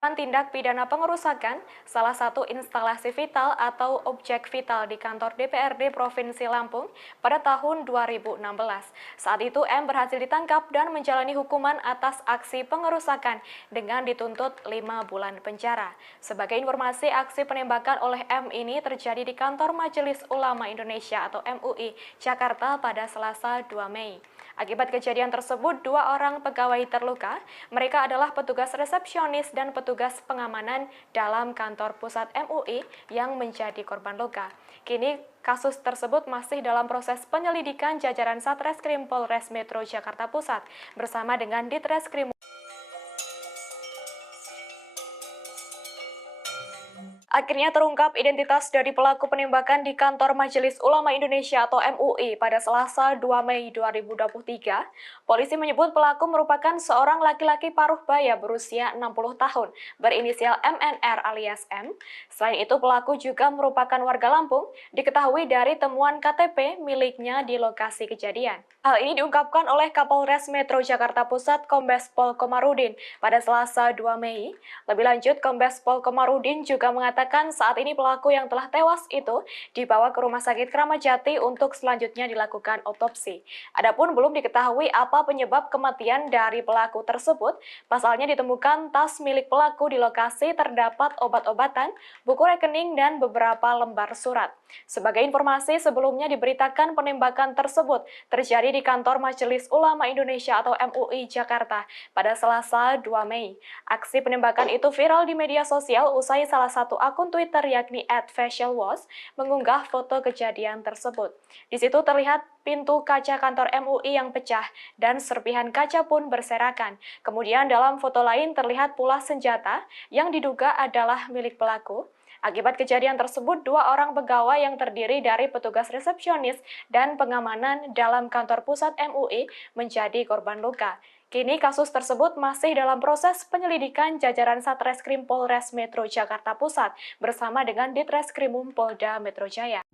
Tindak pidana pengerusakan salah satu instalasi vital atau objek vital di kantor DPRD Provinsi Lampung pada tahun 2016. Saat itu M berhasil ditangkap dan menjalani hukuman atas aksi pengerusakan dengan dituntut 5 bulan penjara. Sebagai informasi, aksi penembakan oleh M ini terjadi di kantor Majelis Ulama Indonesia atau MUI Jakarta pada Selasa 2 Mei. Akibat kejadian tersebut, 2 orang pegawai terluka. Mereka adalah petugas resepsionis dan petugas pengamanan dalam kantor pusat MUI yang menjadi korban luka. Kini kasus tersebut masih dalam proses penyelidikan jajaran Satreskrim Polres Metro Jakarta Pusat bersama dengan Ditreskrim. Akhirnya terungkap identitas dari pelaku penembakan di kantor Majelis Ulama Indonesia atau MUI pada Selasa 2 Mei 2023. Polisi menyebut pelaku merupakan seorang laki-laki paruh baya berusia 60 tahun, berinisial MNR alias M. Selain itu, pelaku juga merupakan warga Lampung, diketahui dari temuan KTP miliknya di lokasi kejadian. Hal ini diungkapkan oleh Kapolres Metro Jakarta Pusat Kombes Pol Komarudin pada Selasa 2 Mei. Lebih lanjut, Kombes Pol Komarudin juga mengatakan saat ini pelaku yang telah tewas itu dibawa ke Rumah Sakit Kramat Jati untuk selanjutnya dilakukan otopsi. Adapun belum diketahui apa penyebab kematian dari pelaku tersebut. Pasalnya ditemukan tas milik pelaku di lokasi terdapat obat-obatan, buku rekening, dan beberapa lembar surat. Sebagai informasi, sebelumnya diberitakan penembakan tersebut terjadi di kantor Majelis Ulama Indonesia atau MUI Jakarta pada Selasa 2 Mei. Aksi penembakan itu viral di media sosial usai salah satu akun Twitter yakni @facialwash mengunggah foto kejadian tersebut. Di situ terlihat pintu kaca kantor MUI yang pecah dan serpihan kaca pun berserakan. Kemudian dalam foto lain terlihat pula senjata yang diduga adalah milik pelaku. Akibat kejadian tersebut, 2 orang pegawai yang terdiri dari petugas resepsionis dan pengamanan dalam kantor pusat MUI menjadi korban luka. Kini kasus tersebut masih dalam proses penyelidikan jajaran Satreskrim Polres Metro Jakarta Pusat bersama dengan Ditreskrimum Polda Metro Jaya.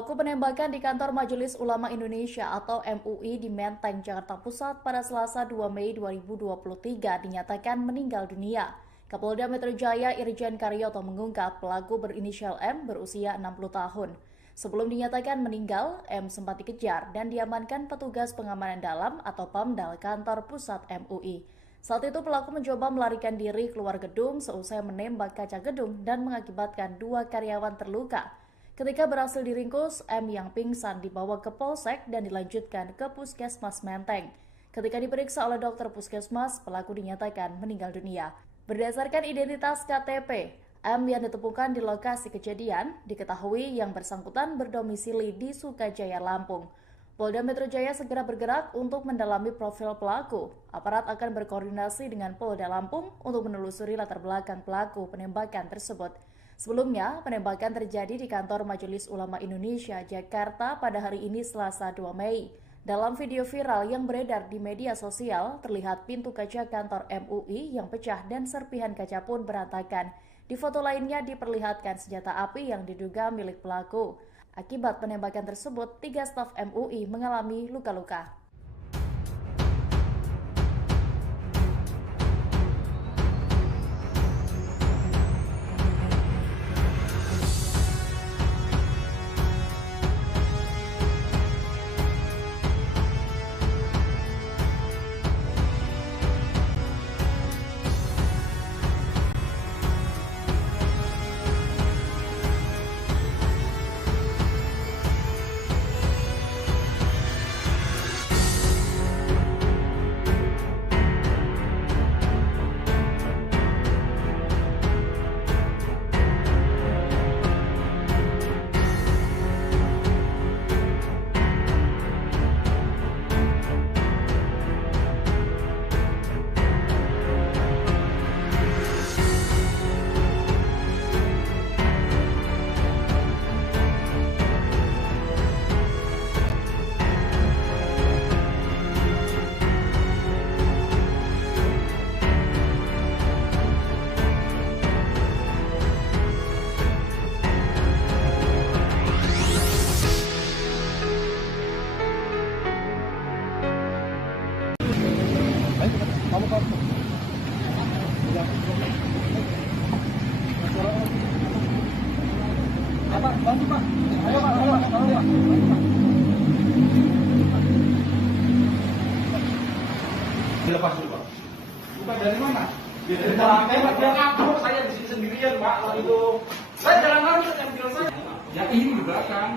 Pelaku penembakan di kantor Majelis Ulama Indonesia atau MUI di Menteng, Jakarta Pusat pada Selasa 2 Mei 2023 dinyatakan meninggal dunia. Kapolda Metro Jaya Irjen Karyoto mengungkap pelaku berinisial M berusia 60 tahun. Sebelum dinyatakan meninggal, M sempat dikejar dan diamankan petugas pengamanan dalam atau PAMDAL kantor pusat MUI. Saat itu pelaku mencoba melarikan diri keluar gedung seusai menembak kaca gedung dan mengakibatkan 2 karyawan terluka. Ketika berhasil diringkus, M yang pingsan dibawa ke Polsek dan dilanjutkan ke Puskesmas Menteng. Ketika diperiksa oleh dokter Puskesmas, pelaku dinyatakan meninggal dunia. Berdasarkan identitas KTP, M yang ditemukan di lokasi kejadian diketahui yang bersangkutan berdomisili di Sukajaya, Lampung. Polda Metro Jaya segera bergerak untuk mendalami profil pelaku. Aparat akan berkoordinasi dengan Polda Lampung untuk menelusuri latar belakang pelaku penembakan tersebut. Sebelumnya, penembakan terjadi di kantor Majelis Ulama Indonesia, Jakarta pada hari ini Selasa 2 Mei. Dalam video viral yang beredar di media sosial, terlihat pintu kaca kantor MUI yang pecah dan serpihan kaca pun berantakan. Di foto lainnya diperlihatkan senjata api yang diduga milik pelaku. Akibat penembakan tersebut, 3 staf MUI mengalami luka-luka. Bantu Pak. Ayo Pak, tolong Pak. Dilepas dulu Pak. Bukan dari mana? Dari lantai Pak. Dia ngaku saya di sini sendirian Pak. Lalu itu saya jalan lari yang bilang saya. Ya ini di belakang.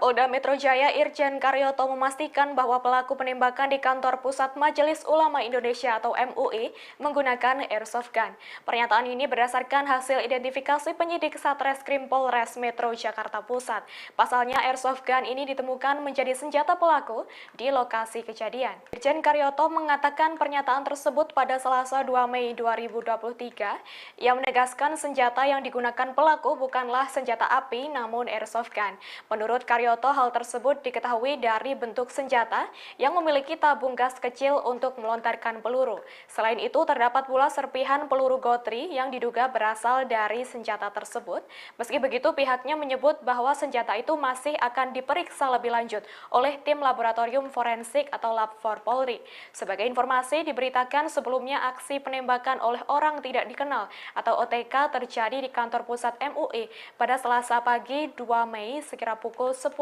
Kapolda Metro Jaya Irjen Karyoto memastikan bahwa pelaku penembakan di kantor pusat Majelis Ulama Indonesia atau MUI menggunakan airsoft gun. Pernyataan ini berdasarkan hasil identifikasi penyidik Satreskrim Polres Metro Jakarta Pusat. Pasalnya airsoft gun ini ditemukan menjadi senjata pelaku di lokasi kejadian. Irjen Karyoto mengatakan pernyataan tersebut pada Selasa 2 Mei 2023 yang menegaskan senjata yang digunakan pelaku bukanlah senjata api namun airsoft gun. Menurut Karyoto, hal tersebut diketahui dari bentuk senjata yang memiliki tabung gas kecil untuk melontarkan peluru. Selain itu, terdapat pula serpihan peluru gotri yang diduga berasal dari senjata tersebut. Meski begitu, pihaknya menyebut bahwa senjata itu masih akan diperiksa lebih lanjut oleh tim laboratorium forensik atau Lab 4 Polri. Sebagai informasi, diberitakan sebelumnya aksi penembakan oleh orang tidak dikenal atau OTK terjadi di kantor pusat MUI pada Selasa pagi 2 Mei sekira pukul 10:30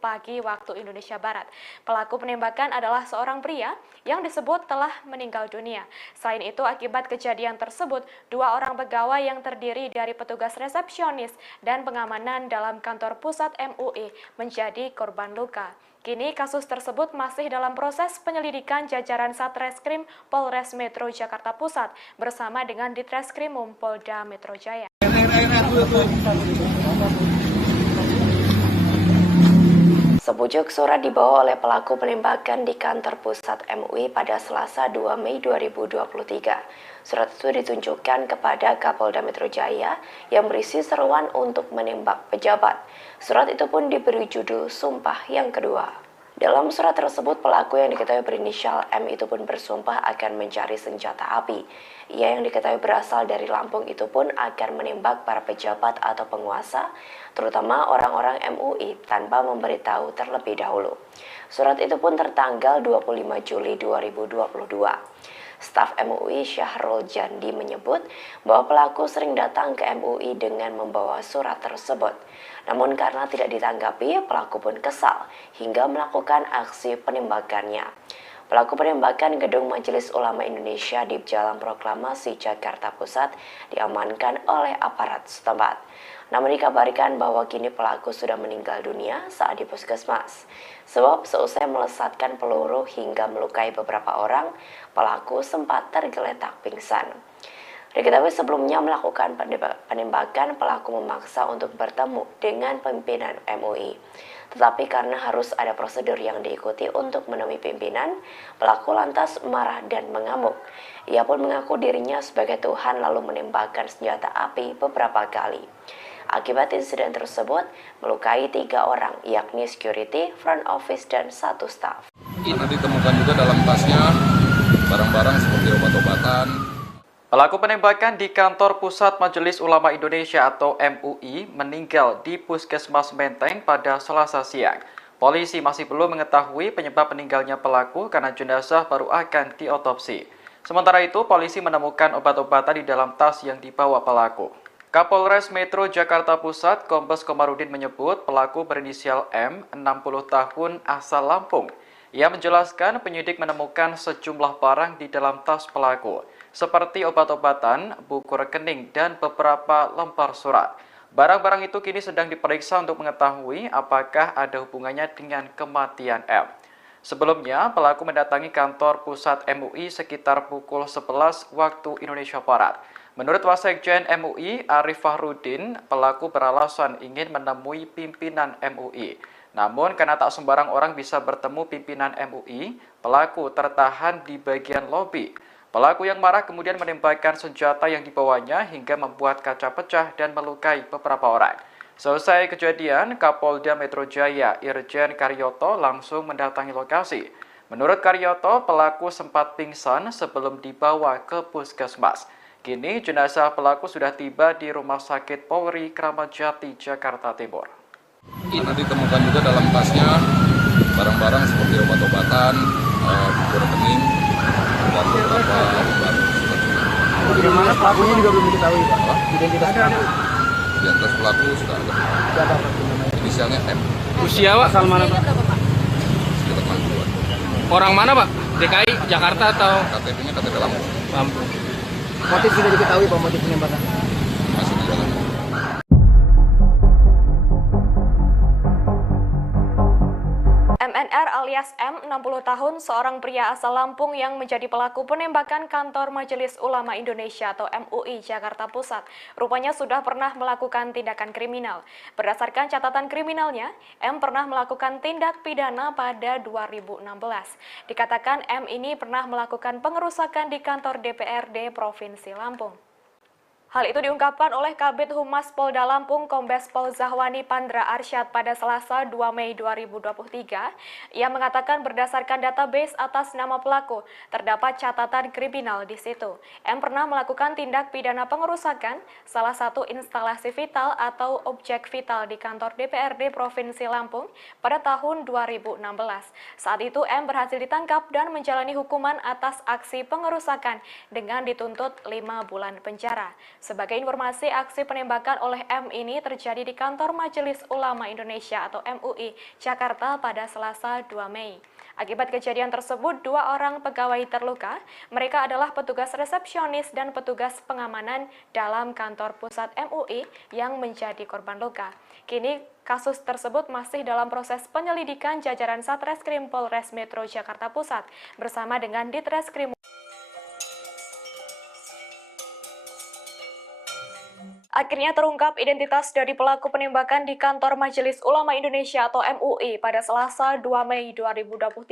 pagi waktu Indonesia Barat. Pelaku penembakan adalah seorang pria yang disebut telah meninggal dunia. Selain itu, akibat kejadian tersebut, 2 orang pegawai yang terdiri dari petugas resepsionis dan pengamanan dalam kantor pusat MUI menjadi korban luka. Kini kasus tersebut masih dalam proses penyelidikan jajaran Satreskrim Polres Metro Jakarta Pusat bersama dengan Ditreskrimum Polda Metro Jaya. Sepucuk surat dibawa oleh pelaku penembakan di kantor pusat MUI pada Selasa 2 Mei 2023. Surat itu ditunjukkan kepada Kapolda Metro Jaya yang berisi seruan untuk menembak pejabat. Surat itu pun diberi judul Sumpah yang Kedua. Dalam surat tersebut, pelaku yang diketahui berinisial M itu pun bersumpah akan mencari senjata api. Ia yang diketahui berasal dari Lampung itu pun akan menembak para pejabat atau penguasa, terutama orang-orang MUI tanpa memberitahu terlebih dahulu. Surat itu pun tertanggal 25 Juli 2022. Staf MUI Syahrul Jandi menyebut bahwa pelaku sering datang ke MUI dengan membawa surat tersebut. Namun karena tidak ditanggapi, pelaku pun kesal hingga melakukan aksi penembakannya. Pelaku penembakan Gedung Majelis Ulama Indonesia di Jalan Proklamasi Jakarta Pusat diamankan oleh aparat setempat. Namun dikabarkan bahwa kini pelaku sudah meninggal dunia saat di puskesmas. Sebab seusai melesatkan peluru hingga melukai beberapa orang, pelaku sempat tergeletak pingsan. Diketahui sebelumnya melakukan penembakan, pelaku memaksa untuk bertemu dengan pimpinan MUI. Tetapi karena harus ada prosedur yang diikuti untuk menemui pimpinan, pelaku lantas marah dan mengamuk. Ia pun mengaku dirinya sebagai Tuhan lalu menembakkan senjata api beberapa kali. Akibat insiden tersebut, melukai 3 orang, yakni security, front office, dan 1 staf. Karena ditemukan juga dalam tasnya barang-barang seperti obat-obatan. Pelaku penembakan di kantor pusat Majelis Ulama Indonesia atau MUI meninggal di Puskesmas Menteng pada Selasa siang. Polisi masih belum mengetahui penyebab meninggalnya pelaku karena jenazah baru akan diotopsi. Sementara itu, polisi menemukan obat-obatan di dalam tas yang dibawa pelaku. Kapolres Metro Jakarta Pusat, Kombes Komarudin menyebut pelaku berinisial M, 60 tahun, asal Lampung. Ia menjelaskan penyidik menemukan sejumlah barang di dalam tas pelaku, seperti obat-obatan, buku rekening, dan beberapa lembar surat. Barang-barang itu kini sedang diperiksa untuk mengetahui apakah ada hubungannya dengan kematian M. Sebelumnya, pelaku mendatangi kantor pusat MUI sekitar pukul 11 waktu Indonesia Barat. Menurut Wasekjen MUI, Arif Fahrudin, pelaku beralasan ingin menemui pimpinan MUI. Namun, karena tak sembarang orang bisa bertemu pimpinan MUI, pelaku tertahan di bagian lobi. Pelaku yang marah kemudian menembakkan senjata yang dibawanya hingga membuat kaca pecah dan melukai beberapa orang. Selesai kejadian, Kapolda Metro Jaya Irjen Karyoto langsung mendatangi lokasi. Menurut Karyoto, pelaku sempat pingsan sebelum dibawa ke puskesmas. Kini jenazah pelaku sudah tiba di Rumah Sakit Polri Kramat Jati, Jakarta Timur. Karena ditemukan juga dalam tasnya barang-barang seperti obat-obatan, buku rekening, dan beberapa lembar surat. Bagaimana pelakunya juga belum diketahui, Pak? Identitas pelaku. Identitas pelaku sudah ada. Siapa, Pak? Inisialnya M. Usia Pak? Asal mana, Pak? Sekitar 60-an. Orang mana Pak? DKI, Jakarta atau KTP-nya KTP Lampung. Lampung? Motif sudah diketahui, Pak, motif penembakan. Masih di jalan. MNR alias M, 60 tahun, seorang pria asal Lampung yang menjadi pelaku penembakan kantor Majelis Ulama Indonesia atau MUI Jakarta Pusat, rupanya sudah pernah melakukan tindakan kriminal. Berdasarkan catatan kriminalnya, M pernah melakukan tindak pidana pada 2016. Dikatakan M ini pernah melakukan pengerusakan di kantor DPRD Provinsi Lampung. Hal itu diungkapkan oleh Kabid Humas Polda Lampung Kombes Pol Zahwani Pandra Arsyad pada Selasa 2 Mei 2023. Ia mengatakan berdasarkan database atas nama pelaku, terdapat catatan kriminal di situ. M pernah melakukan tindak pidana pengerusakan salah satu instalasi vital atau objek vital di kantor DPRD Provinsi Lampung pada tahun 2016. Saat itu M berhasil ditangkap dan menjalani hukuman atas aksi pengerusakan dengan dituntut 5 bulan penjara. Sebagai informasi, aksi penembakan oleh M ini terjadi di kantor Majelis Ulama Indonesia atau MUI Jakarta pada Selasa 2 Mei. Akibat kejadian tersebut, 2 orang pegawai terluka. Mereka adalah petugas resepsionis dan petugas pengamanan dalam kantor pusat MUI yang menjadi korban luka. Kini kasus tersebut masih dalam proses penyelidikan jajaran Satreskrim Polres Metro Jakarta Pusat bersama dengan Ditreskrim. Akhirnya terungkap identitas dari pelaku penembakan di kantor Majelis Ulama Indonesia atau MUI pada Selasa 2 Mei 2023.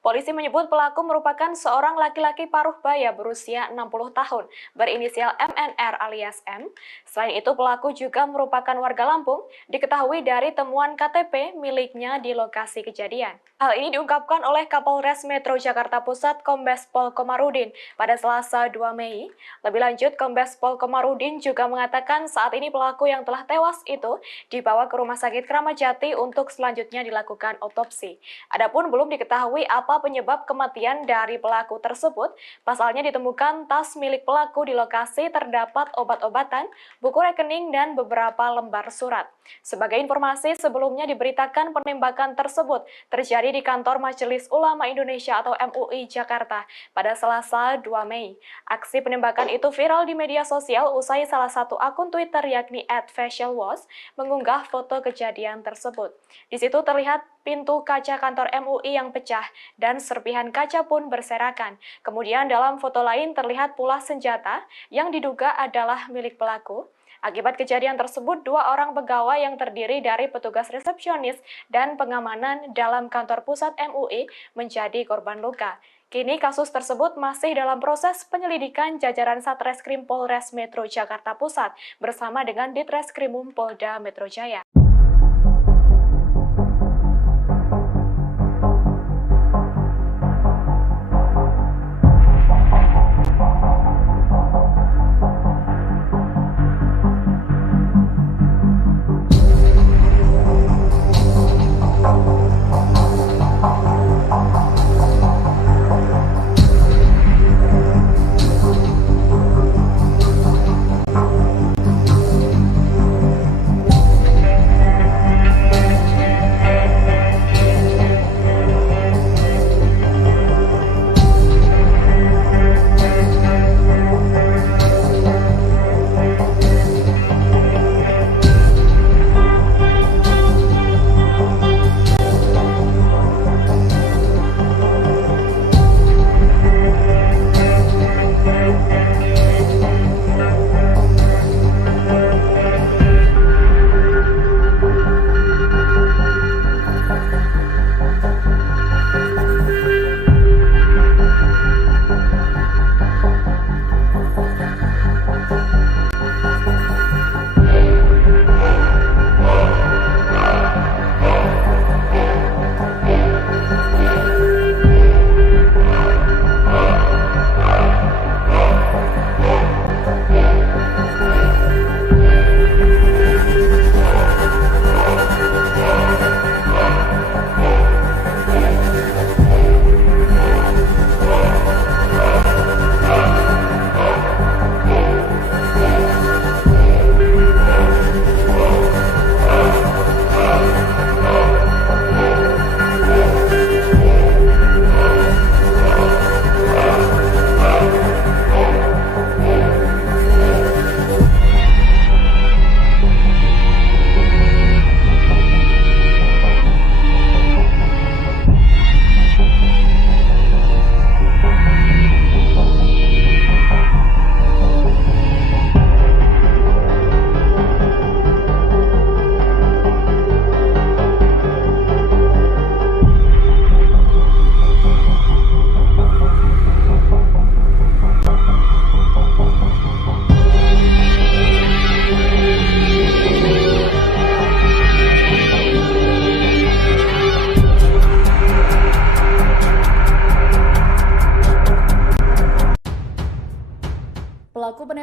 Polisi menyebut pelaku merupakan seorang laki-laki paruh baya berusia 60 tahun, berinisial MNR alias M. Selain itu, pelaku juga merupakan warga Lampung, diketahui dari temuan KTP miliknya di lokasi kejadian. Hal ini diungkapkan oleh Kapolres Metro Jakarta Pusat Kombes Pol Komarudin pada Selasa 2 Mei. Lebih lanjut, Kombes Pol Komarudin juga mengatakan saat ini pelaku yang telah tewas itu dibawa ke Rumah Sakit Kramat Jati untuk selanjutnya dilakukan otopsi. Adapun belum diketahui apa penyebab kematian dari pelaku tersebut. Pasalnya ditemukan tas milik pelaku di lokasi terdapat obat-obatan, buku rekening, dan beberapa lembar surat. Sebagai informasi, sebelumnya diberitakan penembakan tersebut terjadi di kantor Majelis Ulama Indonesia atau MUI Jakarta pada Selasa 2 Mei. Aksi penembakan itu viral di media sosial usai salah satu akun Twitter yakni @facialwash mengunggah foto kejadian tersebut. Di situ terlihat pintu kaca kantor MUI yang pecah dan serpihan kaca pun berserakan. Kemudian dalam foto lain terlihat pula senjata yang diduga adalah milik pelaku. Akibat kejadian tersebut, 2 orang pegawai yang terdiri dari petugas resepsionis dan pengamanan dalam kantor pusat MUI menjadi korban luka. Kini kasus tersebut masih dalam proses penyelidikan jajaran Satreskrim Polres Metro Jakarta Pusat bersama dengan Ditreskrimum Polda Metro Jaya.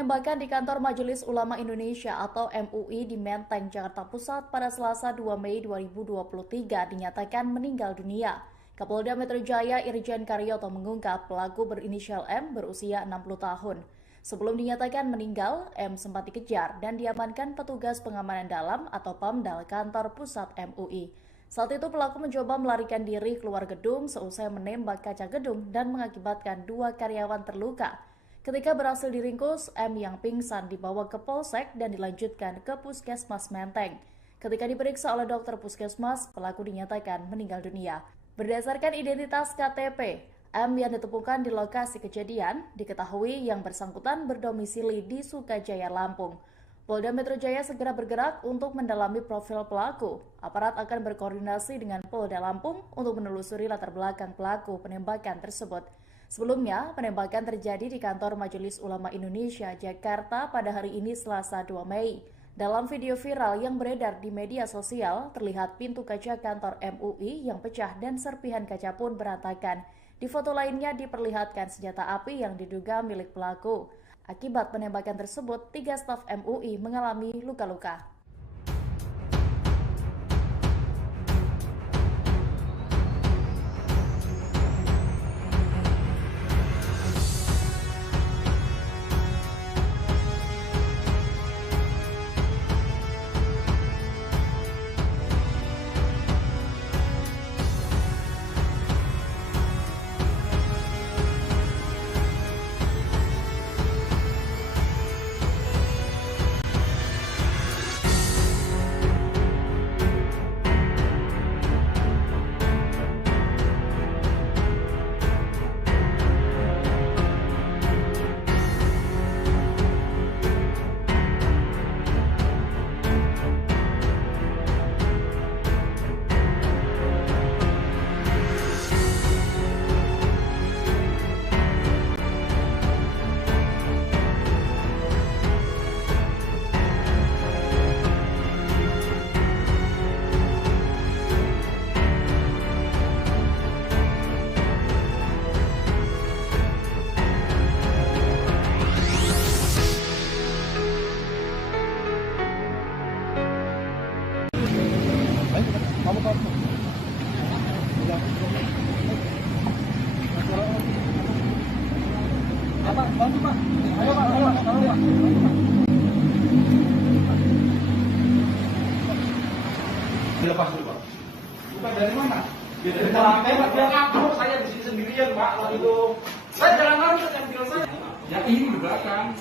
penembakan di kantor Majelis Ulama Indonesia atau MUI di Menteng, Jakarta Pusat pada Selasa 2 Mei 2023 dinyatakan meninggal dunia. Kapolda Metro Jaya Irjen Karyoto mengungkap pelaku berinisial M berusia 60 tahun. Sebelum dinyatakan meninggal, M sempat dikejar dan diamankan petugas pengamanan dalam atau PAMDAL kantor pusat MUI. Saat itu pelaku mencoba melarikan diri keluar gedung seusai menembak kaca gedung dan mengakibatkan 2 karyawan terluka. Ketika berhasil diringkus, M yang pingsan dibawa ke Polsek dan dilanjutkan ke Puskesmas Menteng. Ketika diperiksa oleh dokter Puskesmas, pelaku dinyatakan meninggal dunia. Berdasarkan identitas KTP, M yang ditemukan di lokasi kejadian diketahui yang bersangkutan berdomisili di Sukajaya, Lampung. Polda Metro Jaya segera bergerak untuk mendalami profil pelaku. Aparat akan berkoordinasi dengan Polda Lampung untuk menelusuri latar belakang pelaku penembakan tersebut. Sebelumnya, penembakan terjadi di kantor Majelis Ulama Indonesia, Jakarta pada hari ini Selasa 2 Mei. Dalam video viral yang beredar di media sosial, terlihat pintu kaca kantor MUI yang pecah dan serpihan kaca pun berantakan. Di foto lainnya diperlihatkan senjata api yang diduga milik pelaku. Akibat penembakan tersebut, 3 staf MUI mengalami luka-luka. Dilepas dulu, Pak. Bukan dari mana? Dari lantai, Pak. Biar kabur, saya di sini sendirian, Pak. Lalu itu, saya jalan lari ke mobil saya. Ya ini di belakang.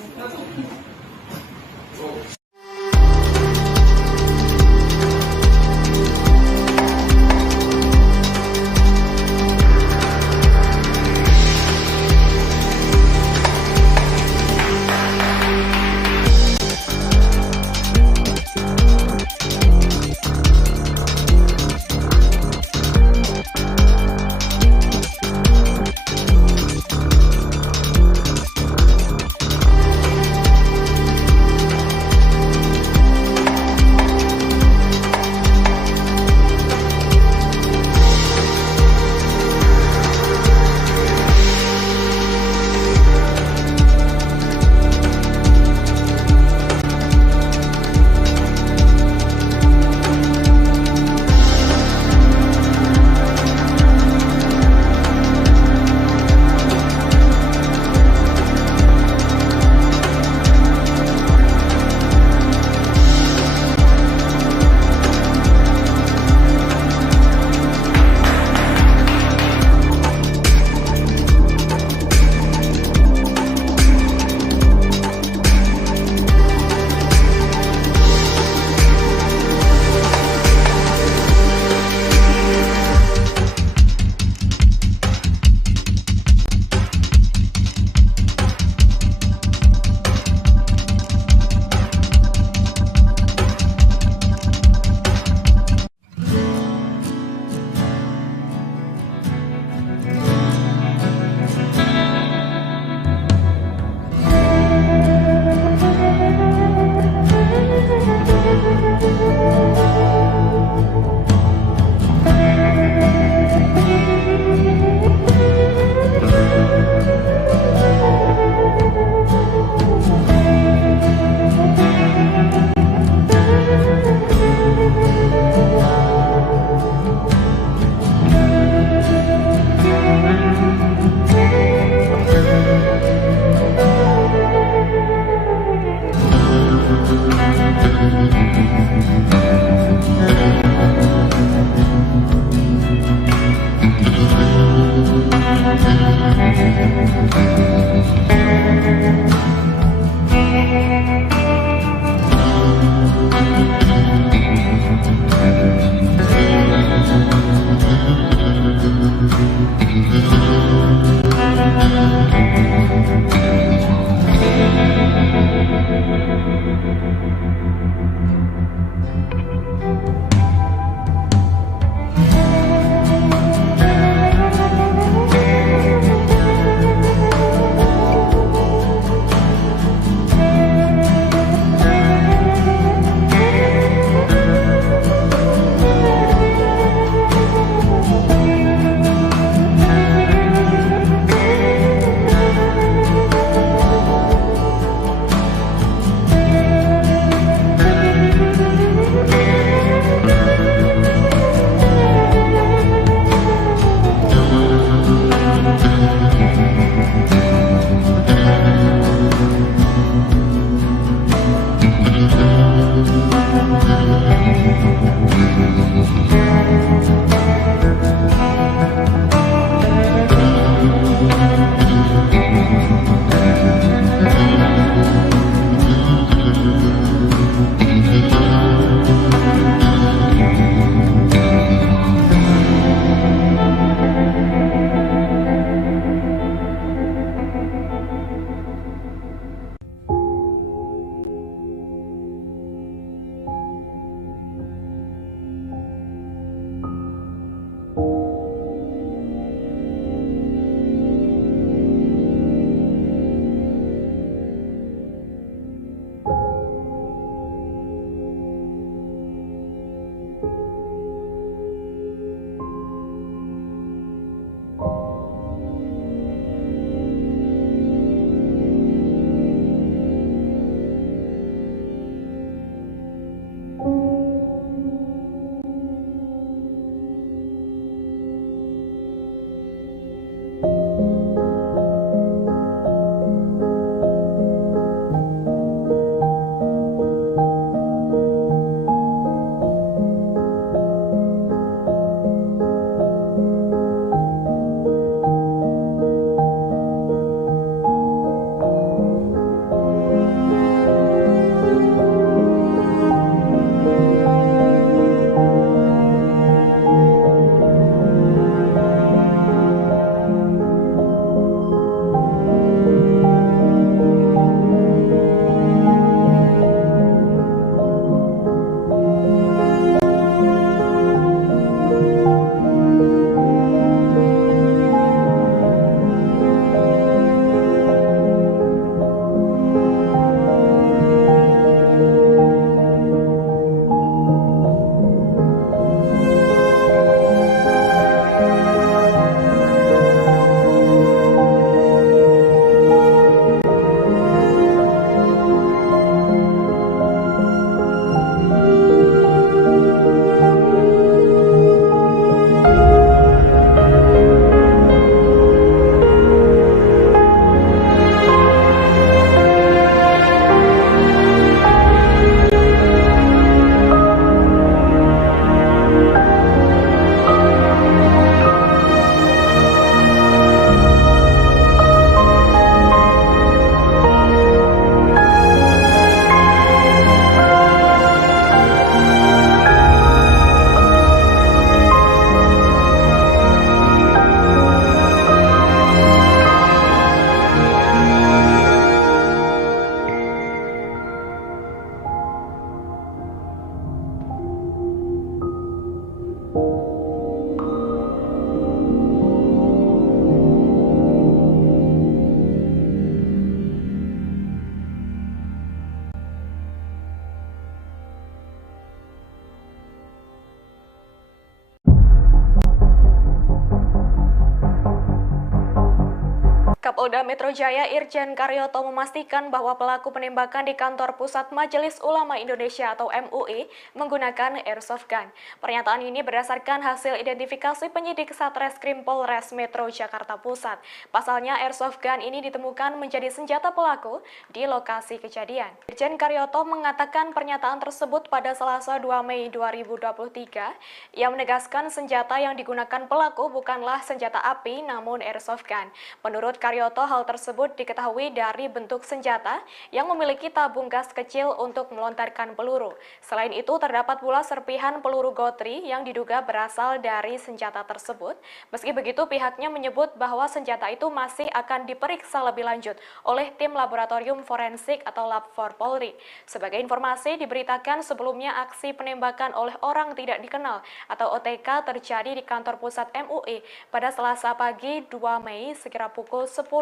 Kapolda Metro Jaya Irjen Karyoto memastikan bahwa pelaku penembakan di kantor Pusat Majelis Ulama Indonesia atau MUI menggunakan airsoft gun. Pernyataan ini berdasarkan hasil identifikasi penyidik Satreskrim Polres Metro Jakarta Pusat. Pasalnya airsoft gun ini ditemukan menjadi senjata pelaku di lokasi kejadian. Irjen Karyoto mengatakan pernyataan tersebut pada Selasa 2 Mei 2023. Ia menegaskan senjata yang digunakan pelaku bukanlah senjata api namun airsoft gun. Menurut Karyoto, hal tersebut diketahui dari bentuk senjata yang memiliki tabung gas kecil untuk melontarkan peluru. Selain itu, terdapat pula serpihan peluru gotri yang diduga berasal dari senjata tersebut. Meski begitu, pihaknya menyebut bahwa senjata itu masih akan diperiksa lebih lanjut oleh tim laboratorium forensik atau Lab 4 Polri. Sebagai informasi, diberitakan sebelumnya aksi penembakan oleh orang tidak dikenal atau OTK terjadi di kantor pusat MUI pada Selasa pagi 2 Mei sekira pukul 10:30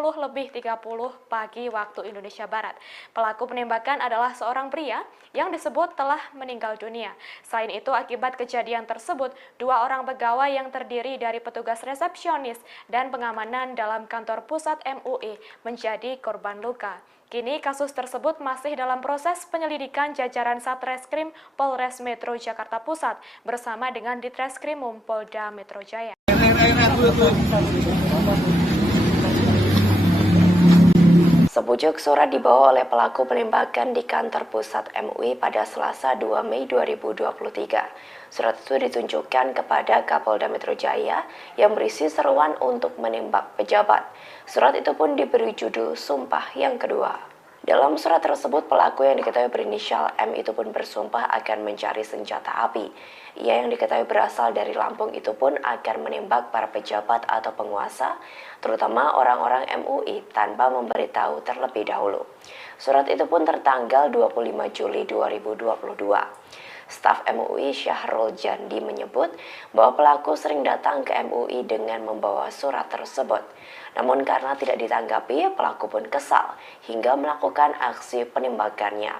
pagi waktu Indonesia Barat. Pelaku penembakan adalah seorang pria yang disebut telah meninggal dunia. Selain itu, akibat kejadian tersebut, 2 orang pegawai yang terdiri dari petugas resepsionis dan pengamanan dalam kantor pusat MUI menjadi korban luka. Kini kasus tersebut masih dalam proses penyelidikan jajaran Satreskrim Polres Metro Jakarta Pusat bersama dengan Ditreskrimum Polda Metro Jaya. Sepucuk surat dibawa oleh pelaku penembakan di kantor pusat MUI pada Selasa 2 Mei 2023. Surat itu ditunjukkan kepada Kapolda Metro Jaya yang berisi seruan untuk menembak pejabat. Surat itu pun diberi judul Sumpah yang Kedua. Dalam surat tersebut, pelaku yang diketahui berinisial M itu pun bersumpah akan mencari senjata api. Ia yang diketahui berasal dari Lampung itu pun akan menembak para pejabat atau penguasa, terutama orang-orang MUI tanpa memberitahu terlebih dahulu. Surat itu pun tertanggal 25 Juli 2022. Staf MUI Syahrul Jandi menyebut bahwa pelaku sering datang ke MUI dengan membawa surat tersebut. Namun karena tidak ditanggapi, pelaku pun kesal hingga melakukan aksi penembakannya.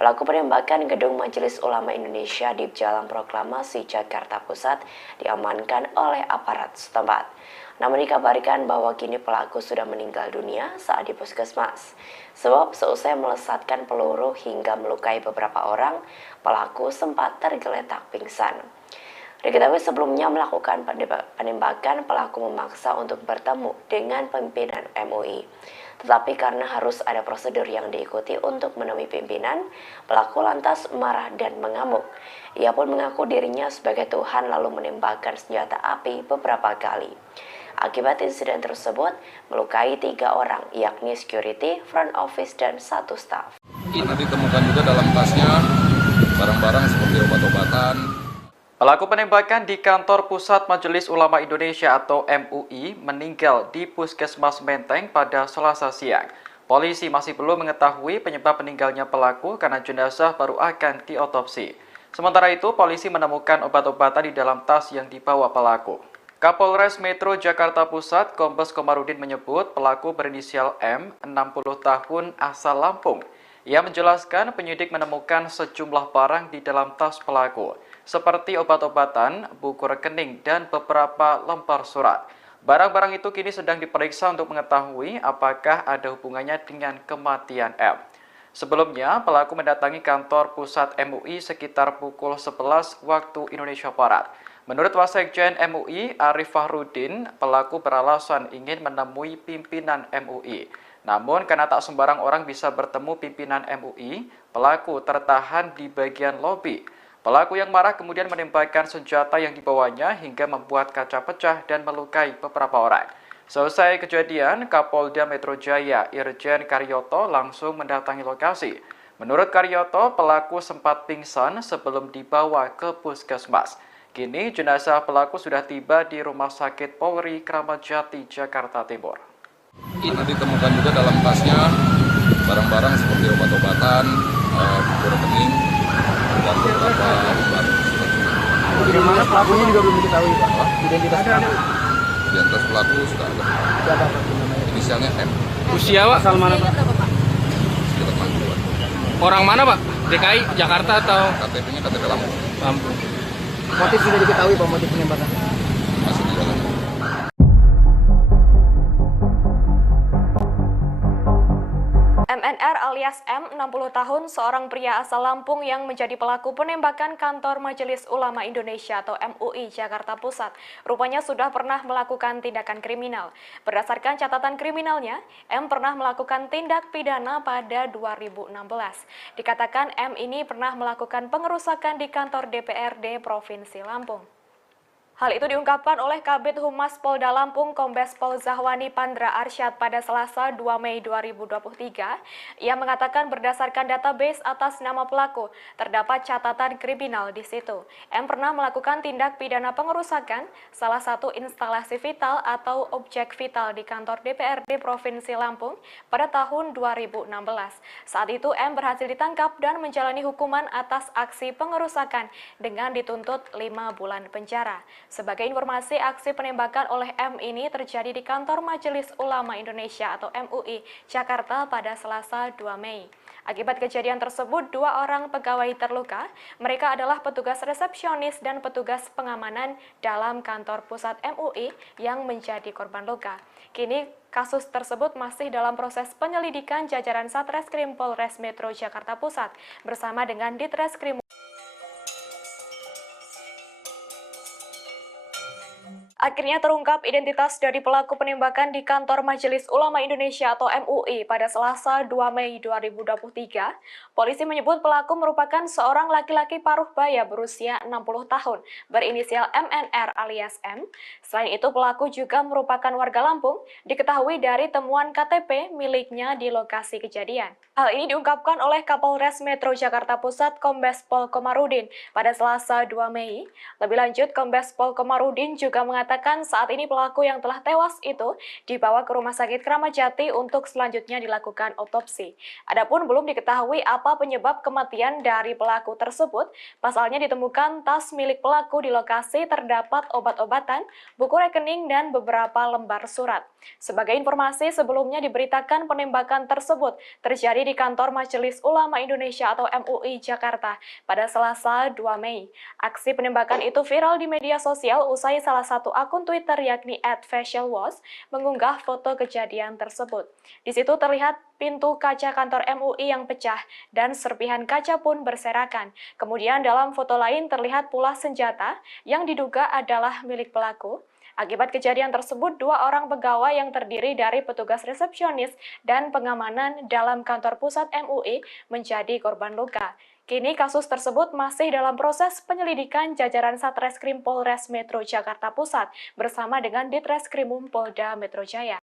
Pelaku penembakan Gedung Majelis Ulama Indonesia di Jalan Proklamasi Jakarta Pusat diamankan oleh aparat setempat. Namun dikabarkan bahwa kini pelaku sudah meninggal dunia saat di puskesmas. Sebab seusai melesatkan peluru hingga melukai beberapa orang, pelaku sempat tergeletak pingsan. Diketahui sebelumnya melakukan penembakan, pelaku memaksa untuk bertemu dengan pimpinan MUI. Tetapi karena harus ada prosedur yang diikuti untuk menemui pimpinan, pelaku lantas marah dan mengamuk. Ia pun mengaku dirinya sebagai Tuhan lalu menembakkan senjata api beberapa kali. Akibat insiden tersebut, melukai 3 orang, yakni security, front office, dan 1 staf. Karena ditemukan juga dalam tasnya barang-barang seperti obat-obatan. Pelaku penembakan di kantor Pusat Majelis Ulama Indonesia atau MUI meninggal di Puskesmas Menteng pada Selasa siang. Polisi masih belum mengetahui penyebab meninggalnya pelaku karena jenazah baru akan diotopsi. Sementara itu, polisi menemukan obat-obatan di dalam tas yang dibawa pelaku. Kapolres Metro Jakarta Pusat, Kombes Komarudin menyebut pelaku berinisial M, 60 tahun, asal Lampung. Ia menjelaskan penyidik menemukan sejumlah barang di dalam tas pelaku, seperti obat-obatan, buku rekening, dan beberapa lembar surat. Barang-barang itu kini sedang diperiksa untuk mengetahui apakah ada hubungannya dengan kematian M. Sebelumnya, pelaku mendatangi kantor pusat MUI sekitar pukul 11 waktu Indonesia Barat. Menurut Wasekjen MUI, Arif Fahrudin, pelaku beralasan ingin menemui pimpinan MUI. Namun, karena tak sembarang orang bisa bertemu pimpinan MUI, pelaku tertahan di bagian lobi. Pelaku yang marah kemudian menembakkan senjata yang dibawanya hingga membuat kaca pecah dan melukai beberapa orang. Selesai kejadian, Kapolda Metro Jaya Irjen Karyoto langsung mendatangi lokasi. Menurut Karyoto, pelaku sempat pingsan sebelum dibawa ke puskesmas. Kini jenazah pelaku sudah tiba di Rumah Sakit Polri Kramat Jati, Jakarta Timur. Karena ditemukan juga dalam tasnya barang-barang seperti obat-obatan, buku rekening, dan beberapa lembar surat. Bagaimana pelakunya juga belum diketahui, Pak? Identitasnya ada. Identitas pelaku sudah ada. Siapa Pak namanya? Inisialnya M. Usia Pak? Asal mana Pak? Sekitar 60-an. Orang mana Pak? DKI, Jakarta atau KTP-nya KTP Lampung. Lampung? Motif sudah diketahui Pak, motif penembakan? Masih di dalam. alias M, 60 tahun, seorang pria asal Lampung yang menjadi pelaku penembakan kantor Majelis Ulama Indonesia atau MUI Jakarta Pusat. Rupanya sudah pernah melakukan tindakan kriminal. Berdasarkan catatan kriminalnya, M pernah melakukan tindak pidana pada 2016. Dikatakan M ini pernah melakukan pengerusakan di kantor DPRD Provinsi Lampung. Hal itu diungkapkan oleh Kabid Humas Polda Lampung Kombes Pol Zahwani Pandra Arsyad pada Selasa 2 Mei 2023. Ia mengatakan berdasarkan database atas nama pelaku, terdapat catatan kriminal di situ. M pernah melakukan tindak pidana pengerusakan salah satu instalasi vital atau objek vital di kantor DPRD Provinsi Lampung pada tahun 2016. Saat itu M berhasil ditangkap dan menjalani hukuman atas aksi pengerusakan dengan dituntut 5 bulan penjara. Sebagai informasi, aksi penembakan oleh M ini terjadi di kantor Majelis Ulama Indonesia atau MUI Jakarta pada Selasa 2 Mei. Akibat kejadian tersebut, 2 orang pegawai terluka. Mereka adalah petugas resepsionis dan petugas pengamanan dalam kantor pusat MUI yang menjadi korban luka. Kini kasus tersebut masih dalam proses penyelidikan jajaran Satreskrim Polres Metro Jakarta Pusat bersama dengan Ditreskrim. Akhirnya terungkap identitas dari pelaku penembakan di kantor Majelis Ulama Indonesia atau MUI pada Selasa 2 Mei 2023. Polisi menyebut pelaku merupakan seorang laki-laki paruh baya berusia 60 tahun, berinisial MNR alias M. Selain itu, pelaku juga merupakan warga Lampung, diketahui dari temuan KTP miliknya di lokasi kejadian. Hal ini diungkapkan oleh Kapolres Metro Jakarta Pusat Kombes Pol Komarudin pada Selasa 2 Mei. Lebih lanjut, Kombes Pol Komarudin juga mengatakan saat ini pelaku yang telah tewas itu dibawa ke Rumah Sakit Kramat Jati untuk selanjutnya dilakukan otopsi. Adapun belum diketahui apa penyebab kematian dari pelaku tersebut. Pasalnya ditemukan tas milik pelaku di lokasi terdapat obat-obatan, buku rekening, dan beberapa lembar surat. Sebagai informasi, sebelumnya diberitakan penembakan tersebut terjadi di kantor Majelis Ulama Indonesia atau MUI Jakarta pada Selasa 2 Mei. Aksi penembakan itu viral di media sosial usai salah satu akun Twitter yakni @facialwash mengunggah foto kejadian tersebut. Di situ terlihat pintu kaca kantor MUI yang pecah dan serpihan kaca pun berserakan. Kemudian dalam foto lain terlihat pula senjata yang diduga adalah milik pelaku. Akibat kejadian tersebut, 2 orang pegawai yang terdiri dari petugas resepsionis dan pengamanan dalam kantor pusat MUI menjadi korban luka. Kini kasus tersebut masih dalam proses penyelidikan jajaran Satreskrim Polres Metro Jakarta Pusat bersama dengan Ditreskrimum Polda Metro Jaya.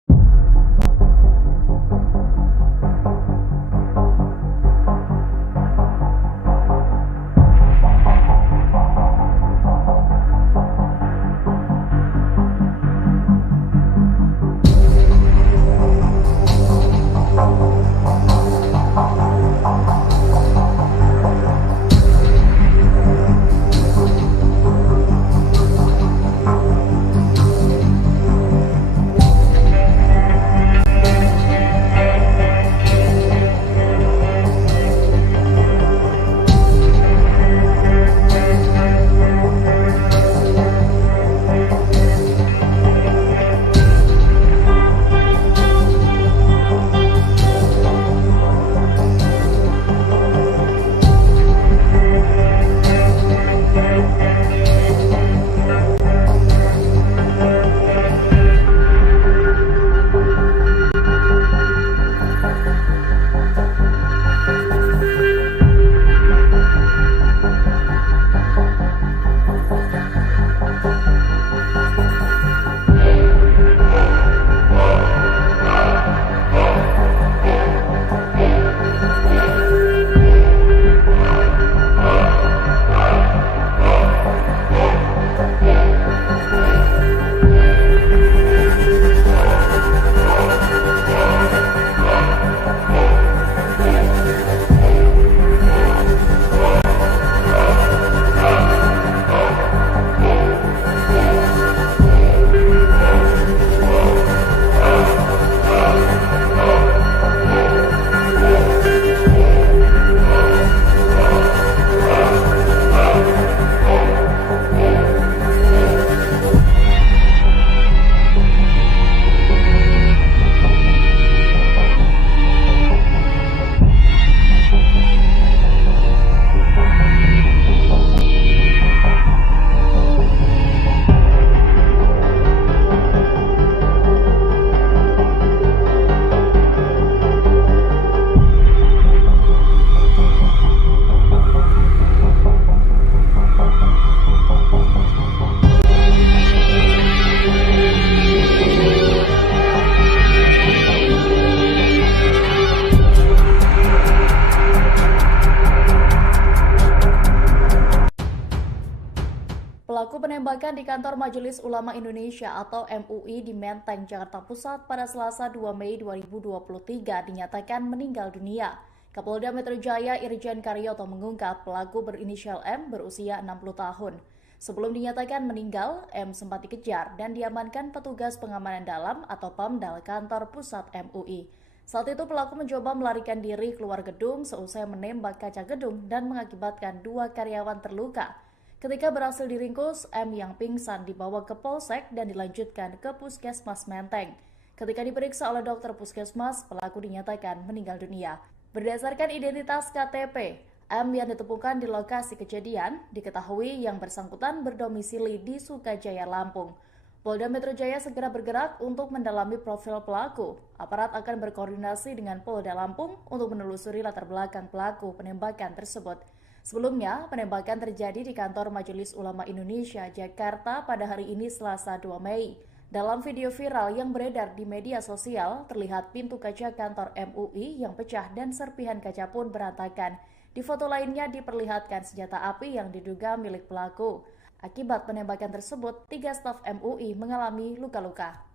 penembakan di kantor Majelis Ulama Indonesia atau MUI di Menteng, Jakarta Pusat pada Selasa 2 Mei 2023 dinyatakan meninggal dunia. Kapolda Metro Jaya Irjen Karyoto mengungkap pelaku berinisial M berusia 60 tahun. Sebelum dinyatakan meninggal, M sempat dikejar dan diamankan petugas pengamanan dalam atau PAMDAL kantor pusat MUI. Saat itu pelaku mencoba melarikan diri keluar gedung seusai menembak kaca gedung dan mengakibatkan 2 karyawan terluka. Ketika berhasil diringkus, M yang pingsan dibawa ke Polsek dan dilanjutkan ke Puskesmas Menteng. Ketika diperiksa oleh dokter Puskesmas, pelaku dinyatakan meninggal dunia. Berdasarkan identitas KTP, M yang ditemukan di lokasi kejadian diketahui yang bersangkutan berdomisili di Sukajaya, Lampung. Polda Metro Jaya segera bergerak untuk mendalami profil pelaku. Aparat akan berkoordinasi dengan Polda Lampung untuk menelusuri latar belakang pelaku penembakan tersebut. Sebelumnya, penembakan terjadi di kantor Majelis Ulama Indonesia, Jakarta pada hari ini Selasa 2 Mei. Dalam video viral yang beredar di media sosial, terlihat pintu kaca kantor MUI yang pecah dan serpihan kaca pun berantakan. Di foto lainnya diperlihatkan senjata api yang diduga milik pelaku. Akibat penembakan tersebut, 3 staf MUI mengalami luka-luka.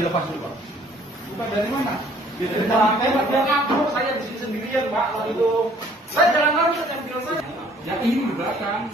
Dilepas dulu, Pak. Bukan dari mana? Dari belakang, Pak. Dia ngaku saya di sini sendirian, Pak. Lalu itu saya jalan lari ke mobil saya. Ya ini di belakang.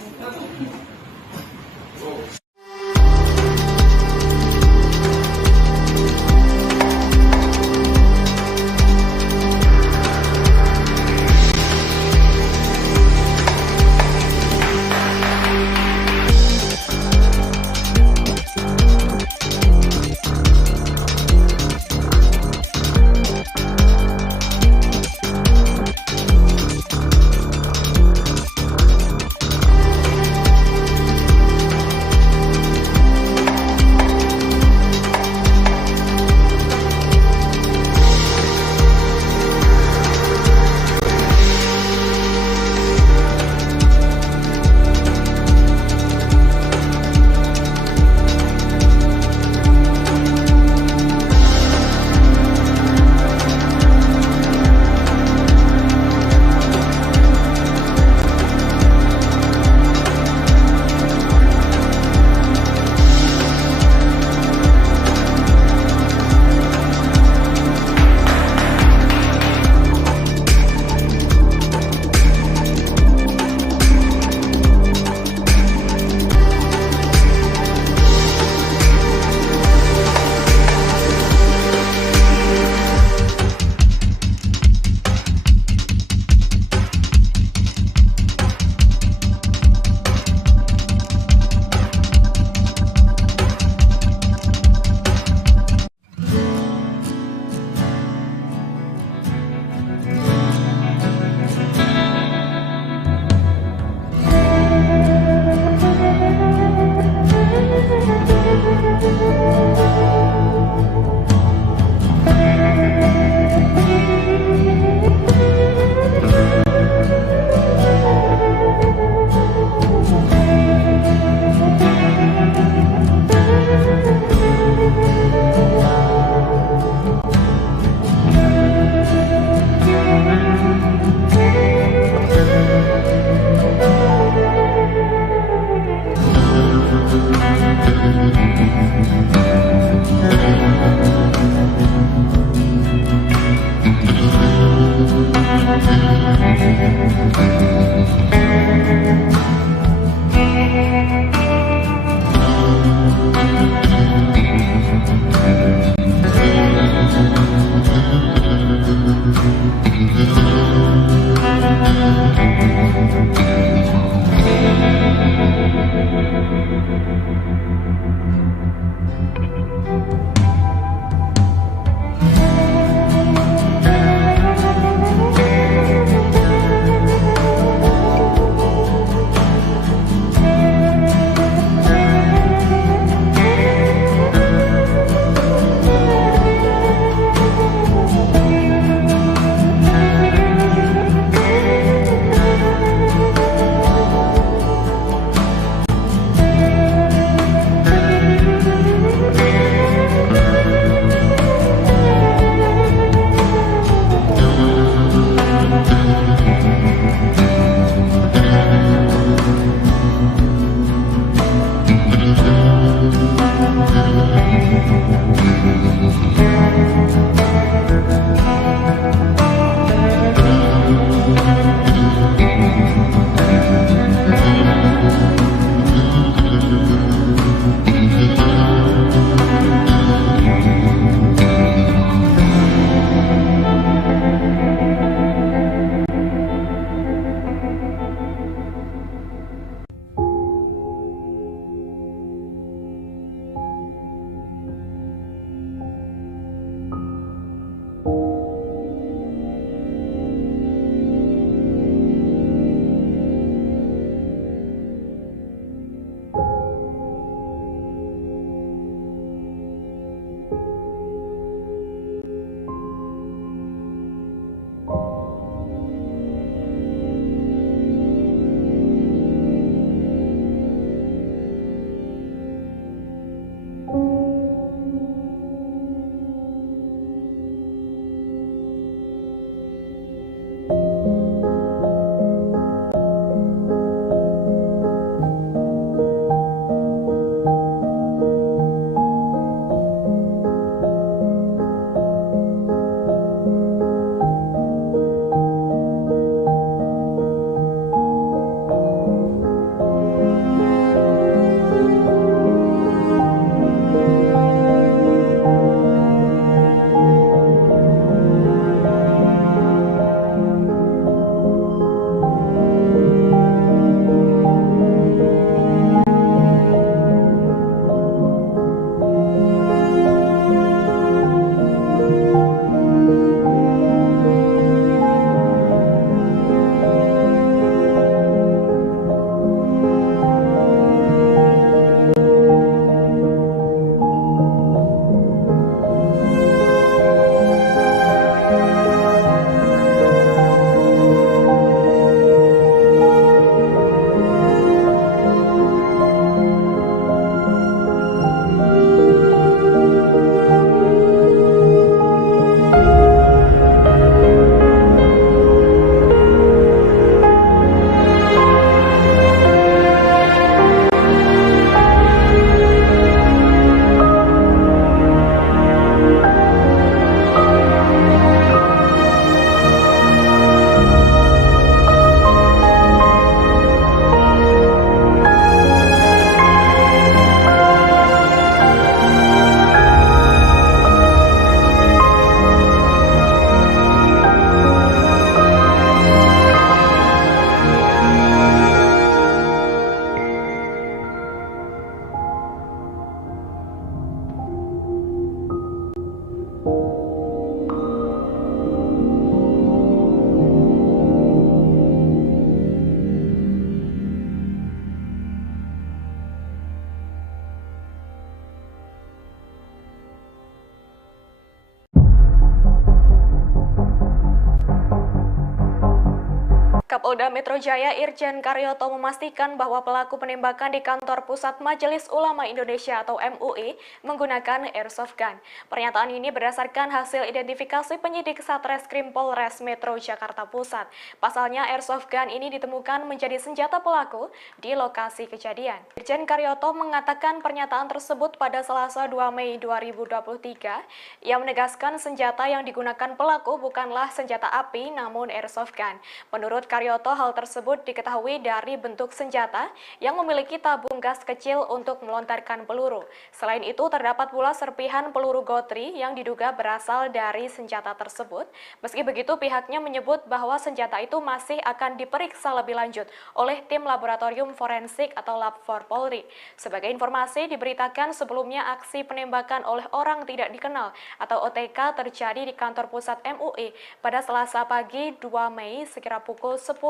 Kapolda Metro Jaya Irjen Karyoto memastikan bahwa pelaku penembakan di kantor Pusat Majelis Ulama Indonesia atau MUI menggunakan airsoft gun. Pernyataan ini berdasarkan hasil identifikasi penyidik Satreskrim Polres Metro Jakarta Pusat. Pasalnya airsoft gun ini ditemukan menjadi senjata pelaku di lokasi kejadian. Irjen Karyoto mengatakan pernyataan tersebut pada Selasa 2 Mei 2023. Ia menegaskan senjata yang digunakan pelaku bukanlah senjata api namun airsoft gun. Menurut Karyoto, hal tersebut diketahui dari bentuk senjata yang memiliki tabung gas kecil untuk melontarkan peluru. Selain itu, terdapat pula serpihan peluru gotri yang diduga berasal dari senjata tersebut. Meski begitu, pihaknya menyebut bahwa senjata itu masih akan diperiksa lebih lanjut oleh tim laboratorium forensik atau Lab 4 Polri. Sebagai informasi, diberitakan sebelumnya aksi penembakan oleh orang tidak dikenal atau OTK terjadi di kantor pusat MUI pada Selasa pagi 2 Mei sekira pukul 10:30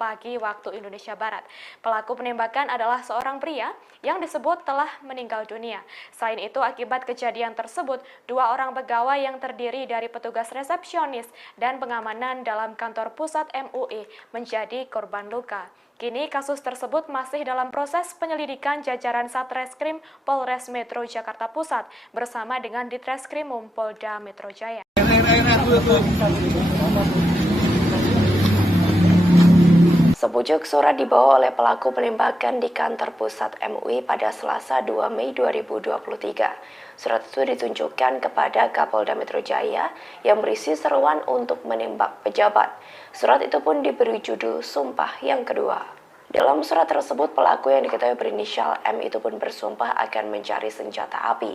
pagi waktu Indonesia Barat. Pelaku penembakan adalah seorang pria yang disebut telah meninggal dunia. Selain itu, akibat kejadian tersebut, 2 orang pegawai yang terdiri dari petugas resepsionis dan pengamanan dalam kantor pusat MUI menjadi korban luka. Kini kasus tersebut masih dalam proses penyelidikan jajaran Satreskrim Polres Metro Jakarta Pusat bersama dengan Ditreskrimum Polda Metro Jaya. Sepucuk surat dibawa oleh pelaku penembakan di kantor pusat MUI pada Selasa 2 Mei 2023. Surat itu ditunjukkan kepada Kapolda Metro Jaya yang berisi seruan untuk menembak pejabat. Surat itu pun diberi judul Sumpah yang Kedua. Dalam surat tersebut, pelaku yang diketahui berinisial M itu pun bersumpah akan mencari senjata api.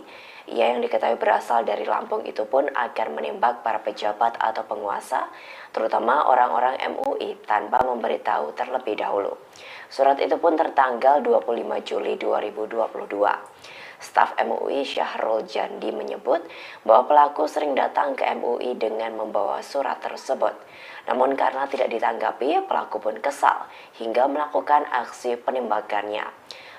Ia yang diketahui berasal dari Lampung itu pun akan menembak para pejabat atau penguasa, terutama orang-orang MUI tanpa memberitahu terlebih dahulu. Surat itu pun tertanggal 25 Juli 2022. Staf MUI Syahrul Jandi menyebut bahwa pelaku sering datang ke MUI dengan membawa surat tersebut. Namun karena tidak ditanggapi, pelaku pun kesal hingga melakukan aksi penembakannya.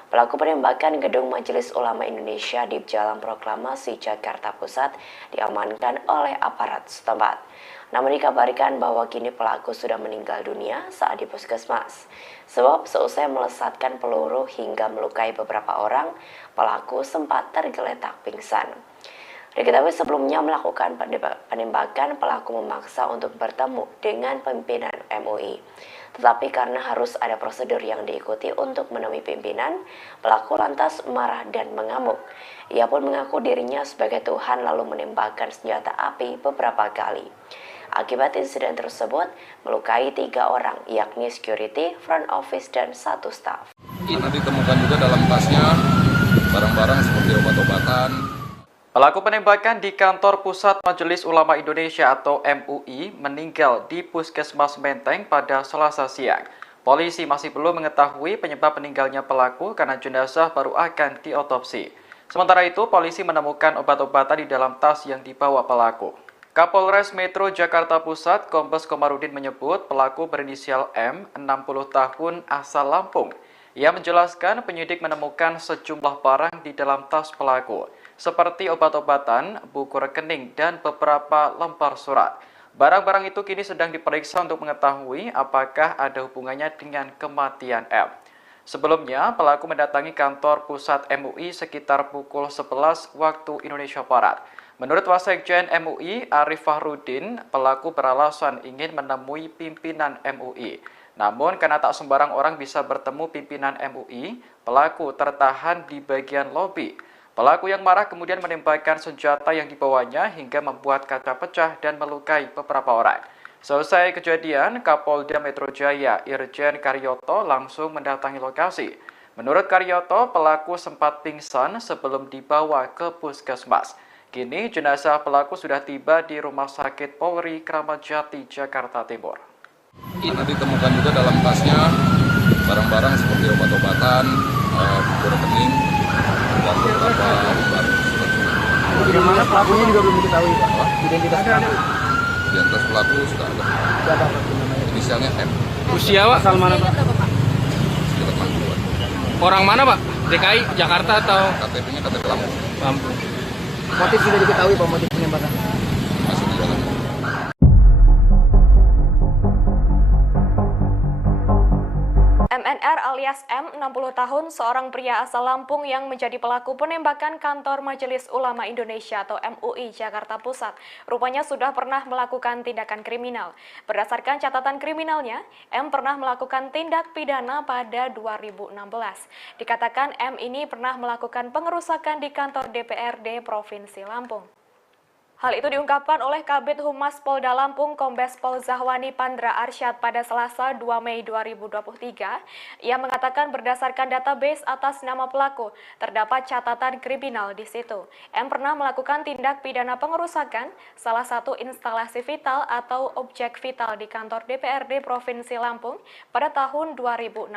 Pelaku penembakan Gedung Majelis Ulama Indonesia di Jalan Proklamasi Jakarta Pusat diamankan oleh aparat setempat. Namun dikabarkan bahwa kini pelaku sudah meninggal dunia saat di puskesmas. Sebab seusai melesatkan peluru hingga melukai beberapa orang, pelaku sempat tergeletak pingsan. Diketahui sebelumnya melakukan penembakan, pelaku memaksa untuk bertemu dengan pimpinan MUI. Tetapi karena harus ada prosedur yang diikuti untuk menemui pimpinan, pelaku lantas marah dan mengamuk. Ia pun mengaku dirinya sebagai Tuhan lalu menembakkan senjata api beberapa kali. Akibat insiden tersebut, melukai 3 orang, yakni security, front office, dan 1 staf. Karena ditemukan juga dalam tasnya barang-barang seperti obat-obatan. Pelaku penembakan di kantor Pusat Majelis Ulama Indonesia atau MUI meninggal di Puskesmas Menteng pada Selasa siang. Polisi masih belum mengetahui penyebab meninggalnya pelaku karena jenazah baru akan diotopsi. Sementara itu, polisi menemukan obat-obatan di dalam tas yang dibawa pelaku. Kapolres Metro Jakarta Pusat, Kombes Komarudin menyebut pelaku berinisial M, 60 tahun, asal Lampung. Ia menjelaskan penyidik menemukan sejumlah barang di dalam tas pelaku, seperti obat-obatan, buku rekening, dan beberapa lembar surat. Barang-barang itu kini sedang diperiksa untuk mengetahui apakah ada hubungannya dengan kematian M. Sebelumnya, pelaku mendatangi kantor pusat MUI sekitar pukul 11 waktu Indonesia Barat. Menurut Wasekjen MUI, Arif Fahrudin, pelaku beralasan ingin menemui pimpinan MUI. Namun, karena tak sembarang orang bisa bertemu pimpinan MUI, pelaku tertahan di bagian lobi. Pelaku yang marah kemudian menembakkan senjata yang dibawanya hingga membuat kaca pecah dan melukai beberapa orang. Selesai kejadian, Kapolda Metro Jaya Irjen Karyoto langsung mendatangi lokasi. Menurut Karyoto, pelaku sempat pingsan sebelum dibawa ke puskesmas. Kini jenazah pelaku sudah tiba di Rumah Sakit Polri Kramat Jati, Jakarta Timur. Karena ditemukan juga dalam tasnya barang-barang seperti obat-obatan, buku rekening, dan beberapa lembar surat-surat. Bagaimana pelakunya juga belum diketahui, Pak? Identitas pelaku. Identitas pelaku sudah ada. Siapa namanya? Inisialnya M. Usia, Pak? Asal mana, Pak? Sekitar 60-an. Orang mana, Pak? DKI, Jakarta atau KTP-nya KTP Lampung. Lampung? Motif sudah diketahui, Pak, motif penembakan. Masih di dalam. alias M, 60 tahun, seorang pria asal Lampung yang menjadi pelaku penembakan kantor Majelis Ulama Indonesia atau MUI Jakarta Pusat, rupanya sudah pernah melakukan tindakan kriminal. Berdasarkan catatan kriminalnya, M pernah melakukan tindak pidana pada 2016. Dikatakan M ini pernah melakukan pengerusakan di kantor DPRD Provinsi Lampung. Hal itu diungkapkan oleh Kabid Humas Polda Lampung Kombes Pol Zahwani Pandra Arsyad pada Selasa 2 Mei 2023. Ia mengatakan berdasarkan database atas nama pelaku, terdapat catatan kriminal di situ. M pernah melakukan tindak pidana pengerusakan salah satu instalasi vital atau objek vital di kantor DPRD Provinsi Lampung pada tahun 2016.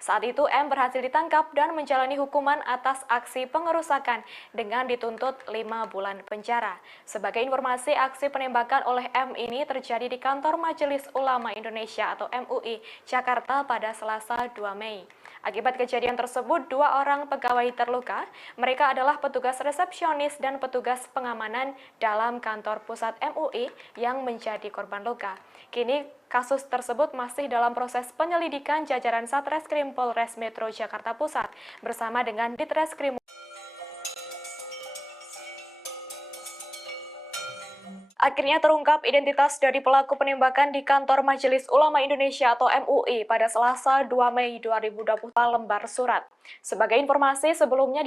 Saat itu M berhasil ditangkap dan menjalani hukuman atas aksi pengerusakan dengan dituntut 5 bulan penjara. Sebagai informasi, aksi penembakan oleh M ini terjadi di kantor Majelis Ulama Indonesia atau MUI Jakarta pada Selasa 2 Mei. Akibat kejadian tersebut, 2 orang pegawai terluka. Mereka adalah petugas resepsionis dan petugas pengamanan dalam kantor pusat MUI yang menjadi korban luka. Kini kasus tersebut masih dalam proses penyelidikan jajaran Satreskrim Polres Metro Jakarta Pusat bersama dengan Ditreskrim. Akhirnya terungkap identitas dari pelaku penembakan di kantor Majelis Ulama Indonesia atau MUI pada Selasa 2 Mei 2020 lembar surat. Sebagai informasi sebelumnya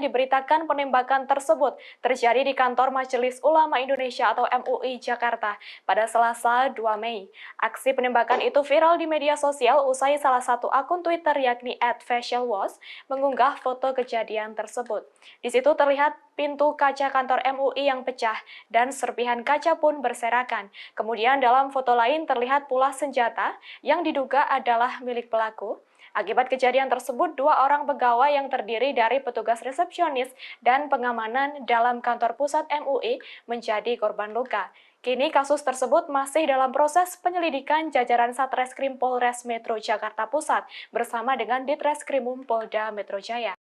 diberitakan penembakan tersebut terjadi di kantor Majelis Ulama Indonesia atau MUI Jakarta pada Selasa 2 Mei. Aksi penembakan itu viral di media sosial usai salah satu akun Twitter yakni @facialwash mengunggah foto kejadian tersebut. Di situ terlihat pintu kaca kantor MUI yang pecah dan serpihan kaca pun berserakan. Kemudian dalam foto lain terlihat pula senjata yang diduga adalah milik pelaku. Akibat kejadian tersebut, 2 orang pegawai yang terdiri dari petugas resepsionis dan pengamanan dalam kantor pusat MUI menjadi korban luka. Kini kasus tersebut masih dalam proses penyelidikan jajaran Satreskrim Polres Metro Jakarta Pusat bersama dengan Ditreskrimum Polda Metro Jaya.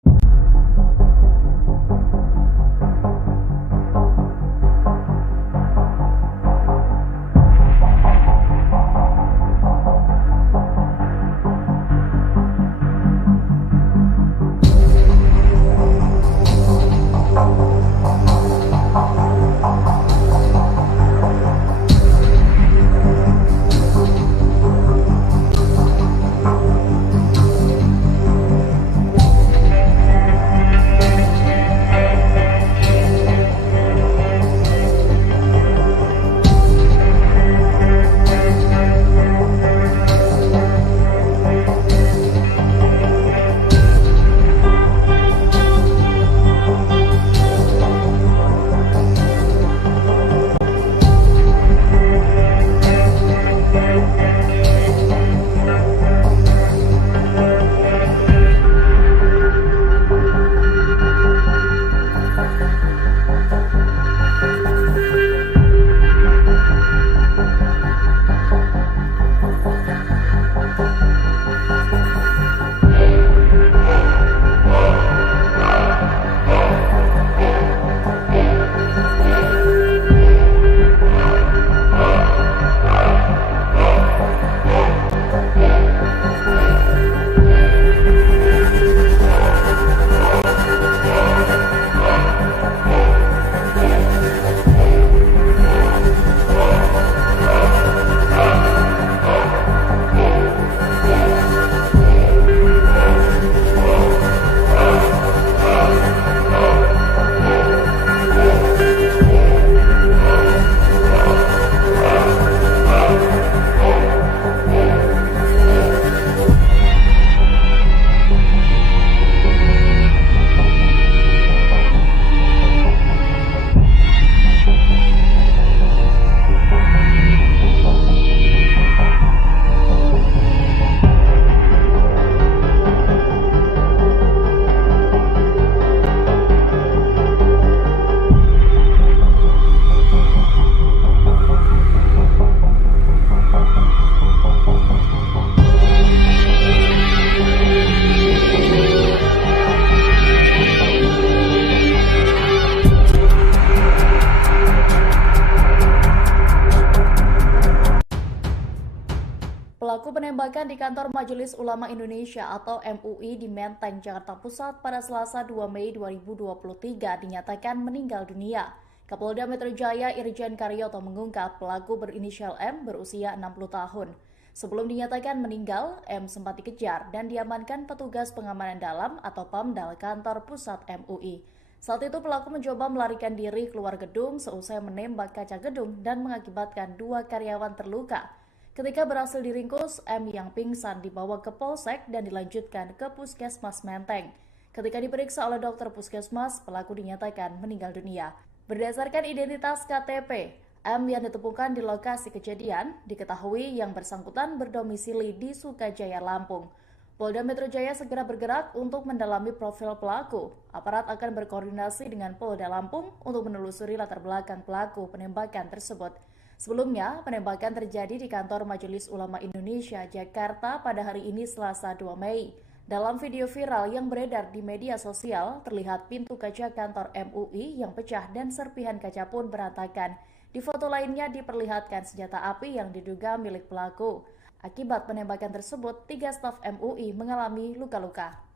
penembakan di kantor Majelis Ulama Indonesia atau MUI di Menteng, Jakarta Pusat pada Selasa 2 Mei 2023 dinyatakan meninggal dunia. Kapolda Metro Jaya Irjen Karyoto mengungkap pelaku berinisial M berusia 60 tahun. Sebelum dinyatakan meninggal, M sempat dikejar dan diamankan petugas pengamanan dalam atau PAMDAL kantor pusat MUI. Saat itu pelaku mencoba melarikan diri keluar gedung seusai menembak kaca gedung dan mengakibatkan 2 karyawan terluka. Ketika berhasil diringkus, M yang pingsan dibawa ke Polsek dan dilanjutkan ke Puskesmas Menteng. Ketika diperiksa oleh dokter Puskesmas, pelaku dinyatakan meninggal dunia. Berdasarkan identitas KTP, M yang ditemukan di lokasi kejadian diketahui yang bersangkutan berdomisili di Sukajaya, Lampung. Polda Metro Jaya segera bergerak untuk mendalami profil pelaku. Aparat akan berkoordinasi dengan Polda Lampung untuk menelusuri latar belakang pelaku penembakan tersebut. Sebelumnya, penembakan terjadi di kantor Majelis Ulama Indonesia, Jakarta pada hari ini Selasa 2 Mei. Dalam video viral yang beredar di media sosial, terlihat pintu kaca kantor MUI yang pecah dan serpihan kaca pun berantakan. Di foto lainnya diperlihatkan senjata api yang diduga milik pelaku. Akibat penembakan tersebut, 3 staf MUI mengalami luka-luka.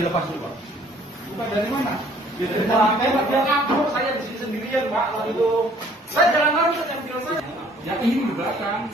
Dilepas dulu, Pak. Bukan dari mana? Dari belakang, Pak. Biar kabur, saya di sini sendirian, Pak. Lalu itu, saya jalan lari ke mobil saya. Ya ini di belakang.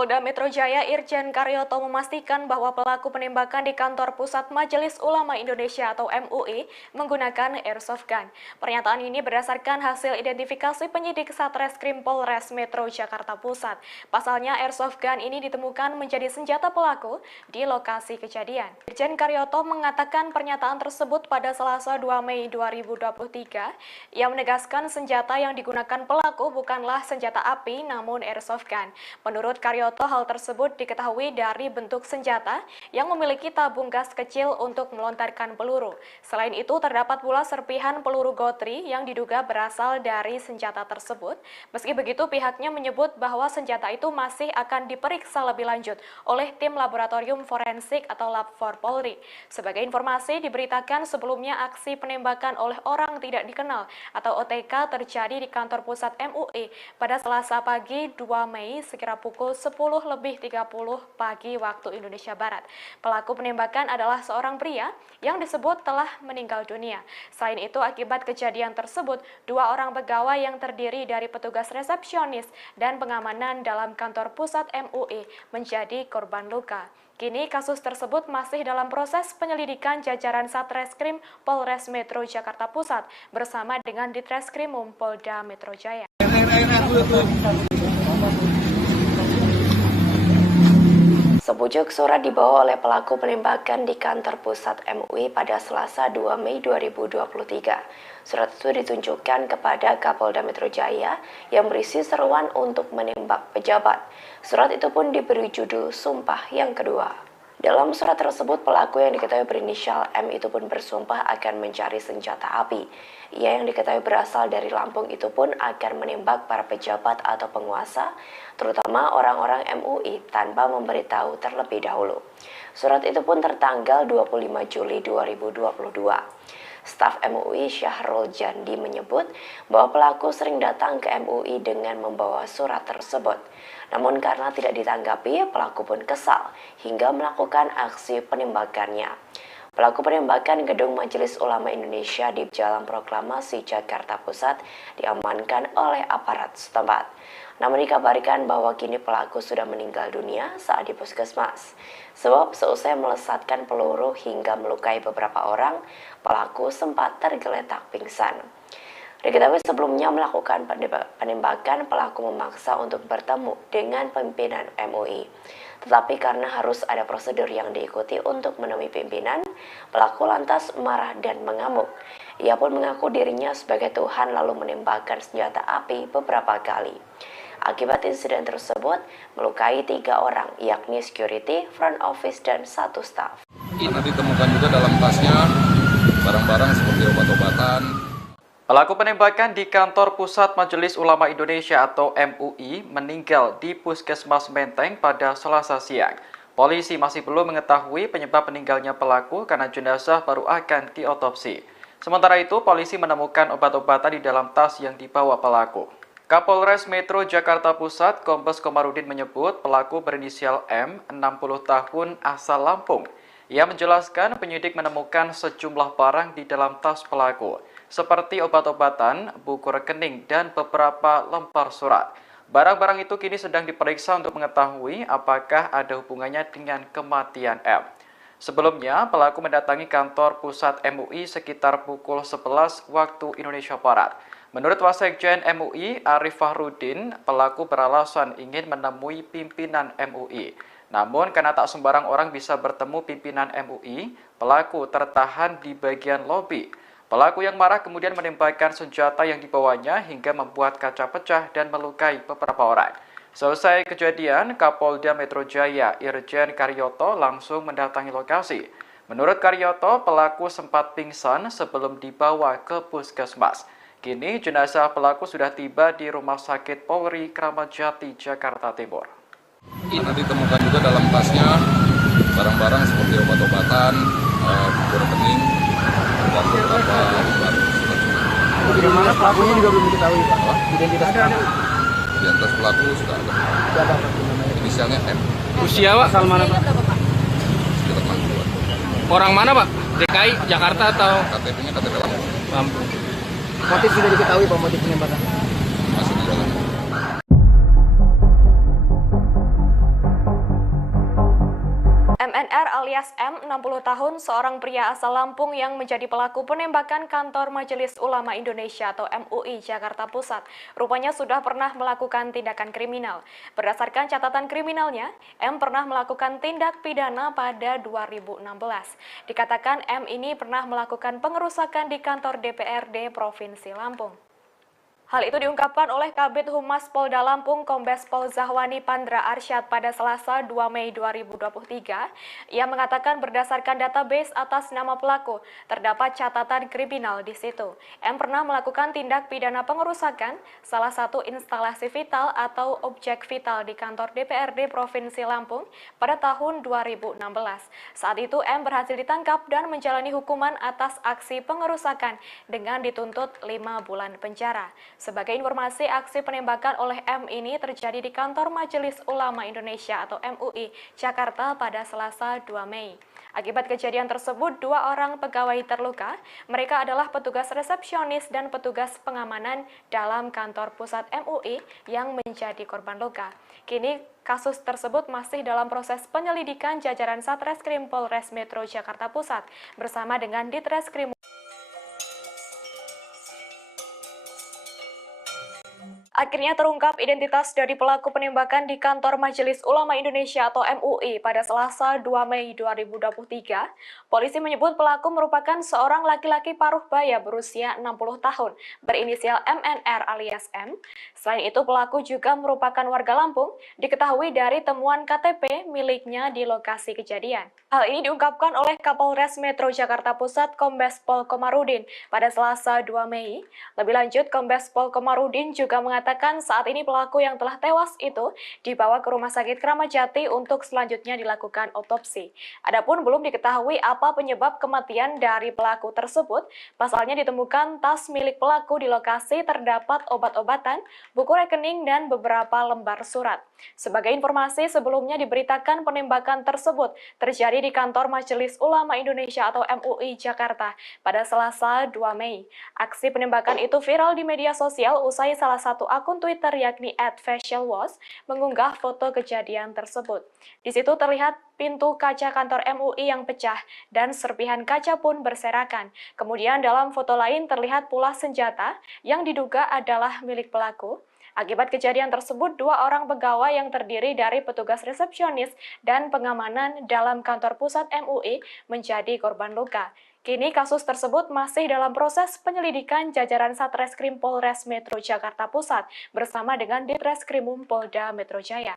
Kapolda Metro Jaya Irjen Karyoto memastikan bahwa pelaku penembakan di kantor pusat Majelis Ulama Indonesia atau MUI menggunakan airsoft gun. Pernyataan ini berdasarkan hasil identifikasi penyidik Satreskrim Polres Metro Jakarta Pusat. Pasalnya airsoft gun ini ditemukan menjadi senjata pelaku di lokasi kejadian. Irjen Karyoto mengatakan pernyataan tersebut pada Selasa 2 Mei 2023. Ia menegaskan senjata yang digunakan pelaku bukanlah senjata api namun airsoft gun. Menurut Karyoto, hal tersebut diketahui dari bentuk senjata yang memiliki tabung gas kecil untuk melontarkan peluru. Selain itu, terdapat pula serpihan peluru gotri yang diduga berasal dari senjata tersebut. Meski begitu, pihaknya menyebut bahwa senjata itu masih akan diperiksa lebih lanjut oleh tim laboratorium forensik atau Lab 4 Polri. Sebagai informasi, diberitakan sebelumnya aksi penembakan oleh orang tidak dikenal atau OTK terjadi di kantor pusat MUI pada Selasa pagi 2 Mei sekira pukul 10:30 pagi waktu Indonesia Barat. Pelaku penembakan adalah seorang pria yang disebut telah meninggal dunia. Selain itu, akibat kejadian tersebut, 2 orang pegawai yang terdiri dari petugas resepsionis dan pengamanan dalam kantor pusat MUI menjadi korban luka. Kini kasus tersebut masih dalam proses penyelidikan jajaran Satreskrim Polres Metro Jakarta Pusat bersama dengan Ditreskrimum Polda Metro Jaya. Sebujuk surat dibawa oleh pelaku penembakan di kantor pusat MUI pada Selasa 2 Mei 2023. Surat itu ditunjukkan kepada Kapolda Metro Jaya yang berisi seruan untuk menembak pejabat. Surat itu pun diberi judul Sumpah yang Kedua. Dalam surat tersebut, pelaku yang diketahui berinisial M itu pun bersumpah akan mencari senjata api. Ia yang diketahui berasal dari Lampung itu pun akan menembak para pejabat atau penguasa, terutama orang-orang MUI tanpa memberitahu terlebih dahulu. Surat itu pun tertanggal 25 Juli 2022. Staf MUI Syahrul Jandi menyebut bahwa pelaku sering datang ke MUI dengan membawa surat tersebut. Namun karena tidak ditanggapi, pelaku pun kesal hingga melakukan aksi penembakannya. Pelaku penembakan Gedung Majelis Ulama Indonesia di Jalan Proklamasi Jakarta Pusat diamankan oleh aparat setempat. Namun dikabarkan bahwa kini pelaku sudah meninggal dunia saat di puskesmas. Sebab seusai melesatkan peluru hingga melukai beberapa orang, pelaku sempat tergeletak pingsan. Diketahui sebelumnya melakukan penembakan, pelaku memaksa untuk bertemu dengan pimpinan MUI. Tetapi karena harus ada prosedur yang diikuti untuk menemui pimpinan, pelaku lantas marah dan mengamuk. Ia pun mengaku dirinya sebagai Tuhan lalu menembakkan senjata api beberapa kali. Akibat insiden tersebut, melukai 3 orang, yakni security, front office, dan 1 staf. Karena ditemukan juga dalam tasnya barang-barang seperti obat-obatan. Pelaku penembakan di kantor pusat Majelis Ulama Indonesia atau MUI meninggal di Puskesmas Menteng pada Selasa siang. Polisi masih belum mengetahui penyebab meninggalnya pelaku karena jenazah baru akan diotopsi. Sementara itu, polisi menemukan obat-obatan di dalam tas yang dibawa pelaku. Kapolres Metro Jakarta Pusat, Kombes Komarudin menyebut pelaku berinisial M, 60 tahun, asal Lampung. Ia menjelaskan penyidik menemukan sejumlah barang di dalam tas pelaku, seperti obat-obatan, buku rekening, dan beberapa lembar surat. Barang-barang itu kini sedang diperiksa untuk mengetahui apakah ada hubungannya dengan kematian M. Sebelumnya, pelaku mendatangi kantor pusat MUI sekitar pukul 11 waktu Indonesia Barat. Menurut Wasekjen MUI, Arif Fahrudin, pelaku beralasan ingin menemui pimpinan MUI. Namun, karena tak sembarang orang bisa bertemu pimpinan MUI, pelaku tertahan di bagian lobi. Pelaku yang marah kemudian menembakkan senjata yang dibawanya hingga membuat kaca pecah dan melukai beberapa orang. Selesai kejadian, Kapolda Metro Jaya Irjen Karyoto langsung mendatangi lokasi. Menurut Karyoto, pelaku sempat pingsan sebelum dibawa ke puskesmas. Kini jenazah pelaku sudah tiba di Rumah Sakit Polri Kramat Jati, Jakarta Timur. Karena ditemukan juga dalam tasnya barang-barang seperti obat-obatan, buku rekening, dan beberapa lembar surat. Bagaimana pelakunya juga belum diketahui, Pak? Identitas pelaku. Identitas pelaku sudah ada. Siapa Pak namanya? Inisialnya M. Usia Pak? Asal mana Pak? Sekitar 60-an. Orang mana Pak? DKI, Jakarta atau KTP-nya KTP Lampung. Lampung? Motif sudah diketahui Pak, motif penembakan. Masih di dalam. MNR alias M, 60 tahun, seorang pria asal Lampung yang menjadi pelaku penembakan kantor Majelis Ulama Indonesia atau MUI Jakarta Pusat. Rupanya sudah pernah melakukan tindakan kriminal. Berdasarkan catatan kriminalnya, M pernah melakukan tindak pidana pada 2016. Dikatakan M ini pernah melakukan pengerusakan di kantor DPRD Provinsi Lampung. Hal itu diungkapkan oleh Kabid Humas Polda Lampung Kombes Pol Zahwani Pandra Arsyad pada Selasa 2 Mei 2023. Ia mengatakan berdasarkan database atas nama pelaku, terdapat catatan kriminal di situ. M pernah melakukan tindak pidana pengerusakan salah satu instalasi vital atau objek vital di kantor DPRD Provinsi Lampung pada tahun 2016. Saat itu M berhasil ditangkap dan menjalani hukuman atas aksi pengerusakan dengan dituntut 5 bulan penjara. Sebagai informasi, aksi penembakan oleh M ini terjadi di kantor Majelis Ulama Indonesia atau MUI Jakarta pada Selasa 2 Mei. Akibat kejadian tersebut, 2 orang pegawai terluka. Mereka adalah petugas resepsionis dan petugas pengamanan dalam kantor pusat MUI yang menjadi korban luka. Kini kasus tersebut masih dalam proses penyelidikan jajaran Satreskrim Polres Metro Jakarta Pusat bersama dengan Ditreskrim. Akhirnya terungkap identitas dari pelaku penembakan di kantor Majelis Ulama Indonesia atau MUI pada Selasa 2 Mei 2023. Polisi menyebut pelaku merupakan seorang laki-laki paruh baya berusia 60 tahun, berinisial MNR alias M. Selain itu, pelaku juga merupakan warga Lampung, diketahui dari temuan KTP miliknya di lokasi kejadian. Hal ini diungkapkan oleh Kapolres Metro Jakarta Pusat Kombes Pol Komarudin pada Selasa 2 Mei. Lebih lanjut, Kombes Pol Komarudin juga mengatakan saat ini pelaku yang telah tewas itu dibawa ke Rumah Sakit Kramat Jati untuk selanjutnya dilakukan otopsi. Adapun belum diketahui apa penyebab kematian dari pelaku tersebut. Pasalnya ditemukan tas milik pelaku di lokasi terdapat obat-obatan, buku rekening, dan beberapa lembar surat. Sebagai informasi, sebelumnya diberitakan penembakan tersebut terjadi di kantor Majelis Ulama Indonesia atau MUI Jakarta pada Selasa 2 Mei. Aksi penembakan itu viral di media sosial usai salah satu akun Twitter yakni @facialwash mengunggah foto kejadian tersebut. Di situ terlihat pintu kaca kantor MUI yang pecah dan serpihan kaca pun berserakan. Kemudian dalam foto lain terlihat pula senjata yang diduga adalah milik pelaku. Akibat kejadian tersebut, 2 orang pegawai yang terdiri dari petugas resepsionis dan pengamanan dalam kantor pusat MUI menjadi korban luka. Kini kasus tersebut masih dalam proses penyelidikan jajaran Satreskrim Polres Metro Jakarta Pusat bersama dengan Ditreskrimum Polda Metro Jaya.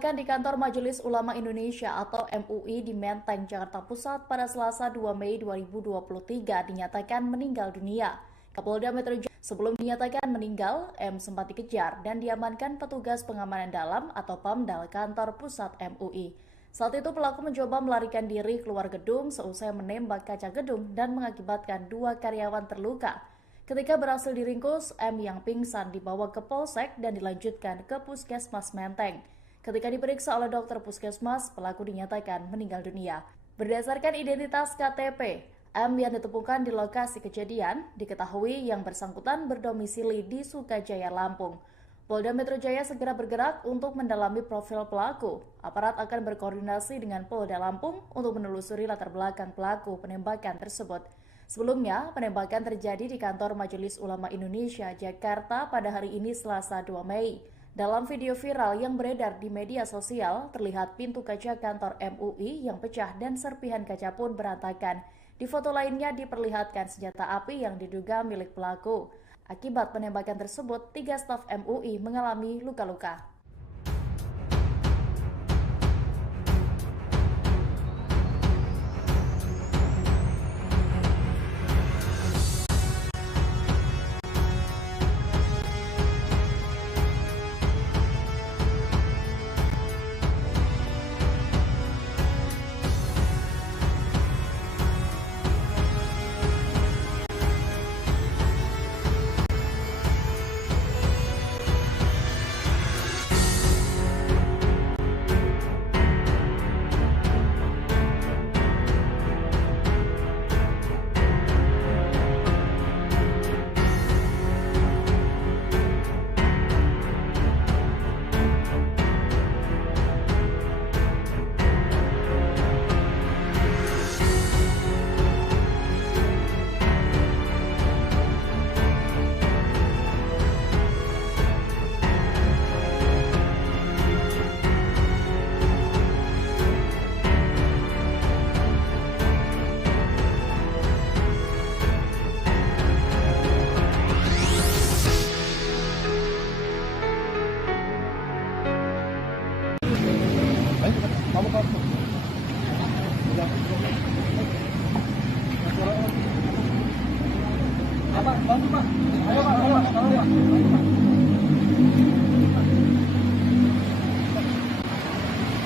penembakan di kantor Majelis Ulama Indonesia atau MUI di Menteng, Jakarta Pusat pada Selasa 2 Mei 2023 dinyatakan meninggal dunia. Kapolda Metro Jaya sebelum dinyatakan meninggal, M sempat dikejar dan diamankan petugas pengamanan dalam atau PAMDAL kantor pusat MUI. Saat itu pelaku mencoba melarikan diri keluar gedung seusai menembak kaca gedung dan mengakibatkan 2 karyawan terluka. Ketika berhasil diringkus, M yang pingsan dibawa ke Polsek dan dilanjutkan ke Puskesmas Menteng. Ketika diperiksa oleh dokter Puskesmas, pelaku dinyatakan meninggal dunia. Berdasarkan identitas KTP, M yang ditemukan di lokasi kejadian diketahui yang bersangkutan berdomisili di Sukajaya, Lampung. Polda Metro Jaya segera bergerak untuk mendalami profil pelaku. Aparat akan berkoordinasi dengan Polda Lampung untuk menelusuri latar belakang pelaku penembakan tersebut. Sebelumnya, penembakan terjadi di kantor Majelis Ulama Indonesia, Jakarta pada hari ini Selasa 2 Mei. Dalam video viral yang beredar di media sosial, terlihat pintu kaca kantor MUI yang pecah dan serpihan kaca pun berantakan. Di foto lainnya diperlihatkan senjata api yang diduga milik pelaku. Akibat penembakan tersebut, 3 staf MUI mengalami luka-luka.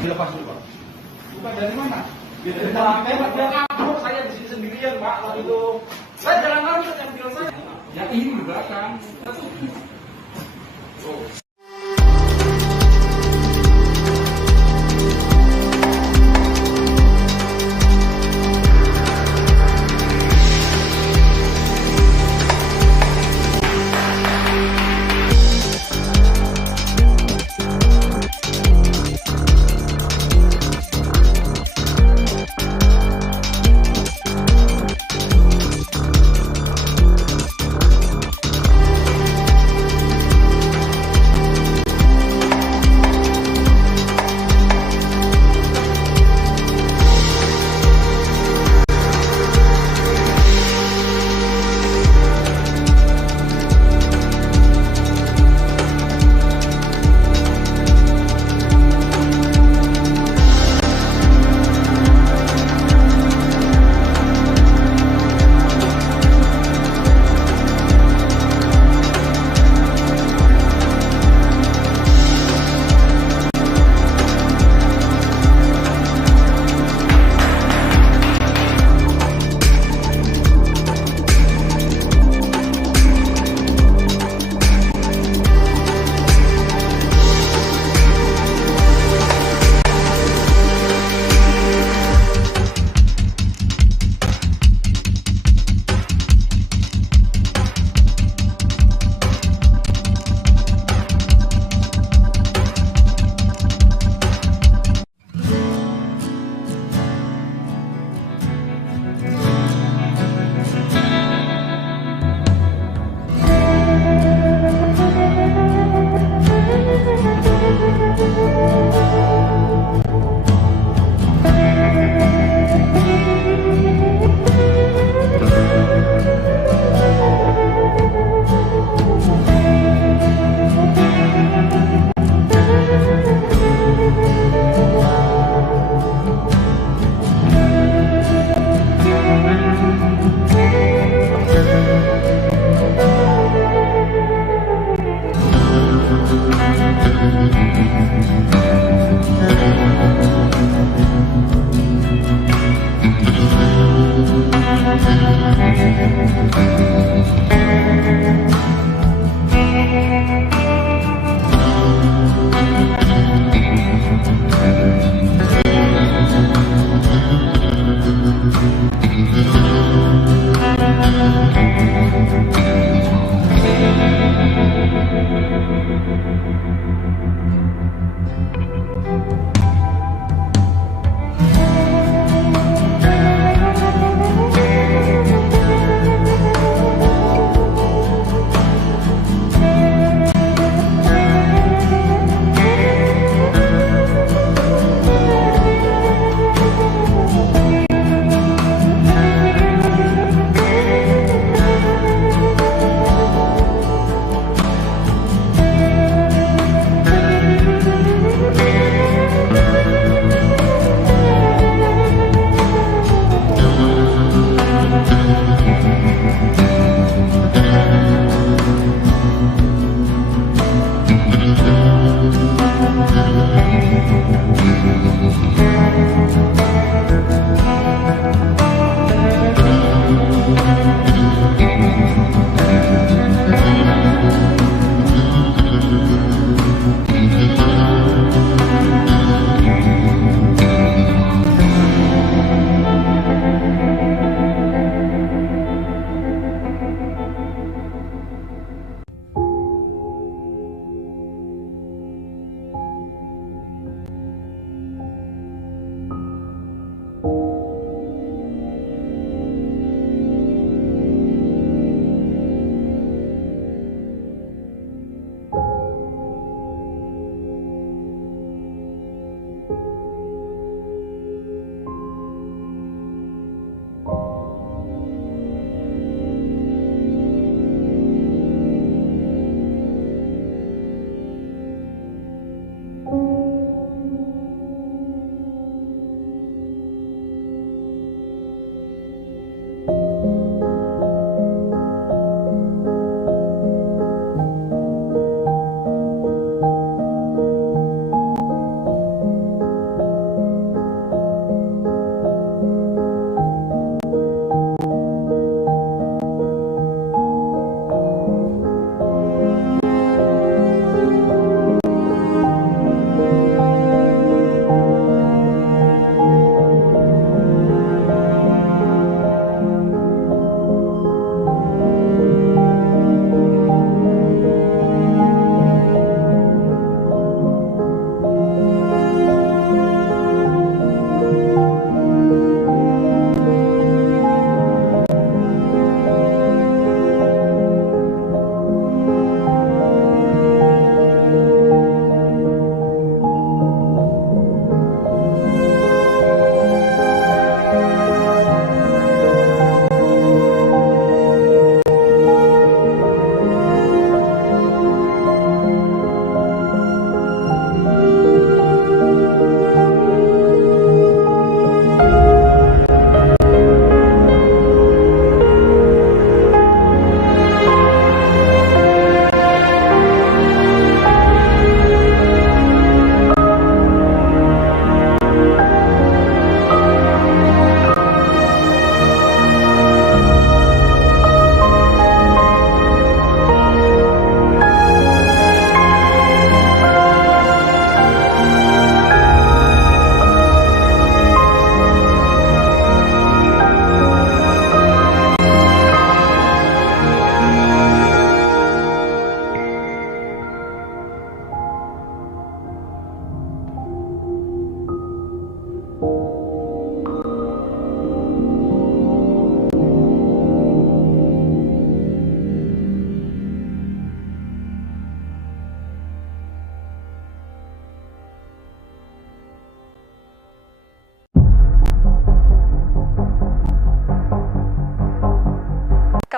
Dilepas dulu, Pak. Bukan dari mana? Dari belakang, Pak. Dia kabur, saya di sini sendirian, Pak. Lalu itu, saya jalan lalu yang bilang saya. Ya ini di belakang.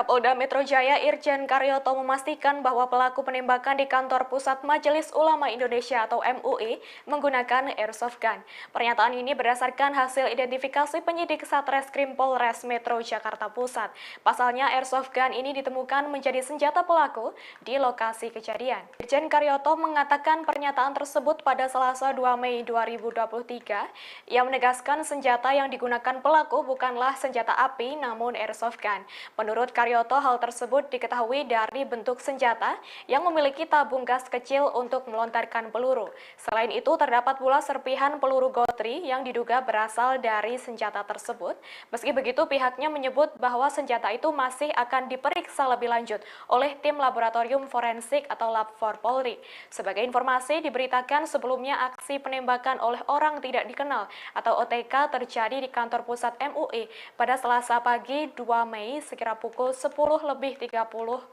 Kapolda Metro Jaya Irjen Karyoto memastikan bahwa pelaku penembakan di kantor pusat Majelis Ulama Indonesia atau MUI menggunakan airsoft gun. Pernyataan ini berdasarkan hasil identifikasi penyidik Satreskrim Polres Metro Jakarta Pusat. Pasalnya airsoft gun ini ditemukan menjadi senjata pelaku di lokasi kejadian. Irjen Karyoto mengatakan pernyataan tersebut pada Selasa 2 Mei 2023. Ia menegaskan senjata yang digunakan pelaku bukanlah senjata api namun airsoft gun. Menurut Karyoto, hal tersebut diketahui dari bentuk senjata yang memiliki tabung gas kecil untuk melontarkan peluru. Selain itu, terdapat pula serpihan peluru gotri yang diduga berasal dari senjata tersebut. Meski begitu, pihaknya menyebut bahwa senjata itu masih akan diperiksa lebih lanjut oleh tim laboratorium forensik atau Lab 4 Polri. Sebagai informasi, diberitakan sebelumnya aksi penembakan oleh orang tidak dikenal atau OTK terjadi di kantor pusat MUI pada Selasa pagi 2 Mei sekira pukul 10:30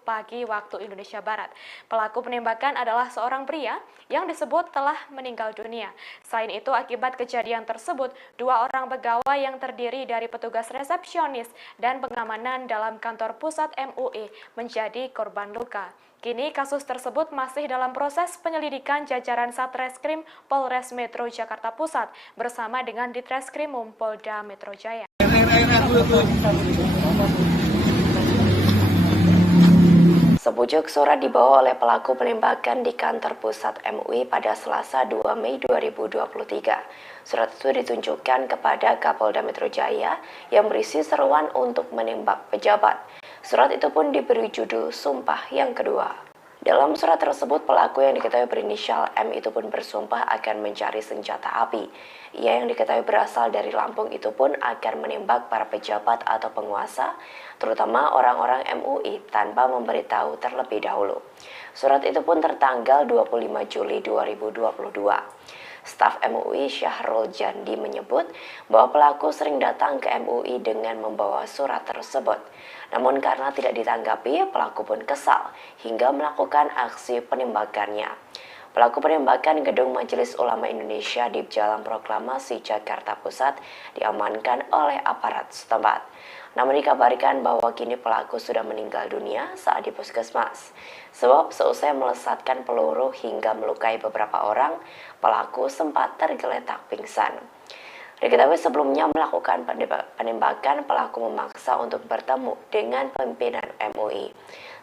pagi waktu Indonesia Barat. Pelaku penembakan adalah seorang pria yang disebut telah meninggal dunia. Selain itu, akibat kejadian tersebut, 2 orang pegawai yang terdiri dari petugas resepsionis dan pengamanan dalam kantor pusat MUI menjadi korban luka. Kini kasus tersebut masih dalam proses penyelidikan jajaran Satreskrim Polres Metro Jakarta Pusat bersama dengan Ditreskrimum Polda Metro Jaya. Sepucuk surat dibawa oleh pelaku penembakan di kantor pusat MUI pada Selasa 2 Mei 2023. Surat itu ditunjukkan kepada Kapolda Metro Jaya yang berisi seruan untuk menembak pejabat. Surat itu pun diberi judul Sumpah yang Kedua. Dalam surat tersebut, pelaku yang diketahui berinisial M itu pun bersumpah akan mencari senjata api. Ia yang diketahui berasal dari Lampung itu pun akan menembak para pejabat atau penguasa, terutama orang-orang MUI tanpa memberitahu terlebih dahulu. Surat itu pun tertanggal 25 Juli 2022. Staf MUI Syahrul Jandi menyebut bahwa pelaku sering datang ke MUI dengan membawa surat tersebut. Namun karena tidak ditanggapi, pelaku pun kesal hingga melakukan aksi penembakannya. Pelaku penembakan gedung Majelis Ulama Indonesia di Jalan Proklamasi Jakarta Pusat diamankan oleh aparat setempat. Namun dikabarkan bahwa kini pelaku sudah meninggal dunia saat di puskesmas. Sebab seusai melesatkan peluru hingga melukai beberapa orang, pelaku sempat tergeletak pingsan. Diketahui sebelumnya melakukan penembakan, pelaku memaksa untuk bertemu dengan pimpinan MUI.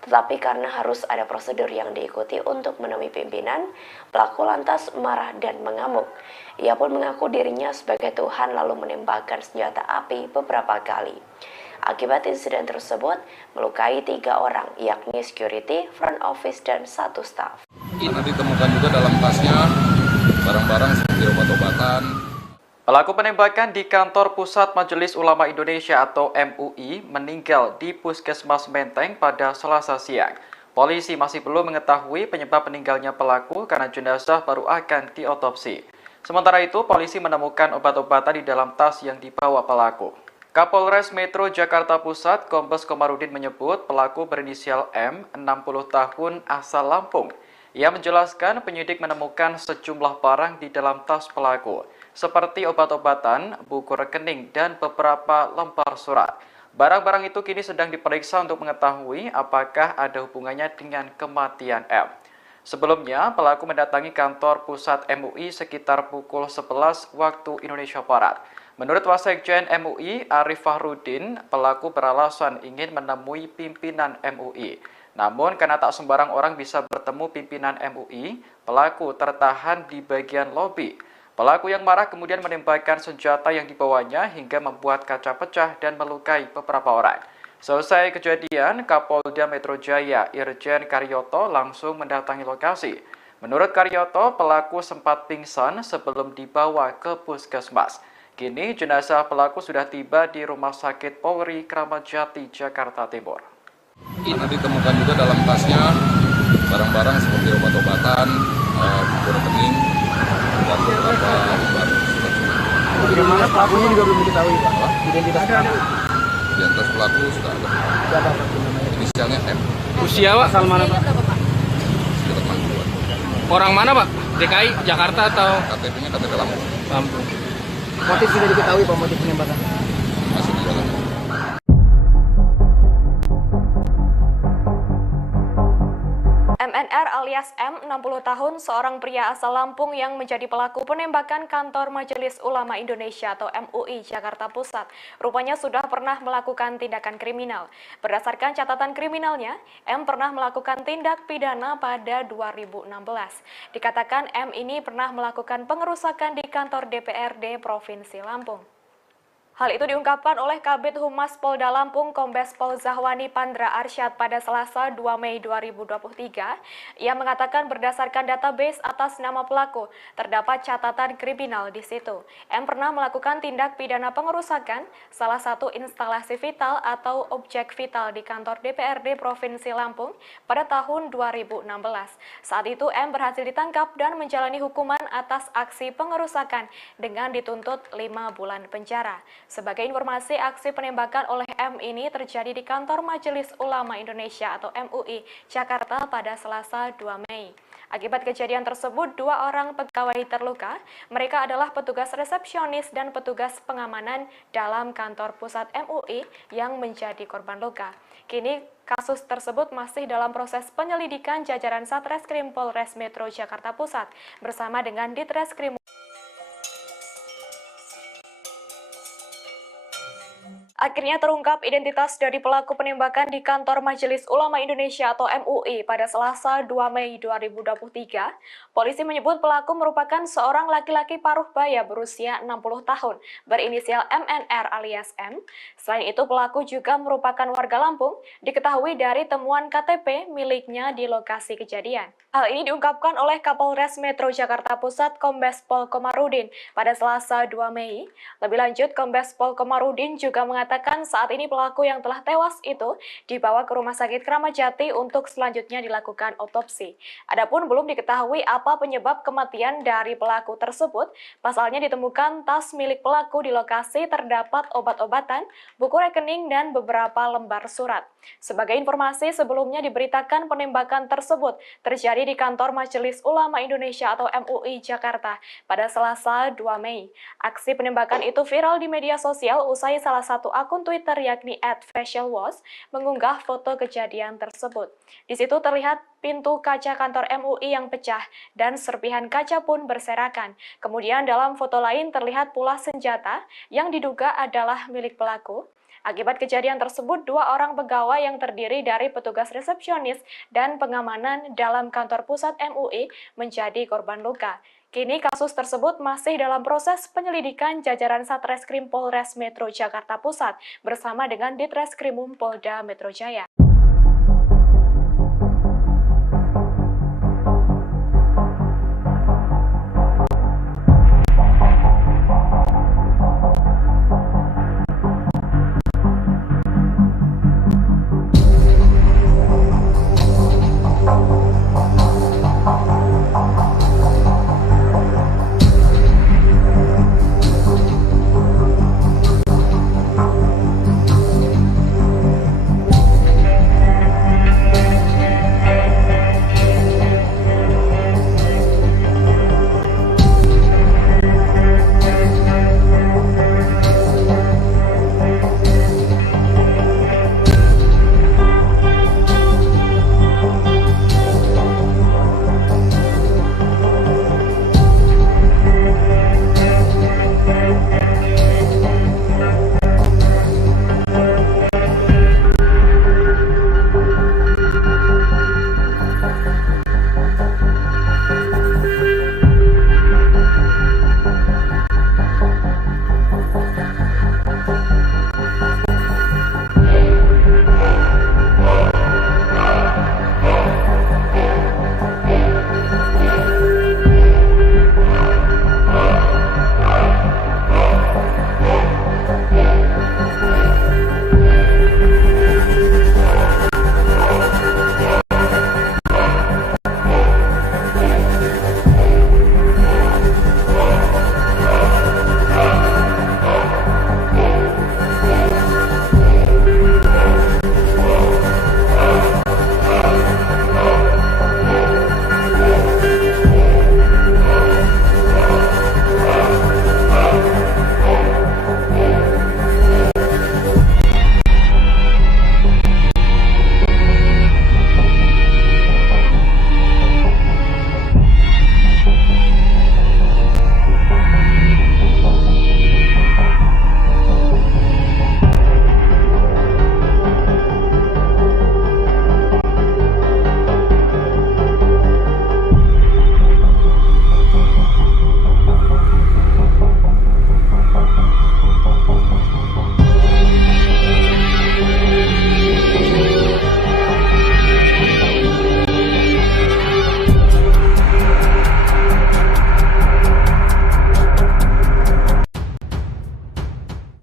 Tetapi karena harus ada prosedur yang diikuti untuk menemui pimpinan, pelaku lantas marah dan mengamuk. Ia pun mengaku dirinya sebagai Tuhan lalu menembakkan senjata api beberapa kali. Akibat insiden tersebut, melukai 3 orang, yakni security, front office, dan 1 staff. Nanti ditemukan juga dalam tasnya barang-barang seperti obat-obatan. Pelaku penembakan di kantor pusat Majelis Ulama Indonesia atau MUI meninggal di Puskesmas Menteng pada Selasa siang. Polisi masih belum mengetahui penyebab meninggalnya pelaku karena jenazah baru akan diotopsi. Sementara itu, polisi menemukan obat-obatan di dalam tas yang dibawa pelaku. Kapolres Metro Jakarta Pusat, Kombes Komarudin menyebut pelaku berinisial M, 60 tahun, asal Lampung. Ia menjelaskan penyidik menemukan sejumlah barang di dalam tas pelaku, seperti obat-obatan, buku rekening, dan beberapa lembar surat. Barang-barang itu kini sedang diperiksa untuk mengetahui apakah ada hubungannya dengan kematian M. Sebelumnya, pelaku mendatangi kantor pusat MUI sekitar pukul 11 waktu Indonesia Barat. Menurut Wasekjen MUI, Arif Fahrudin, pelaku beralasan ingin menemui pimpinan MUI. Namun, karena tak sembarang orang bisa bertemu pimpinan MUI, pelaku tertahan di bagian lobi. Pelaku yang marah kemudian menembakkan senjata yang dibawanya hingga membuat kaca pecah dan melukai beberapa orang. Selesai kejadian, Kapolda Metro Jaya Irjen Karyoto langsung mendatangi lokasi. Menurut Karyoto, pelaku sempat pingsan sebelum dibawa ke puskesmas. Kini jenazah pelaku sudah tiba di Rumah Sakit Polri Kramat Jati, Jakarta Timur. Nanti ditemukan juga dalam tasnya barang-barang seperti obat-obatan, buku rekening, dan beberapa lembar surat. Bagaimana pelakunya juga belum diketahui, Pak? Identitas pelaku. Identitas pelaku sudah ada. Siapa Pak namanya? Inisialnya M. Usia Pak? Asal mana Pak? Sekitar 60-an. Orang mana Pak? DKI, Jakarta atau KTP-nya KTP Lampung. Lampung? Motif sudah diketahui Pak, motif penembakan. Masih di jalan. alias M, 60 tahun, seorang pria asal Lampung yang menjadi pelaku penembakan kantor Majelis Ulama Indonesia atau MUI Jakarta Pusat. Rupanya sudah pernah melakukan tindakan kriminal. Berdasarkan catatan kriminalnya, M pernah melakukan tindak pidana pada 2016. Dikatakan M ini pernah melakukan pengerusakan di kantor DPRD Provinsi Lampung. Hal itu diungkapkan oleh Kabid Humas Polda Lampung Kombes Pol Zahwani Pandra Arsyad pada Selasa 2 Mei 2023. Ia mengatakan berdasarkan database atas nama pelaku, terdapat catatan kriminal di situ. M pernah melakukan tindak pidana pengerusakan salah satu instalasi vital atau objek vital di kantor DPRD Provinsi Lampung pada tahun 2016. Saat itu M berhasil ditangkap dan menjalani hukuman atas aksi pengerusakan dengan dituntut 5 bulan penjara. Sebagai informasi, aksi penembakan oleh M ini terjadi di kantor Majelis Ulama Indonesia atau MUI Jakarta pada Selasa 2 Mei. Akibat kejadian tersebut, 2 orang pegawai terluka. Mereka adalah petugas resepsionis dan petugas pengamanan dalam kantor pusat MUI yang menjadi korban luka. Kini kasus tersebut masih dalam proses penyelidikan jajaran Satreskrim Polres Metro Jakarta Pusat bersama dengan Ditreskrim. Akhirnya terungkap identitas dari pelaku penembakan di kantor Majelis Ulama Indonesia atau MUI pada Selasa 2 Mei 2023. Polisi menyebut pelaku merupakan seorang laki-laki paruh baya berusia 60 tahun, berinisial MNR alias M. Selain itu, pelaku juga merupakan warga Lampung, diketahui dari temuan KTP miliknya di lokasi kejadian. Hal ini diungkapkan oleh Kapolres Metro Jakarta Pusat Kombes Pol Komarudin pada Selasa 2 Mei. Lebih lanjut, Kombes Pol Komarudin juga mengatakan saat ini pelaku yang telah tewas itu dibawa ke Rumah Sakit Kramat Jati untuk selanjutnya dilakukan otopsi. Adapun belum diketahui apa penyebab kematian dari pelaku tersebut. Pasalnya ditemukan tas milik pelaku di lokasi terdapat obat-obatan, buku rekening, dan beberapa lembar surat. Sebagai informasi, sebelumnya diberitakan penembakan tersebut terjadi di kantor Majelis Ulama Indonesia atau MUI Jakarta pada Selasa 2 Mei. Aksi penembakan itu viral di media sosial usai salah satu akun Twitter yakni @facialwash mengunggah foto kejadian tersebut. Di situ terlihat pintu kaca kantor MUI yang pecah dan serpihan kaca pun berserakan. Kemudian dalam foto lain terlihat pula senjata yang diduga adalah milik pelaku. Akibat kejadian tersebut, 2 orang pegawai yang terdiri dari petugas resepsionis dan pengamanan dalam kantor pusat MUI menjadi korban luka. Kini kasus tersebut masih dalam proses penyelidikan jajaran Satreskrim Polres Metro Jakarta Pusat bersama dengan Ditreskrimum Polda Metro Jaya.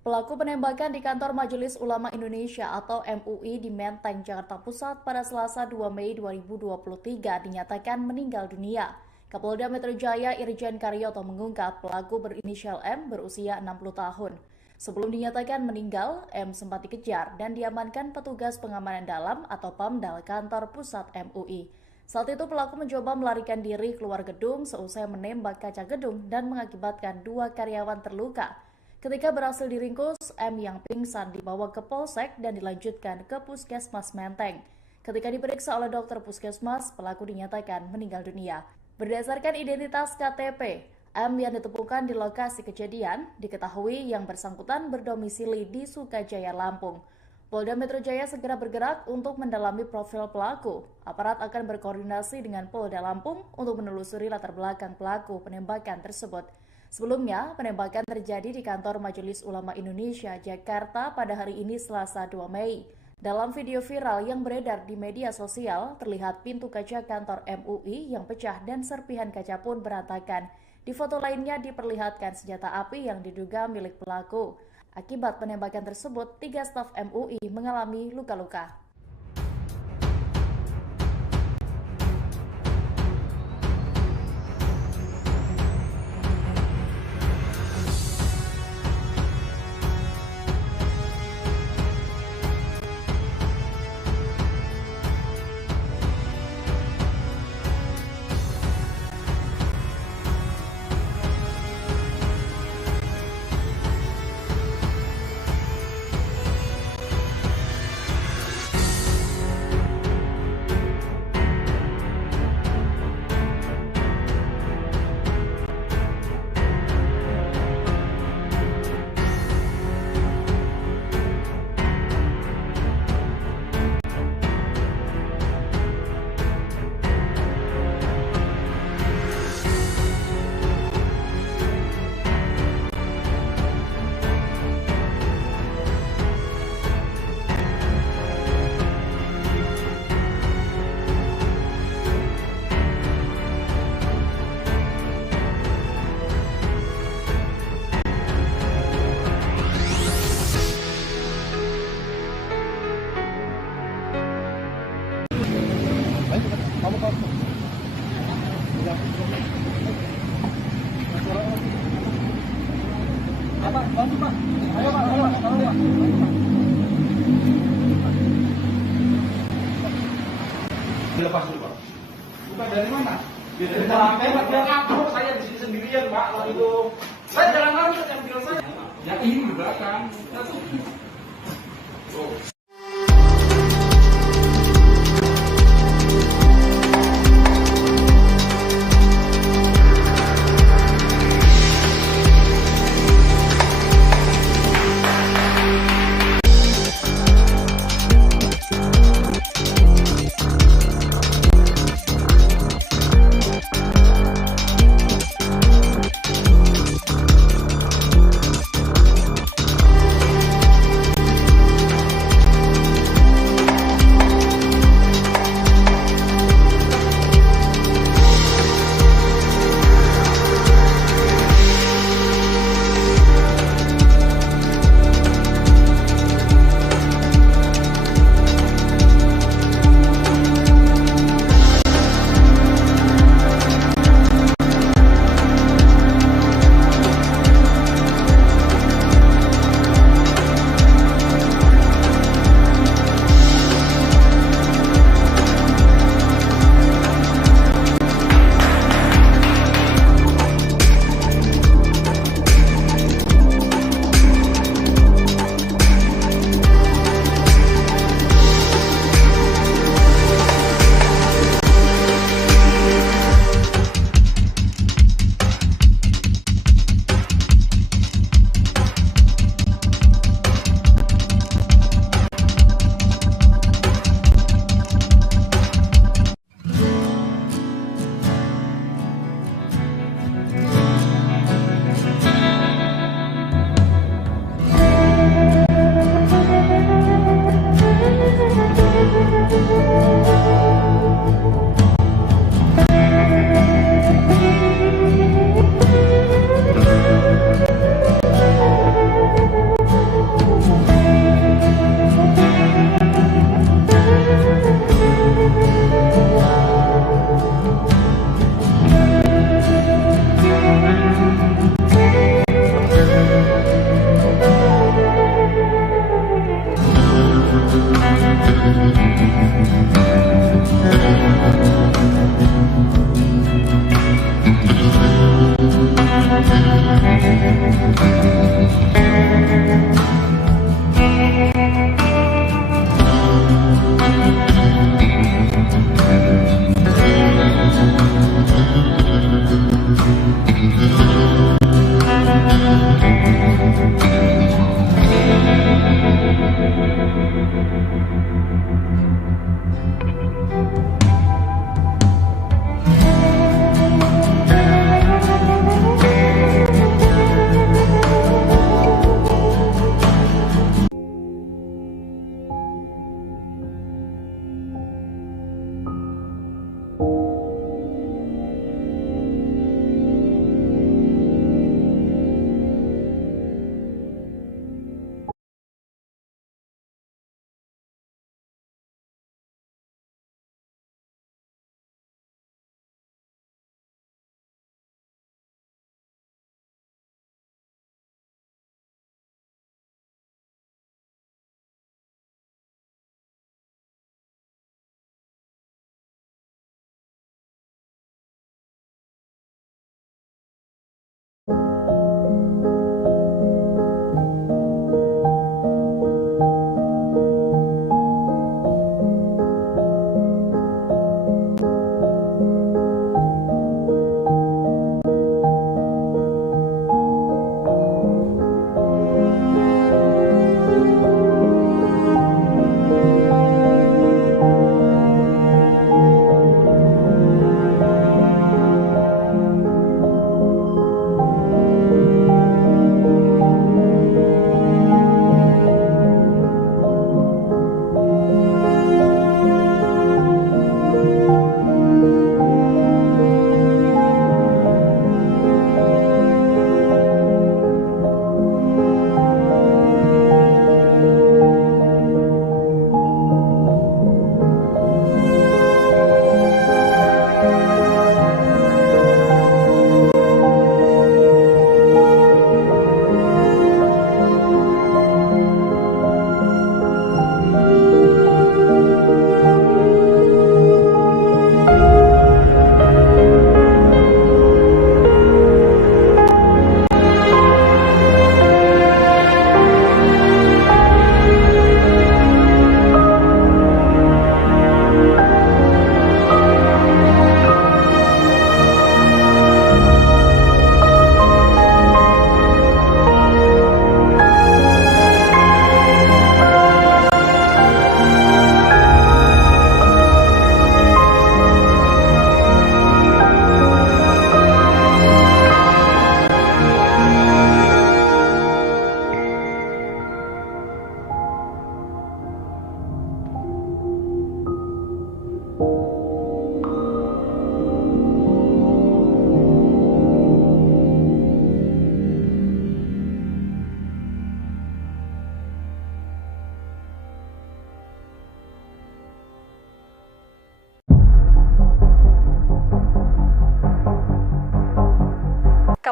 Pelaku penembakan di kantor Majelis Ulama Indonesia atau MUI di Menteng, Jakarta Pusat pada Selasa 2 Mei 2023 dinyatakan meninggal dunia. Kapolda Metro Jaya Irjen Karyoto mengungkap pelaku berinisial M berusia 60 tahun. Sebelum dinyatakan meninggal, M sempat dikejar dan diamankan petugas pengamanan dalam atau PAMDAL kantor pusat MUI. Saat itu pelaku mencoba melarikan diri keluar gedung seusai menembak kaca gedung dan mengakibatkan 2 karyawan terluka. Ketika berhasil diringkus, M yang pingsan dibawa ke Polsek dan dilanjutkan ke Puskesmas Menteng. Ketika diperiksa oleh dokter Puskesmas, pelaku dinyatakan meninggal dunia. Berdasarkan identitas KTP, M yang ditemukan di lokasi kejadian diketahui yang bersangkutan berdomisili di Sukajaya, Lampung. Polda Metro Jaya segera bergerak untuk mendalami profil pelaku. Aparat akan berkoordinasi dengan Polda Lampung untuk menelusuri latar belakang pelaku penembakan tersebut. Sebelumnya, penembakan terjadi di kantor Majelis Ulama Indonesia, Jakarta pada hari ini Selasa 2 Mei. Dalam video viral yang beredar di media sosial, terlihat pintu kaca kantor MUI yang pecah dan serpihan kaca pun berantakan. Di foto lainnya diperlihatkan senjata api yang diduga milik pelaku. Akibat penembakan tersebut, 3 staf MUI mengalami luka-luka. Dilepas dulu, Pak. Bukan dari mana? Dari belakang, Pak. Dia ngatur saya di sini sendirian, Pak. Lalu itu saya jalan langsung yang bilang saya. Ya ini di belakang.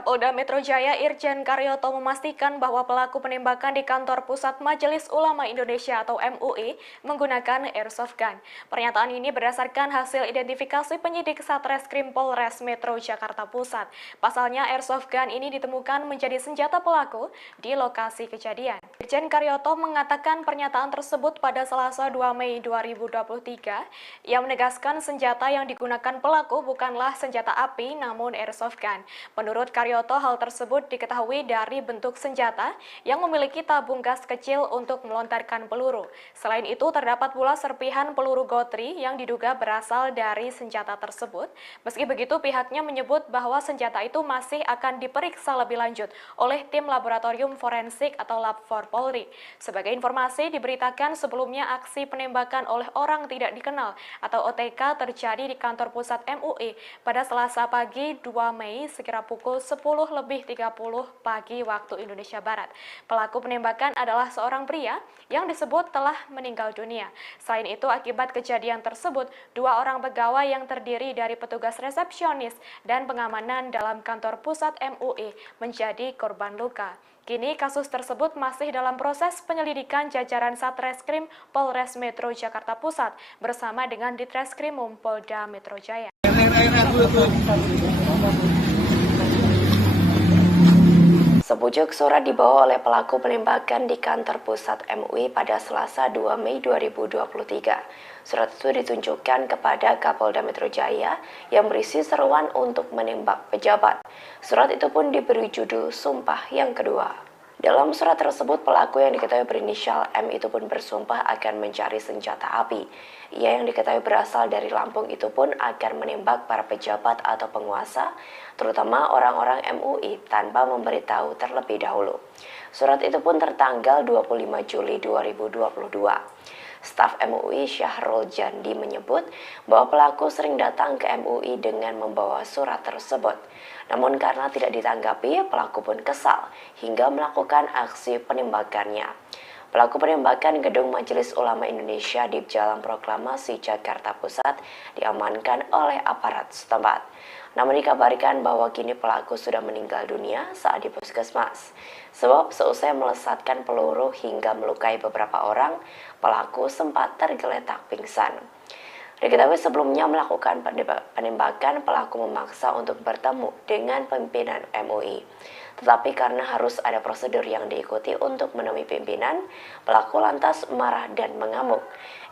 Kapolda Metro Jaya Irjen Karyoto memastikan bahwa pelaku penembakan di kantor pusat Majelis Ulama Indonesia atau MUI menggunakan airsoft gun. Pernyataan ini berdasarkan hasil identifikasi penyidik Satreskrim Polres Metro Jakarta Pusat. Pasalnya airsoft gun ini ditemukan menjadi senjata pelaku di lokasi kejadian. Irjen Karyoto mengatakan pernyataan tersebut pada Selasa 2 Mei 2023. Ia menegaskan senjata yang digunakan pelaku bukanlah senjata api namun airsoft gun. Menurut Karyoto, hal tersebut diketahui dari bentuk senjata yang memiliki tabung gas kecil untuk melontarkan peluru. Selain itu, terdapat pula serpihan peluru gotri yang diduga berasal dari senjata tersebut. Meski begitu, pihaknya menyebut bahwa senjata itu masih akan diperiksa lebih lanjut oleh tim laboratorium forensik atau Lab 4 Polri. Sebagai informasi, diberitakan sebelumnya aksi penembakan oleh orang tidak dikenal atau OTK terjadi di kantor pusat MUI pada Selasa pagi 2 Mei sekira pukul 10:30 pagi waktu Indonesia Barat. Pelaku penembakan adalah seorang pria yang disebut telah meninggal dunia. Selain itu, akibat kejadian tersebut, 2 orang pegawai yang terdiri dari petugas resepsionis dan pengamanan dalam kantor pusat MUI menjadi korban luka. Kini kasus tersebut masih dalam proses penyelidikan jajaran Satreskrim Polres Metro Jakarta Pusat bersama dengan Ditreskrimum Polda Metro Jaya. Sepucuk surat dibawa oleh pelaku penembakan di kantor pusat MUI pada Selasa 2 Mei 2023. Surat itu ditunjukkan kepada Kapolda Metro Jaya yang berisi seruan untuk menembak pejabat. Surat itu pun diberi judul Sumpah yang Kedua. Dalam surat tersebut, pelaku yang diketahui berinisial M itu pun bersumpah akan mencari senjata api. Ia yang diketahui berasal dari Lampung itu pun akan menembak para pejabat atau penguasa, terutama orang-orang MUI tanpa memberitahu terlebih dahulu. Surat itu pun tertanggal 25 Juli 2022. Staf MUI Syahrul Jandi menyebut bahwa pelaku sering datang ke MUI dengan membawa surat tersebut. Namun karena tidak ditanggapi, pelaku pun kesal hingga melakukan aksi penembakannya. Pelaku penembakan gedung Majelis Ulama Indonesia di Jalan Proklamasi Jakarta Pusat diamankan oleh aparat setempat. Namun dikabarkan bahwa kini pelaku sudah meninggal dunia saat di puskesmas. Sebab seusai melesatkan peluru hingga melukai beberapa orang, pelaku sempat tergeletak pingsan. Diketahui sebelumnya melakukan penembakan, pelaku memaksa untuk bertemu dengan pimpinan MUI. Tetapi karena harus ada prosedur yang diikuti untuk menemui pimpinan, pelaku lantas marah dan mengamuk.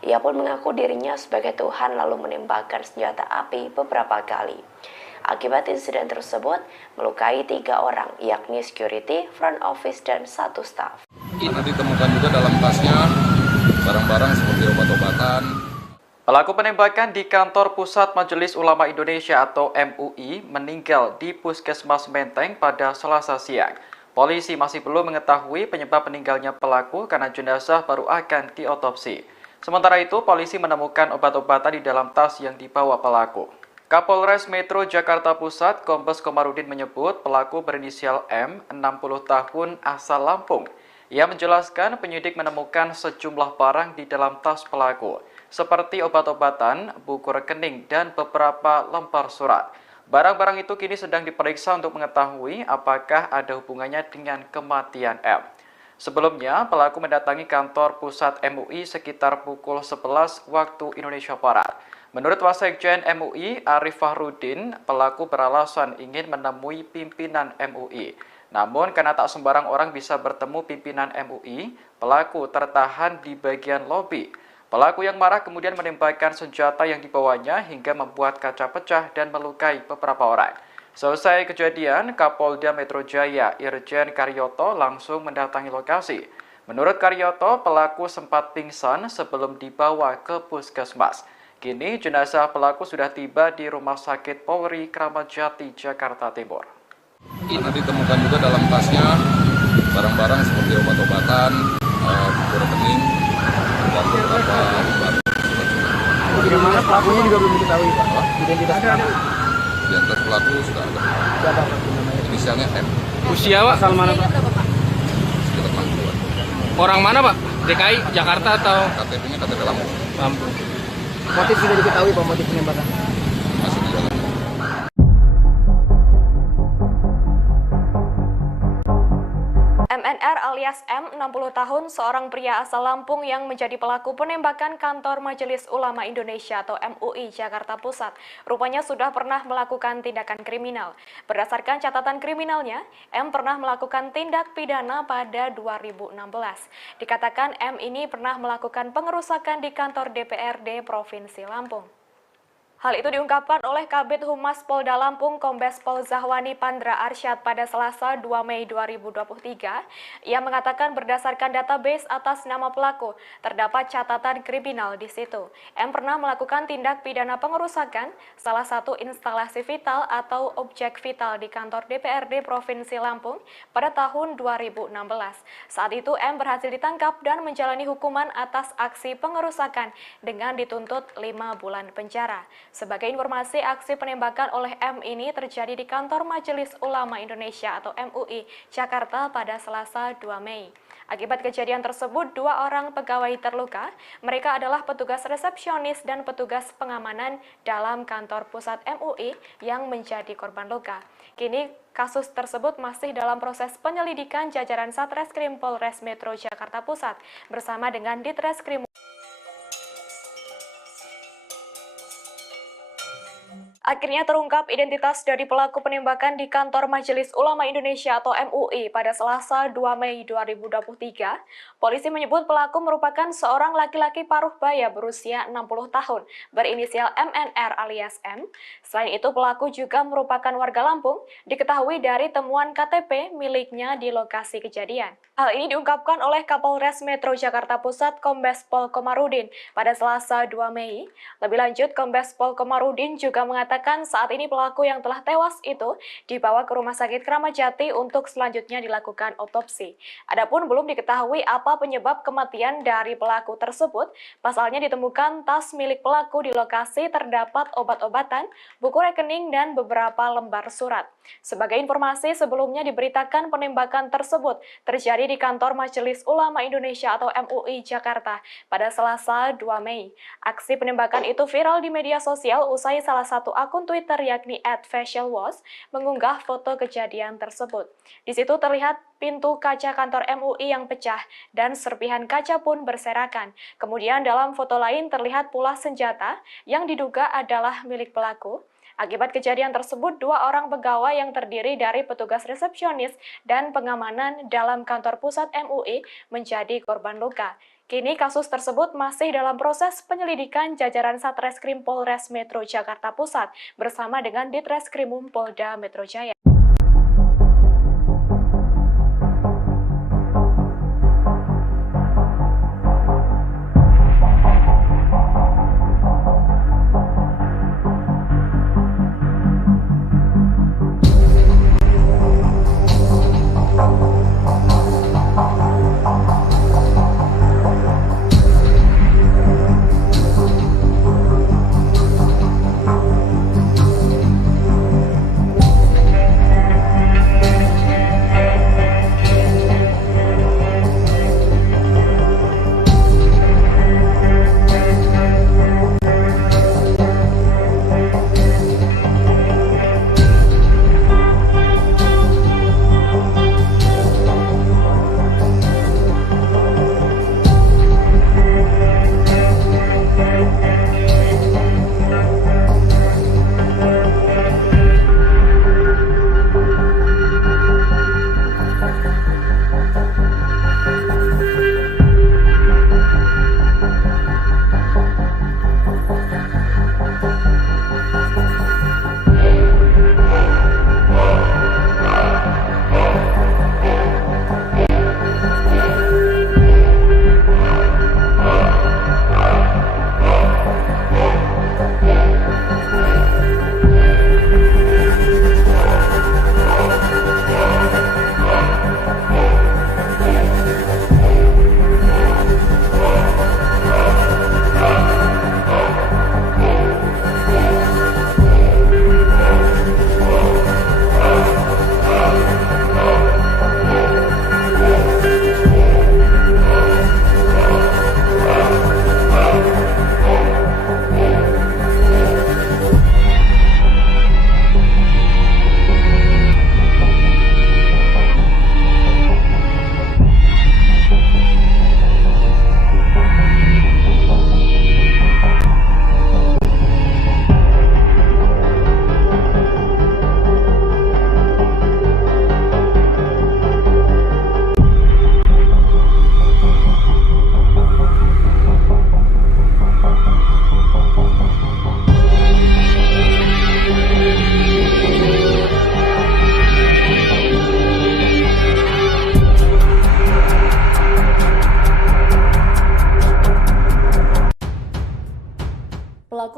Ia pun mengaku dirinya sebagai Tuhan lalu menembakkan senjata api beberapa kali. Akibat insiden tersebut, melukai 3 orang, yakni security, front office, dan 1 staf. Karena ditemukan juga dalam tasnya barang-barang seperti obat-obatan. Pelaku penembakan di kantor pusat Majelis Ulama Indonesia atau MUI meninggal di Puskesmas Menteng pada Selasa siang. Polisi masih belum mengetahui penyebab meninggalnya pelaku karena jenazah baru akan diotopsi. Sementara itu, polisi menemukan obat-obatan di dalam tas yang dibawa pelaku. Kapolres Metro Jakarta Pusat, Kombes Komarudin menyebut pelaku berinisial M, 60 tahun, asal Lampung. Ia menjelaskan penyidik menemukan sejumlah barang di dalam tas pelaku, seperti obat-obatan, buku rekening, dan beberapa lembar surat. Barang-barang itu kini sedang diperiksa untuk mengetahui apakah ada hubungannya dengan kematian M. Sebelumnya, pelaku mendatangi kantor pusat MUI sekitar pukul 11 waktu Indonesia Barat. Menurut Wasekjen MUI, Arif Fahrudin, pelaku beralasan ingin menemui pimpinan MUI. Namun, karena tak sembarang orang bisa bertemu pimpinan MUI, pelaku tertahan di bagian lobi. Pelaku yang marah kemudian menembakkan senjata yang dibawanya hingga membuat kaca pecah dan melukai beberapa orang. Selesai kejadian, Kapolda Metro Jaya Irjen Karyoto langsung mendatangi lokasi. Menurut Karyoto, pelaku sempat pingsan sebelum dibawa ke puskesmas. Kini jenazah pelaku sudah tiba di Rumah Sakit Polri Kramat Jati, Jakarta Timur. Karena ditemukan juga dalam tasnya barang-barang seperti obat-obatan, buku rekening, dan beberapa lembar surat-surat. Bagaimana pelakunya juga belum diketahui, Pak? Identitasnya apa? Identitas pelaku sudah ada. Siapa Pak namanya? Inisialnya M. Usia Pak? Asal mana Pak? Sekitar 60-an. Orang mana Pak? DKI, Jakarta atau KTP-nya KTP Lampung. Lampung? Motif sudah diketahui Pak, motif penembakan? Masih di dalam. MNR alias M, 60 tahun, seorang pria asal Lampung yang menjadi pelaku penembakan kantor Majelis Ulama Indonesia atau MUI Jakarta Pusat. Rupanya sudah pernah melakukan tindakan kriminal. Berdasarkan catatan kriminalnya, M pernah melakukan tindak pidana pada 2016. Dikatakan M ini pernah melakukan pengerusakan di kantor DPRD Provinsi Lampung. Hal itu diungkapkan oleh Kabid Humas Polda Lampung Kombes Pol Zahwani Pandra Arsyad pada Selasa 2 Mei 2023. Ia mengatakan berdasarkan database atas nama pelaku, terdapat catatan kriminal di situ. M pernah melakukan tindak pidana pengerusakan salah satu instalasi vital atau objek vital di kantor DPRD Provinsi Lampung pada tahun 2016. Saat itu M berhasil ditangkap dan menjalani hukuman atas aksi pengerusakan dengan dituntut 5 bulan penjara. Sebagai informasi, aksi penembakan oleh M ini terjadi di kantor Majelis Ulama Indonesia atau MUI Jakarta pada Selasa 2 Mei. Akibat kejadian tersebut, 2 orang pegawai terluka. Mereka adalah petugas resepsionis dan petugas pengamanan dalam kantor pusat MUI yang menjadi korban luka. Kini kasus tersebut masih dalam proses penyelidikan jajaran Satreskrim Polres Metro Jakarta Pusat bersama dengan Ditreskrim. Akhirnya terungkap identitas dari pelaku penembakan di kantor Majelis Ulama Indonesia atau MUI pada Selasa 2 Mei 2023. Polisi menyebut pelaku merupakan seorang laki-laki paruh baya berusia 60 tahun berinisial MNR alias M. Selain itu pelaku juga merupakan warga Lampung, diketahui dari temuan KTP miliknya di lokasi kejadian. Hal ini diungkapkan oleh Kapolres Metro Jakarta Pusat Kombes Pol Komarudin pada Selasa 2 Mei. Lebih lanjut, Kombes Pol Komarudin juga mengatakan saat ini pelaku yang telah tewas itu dibawa ke Rumah Sakit Kramat Jati untuk selanjutnya dilakukan otopsi. Adapun belum diketahui apa penyebab kematian dari pelaku tersebut. Pasalnya ditemukan tas milik pelaku di lokasi terdapat obat-obatan, buku rekening, dan beberapa lembar surat. Sebagai informasi, sebelumnya diberitakan penembakan tersebut terjadi di kantor Majelis Ulama Indonesia atau MUI Jakarta pada Selasa 2 Mei. Aksi penembakan itu viral di media sosial usai salah satu akun Twitter yakni @facialwash mengunggah foto kejadian tersebut. Di situ terlihat pintu kaca kantor MUI yang pecah dan serpihan kaca pun berserakan. Kemudian dalam foto lain terlihat pula senjata yang diduga adalah milik pelaku. Akibat kejadian tersebut, 2 orang pegawai yang terdiri dari petugas resepsionis dan pengamanan dalam kantor pusat MUI menjadi korban luka. Kini kasus tersebut masih dalam proses penyelidikan jajaran Satreskrim Polres Metro Jakarta Pusat bersama dengan Ditreskrimum Polda Metro Jaya.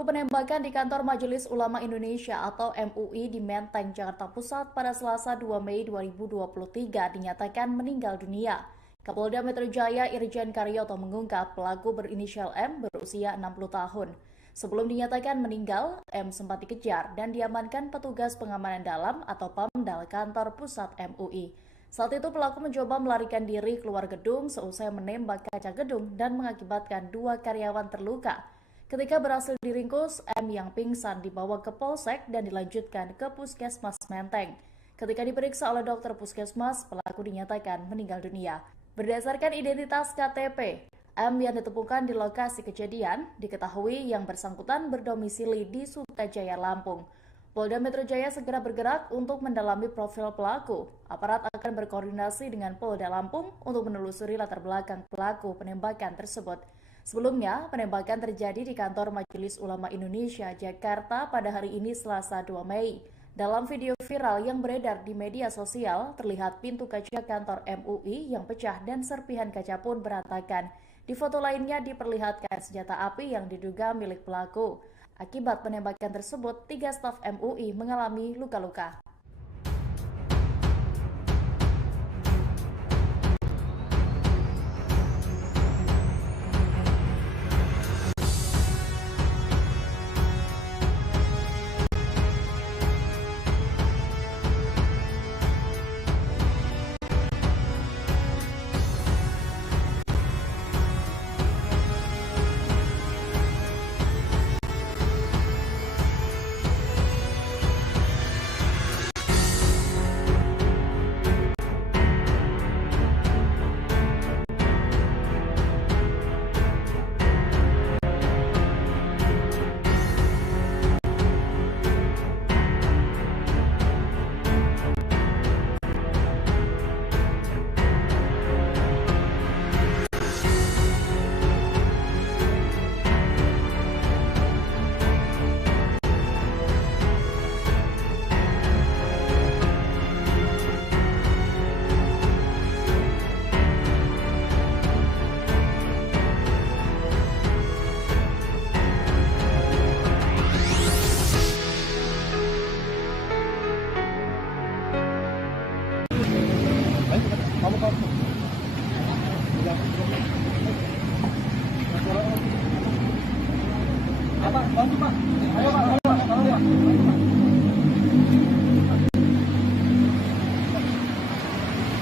penembakan di kantor Majelis Ulama Indonesia atau MUI di Menteng, Jakarta Pusat pada Selasa 2 Mei 2023 dinyatakan meninggal dunia. Kapolda Metro Jaya Irjen Karyoto mengungkap pelaku berinisial M berusia 60 tahun. Sebelum dinyatakan meninggal, M sempat dikejar dan diamankan petugas pengamanan dalam atau PAMDAL kantor pusat MUI. Saat itu pelaku mencoba melarikan diri keluar gedung seusai menembak kaca gedung dan mengakibatkan 2 karyawan terluka. Ketika berhasil diringkus, M yang pingsan dibawa ke Polsek dan dilanjutkan ke Puskesmas Menteng. Ketika diperiksa oleh dokter Puskesmas, pelaku dinyatakan meninggal dunia. Berdasarkan identitas KTP, M yang ditemukan di lokasi kejadian diketahui yang bersangkutan berdomisili di Sukajaya, Lampung. Polda Metro Jaya segera bergerak untuk mendalami profil pelaku. Aparat akan berkoordinasi dengan Polda Lampung untuk menelusuri latar belakang pelaku penembakan tersebut. Sebelumnya, penembakan terjadi di kantor Majelis Ulama Indonesia, Jakarta pada hari ini Selasa 2 Mei. Dalam video viral yang beredar di media sosial, terlihat pintu kaca kantor MUI yang pecah dan serpihan kaca pun berantakan. Di foto lainnya diperlihatkan senjata api yang diduga milik pelaku. Akibat penembakan tersebut, 3 staf MUI mengalami luka-luka.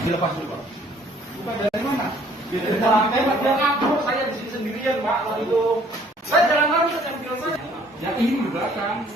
Dilepas dulu, Pak. Bukan dari mana? Dari lantai, Pak. Dia kabur, saya di sini sendirian, Pak. Lalu itu, saya jalan lari, saya bilang saya. Ya ini di belakang.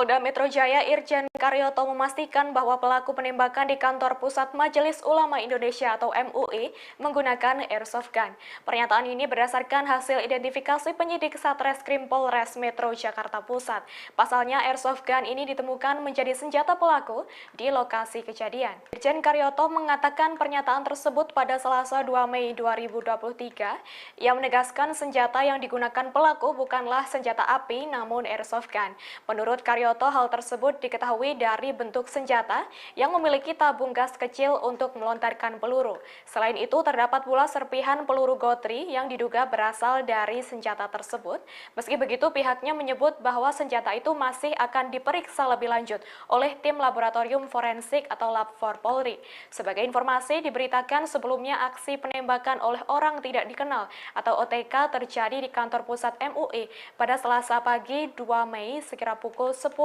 Kapolda Metro Jaya Irjen Karyoto memastikan bahwa pelaku penembakan di kantor Pusat Majelis Ulama Indonesia atau MUI menggunakan airsoft gun. Pernyataan ini berdasarkan hasil identifikasi penyidik Satreskrim Polres Metro Jakarta Pusat. Pasalnya airsoft gun ini ditemukan menjadi senjata pelaku di lokasi kejadian. Irjen Karyoto mengatakan pernyataan tersebut pada Selasa 2 Mei 2023. Ia menegaskan senjata yang digunakan pelaku bukanlah senjata api namun airsoft gun. Menurut Karyoto, hal tersebut diketahui dari bentuk senjata yang memiliki tabung gas kecil untuk melontarkan peluru. Selain itu, terdapat pula serpihan peluru gotri yang diduga berasal dari senjata tersebut. Meski begitu, pihaknya menyebut bahwa senjata itu masih akan diperiksa lebih lanjut oleh tim laboratorium forensik atau Lab 4 Polri. Sebagai informasi, diberitakan sebelumnya aksi penembakan oleh orang tidak dikenal atau OTK terjadi di kantor pusat MUI pada Selasa pagi 2 Mei sekira pukul 10:30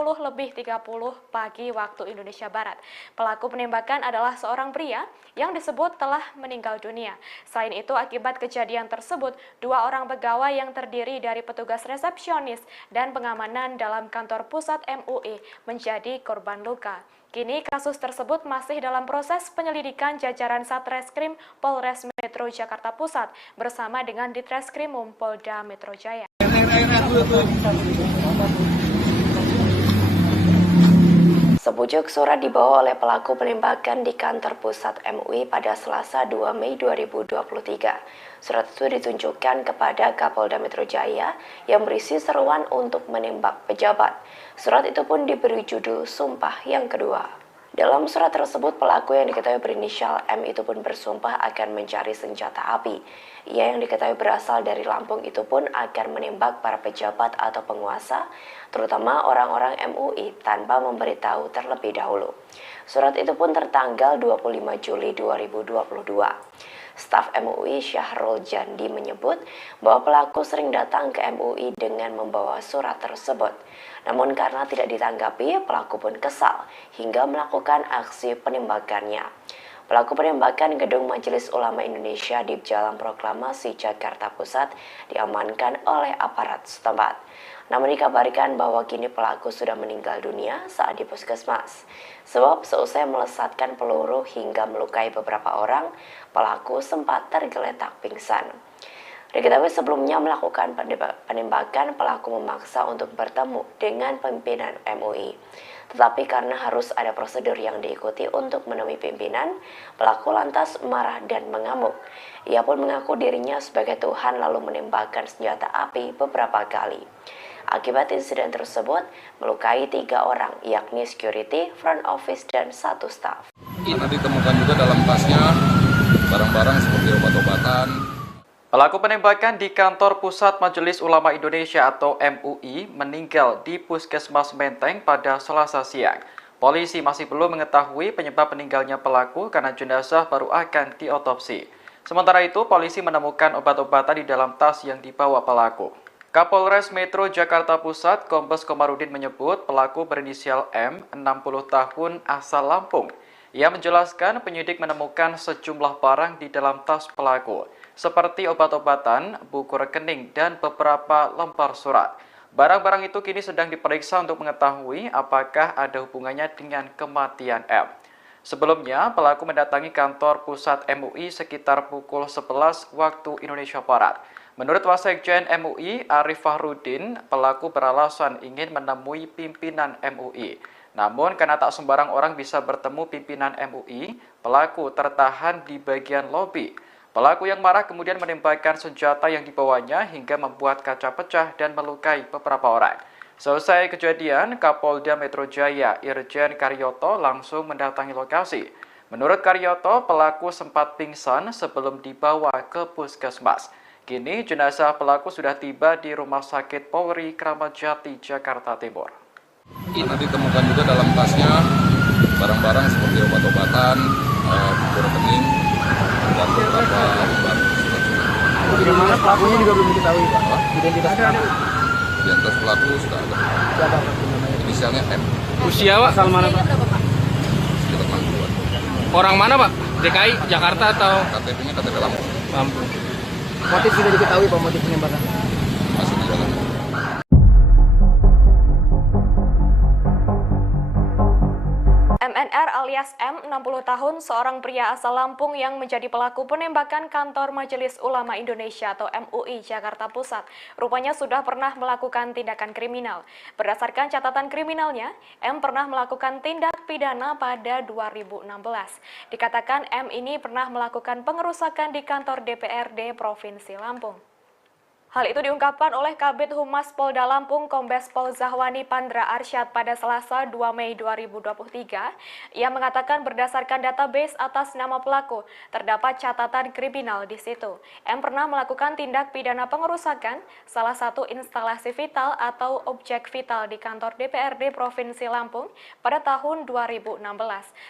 pagi waktu Indonesia Barat. Pelaku penembakan adalah seorang pria yang disebut telah meninggal dunia. Selain itu, akibat kejadian tersebut, 2 orang pegawai yang terdiri dari petugas resepsionis dan pengamanan dalam kantor pusat MUI menjadi korban luka. Kini kasus tersebut masih dalam proses penyelidikan jajaran Satreskrim Polres Metro Jakarta Pusat bersama dengan Ditreskrimum Polda Metro Jaya. Sebujuk surat dibawa oleh pelaku penembakan di kantor pusat MUI pada Selasa 2 Mei 2023. Surat itu ditunjukkan kepada Kapolda Metro Jaya yang berisi seruan untuk menembak pejabat. Surat itu pun diberi judul Sumpah yang Kedua. Dalam surat tersebut, pelaku yang diketahui berinisial M itu pun bersumpah akan mencari senjata api. Ia yang diketahui berasal dari Lampung itu pun akan menembak para pejabat atau penguasa, terutama orang-orang MUI tanpa memberitahu terlebih dahulu. Surat itu pun tertanggal 25 Juli 2022. Staf MUI Syahrul Jandi menyebut bahwa pelaku sering datang ke MUI dengan membawa surat tersebut. Namun karena tidak ditanggapi, pelaku pun kesal hingga melakukan aksi penembakannya. Pelaku penembakan Gedung Majelis Ulama Indonesia di Jalan Proklamasi Jakarta Pusat diamankan oleh aparat setempat. Namun dikabarkan bahwa kini pelaku sudah meninggal dunia saat di puskesmas. Sebab seusai melesatkan peluru hingga melukai beberapa orang, pelaku sempat tergeletak pingsan. Diketahui sebelumnya melakukan penembakan, pelaku memaksa untuk bertemu dengan pimpinan MUI. Tetapi karena harus ada prosedur yang diikuti untuk menemui pimpinan, pelaku lantas marah dan mengamuk. Ia pun mengaku dirinya sebagai Tuhan lalu menembakkan senjata api beberapa kali. Akibat insiden tersebut, melukai 3 orang, yakni security, front office, dan 1 staf. Karena ditemukan juga dalam tasnya barang-barang seperti obat-obatan. Pelaku penembakan di kantor Pusat Majelis Ulama Indonesia atau MUI meninggal di Puskesmas Menteng pada Selasa siang. Polisi masih belum mengetahui penyebab meninggalnya pelaku karena jenazah baru akan diotopsi. Sementara itu, polisi menemukan obat-obatan di dalam tas yang dibawa pelaku. Kapolres Metro Jakarta Pusat, Kombes Komarudin menyebut pelaku berinisial M, 60 tahun, asal Lampung. Ia menjelaskan penyidik menemukan sejumlah barang di dalam tas pelaku, seperti obat-obatan, buku rekening, dan beberapa lembar surat. Barang-barang itu kini sedang diperiksa untuk mengetahui apakah ada hubungannya dengan kematian M. Sebelumnya, pelaku mendatangi kantor pusat MUI sekitar pukul 11 waktu Indonesia Barat. Menurut Wasekjen MUI, Arif Fahrudin, pelaku beralasan ingin menemui pimpinan MUI. Namun, karena tak sembarang orang bisa bertemu pimpinan MUI, pelaku tertahan di bagian lobi. Pelaku yang marah kemudian menembakkan senjata yang dibawanya hingga membuat kaca pecah dan melukai beberapa orang. Selesai kejadian, Kapolda Metro Jaya Irjen Karyoto langsung mendatangi lokasi. Menurut Karyoto, pelaku sempat pingsan sebelum dibawa ke puskesmas. Kini jenazah pelaku sudah tiba di Rumah Sakit Polri Kramat Jati, Jakarta Timur. Karena ditemukan juga dalam tasnya barang-barang seperti obat-obatan, buku rekening, dan beberapa lembar surat. Bagaimana pelakunya juga belum diketahui, Pak? Identitas pelaku. Identitas pelaku sudah ada. Siapa namanya? Inisialnya M. Usia Pak? Asal mana, Pak? Sekitar 60-an. Orang mana Pak? DKI, Jakarta atau KTP-nya KTP Lampung. Lampung? Motif sudah diketahui, Pak, motif penembakan. Masih di dalam. MNR alias M, 60 tahun, seorang pria asal Lampung yang menjadi pelaku penembakan kantor Majelis Ulama Indonesia atau MUI Jakarta Pusat. Rupanya sudah pernah melakukan tindakan kriminal. Berdasarkan catatan kriminalnya, M pernah melakukan tindak pidana pada 2016. Dikatakan M ini pernah melakukan pengerusakan di kantor DPRD Provinsi Lampung. Hal itu diungkapkan oleh Kabid Humas Polda Lampung Kombes Pol Zahwani Pandra Arsyad pada Selasa 2 Mei 2023. Ia mengatakan berdasarkan database atas nama pelaku, terdapat catatan kriminal di situ. M pernah melakukan tindak pidana pengerusakan salah satu instalasi vital atau objek vital di kantor DPRD Provinsi Lampung pada tahun 2016.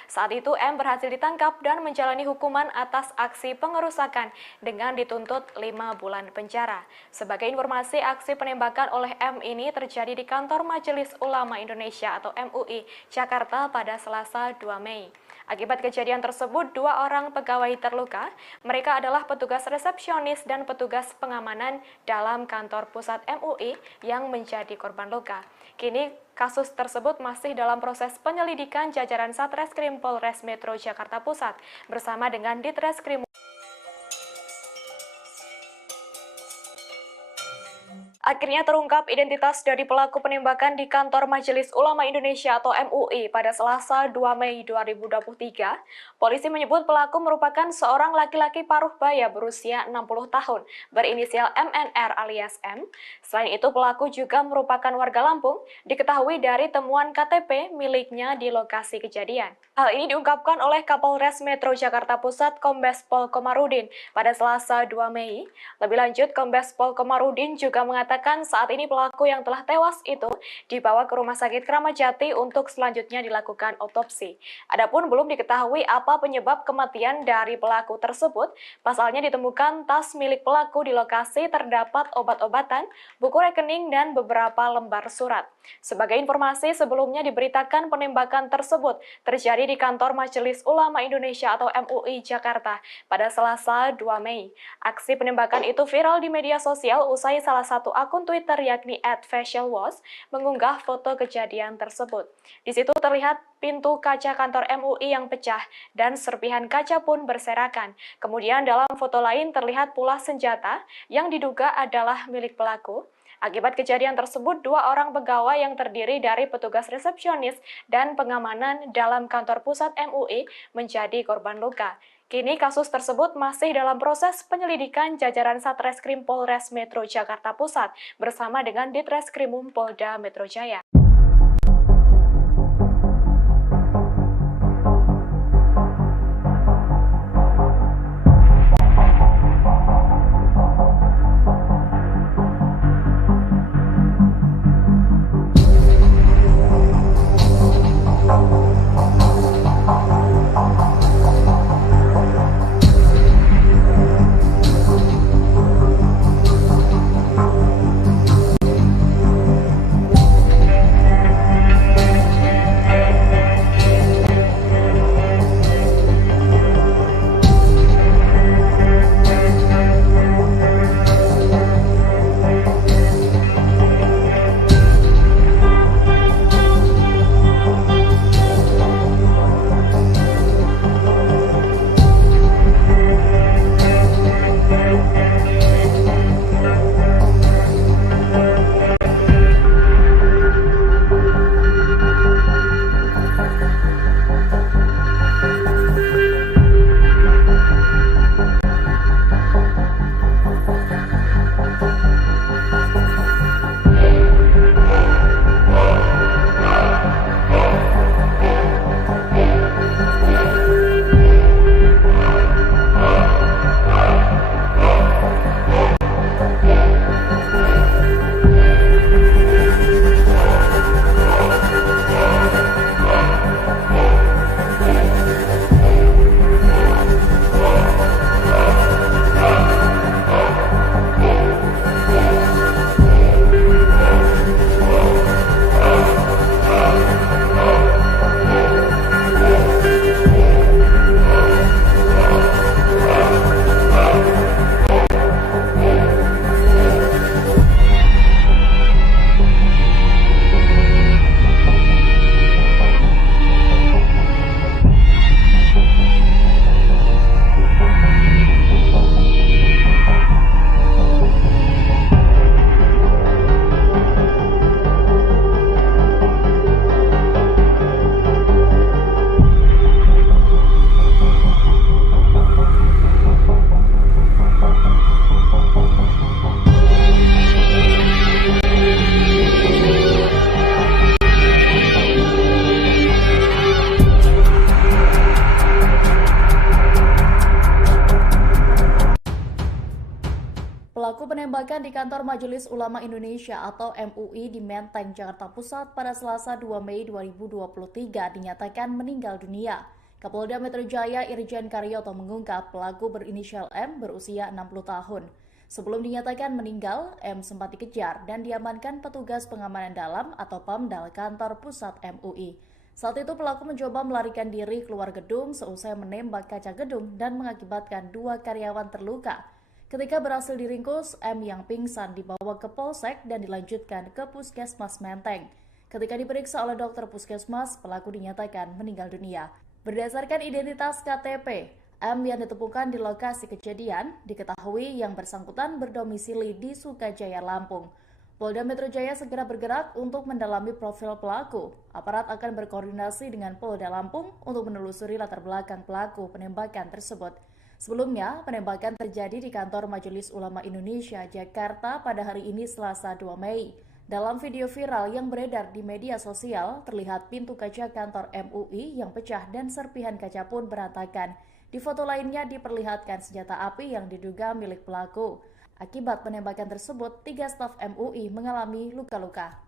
Saat itu M berhasil ditangkap dan menjalani hukuman atas aksi pengerusakan dengan dituntut 5 bulan penjara. Sebagai informasi, aksi penembakan oleh M ini terjadi di kantor Majelis Ulama Indonesia atau MUI Jakarta pada Selasa 2 Mei. Akibat kejadian tersebut, 2 orang pegawai terluka. Mereka adalah petugas resepsionis dan petugas pengamanan dalam kantor pusat MUI yang menjadi korban luka. Kini kasus tersebut masih dalam proses penyelidikan jajaran Satreskrim Polres Metro Jakarta Pusat bersama dengan Ditreskrim. Akhirnya terungkap identitas dari pelaku penembakan di kantor Majelis Ulama Indonesia atau MUI pada Selasa 2 Mei 2023. Polisi menyebut pelaku merupakan seorang laki-laki paruh baya berusia 60 tahun berinisial MNR alias M. Selain itu pelaku juga merupakan warga Lampung, diketahui dari temuan KTP miliknya di lokasi kejadian. Hal ini diungkapkan oleh Kapolres Metro Jakarta Pusat Kombes Pol Komarudin pada Selasa 2 Mei. Lebih lanjut, Kombes Pol Komarudin juga mengatakan saat ini pelaku yang telah tewas itu dibawa ke Rumah Sakit Kramat Jati untuk selanjutnya dilakukan otopsi. Adapun belum diketahui apa penyebab kematian dari pelaku tersebut. Pasalnya ditemukan tas milik pelaku di lokasi terdapat obat-obatan, buku rekening, dan beberapa lembar surat. Sebagai informasi, sebelumnya diberitakan penembakan tersebut terjadi di kantor Majelis Ulama Indonesia atau MUI Jakarta pada Selasa 2 Mei. Aksi penembakan itu viral di media sosial usai salah satu akun Twitter yakni @facialwash mengunggah foto kejadian tersebut. Di situ terlihat pintu kaca kantor MUI yang pecah dan serpihan kaca pun berserakan. Kemudian dalam foto lain terlihat pula senjata yang diduga adalah milik pelaku. Akibat kejadian tersebut, 2 orang pegawai yang terdiri dari petugas resepsionis dan pengamanan dalam kantor pusat MUI menjadi korban luka. Kini kasus tersebut masih dalam proses penyelidikan jajaran Satreskrim Polres Metro Jakarta Pusat bersama dengan Ditreskrimum Polda Metro Jaya. penembakan di kantor Majelis Ulama Indonesia atau MUI di Menteng, Jakarta Pusat pada Selasa 2 Mei 2023 dinyatakan meninggal dunia. Kapolda Metro Jaya Irjen Karyoto mengungkap pelaku berinisial M berusia 60 tahun. Sebelum dinyatakan meninggal, M sempat dikejar dan diamankan petugas pengamanan dalam atau PAMDAL kantor pusat MUI. Saat itu pelaku mencoba melarikan diri keluar gedung seusai menembak kaca gedung dan mengakibatkan 2 karyawan terluka. Ketika berhasil diringkus, M yang pingsan dibawa ke Polsek dan dilanjutkan ke Puskesmas Menteng. Ketika diperiksa oleh dokter Puskesmas, pelaku dinyatakan meninggal dunia. Berdasarkan identitas KTP, M yang ditemukan di lokasi kejadian diketahui yang bersangkutan berdomisili di Sukajaya, Lampung. Polda Metro Jaya segera bergerak untuk mendalami profil pelaku. Aparat akan berkoordinasi dengan Polda Lampung untuk menelusuri latar belakang pelaku penembakan tersebut. Sebelumnya, penembakan terjadi di kantor Majelis Ulama Indonesia, Jakarta pada hari ini Selasa 2 Mei. Dalam video viral yang beredar di media sosial, terlihat pintu kaca kantor MUI yang pecah dan serpihan kaca pun berantakan. Di foto lainnya diperlihatkan senjata api yang diduga milik pelaku. Akibat penembakan tersebut, 3 staf MUI mengalami luka-luka.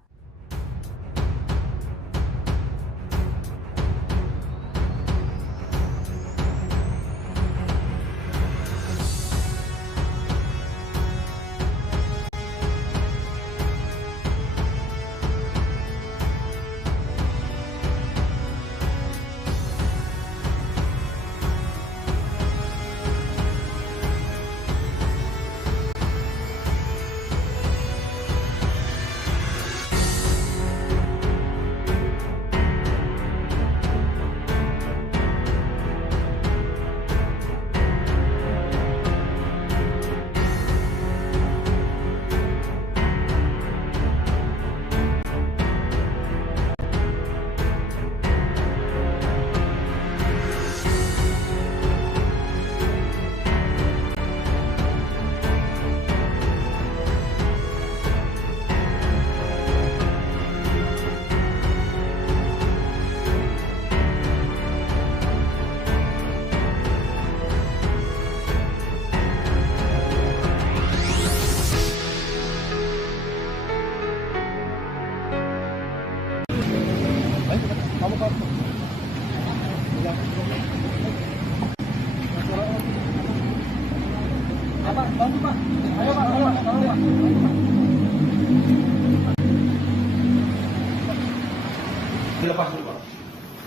Dilepas dulu, Pak.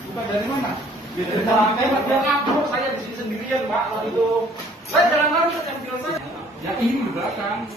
Bukan dari mana? Dari lantai, Pak. Biar kabur, saya di sini sendirian, Pak. Lalu itu, saya jalan lari ke mobil saya. Ya ini di belakang.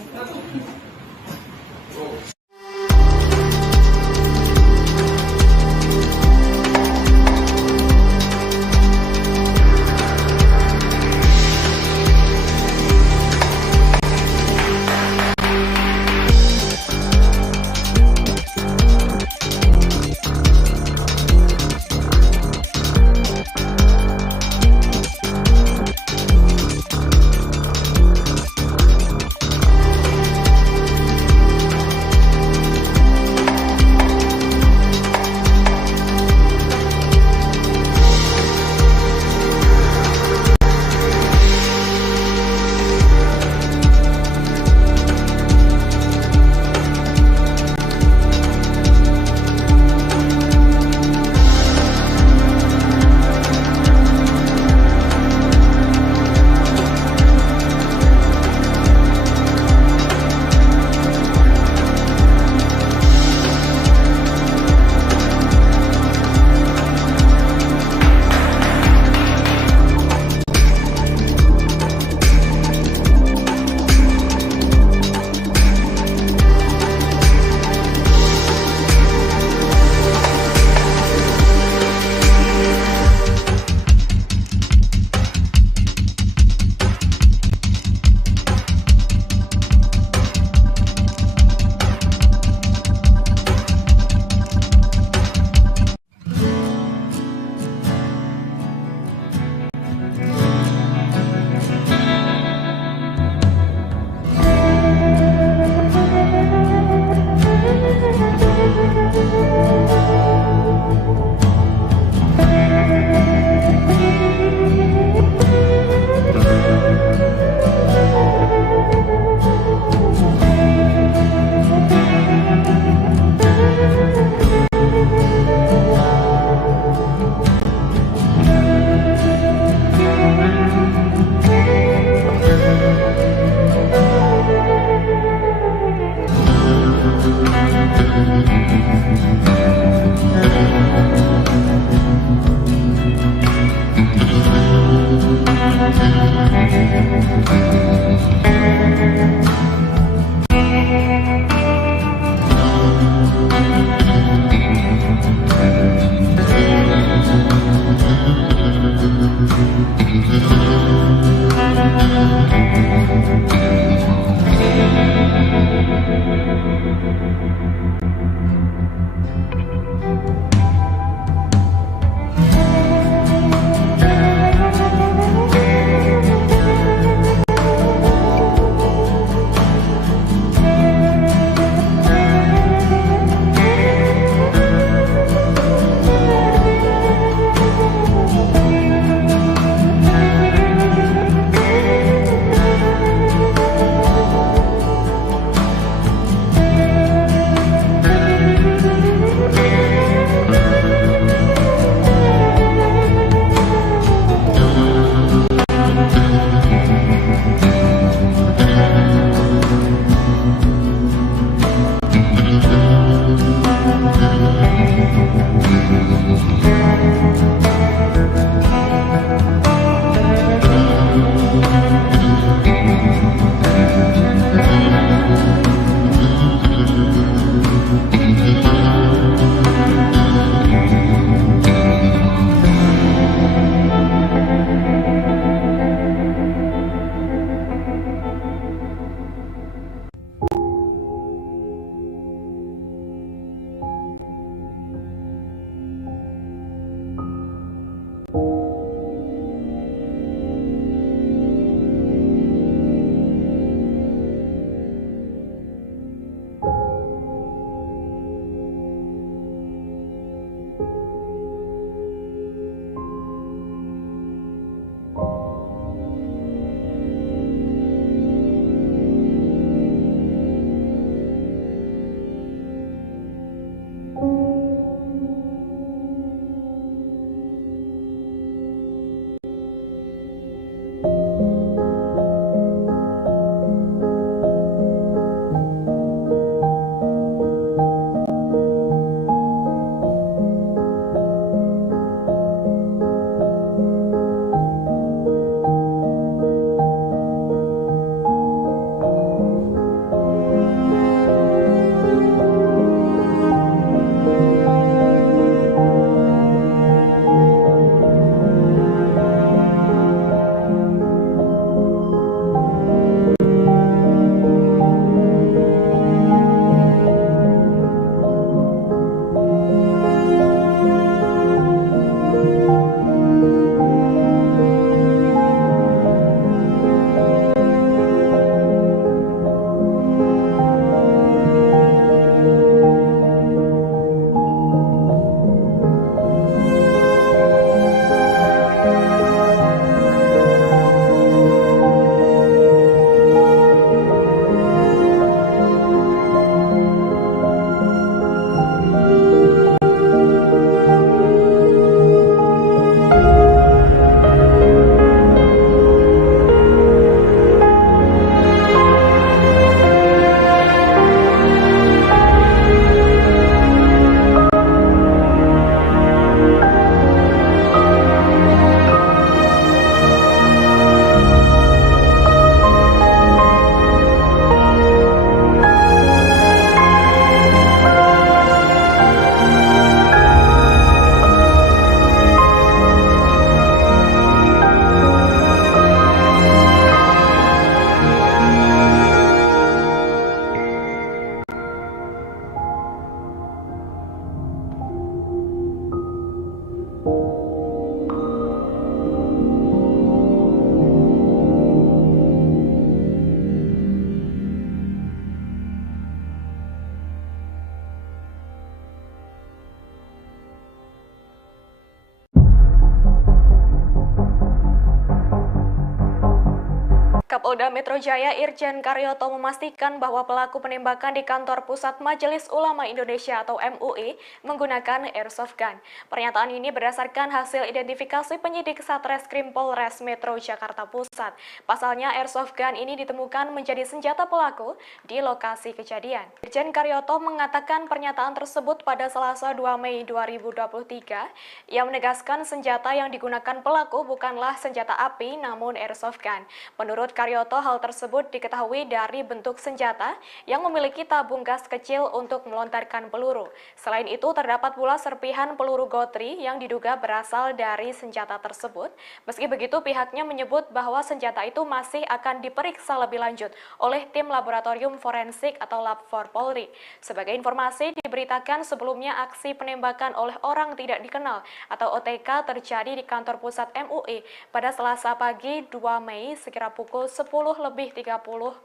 Kapolda Metro Jaya Irjen Karyoto memastikan bahwa pelaku penembakan di kantor Pusat Majelis Ulama Indonesia atau MUI menggunakan airsoft gun. Pernyataan ini berdasarkan hasil identifikasi penyidik Satreskrim Polres Metro Jakarta Pusat. Pasalnya airsoft gun ini ditemukan menjadi senjata pelaku di lokasi kejadian. Irjen Karyoto mengatakan pernyataan tersebut pada Selasa 2 Mei 2023. Ia menegaskan senjata yang digunakan pelaku bukanlah senjata api namun airsoft gun. Menurut Karyoto, Karyoto, hal tersebut diketahui dari bentuk senjata yang memiliki tabung gas kecil untuk melontarkan peluru. Selain itu, terdapat pula serpihan peluru gotri yang diduga berasal dari senjata tersebut. Meski begitu, pihaknya menyebut bahwa senjata itu masih akan diperiksa lebih lanjut oleh tim laboratorium forensik atau Lab 4 Polri. Sebagai informasi, diberitakan sebelumnya aksi penembakan oleh orang tidak dikenal atau OTK terjadi di kantor pusat MUI pada Selasa pagi 2 Mei sekira pukul 10.30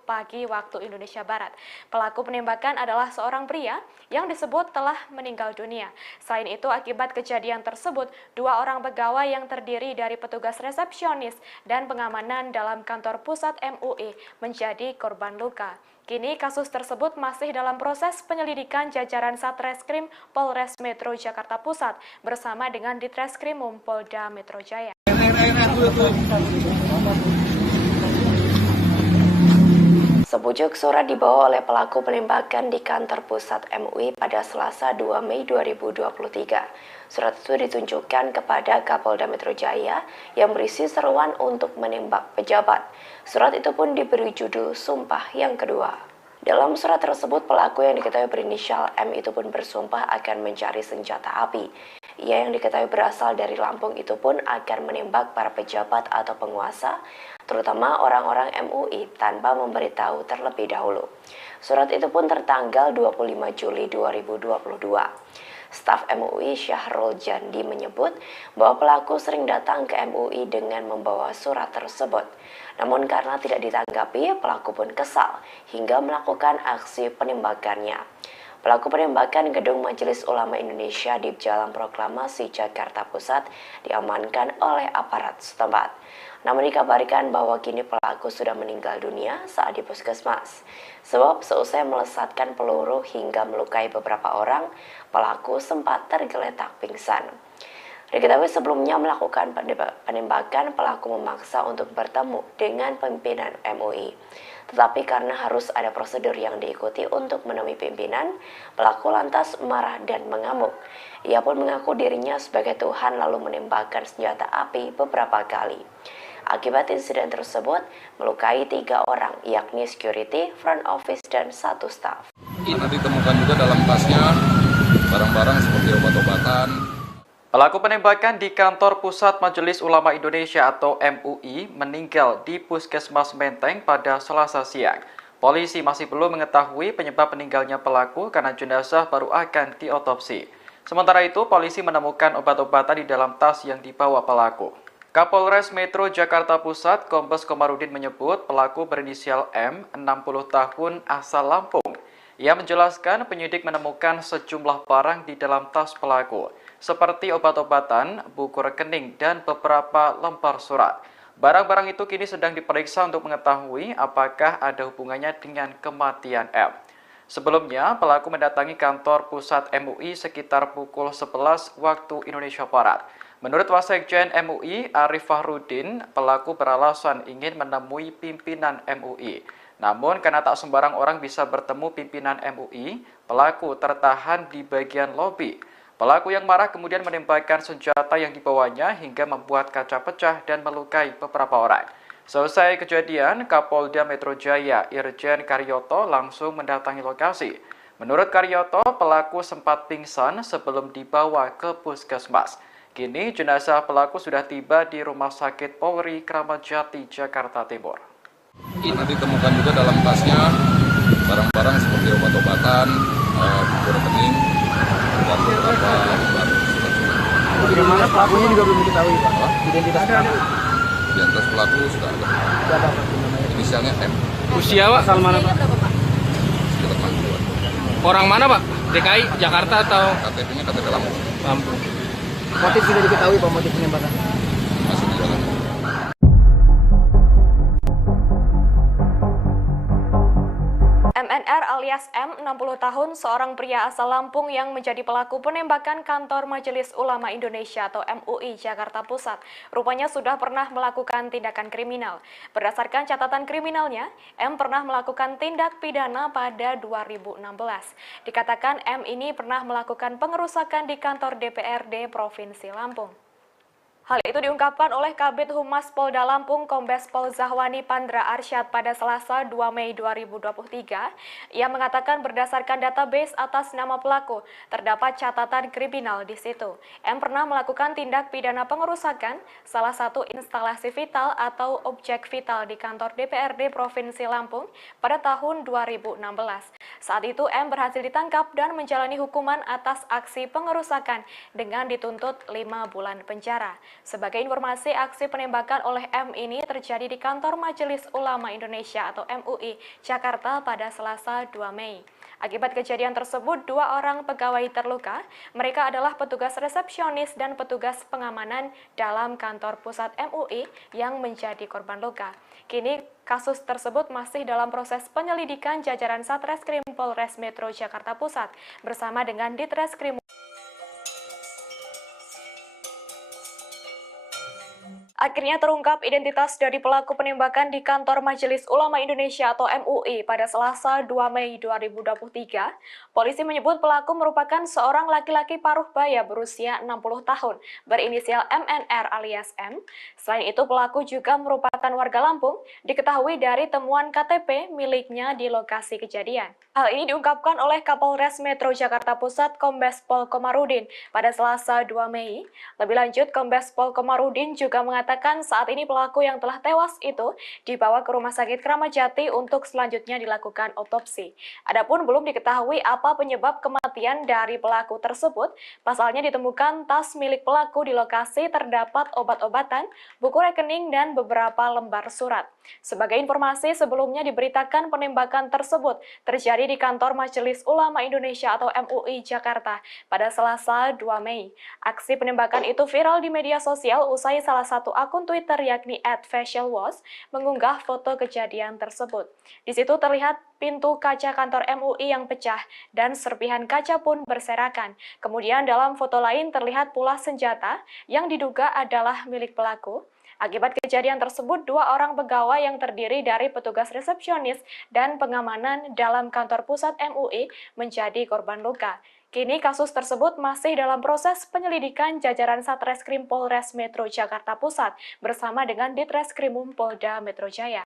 pagi waktu Indonesia Barat. Pelaku penembakan adalah seorang pria yang disebut telah meninggal dunia. Selain itu, akibat kejadian tersebut, 2 orang pegawai yang terdiri dari petugas resepsionis dan pengamanan dalam kantor pusat MUI menjadi korban luka. Kini kasus tersebut masih dalam proses penyelidikan jajaran Satreskrim Polres Metro Jakarta Pusat bersama dengan Ditreskrimum Polda Metro Jaya. Sepucuk surat dibawa oleh pelaku penembakan di kantor pusat MUI pada Selasa 2 Mei 2023. Surat itu ditunjukkan kepada Kapolda Metro Jaya yang berisi seruan untuk menembak pejabat. Surat itu pun diberi judul Sumpah yang Kedua. Dalam surat tersebut, pelaku yang diketahui berinisial M itu pun bersumpah akan mencari senjata api. Ia yang diketahui berasal dari Lampung itu pun akan menembak para pejabat atau penguasa, terutama orang-orang MUI tanpa memberitahu terlebih dahulu. Surat itu pun tertanggal 25 Juli 2022. Staf MUI Syahrul Jandi menyebut bahwa pelaku sering datang ke MUI dengan membawa surat tersebut. Namun karena tidak ditanggapi, pelaku pun kesal hingga melakukan aksi penembakannya. Pelaku penembakan Gedung Majelis Ulama Indonesia di Jalan Proklamasi Jakarta Pusat diamankan oleh aparat setempat. Namun dikabarkan bahwa kini pelaku sudah meninggal dunia saat di puskesmas. Sebab seusai melesatkan peluru hingga melukai beberapa orang, pelaku sempat tergeletak pingsan. Diketahui sebelumnya melakukan penembakan, pelaku memaksa untuk bertemu dengan pimpinan MUI. Tetapi karena harus ada prosedur yang diikuti untuk menemui pimpinan, pelaku lantas marah dan mengamuk. Ia pun mengaku dirinya sebagai Tuhan lalu menembakkan senjata api beberapa kali. Akibat insiden tersebut, melukai 3 orang, yakni security, front office, dan 1 staf. Karena ditemukan juga dalam tasnya barang-barang seperti obat-obatan. Pelaku penembakan di kantor Pusat Majelis Ulama Indonesia atau MUI meninggal di Puskesmas Menteng pada Selasa siang. Polisi masih belum mengetahui penyebab meninggalnya pelaku karena jenazah baru akan diotopsi. Sementara itu, polisi menemukan obat-obatan di dalam tas yang dibawa pelaku. Kapolres Metro Jakarta Pusat, Kombes Komarudin menyebut pelaku berinisial M, 60 tahun, asal Lampung. Ia menjelaskan penyidik menemukan sejumlah barang di dalam tas pelaku, seperti obat-obatan, buku rekening, dan beberapa lembar surat. Barang-barang itu kini sedang diperiksa untuk mengetahui apakah ada hubungannya dengan kematian M. Sebelumnya, pelaku mendatangi kantor pusat MUI sekitar pukul 11 waktu Indonesia Barat. Menurut Wasekjen MUI, Arif Fahrudin, pelaku beralasan ingin menemui pimpinan MUI. Namun, karena tak sembarang orang bisa bertemu pimpinan MUI, pelaku tertahan di bagian lobi. Pelaku yang marah kemudian menembakkan senjata yang dibawanya hingga membuat kaca pecah dan melukai beberapa orang. Selesai kejadian, Kapolda Metro Jaya Irjen Karyoto langsung mendatangi lokasi. Menurut Karyoto, pelaku sempat pingsan sebelum dibawa ke puskesmas. Kini jenazah pelaku sudah tiba di Rumah Sakit Polri Kramat Jati, Jakarta Timur. Karena ditemukan juga dalam tasnya barang-barang seperti obat-obatan, buku rekening, dan beberapa lembar surat-surat. Bagaimana pelakunya juga belum diketahui, Pak? Identitas pelaku. Identitas pelaku sudah ada. Siapa Pak namanya? Inisialnya M. Usia Pak? Asal mana Pak? Sekitar 60-an. Orang mana Pak? DKI, Jakarta atau KTP-nya KTP Lampung. Lampung? Motif sudah diketahui Pak, motif penembakan. Masih dijalankan. MNR alias M, 60 tahun, seorang pria asal Lampung yang menjadi pelaku penembakan kantor Majelis Ulama Indonesia atau MUI Jakarta Pusat. Rupanya sudah pernah melakukan tindakan kriminal. Berdasarkan catatan kriminalnya, M pernah melakukan tindak pidana pada 2016. Dikatakan M ini pernah melakukan pengerusakan di kantor DPRD Provinsi Lampung. Hal itu diungkapkan oleh Kabid Humas Polda Lampung Kombes Pol Zahwani Pandra Arsyad pada Selasa 2 Mei 2023. Ia mengatakan berdasarkan database atas nama pelaku, terdapat catatan kriminal di situ. M pernah melakukan tindak pidana pengerusakan salah satu instalasi vital atau objek vital di kantor DPRD Provinsi Lampung pada tahun 2016. Saat itu M berhasil ditangkap dan menjalani hukuman atas aksi pengerusakan dengan dituntut 5 bulan penjara. Sebagai informasi, aksi penembakan oleh M ini terjadi di kantor Majelis Ulama Indonesia atau MUI, Jakarta pada Selasa 2 Mei. Akibat kejadian tersebut, 2 orang pegawai terluka. Mereka adalah petugas resepsionis dan petugas pengamanan dalam kantor pusat MUI yang menjadi korban luka. Kini kasus tersebut masih dalam proses penyelidikan jajaran Satreskrim Polres Metro Jakarta Pusat bersama dengan Ditreskrim. Akhirnya terungkap identitas dari pelaku penembakan di kantor Majelis Ulama Indonesia atau MUI pada Selasa 2 Mei 2023. Polisi menyebut pelaku merupakan seorang laki-laki paruh baya berusia 60 tahun berinisial MNR alias M. Selain itu pelaku juga merupakan warga Lampung, diketahui dari temuan KTP miliknya di lokasi kejadian. Hal ini diungkapkan oleh Kapolres Metro Jakarta Pusat Kombes Pol Komarudin pada Selasa 2 Mei. Lebih lanjut, Kombes Pol Komarudin juga mengatakan saat ini pelaku yang telah tewas itu dibawa ke Rumah Sakit Kramat Jati untuk selanjutnya dilakukan otopsi. Adapun belum diketahui apa penyebab kematian dari pelaku tersebut. Pasalnya ditemukan tas milik pelaku di lokasi terdapat obat-obatan, buku rekening, dan beberapa lembar surat. Sebagai informasi, sebelumnya diberitakan penembakan tersebut terjadi di kantor Majelis Ulama Indonesia atau MUI Jakarta pada Selasa 2 Mei. Aksi penembakan itu viral di media sosial usai salah satu akun Twitter yakni @facialwash mengunggah foto kejadian tersebut. Di situ terlihat pintu kaca kantor MUI yang pecah dan serpihan kaca pun berserakan. Kemudian dalam foto lain terlihat pula senjata yang diduga adalah milik pelaku. Akibat kejadian tersebut, 2 orang pegawai yang terdiri dari petugas resepsionis dan pengamanan dalam kantor pusat MUI menjadi korban luka. Kini kasus tersebut masih dalam proses penyelidikan jajaran Satreskrim Polres Metro Jakarta Pusat bersama dengan Ditreskrimum Polda Metro Jaya.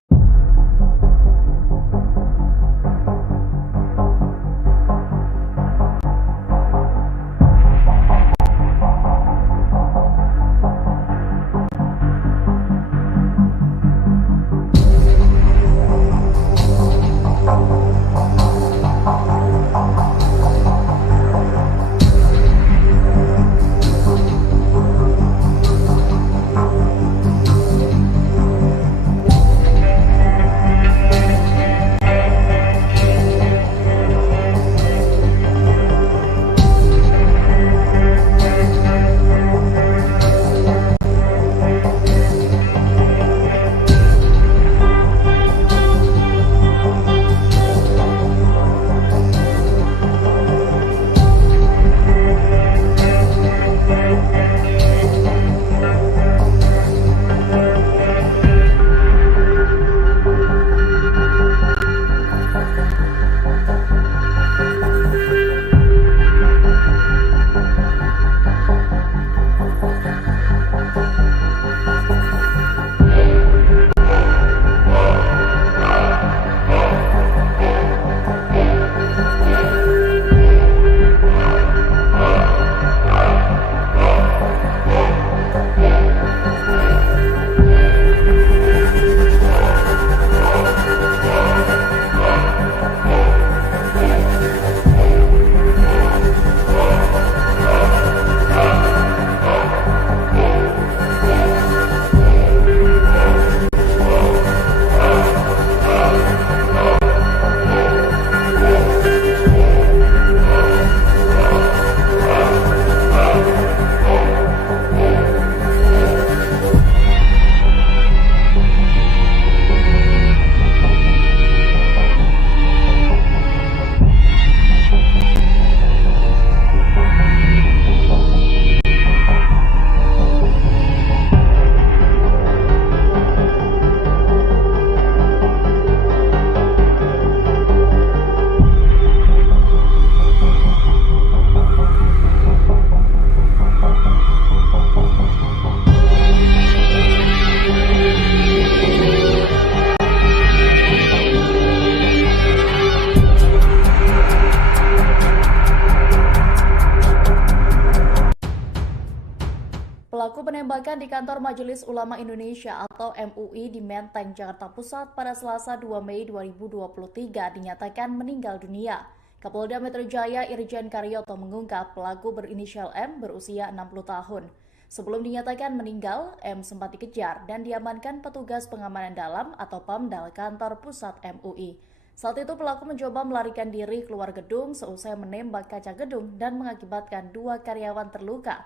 penembakan di kantor Majelis Ulama Indonesia atau MUI di Menteng, Jakarta Pusat pada Selasa 2 Mei 2023 dinyatakan meninggal dunia. Kapolda Metro Jaya Irjen Karyoto mengungkap pelaku berinisial M berusia 60 tahun. Sebelum dinyatakan meninggal, M sempat dikejar dan diamankan petugas pengamanan dalam atau PAMDAL kantor pusat MUI. Saat itu pelaku mencoba melarikan diri keluar gedung seusai menembak kaca gedung dan mengakibatkan 2 karyawan terluka.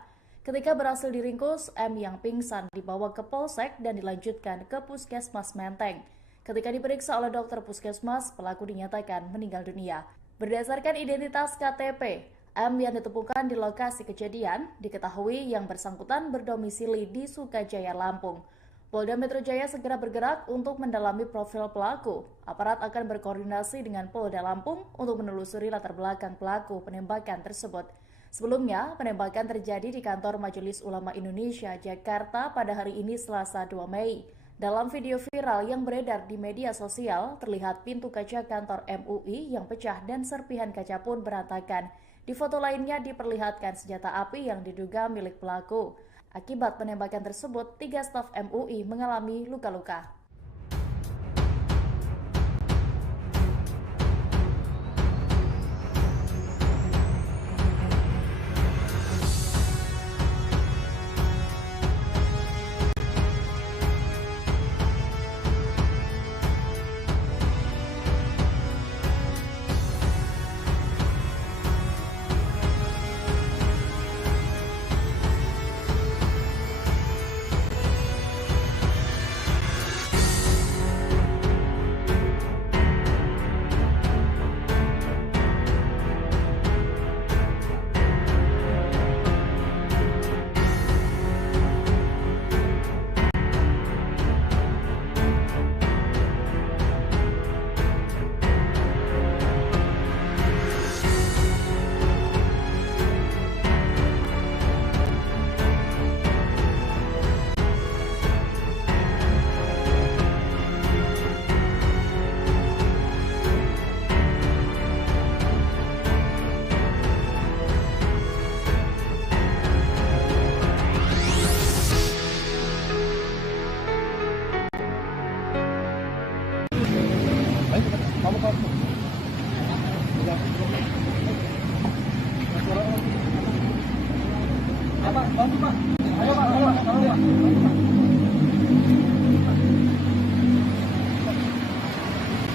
Ketika berhasil diringkus, M yang pingsan dibawa ke Polsek dan dilanjutkan ke Puskesmas Menteng. Ketika diperiksa oleh dokter Puskesmas, pelaku dinyatakan meninggal dunia. Berdasarkan identitas KTP, M yang ditemukan di lokasi kejadian diketahui yang bersangkutan berdomisili di Sukajaya, Lampung. Polda Metro Jaya segera bergerak untuk mendalami profil pelaku. Aparat akan berkoordinasi dengan Polda Lampung untuk menelusuri latar belakang pelaku penembakan tersebut. Sebelumnya, penembakan terjadi di kantor Majelis Ulama Indonesia, Jakarta pada hari ini Selasa 2 Mei. Dalam video viral yang beredar di media sosial, terlihat pintu kaca kantor MUI yang pecah dan serpihan kaca pun berantakan. Di foto lainnya diperlihatkan senjata api yang diduga milik pelaku. Akibat penembakan tersebut, 3 staf MUI mengalami luka-luka.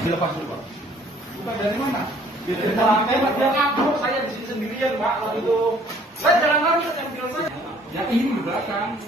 Dilepas dulu, Pak. Bukan dari mana? Dari lantai, Pak. Dia kabur, saya di sini sendirian, Pak. Lalu itu, saya jalan lari, saya bilang saya. Ya ini di belakang.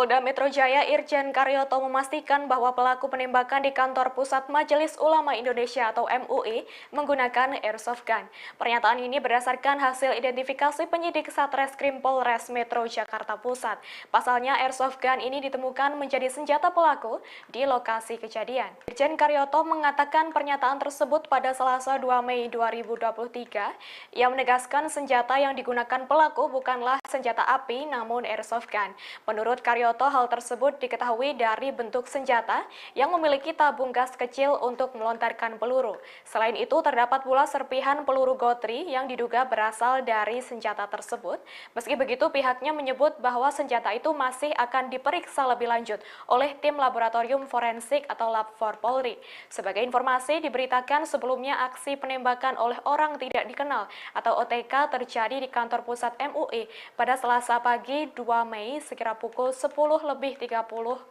Kapolda Metro Jaya Irjen Karyoto memastikan bahwa pelaku penembakan di kantor Pusat Majelis Ulama Indonesia atau MUI menggunakan airsoft gun. Pernyataan ini berdasarkan hasil identifikasi penyidik Satreskrim Polres Metro Jakarta Pusat. Pasalnya airsoft gun ini ditemukan menjadi senjata pelaku di lokasi kejadian. Irjen Karyoto mengatakan pernyataan tersebut pada Selasa 2 Mei 2023. Ia menegaskan senjata yang digunakan pelaku bukanlah senjata api namun airsoft gun. Menurut Karyoto, Karyoto, hal tersebut diketahui dari bentuk senjata yang memiliki tabung gas kecil untuk melontarkan peluru. Selain itu, terdapat pula serpihan peluru gotri yang diduga berasal dari senjata tersebut. Meski begitu, pihaknya menyebut bahwa senjata itu masih akan diperiksa lebih lanjut oleh tim laboratorium forensik atau Lab 4 Polri. Sebagai informasi, diberitakan sebelumnya aksi penembakan oleh orang tidak dikenal atau OTK terjadi di kantor pusat MUI pada Selasa pagi 2 Mei sekira pukul 10.30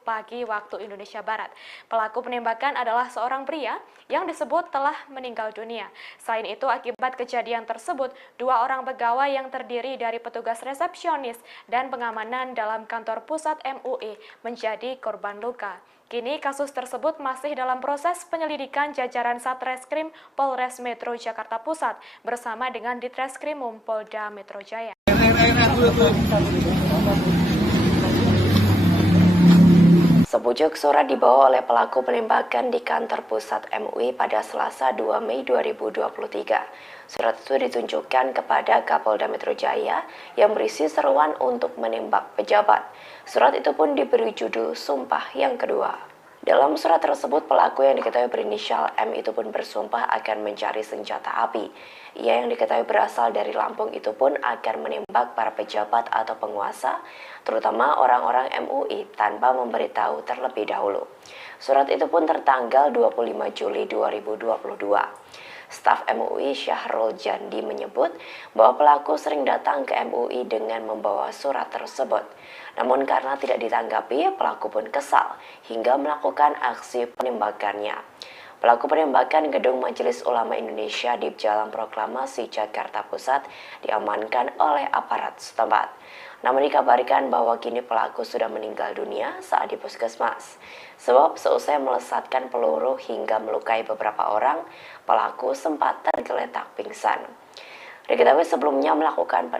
pagi waktu Indonesia Barat. Pelaku penembakan adalah seorang pria yang disebut telah meninggal dunia. Selain itu, akibat kejadian tersebut, 2 orang pegawai yang terdiri dari petugas resepsionis dan pengamanan dalam kantor pusat MUI menjadi korban luka. Kini kasus tersebut masih dalam proses penyelidikan jajaran Satreskrim Polres Metro Jakarta Pusat bersama dengan Ditreskrimum Polda Metro Jaya. Sepucuk surat dibawa oleh pelaku penembakan di kantor pusat MUI pada Selasa 2 Mei 2023. Surat itu ditunjukkan kepada Kapolda Metro Jaya yang berisi seruan untuk menembak pejabat. Surat itu pun diberi judul Sumpah yang Kedua. Dalam surat tersebut, pelaku yang diketahui berinisial M itu pun bersumpah akan mencari senjata api. Ia yang diketahui berasal dari Lampung itu pun akan menembak para pejabat atau penguasa, terutama orang-orang MUI tanpa memberitahu terlebih dahulu. Surat itu pun tertanggal 25 Juli 2022. Staf MUI Syahrul Jandi menyebut bahwa pelaku sering datang ke MUI dengan membawa surat tersebut. Namun karena tidak ditanggapi, pelaku pun kesal hingga melakukan aksi penembakannya. Pelaku penembakan Gedung Majelis Ulama Indonesia di Jalan Proklamasi Jakarta Pusat diamankan oleh aparat setempat. Namun dikabarkan bahwa kini pelaku sudah meninggal dunia saat di puskesmas. Sebab seusai melesatkan peluru hingga melukai beberapa orang, pelaku sempat tergeletak pingsan. Diketahui sebelumnya melakukan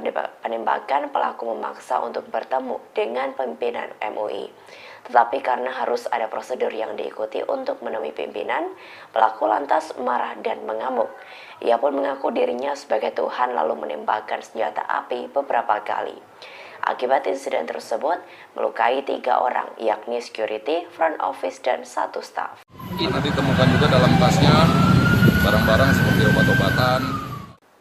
penembakan, pelaku memaksa untuk bertemu dengan pimpinan MUI. Tetapi karena harus ada prosedur yang diikuti untuk menemui pimpinan, pelaku lantas marah dan mengamuk. Ia pun mengaku dirinya sebagai Tuhan lalu menembakkan senjata api beberapa kali. Akibat insiden tersebut, melukai 3 orang, yakni security, front office, dan 1 staf. Nanti ditemukan juga dalam tasnya barang-barang seperti obat-obatan.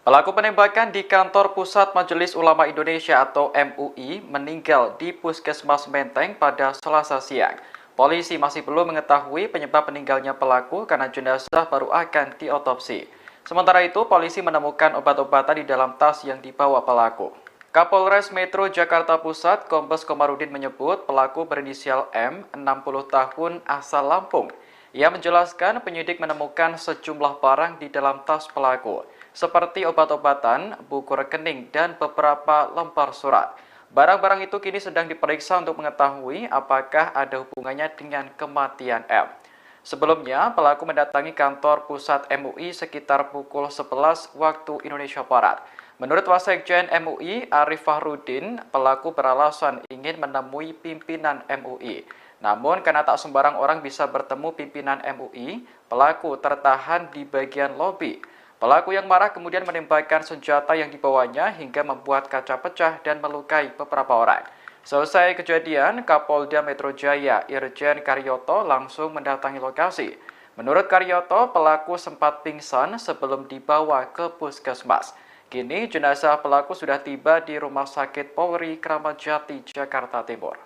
Pelaku penembakan di kantor Pusat Majelis Ulama Indonesia atau MUI meninggal di Puskesmas Menteng pada Selasa siang. Polisi masih belum mengetahui penyebab meninggalnya pelaku karena jenazah baru akan diotopsi. Sementara itu, polisi menemukan obat-obatan di dalam tas yang dibawa pelaku. Kapolres Metro Jakarta Pusat, Kombes Komarudin menyebut pelaku berinisial M, 60 tahun, asal Lampung. Ia menjelaskan penyidik menemukan sejumlah barang di dalam tas pelaku, seperti obat-obatan, buku rekening, dan beberapa lembar surat. Barang-barang itu kini sedang diperiksa untuk mengetahui apakah ada hubungannya dengan kematian M. Sebelumnya, pelaku mendatangi kantor pusat MUI sekitar pukul 11 waktu Indonesia Barat. Menurut Wasekjen MUI, Arif Fahrudin, pelaku beralasan ingin menemui pimpinan MUI. Namun, karena tak sembarang orang bisa bertemu pimpinan MUI, pelaku tertahan di bagian lobi. Pelaku yang marah kemudian menembakkan senjata yang dibawanya hingga membuat kaca pecah dan melukai beberapa orang. Selesai kejadian, Kapolda Metro Jaya Irjen Karyoto langsung mendatangi lokasi. Menurut Karyoto, pelaku sempat pingsan sebelum dibawa ke puskesmas. Kini jenazah pelaku sudah tiba di Rumah Sakit Polri Kramat Jati, Jakarta Timur.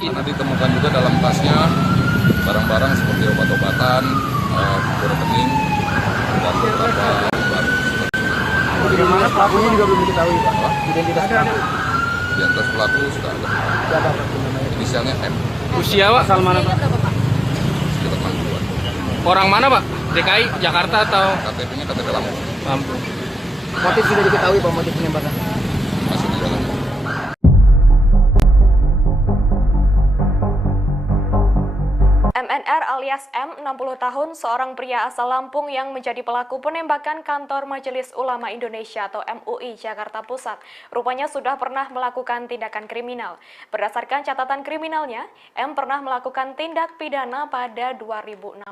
Nanti ditemukan juga dalam tasnya barang-barang seperti obat-obatan, buku rekening, dan beberapa barang. Bagaimana pelakunya juga belum diketahui, Pak? Identitas pelaku. Identitas pelaku sudah ada. Siapa Pak namanya? Inisialnya M, Usia Pak? Asal mana Pak? sekitar 60-an. Orang mana Pak? DKI, Jakarta atau KTP-nya KTP Lampung, Lampung? Motif sudah diketahui, Pak, motif penembakan. masih di dalam. MNR alias M, 60 tahun, seorang pria asal Lampung yang menjadi pelaku penembakan kantor Majelis Ulama Indonesia atau MUI Jakarta Pusat. Rupanya sudah pernah melakukan tindakan kriminal. Berdasarkan catatan kriminalnya, M pernah melakukan tindak pidana pada 2016.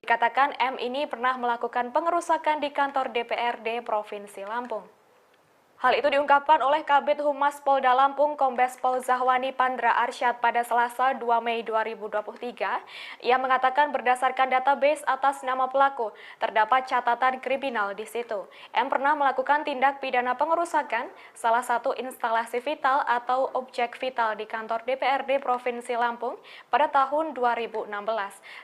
Dikatakan M ini pernah melakukan pengerusakan di kantor DPRD Provinsi Lampung. Hal itu diungkapkan oleh Kabid Humas Polda Lampung Kombes Pol Zahwani Pandra Arsyad pada Selasa 2 Mei 2023. Ia mengatakan berdasarkan database atas nama pelaku, terdapat catatan kriminal di situ. M pernah melakukan tindak pidana pengerusakan salah satu instalasi vital atau objek vital di kantor DPRD Provinsi Lampung pada tahun 2016.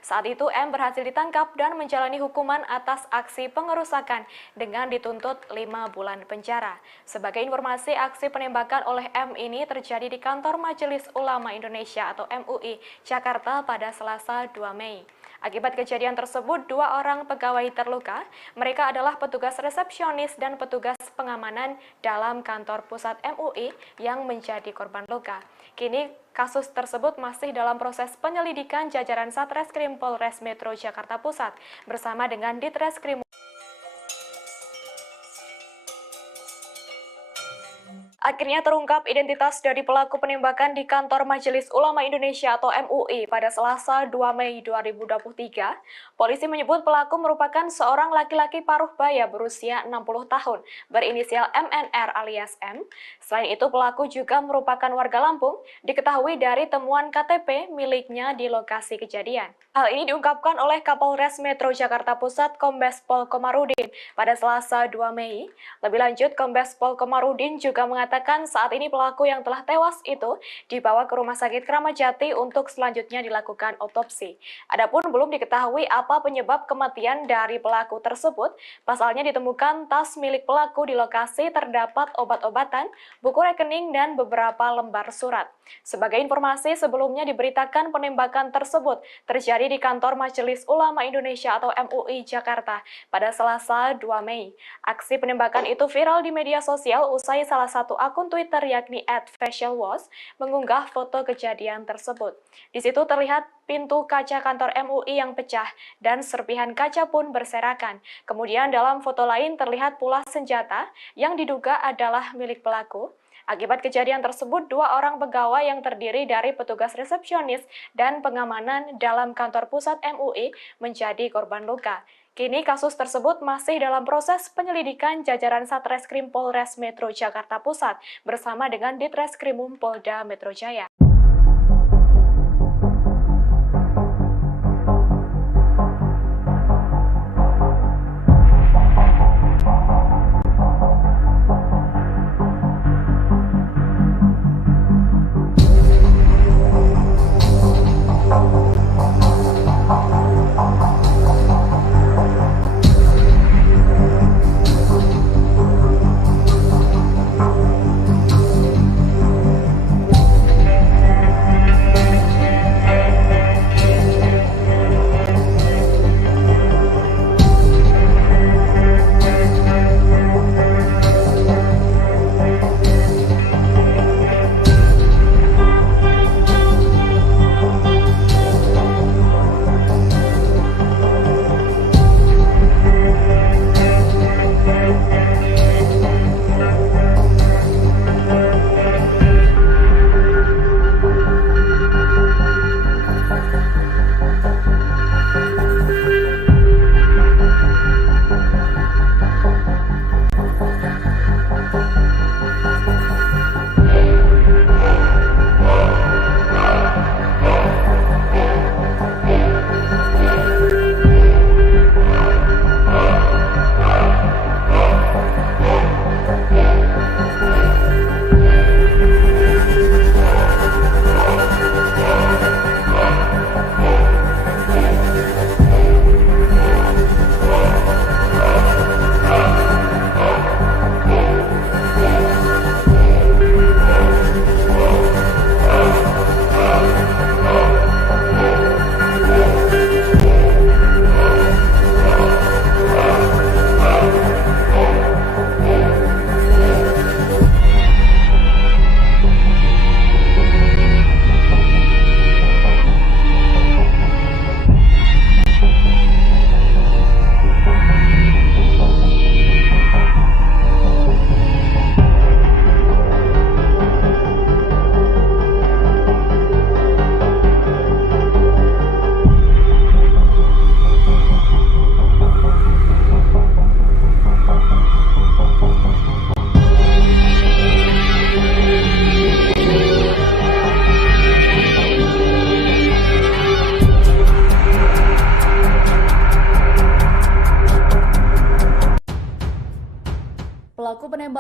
Saat itu M berhasil ditangkap dan menjalani hukuman atas aksi pengerusakan dengan dituntut 5 bulan penjara. Sebagai informasi, aksi penembakan oleh M ini terjadi di kantor Majelis Ulama Indonesia atau MUI, Jakarta pada Selasa 2 Mei. Akibat kejadian tersebut, 2 orang pegawai terluka. Mereka adalah petugas resepsionis dan petugas pengamanan dalam kantor pusat MUI yang menjadi korban luka. Kini, kasus tersebut masih dalam proses penyelidikan jajaran Satreskrim Polres Metro Jakarta Pusat bersama dengan Ditreskrim. Akhirnya terungkap identitas dari pelaku penembakan di kantor Majelis Ulama Indonesia atau MUI pada Selasa 2 Mei 2023. Polisi menyebut pelaku merupakan seorang laki-laki paruh baya berusia 60 tahun, berinisial MNR alias M. Selain itu, pelaku juga merupakan warga Lampung, diketahui dari temuan KTP miliknya di lokasi kejadian. Hal ini diungkapkan oleh Kapolres Metro Jakarta Pusat Kombes Pol Komarudin pada Selasa 2 Mei. Lebih lanjut, Kombes Pol Komarudin juga mengatakan saat ini pelaku yang telah tewas itu dibawa ke Rumah Sakit Kramat Jati untuk selanjutnya dilakukan otopsi. Adapun belum diketahui apa penyebab kematian dari pelaku tersebut. Pasalnya ditemukan tas milik pelaku di lokasi terdapat obat-obatan, buku rekening, dan beberapa lembar surat. Sebagai informasi, sebelumnya diberitakan penembakan tersebut terjadi di kantor Majelis Ulama Indonesia atau MUI Jakarta pada Selasa 2 Mei. Aksi penembakan itu viral di media sosial usai salah satu akun Twitter yakni @facialwash mengunggah foto kejadian tersebut. Di situ terlihat pintu kaca kantor MUI yang pecah dan serpihan kaca pun berserakan. Kemudian dalam foto lain terlihat pula senjata yang diduga adalah milik pelaku. Akibat kejadian tersebut, 2 orang pegawai yang terdiri dari petugas resepsionis dan pengamanan dalam kantor pusat MUI menjadi korban luka. Kini kasus tersebut masih dalam proses penyelidikan jajaran Satreskrim Polres Metro Jakarta Pusat bersama dengan Ditreskrimum Polda Metro Jaya.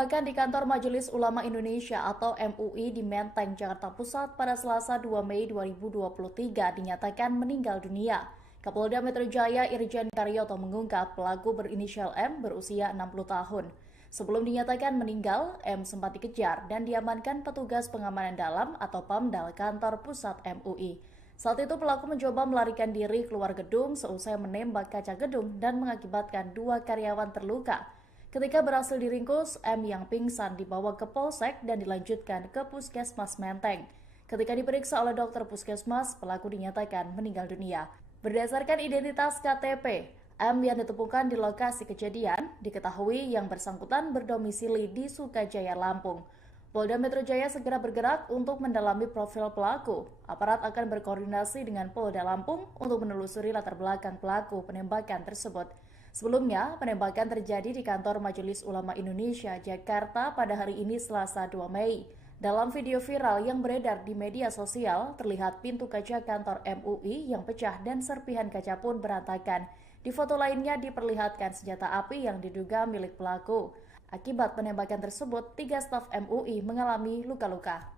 penembakan di kantor Majelis Ulama Indonesia atau MUI di Menteng, Jakarta Pusat pada Selasa 2 Mei 2023 dinyatakan meninggal dunia. Kapolda Metro Jaya Irjen Karyoto mengungkap pelaku berinisial M berusia 60 tahun. Sebelum dinyatakan meninggal, M sempat dikejar dan diamankan petugas pengamanan dalam atau PAMDAL kantor pusat MUI. Saat itu pelaku mencoba melarikan diri keluar gedung seusai menembak kaca gedung dan mengakibatkan 2 karyawan terluka. Ketika berhasil diringkus, M yang pingsan dibawa ke Polsek dan dilanjutkan ke Puskesmas Menteng. Ketika diperiksa oleh dokter Puskesmas, pelaku dinyatakan meninggal dunia. Berdasarkan identitas KTP, M yang ditemukan di lokasi kejadian diketahui yang bersangkutan berdomisili di Sukajaya, Lampung. Polda Metro Jaya segera bergerak untuk mendalami profil pelaku. Aparat akan berkoordinasi dengan Polda Lampung untuk menelusuri latar belakang pelaku penembakan tersebut. Sebelumnya, penembakan terjadi di kantor Majelis Ulama Indonesia, Jakarta pada hari ini Selasa 2 Mei. Dalam video viral yang beredar di media sosial, terlihat pintu kaca kantor MUI yang pecah dan serpihan kaca pun berantakan. Di foto lainnya diperlihatkan senjata api yang diduga milik pelaku. Akibat penembakan tersebut, 3 staf MUI mengalami luka-luka.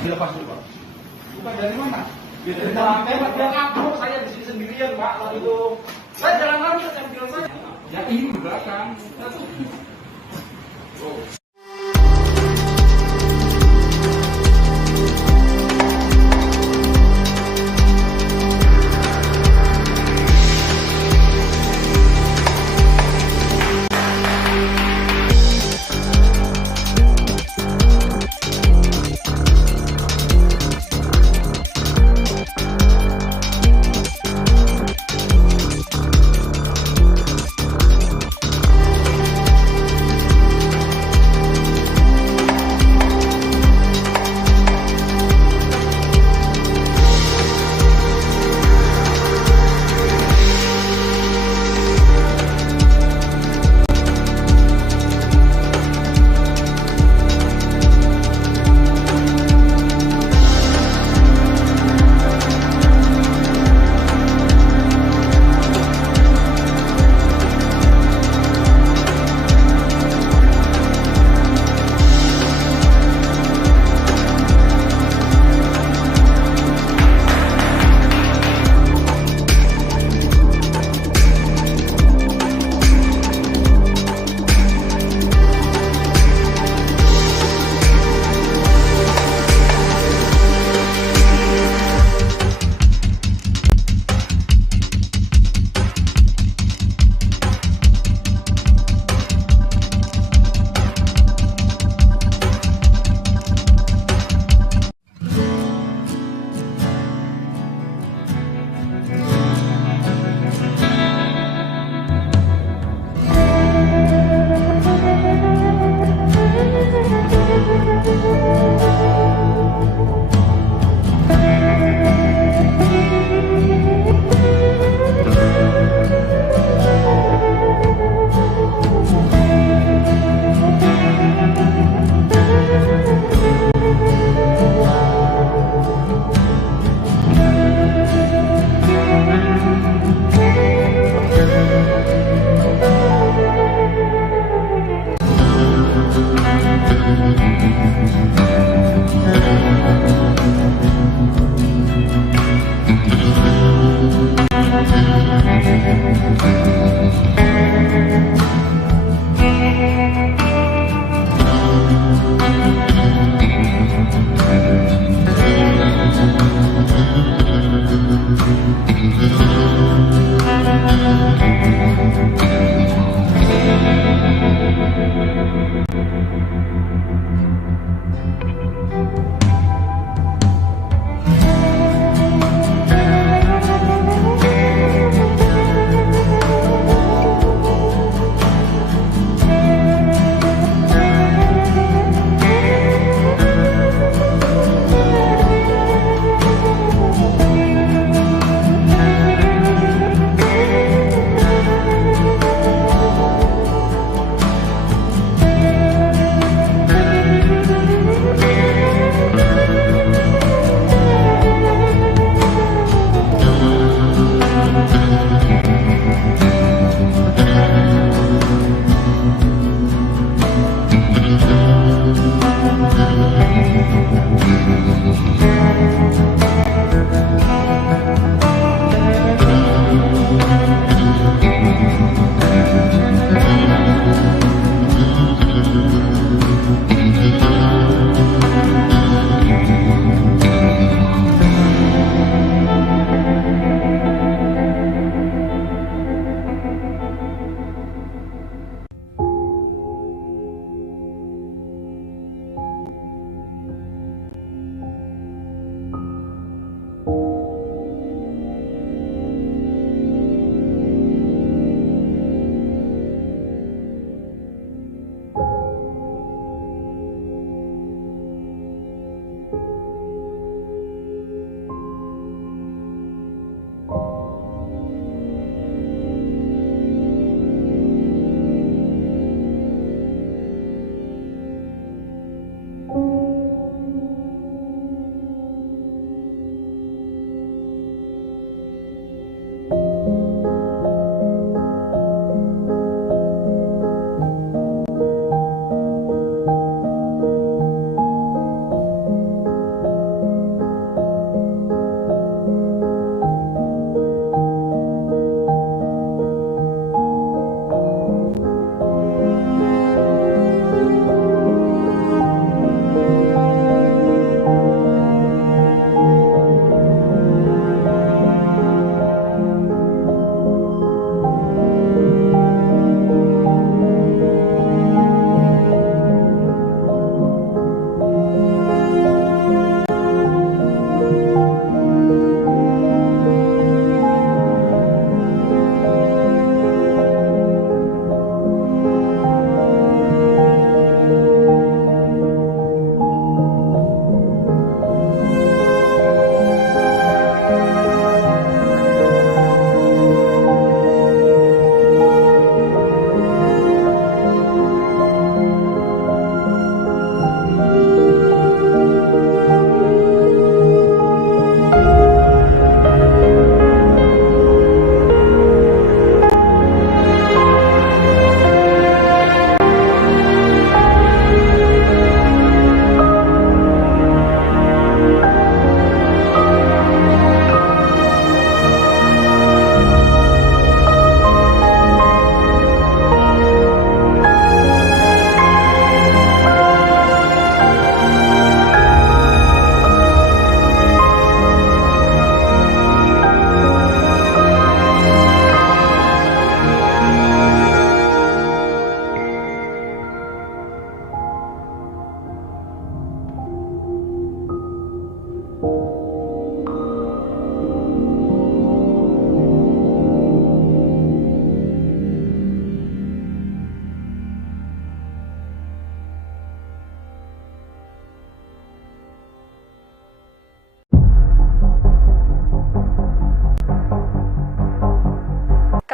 Dilepas dulu, Pak. Bukan dari mana? Dari lantai, Pak. Dia ngaku saya di sini sendirian, Pak. Lalu itu saya jalan lari saya bilang saya. Ya ini di belakang.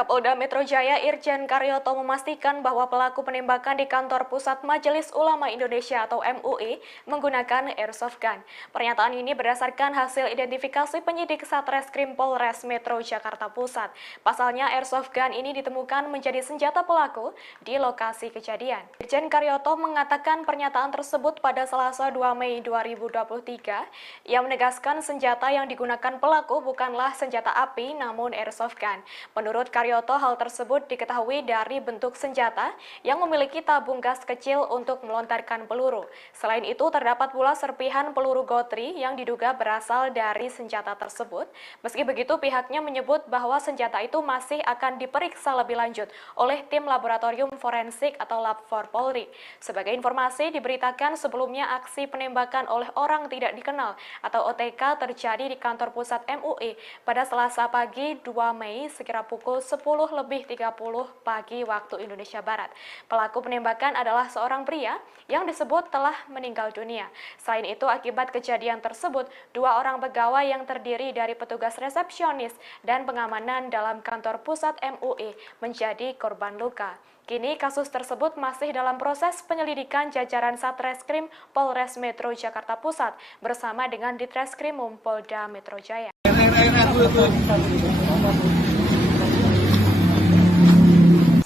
Kapolda Metro Jaya Irjen Karyoto memastikan bahwa pelaku penembakan di kantor pusat Majelis Ulama Indonesia atau MUI menggunakan airsoft gun. Pernyataan ini berdasarkan hasil identifikasi penyidik Satreskrim Polres Metro Jakarta Pusat. Pasalnya airsoft gun ini ditemukan menjadi senjata pelaku di lokasi kejadian. Irjen Karyoto mengatakan pernyataan tersebut pada Selasa 2 Mei 2023. Ia menegaskan senjata yang digunakan pelaku bukanlah senjata api namun airsoft gun. Menurut Karyoto, hal tersebut diketahui dari bentuk senjata yang memiliki tabung gas kecil untuk melontarkan peluru. Selain itu, terdapat pula serpihan peluru gotri yang diduga berasal dari senjata tersebut. Meski begitu, pihaknya menyebut bahwa senjata itu masih akan diperiksa lebih lanjut oleh tim laboratorium forensik atau Lab 4 Polri. Sebagai informasi, diberitakan sebelumnya aksi penembakan oleh orang tidak dikenal atau OTK terjadi di kantor pusat MUI pada Selasa pagi 2 Mei sekira pukul 10:30 pagi waktu Indonesia Barat. Pelaku penembakan adalah seorang pria yang disebut telah meninggal dunia. Selain itu, akibat kejadian tersebut, 2 orang pegawai yang terdiri dari petugas resepsionis dan pengamanan dalam kantor pusat MUI menjadi korban luka. Kini kasus tersebut masih dalam proses penyelidikan jajaran Satreskrim Polres Metro Jakarta Pusat bersama dengan Ditreskrimum Polda Metro Jaya.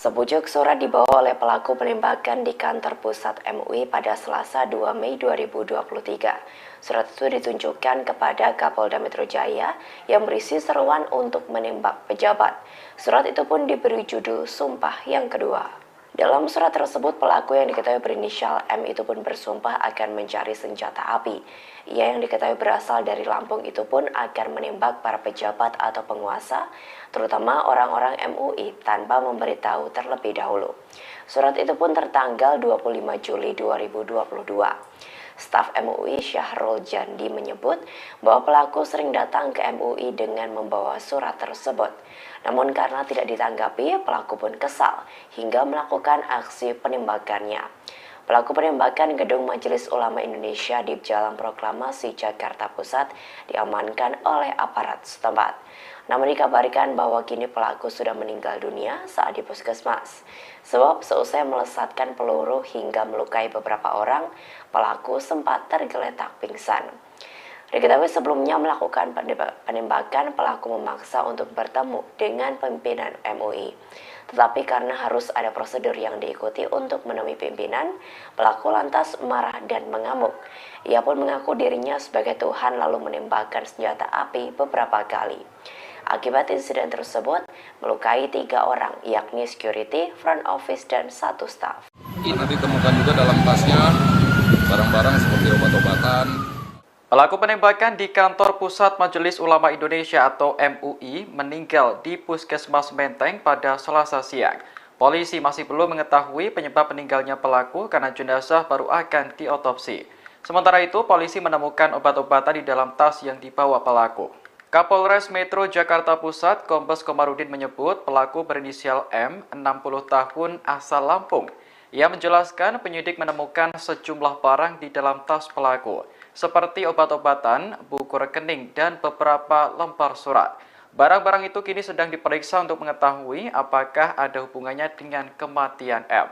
Sepucuk surat dibawa oleh pelaku penembakan di kantor pusat MUI pada Selasa 2 Mei 2023. Surat itu ditunjukkan kepada Kapolda Metro Jaya yang berisi seruan untuk menembak pejabat. Surat itu pun diberi judul Sumpah yang Kedua. Dalam surat tersebut, pelaku yang diketahui berinisial M itu pun bersumpah akan mencari senjata api. Ia yang diketahui berasal dari Lampung itu pun akan menembak para pejabat atau penguasa, terutama orang-orang MUI tanpa memberitahu terlebih dahulu. Surat itu pun tertanggal 25 Juli 2022. Staf MUI Syahrul Jandi menyebut bahwa pelaku sering datang ke MUI dengan membawa surat tersebut. Namun karena tidak ditanggapi, pelaku pun kesal hingga melakukan aksi penembakannya. Pelaku penembakan gedung Majelis Ulama Indonesia di Jalan Proklamasi Jakarta Pusat diamankan oleh aparat setempat. Namun dikabarkan bahwa kini pelaku sudah meninggal dunia saat di puskesmas. Sebab seusai melesatkan peluru hingga melukai beberapa orang, pelaku sempat tergeletak pingsan. Diketahui sebelumnya melakukan penembakan, pelaku memaksa untuk bertemu dengan pimpinan MUI. Tetapi karena harus ada prosedur yang diikuti untuk menemui pimpinan, pelaku lantas marah dan mengamuk. Ia pun mengaku dirinya sebagai Tuhan lalu menembakkan senjata api beberapa kali. Akibat insiden tersebut, melukai 3 orang, yakni security, front office, dan 1 staf. Ini ditemukan juga dalam tasnya barang-barang seperti obat-obatan. Pelaku penembakan di kantor pusat Majelis Ulama Indonesia atau MUI meninggal di Puskesmas Menteng pada Selasa siang. Polisi masih belum mengetahui penyebab meninggalnya pelaku karena jenazah baru akan diotopsi. Sementara itu, polisi menemukan obat-obatan di dalam tas yang dibawa pelaku. Kapolres Metro Jakarta Pusat, Kombes Komarudin menyebut pelaku berinisial M, 60 tahun, asal Lampung. Ia menjelaskan penyidik menemukan sejumlah barang di dalam tas pelaku, seperti obat-obatan, buku rekening, dan beberapa lembar surat. Barang-barang itu kini sedang diperiksa untuk mengetahui apakah ada hubungannya dengan kematian M.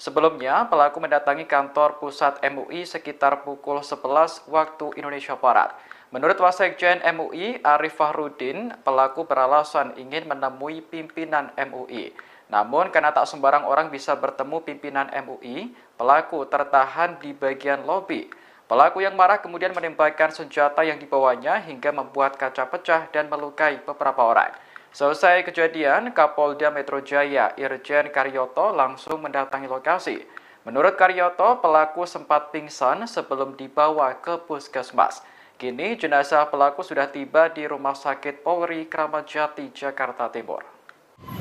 Sebelumnya, pelaku mendatangi kantor pusat MUI sekitar pukul 11 waktu Indonesia Barat. Menurut Wasekjen MUI, Arif Fahrudin, pelaku beralasan ingin menemui pimpinan MUI. Namun, karena tak sembarang orang bisa bertemu pimpinan MUI, pelaku tertahan di bagian lobi. Pelaku yang marah kemudian menembakkan senjata yang dibawanya hingga membuat kaca pecah dan melukai beberapa orang. Selesai kejadian, Kapolda Metro Jaya Irjen Karyoto langsung mendatangi lokasi. Menurut Karyoto, pelaku sempat pingsan sebelum dibawa ke puskesmas. Kini jenazah pelaku sudah tiba di Rumah Sakit Polri Kramat Jati, Jakarta Timur.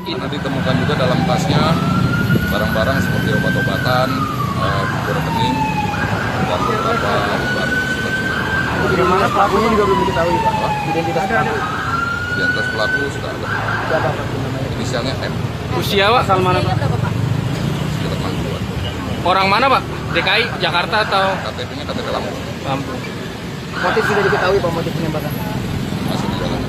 Ini ditemukan juga dalam tasnya barang-barang seperti obat-obatan, buku rekening, dan beberapa lembar surat. Bagaimana pelakunya juga belum diketahui, Pak? Identitas pelaku. Identitas pelaku sudah ada. Siapa Pak namanya? Inisialnya M. Usia Pak? Asal mana Pak? Sekitar 60-an. Orang mana Pak? DKI, Jakarta atau KTP-nya KTP Lampung. Lampung? Motif sudah diketahui Pak, motif penembakan. Masih di jalan.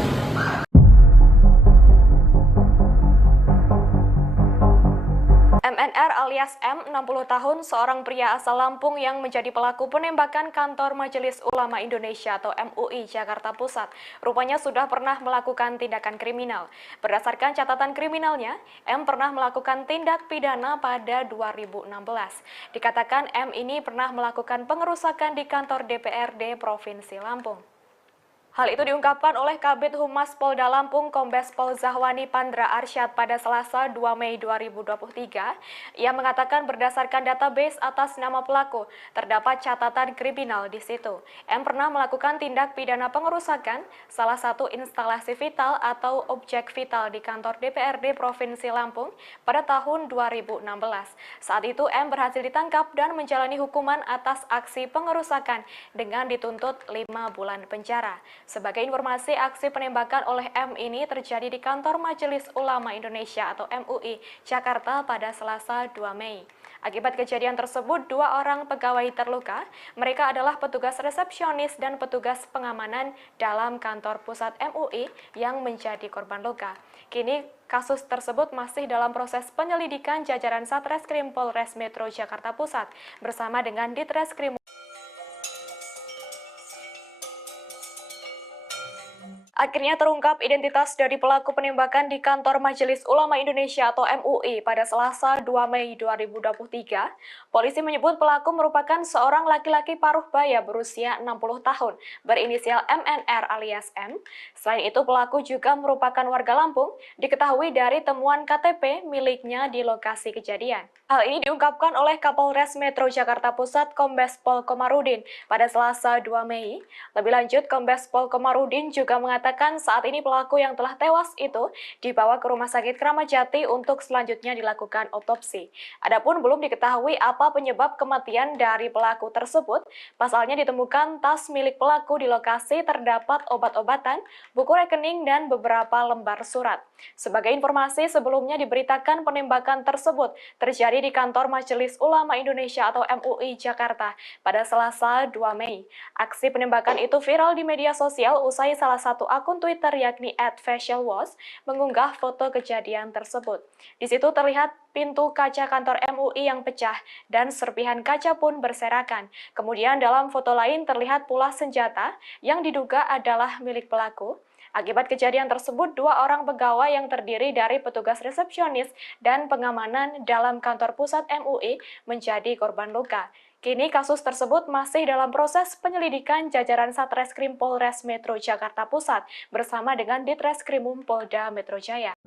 alias M, 60 tahun, seorang pria asal Lampung yang menjadi pelaku penembakan kantor Majelis Ulama Indonesia atau MUI Jakarta Pusat. Rupanya sudah pernah melakukan tindakan kriminal. Berdasarkan catatan kriminalnya, M pernah melakukan tindak pidana pada 2016. Dikatakan M ini pernah melakukan pengerusakan di kantor DPRD Provinsi Lampung. Hal itu diungkapkan oleh Kabid Humas Polda Lampung Kombes Pol Zahwani Pandra Arsyad pada Selasa 2 Mei 2023. Ia mengatakan berdasarkan database atas nama pelaku, terdapat catatan kriminal di situ. M pernah melakukan tindak pidana pengerusakan salah satu instalasi vital atau objek vital di kantor DPRD Provinsi Lampung pada tahun 2016. Saat itu M berhasil ditangkap dan menjalani hukuman atas aksi pengerusakan dengan dituntut 5 bulan penjara. Sebagai informasi, aksi penembakan oleh M ini terjadi di kantor Majelis Ulama Indonesia atau MUI Jakarta pada Selasa 2 Mei. Akibat kejadian tersebut, 2 orang pegawai terluka. Mereka adalah petugas resepsionis dan petugas pengamanan dalam kantor pusat MUI yang menjadi korban luka. Kini kasus tersebut masih dalam proses penyelidikan jajaran Satreskrim Polres Metro Jakarta Pusat bersama dengan Ditreskrim. Akhirnya terungkap identitas dari pelaku penembakan di kantor Majelis Ulama Indonesia atau MUI pada Selasa 2 Mei 2023. Polisi menyebut pelaku merupakan seorang laki-laki paruh baya berusia 60 tahun berinisial MNR alias M. Selain itu pelaku juga merupakan warga Lampung, diketahui dari temuan KTP miliknya di lokasi kejadian. Hal ini diungkapkan oleh Kapolres Metro Jakarta Pusat Kombes Pol Komarudin pada Selasa 2 Mei. Lebih lanjut, Kombes Pol Komarudin juga mengatakan saat ini pelaku yang telah tewas itu dibawa ke Rumah Sakit Kramat Jati untuk selanjutnya dilakukan otopsi. Adapun belum diketahui apa penyebab kematian dari pelaku tersebut. Pasalnya ditemukan tas milik pelaku di lokasi terdapat obat-obatan, buku rekening, dan beberapa lembar surat. Sebagai informasi, sebelumnya diberitakan penembakan tersebut terjadi di kantor Majelis Ulama Indonesia atau MUI Jakarta pada Selasa 2 Mei. Aksi penembakan itu viral di media sosial usai salah satu akun Twitter yakni @facialwash mengunggah foto kejadian tersebut. Di situ terlihat pintu kaca kantor MUI yang pecah dan serpihan kaca pun berserakan. Kemudian dalam foto lain terlihat pula senjata yang diduga adalah milik pelaku. Akibat kejadian tersebut, 2 orang pegawai yang terdiri dari petugas resepsionis dan pengamanan dalam kantor pusat MUI menjadi korban luka. Kini kasus tersebut masih dalam proses penyelidikan jajaran Satreskrim Polres Metro Jakarta Pusat bersama dengan Ditreskrimum Polda Metro Jaya.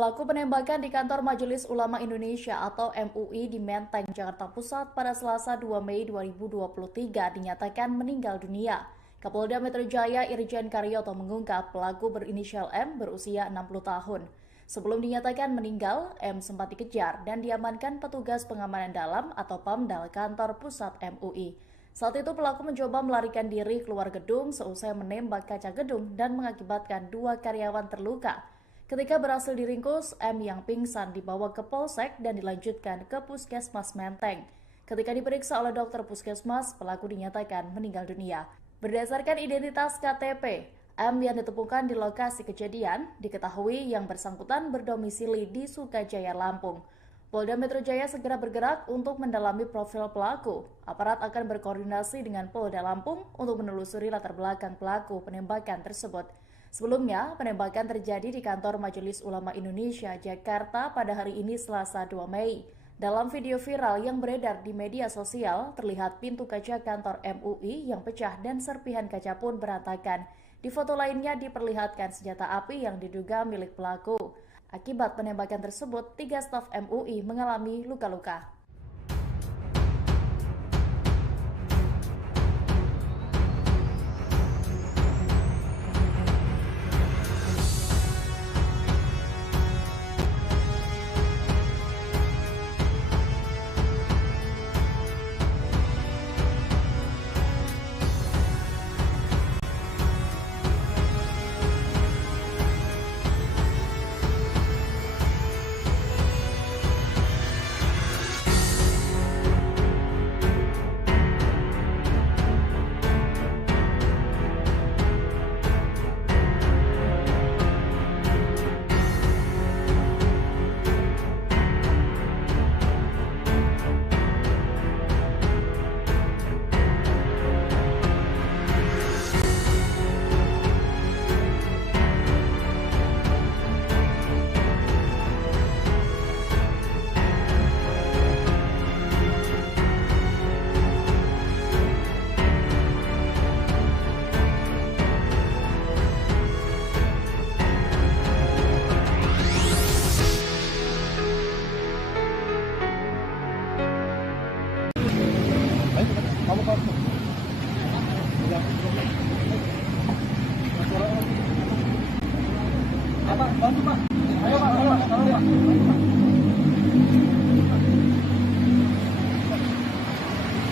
Pelaku penembakan di kantor Majelis Ulama Indonesia atau MUI di Menteng, Jakarta Pusat pada Selasa 2 Mei 2023 dinyatakan meninggal dunia. Kapolda Metro Jaya Irjen Karyoto mengungkap pelaku berinisial M berusia 60 tahun. Sebelum dinyatakan meninggal, M sempat dikejar dan diamankan petugas pengamanan dalam atau PAMDAL kantor pusat MUI. Saat itu pelaku mencoba melarikan diri keluar gedung seusai menembak kaca gedung dan mengakibatkan 2 karyawan terluka. Ketika berhasil diringkus, M yang pingsan dibawa ke Polsek dan dilanjutkan ke Puskesmas Menteng. Ketika diperiksa oleh dokter Puskesmas, pelaku dinyatakan meninggal dunia. Berdasarkan identitas KTP, M yang ditemukan di lokasi kejadian diketahui yang bersangkutan berdomisili di Sukajaya, Lampung. Polda Metro Jaya segera bergerak untuk mendalami profil pelaku. Aparat akan berkoordinasi dengan Polda Lampung untuk menelusuri latar belakang pelaku penembakan tersebut. Sebelumnya, penembakan terjadi di kantor Majelis Ulama Indonesia, Jakarta pada hari ini Selasa 2 Mei. Dalam video viral yang beredar di media sosial, terlihat pintu kaca kantor MUI yang pecah dan serpihan kaca pun berantakan. Di foto lainnya diperlihatkan senjata api yang diduga milik pelaku. Akibat penembakan tersebut, 3 staf MUI mengalami luka-luka.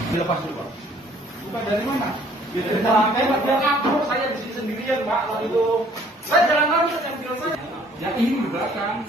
Dilepas dulu, Pak. Bukan dari mana? Dari lantai, Pak. Biar kabur, saya di sini sendirian, Pak. Lalu itu, saya jalan lari, saya bilang saya. Ya ini di belakang.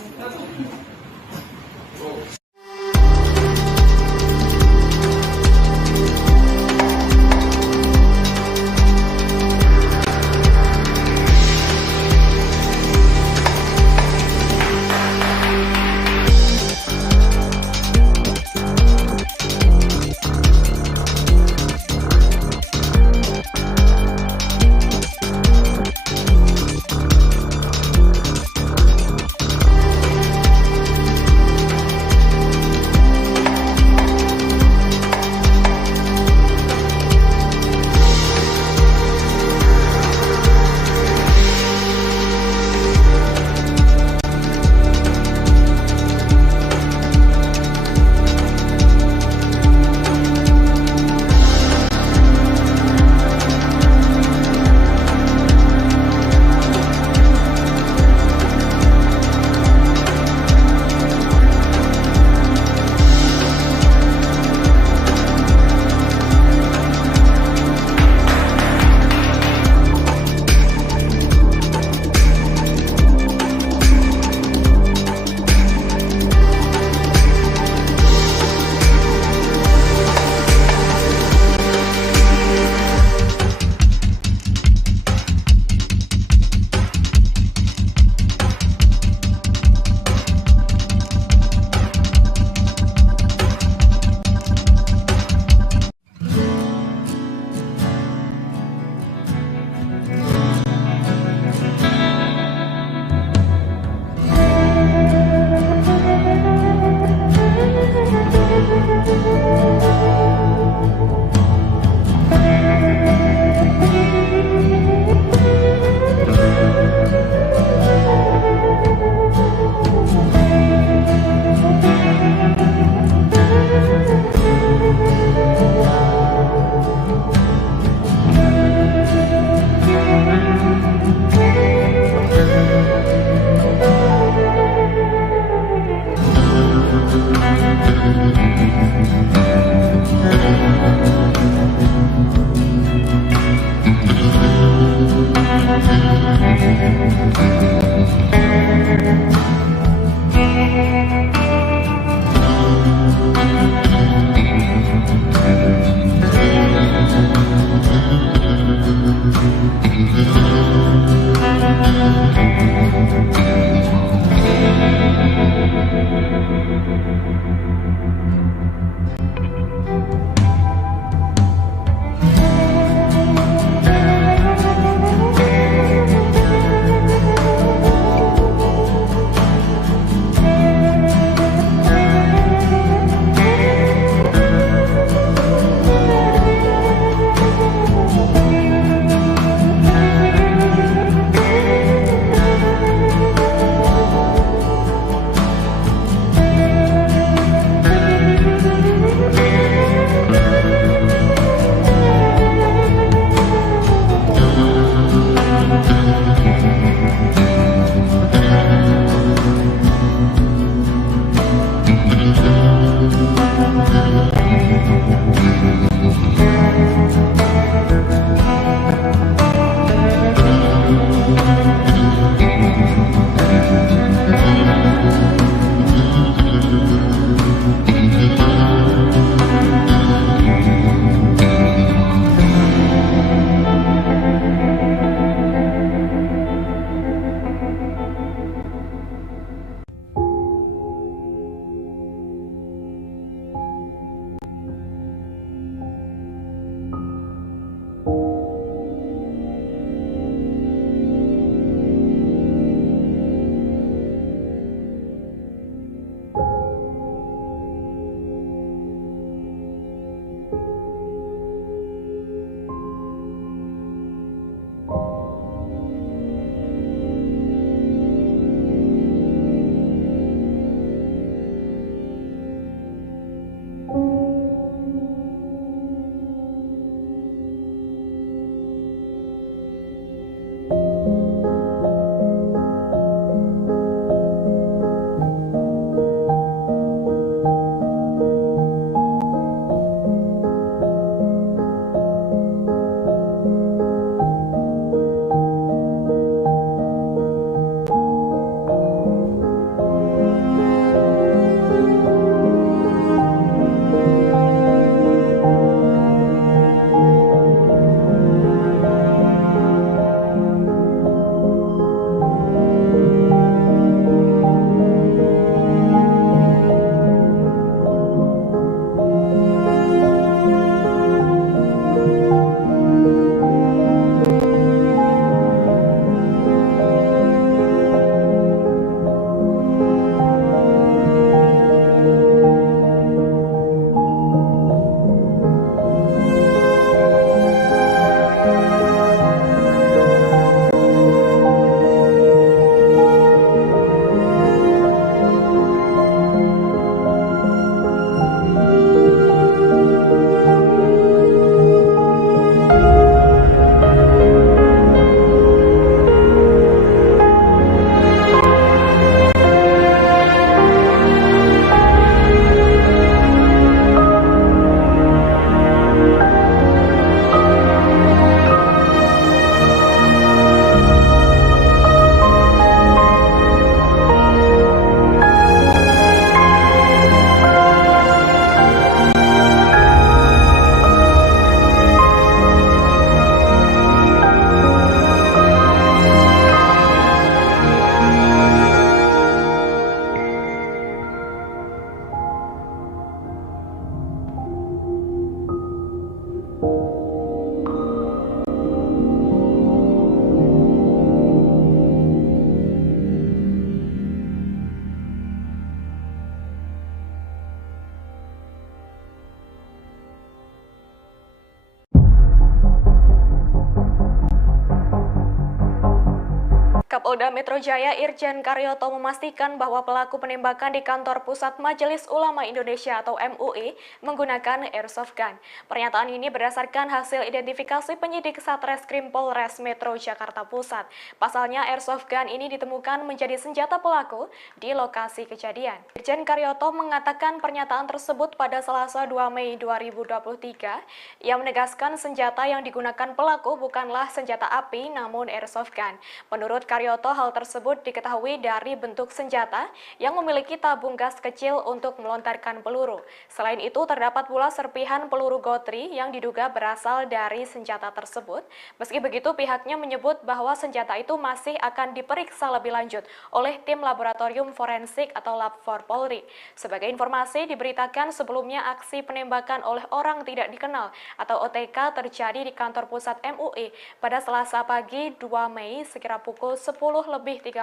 Kapolda Metro Jaya Irjen Karyoto memastikan bahwa pelaku penembakan di kantor Pusat Majelis Ulama Indonesia atau MUI menggunakan airsoft gun. Pernyataan ini berdasarkan hasil identifikasi penyidik Satreskrim Polres Metro Jakarta Pusat. Pasalnya airsoft gun ini ditemukan menjadi senjata pelaku di lokasi kejadian. Irjen Karyoto mengatakan pernyataan tersebut pada Selasa 2 Mei 2023. Ia menegaskan senjata yang digunakan pelaku bukanlah senjata api namun airsoft gun. Menurut Karyoto, hal tersebut diketahui dari bentuk senjata yang memiliki tabung gas kecil untuk melontarkan peluru. Selain itu, terdapat pula serpihan peluru gotri yang diduga berasal dari senjata tersebut. Meski begitu, pihaknya menyebut bahwa senjata itu masih akan diperiksa lebih lanjut oleh tim laboratorium forensik atau Lab 4 Polri. Sebagai informasi, diberitakan sebelumnya aksi penembakan oleh orang tidak dikenal atau OTK terjadi di kantor pusat MUI pada Selasa pagi 2 Mei sekira pukul 10:30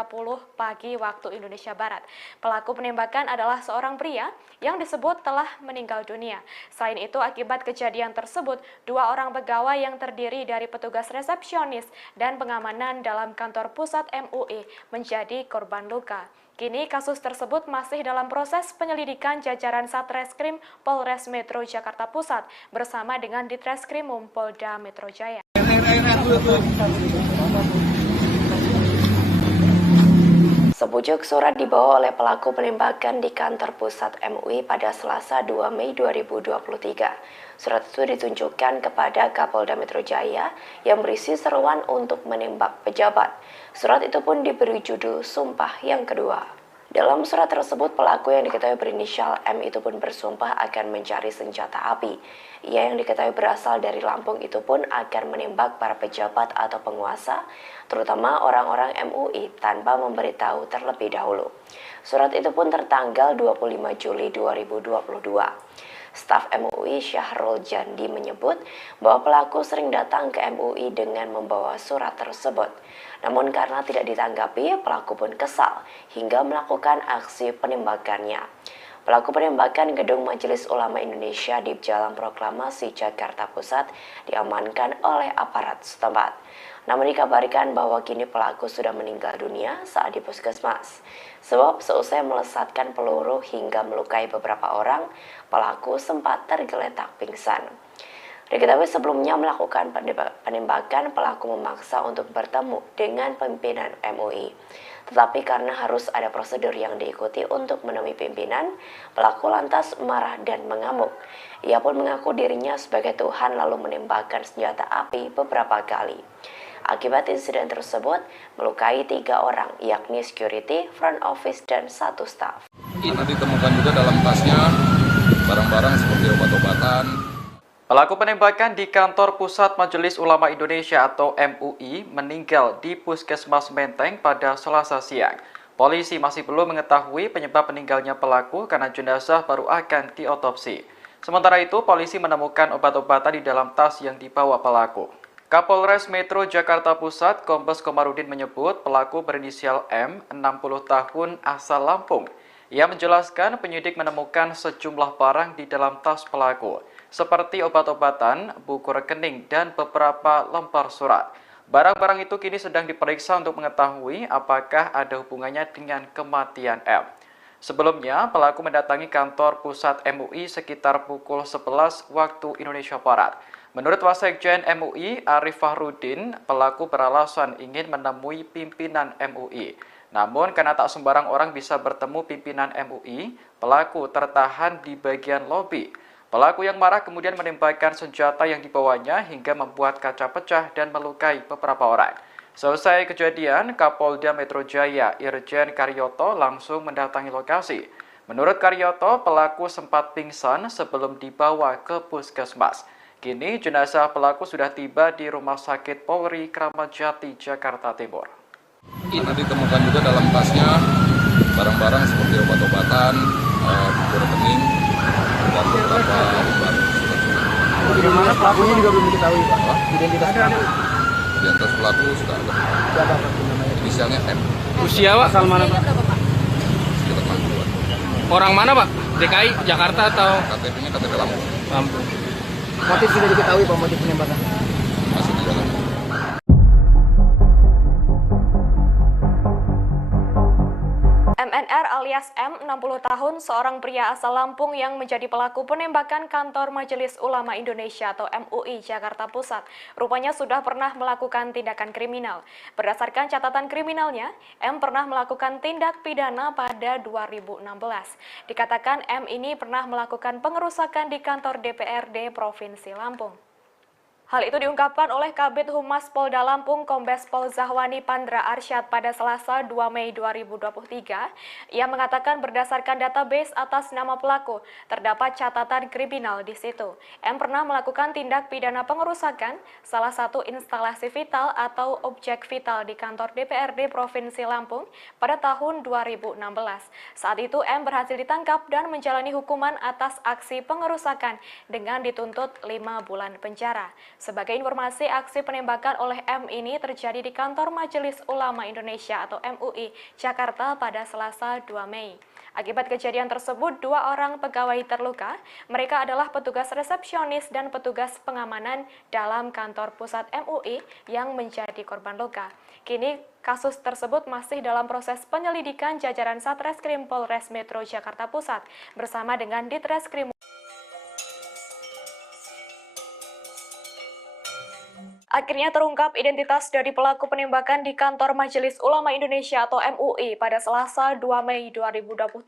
pagi waktu Indonesia Barat. Pelaku penembakan adalah seorang pria yang disebut telah meninggal dunia. Selain itu, akibat kejadian tersebut, 2 orang pegawai yang terdiri dari petugas resepsionis dan pengamanan dalam kantor pusat MUI menjadi korban luka. Kini kasus tersebut masih dalam proses penyelidikan jajaran Satreskrim Polres Metro Jakarta Pusat bersama dengan Ditreskrimum Polda Metro Jaya. Sepucuk surat dibawa oleh pelaku penembakan di kantor pusat MUI pada Selasa 2 Mei 2023. Surat itu ditunjukkan kepada Kapolda Metro Jaya yang berisi seruan untuk menembak pejabat. Surat itu pun diberi judul Sumpah yang Kedua. Dalam surat tersebut, pelaku yang diketahui berinisial M itu pun bersumpah akan mencari senjata api. Ia yang diketahui berasal dari Lampung itu pun akan menembak para pejabat atau penguasa, terutama orang-orang MUI tanpa memberitahu terlebih dahulu. Surat itu pun tertanggal 25 Juli 2022. Staf MUI Syahrul Jandi menyebut bahwa pelaku sering datang ke MUI dengan membawa surat tersebut. Namun karena tidak ditanggapi, pelaku pun kesal hingga melakukan aksi penembakannya. Pelaku penembakan Gedung Majelis Ulama Indonesia di Jalan Proklamasi Jakarta Pusat diamankan oleh aparat setempat. Namun dikabarkan bahwa kini pelaku sudah meninggal dunia saat di puskesmas. Sebab seusai melesatkan peluru hingga melukai beberapa orang, pelaku sempat tergeletak pingsan. Diketahui sebelumnya melakukan penembakan, pelaku memaksa untuk bertemu dengan pimpinan MUI. Tetapi karena harus ada prosedur yang diikuti untuk menemui pimpinan, pelaku lantas marah dan mengamuk. Ia pun mengaku dirinya sebagai Tuhan lalu menembakkan senjata api beberapa kali. Akibat insiden tersebut, melukai 3 orang, yakni security, front office, dan 1 staf. Karena ditemukan juga dalam tasnya barang-barang seperti obat-obatan. Pelaku penembakan di kantor Pusat Majelis Ulama Indonesia atau MUI meninggal di Puskesmas Menteng pada Selasa siang. Polisi masih belum mengetahui penyebab meninggalnya pelaku karena jenazah baru akan diotopsi. Sementara itu, polisi menemukan obat-obatan di dalam tas yang dibawa pelaku. Kapolres Metro Jakarta Pusat, Kombes Komarudin menyebut pelaku berinisial M, 60 tahun, asal Lampung. Ia menjelaskan penyidik menemukan sejumlah barang di dalam tas pelaku, seperti obat-obatan, buku rekening, dan beberapa lembar surat. Barang-barang itu kini sedang diperiksa untuk mengetahui apakah ada hubungannya dengan kematian M. Sebelumnya, pelaku mendatangi kantor pusat MUI sekitar pukul 11 waktu Indonesia Barat. Menurut Wasekjen MUI, Arif Fahrudin, pelaku beralasan ingin menemui pimpinan MUI. Namun, karena tak sembarang orang bisa bertemu pimpinan MUI, pelaku tertahan di bagian lobi. Pelaku yang marah kemudian menembakkan senjata yang dibawanya hingga membuat kaca pecah dan melukai beberapa orang. Selesai kejadian, Kapolda Metro Jaya Irjen Karyoto langsung mendatangi lokasi. Menurut Karyoto, pelaku sempat pingsan sebelum dibawa ke puskesmas. Kini jenazah pelaku sudah tiba di Rumah Sakit Polri Kramat Jati, Jakarta Timur. Karena ditemukan juga dalam tasnya barang-barang seperti obat-obatan, buku rekening, dan beberapa lembar surat-surat. Bagaimana pelakunya juga belum diketahui, Pak? Identitas pelaku. Identitas pelaku sudah ada. Siapa namanya? Inisialnya M. Usia Pak? Asal mana Pak? Sekitar 60-an. Orang mana Pak? DKI, Jakarta atau? KTP-nya KTP Lampung. Lampung. Motif sudah diketahui, Pak, motif penembakan. Masih di dalam. MNR alias M, 60 tahun, seorang pria asal Lampung yang menjadi pelaku penembakan kantor Majelis Ulama Indonesia atau MUI Jakarta Pusat. Rupanya sudah pernah melakukan tindakan kriminal. Berdasarkan catatan kriminalnya, M pernah melakukan tindak pidana pada 2016. Dikatakan M ini pernah melakukan pengerusakan di kantor DPRD Provinsi Lampung. Hal itu diungkapkan oleh Kabid Humas Polda Lampung Kombes Pol Zahwani Pandra Arsyad pada Selasa 2 Mei 2023. Ia mengatakan berdasarkan database atas nama pelaku, terdapat catatan kriminal di situ. M pernah melakukan tindak pidana pengerusakan salah satu instalasi vital atau objek vital di kantor DPRD Provinsi Lampung pada tahun 2016. Saat itu M berhasil ditangkap dan menjalani hukuman atas aksi pengerusakan dengan dituntut 5 bulan penjara. Sebagai informasi, aksi penembakan oleh M ini terjadi di kantor Majelis Ulama Indonesia atau MUI Jakarta pada Selasa 2 Mei. Akibat kejadian tersebut, 2 orang pegawai terluka. Mereka adalah petugas resepsionis dan petugas pengamanan dalam kantor pusat MUI yang menjadi korban luka. Kini kasus tersebut masih dalam proses penyelidikan jajaran Satreskrim Polres Metro Jakarta Pusat bersama dengan Ditreskrim. Akhirnya terungkap identitas dari pelaku penembakan di kantor Majelis Ulama Indonesia atau MUI pada Selasa 2 Mei 2023.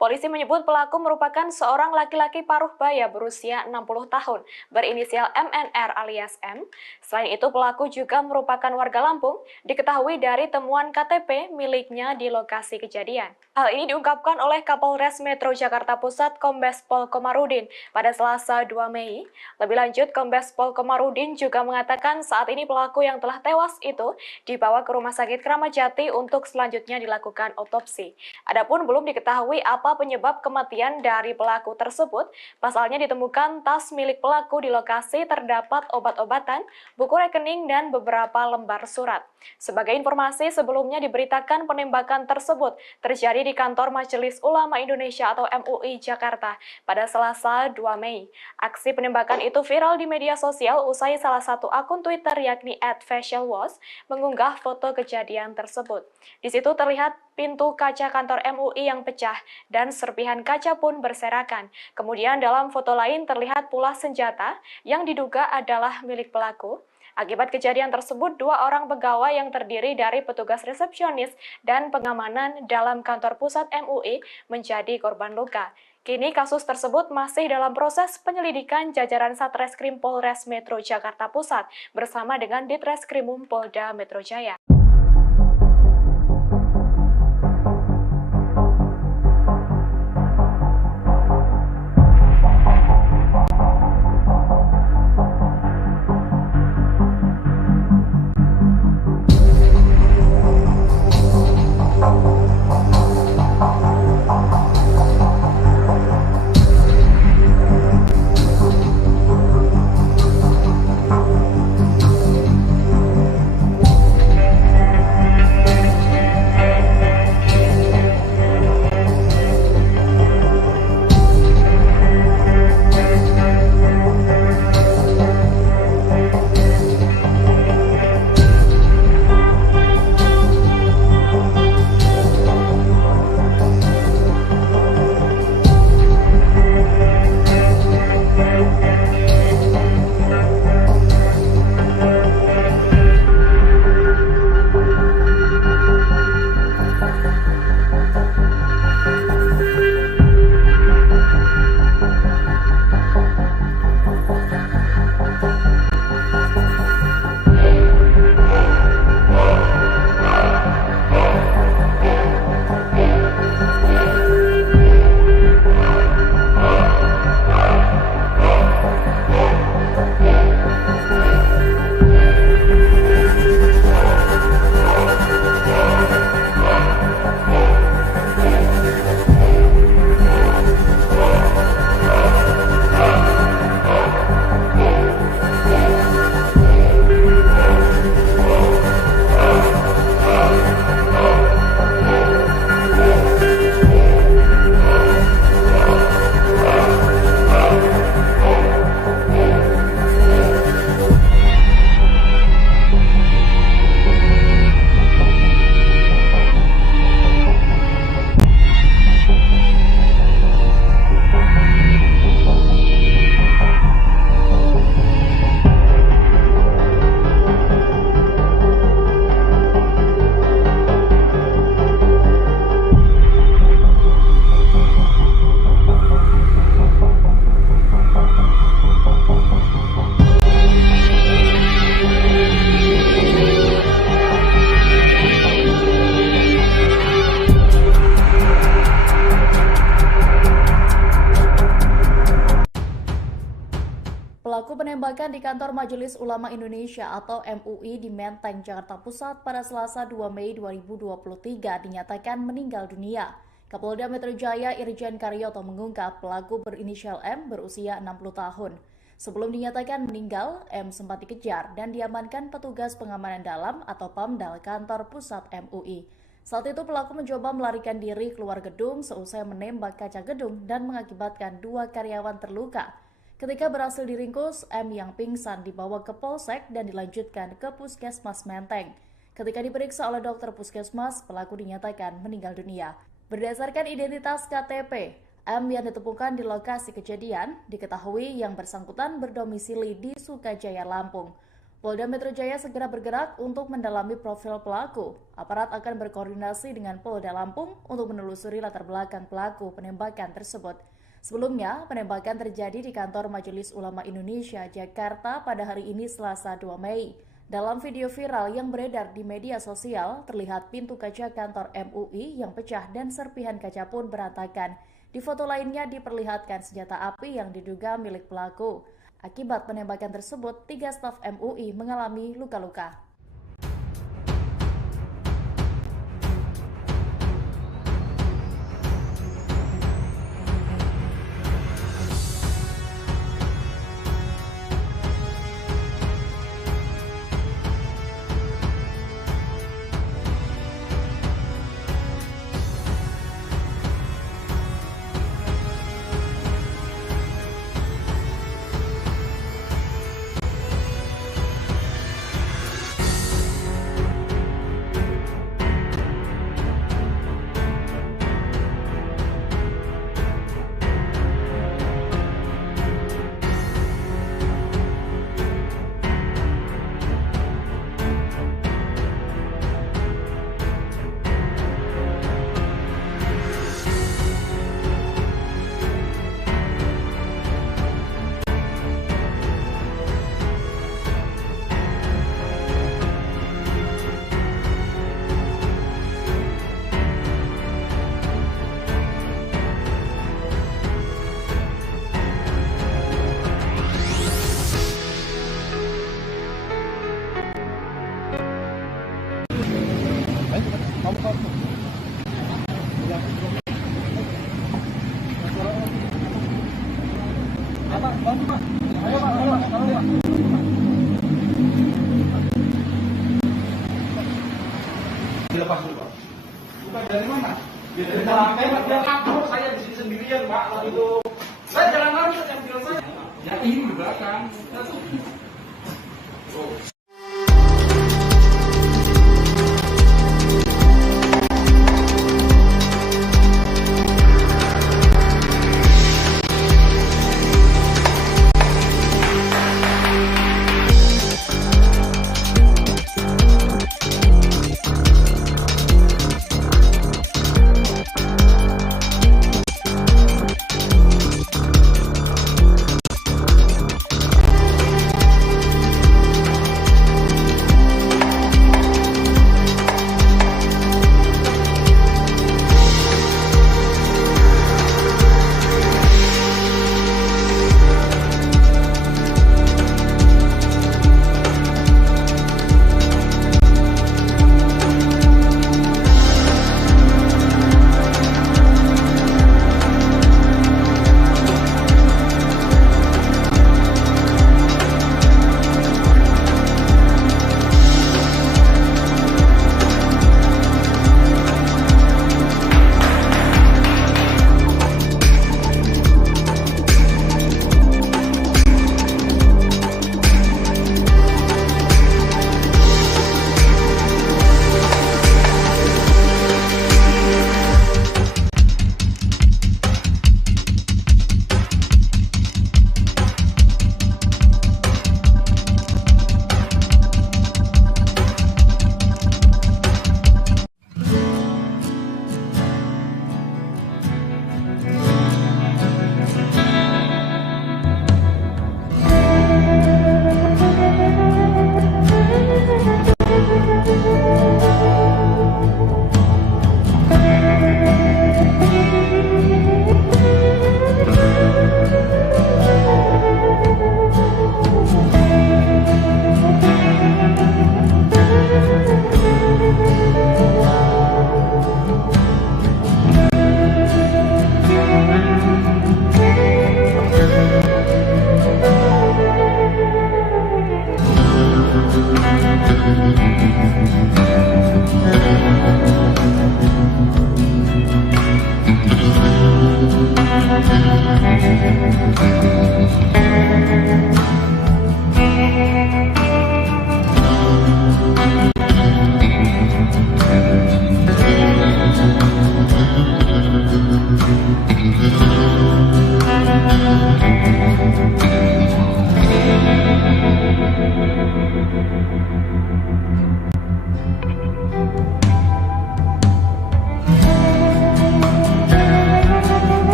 Polisi menyebut pelaku merupakan seorang laki-laki paruh baya berusia 60 tahun, berinisial MNR alias M. Selain itu, pelaku juga merupakan warga Lampung, diketahui dari temuan KTP miliknya di lokasi kejadian. Hal ini diungkapkan oleh Kapolres Metro Jakarta Pusat Kombes Pol Komarudin pada Selasa 2 Mei. Lebih lanjut, Kombes Pol Komarudin juga mengatakan saat ini pelaku yang telah tewas itu dibawa ke Rumah Sakit Kramat Jati untuk selanjutnya dilakukan otopsi. Adapun belum diketahui apa penyebab kematian dari pelaku tersebut. Pasalnya ditemukan tas milik pelaku di lokasi terdapat obat-obatan, buku rekening, dan beberapa lembar surat. Sebagai informasi, sebelumnya diberitakan penembakan tersebut terjadi di kantor Majelis Ulama Indonesia atau MUI Jakarta pada Selasa 2 Mei. Aksi penembakan itu viral di media sosial usai salah satu akun Twitter yakni @facialwash mengunggah foto kejadian tersebut. Di situ terlihat pintu kaca kantor MUI yang pecah dan serpihan kaca pun berserakan. Kemudian dalam foto lain terlihat pula senjata yang diduga adalah milik pelaku. Akibat kejadian tersebut, 2 orang pegawai yang terdiri dari petugas resepsionis dan pengamanan dalam kantor pusat MUI menjadi korban luka. Kini kasus tersebut masih dalam proses penyelidikan jajaran Satreskrim Polres Metro Jakarta Pusat bersama dengan Ditreskrimum Polda Metro Jaya. penembakan di kantor Majelis Ulama Indonesia atau MUI di Menteng, Jakarta Pusat pada Selasa 2 Mei 2023 dinyatakan meninggal dunia. Kapolda Metro Jaya Irjen Karyoto mengungkap pelaku berinisial M berusia 60 tahun. Sebelum dinyatakan meninggal, M sempat dikejar dan diamankan petugas pengamanan dalam atau PAMDAL kantor pusat MUI. Saat itu pelaku mencoba melarikan diri keluar gedung seusai menembak kaca gedung dan mengakibatkan 2 karyawan terluka. Ketika berhasil diringkus, M yang pingsan dibawa ke Polsek dan dilanjutkan ke Puskesmas Menteng. Ketika diperiksa oleh dokter Puskesmas, pelaku dinyatakan meninggal dunia. Berdasarkan identitas KTP, M yang ditemukan di lokasi kejadian diketahui yang bersangkutan berdomisili di Sukajaya, Lampung. Polda Metro Jaya segera bergerak untuk mendalami profil pelaku. Aparat akan berkoordinasi dengan Polda Lampung untuk menelusuri latar belakang pelaku penembakan tersebut. Sebelumnya, penembakan terjadi di kantor Majelis Ulama Indonesia, Jakarta pada hari ini Selasa 2 Mei. Dalam video viral yang beredar di media sosial, terlihat pintu kaca kantor MUI yang pecah dan serpihan kaca pun berantakan. Di foto lainnya diperlihatkan senjata api yang diduga milik pelaku. Akibat penembakan tersebut, 3 staf MUI mengalami luka-luka. Dilepas dulu, Pak. Bukan dari mana? Dari lantai, Pak. Dia kabur, saya di sini sendirian, Pak. Lalu itu, saya jalan lari, saya bilang saya. Ya ini di belakang.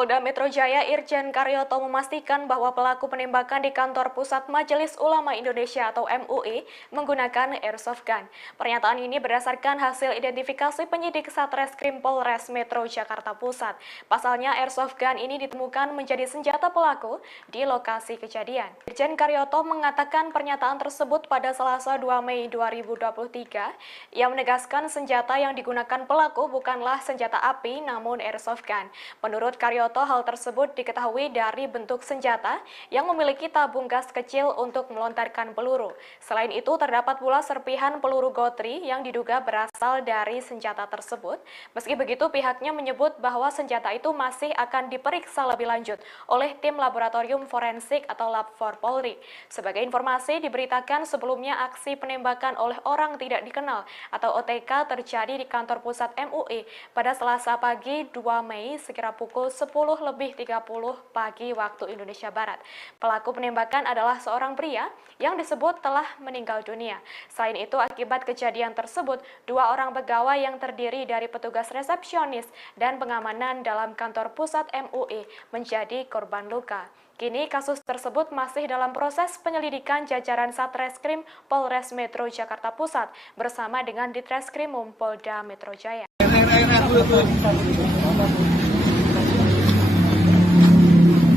Kapolda Metro Jaya Irjen Karyoto memastikan bahwa pelaku penembakan di kantor Pusat Majelis Ulama Indonesia atau MUI menggunakan airsoft gun. Pernyataan ini berdasarkan hasil identifikasi penyidik Satreskrim Polres Metro Jakarta Pusat. Pasalnya airsoft gun ini ditemukan menjadi senjata pelaku di lokasi kejadian. Irjen Karyoto mengatakan pernyataan tersebut pada Selasa 2 Mei 2023. Ia menegaskan senjata yang digunakan pelaku bukanlah senjata api namun airsoft gun. Menurut Karyoto, hal tersebut diketahui dari bentuk senjata yang memiliki tabung gas kecil untuk melontarkan peluru. Selain itu, terdapat pula serpihan peluru gotri yang diduga berasal dari senjata tersebut. Meski begitu, pihaknya menyebut bahwa senjata itu masih akan diperiksa lebih lanjut oleh tim laboratorium forensik atau Lab 4 Polri. Sebagai informasi, diberitakan sebelumnya aksi penembakan oleh orang tidak dikenal atau OTK terjadi di kantor pusat MUI pada Selasa pagi 2 Mei sekira pukul 10:30 pagi waktu Indonesia Barat. Pelaku penembakan adalah seorang pria yang disebut telah meninggal dunia. Selain itu, akibat kejadian tersebut, 2 orang pegawai yang terdiri dari petugas resepsionis dan pengamanan dalam kantor pusat MUI menjadi korban luka. Kini kasus tersebut masih dalam proses penyelidikan jajaran Satreskrim Polres Metro Jakarta Pusat bersama dengan Ditreskrimum Polda Metro Jaya.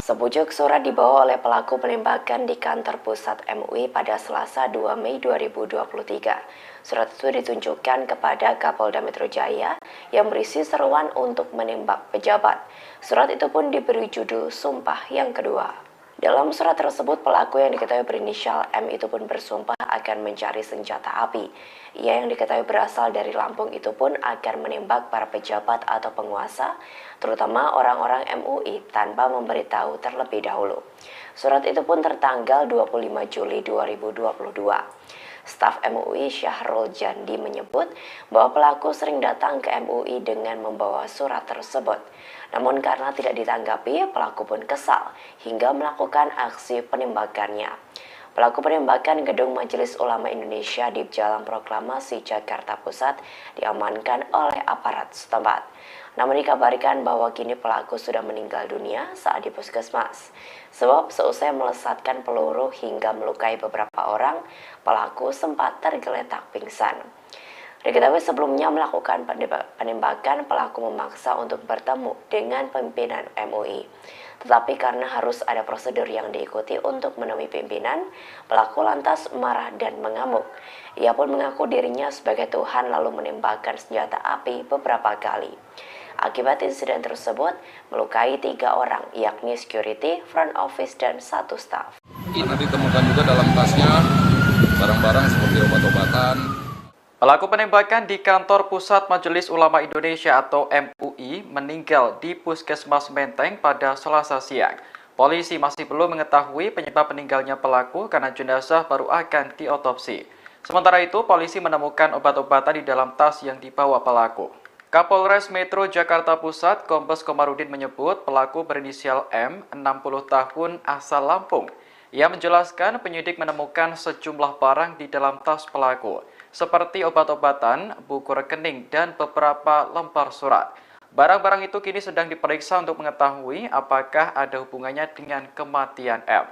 Sepucuk surat dibawa oleh pelaku penembakan di kantor pusat MUI pada Selasa 2 Mei 2023. Surat itu ditunjukkan kepada Kapolda Metro Jaya yang berisi seruan untuk menembak pejabat. Surat itu pun diberi judul Sumpah yang Kedua. Dalam surat tersebut, pelaku yang diketahui berinisial M itu pun bersumpah akan mencari senjata api. Ia yang diketahui berasal dari Lampung itu pun akan menembak para pejabat atau penguasa, terutama orang-orang MUI tanpa memberitahu terlebih dahulu. Surat itu pun tertanggal 25 Juli 2022. Staf MUI Syahrul Jandi menyebut bahwa pelaku sering datang ke MUI dengan membawa surat tersebut. Namun karena tidak ditanggapi, pelaku pun kesal hingga melakukan aksi penembakannya. Pelaku penembakan Gedung Majelis Ulama Indonesia di Jalan Proklamasi Jakarta Pusat diamankan oleh aparat setempat. Namun dikabarkan bahwa kini pelaku sudah meninggal dunia saat di puskesmas. Sebab seusai melesatkan peluru hingga melukai beberapa orang, pelaku sempat tergeletak pingsan. Diketahui sebelumnya melakukan penembakan, pelaku memaksa untuk bertemu dengan pimpinan MUI. Tetapi karena harus ada prosedur yang diikuti untuk menemui pimpinan, pelaku lantas marah dan mengamuk. Ia pun mengaku dirinya sebagai Tuhan lalu menembakkan senjata api beberapa kali. Akibat insiden tersebut, melukai 3 orang, yakni security, front office, dan 1 staf. Karena ditemukan juga dalam tasnya barang-barang seperti obat-obatan. Pelaku penembakan di kantor Pusat Majelis Ulama Indonesia atau MUI meninggal di Puskesmas Menteng pada Selasa siang. Polisi masih belum mengetahui penyebab meninggalnya pelaku karena jenazah baru akan diotopsi. Sementara itu, polisi menemukan obat-obatan di dalam tas yang dibawa pelaku. Kapolres Metro Jakarta Pusat, Kombes Komarudin menyebut pelaku berinisial M, 60 tahun, asal Lampung. Ia menjelaskan penyidik menemukan sejumlah barang di dalam tas pelaku, seperti obat-obatan, buku rekening, dan beberapa lembar surat. Barang-barang itu kini sedang diperiksa untuk mengetahui apakah ada hubungannya dengan kematian M.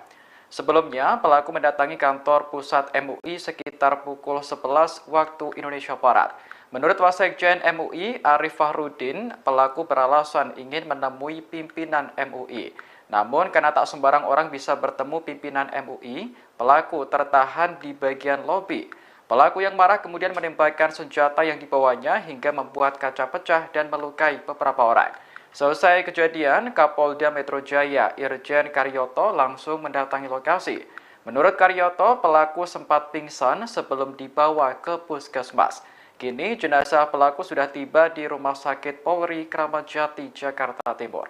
Sebelumnya, pelaku mendatangi kantor pusat MUI sekitar pukul 11 waktu Indonesia Barat. Menurut Wasekjen MUI, Arif Fahrudin, pelaku beralasan ingin menemui pimpinan MUI. Namun, karena tak sembarang orang bisa bertemu pimpinan MUI, pelaku tertahan di bagian lobi. Pelaku yang marah kemudian menembakkan senjata yang dibawanya hingga membuat kaca pecah dan melukai beberapa orang. Selesai kejadian, Kapolda Metro Jaya Irjen Karyoto langsung mendatangi lokasi. Menurut Karyoto, pelaku sempat pingsan sebelum dibawa ke puskesmas. Kini jenazah pelaku sudah tiba di Rumah Sakit Polri Kramat Jati, Jakarta Timur.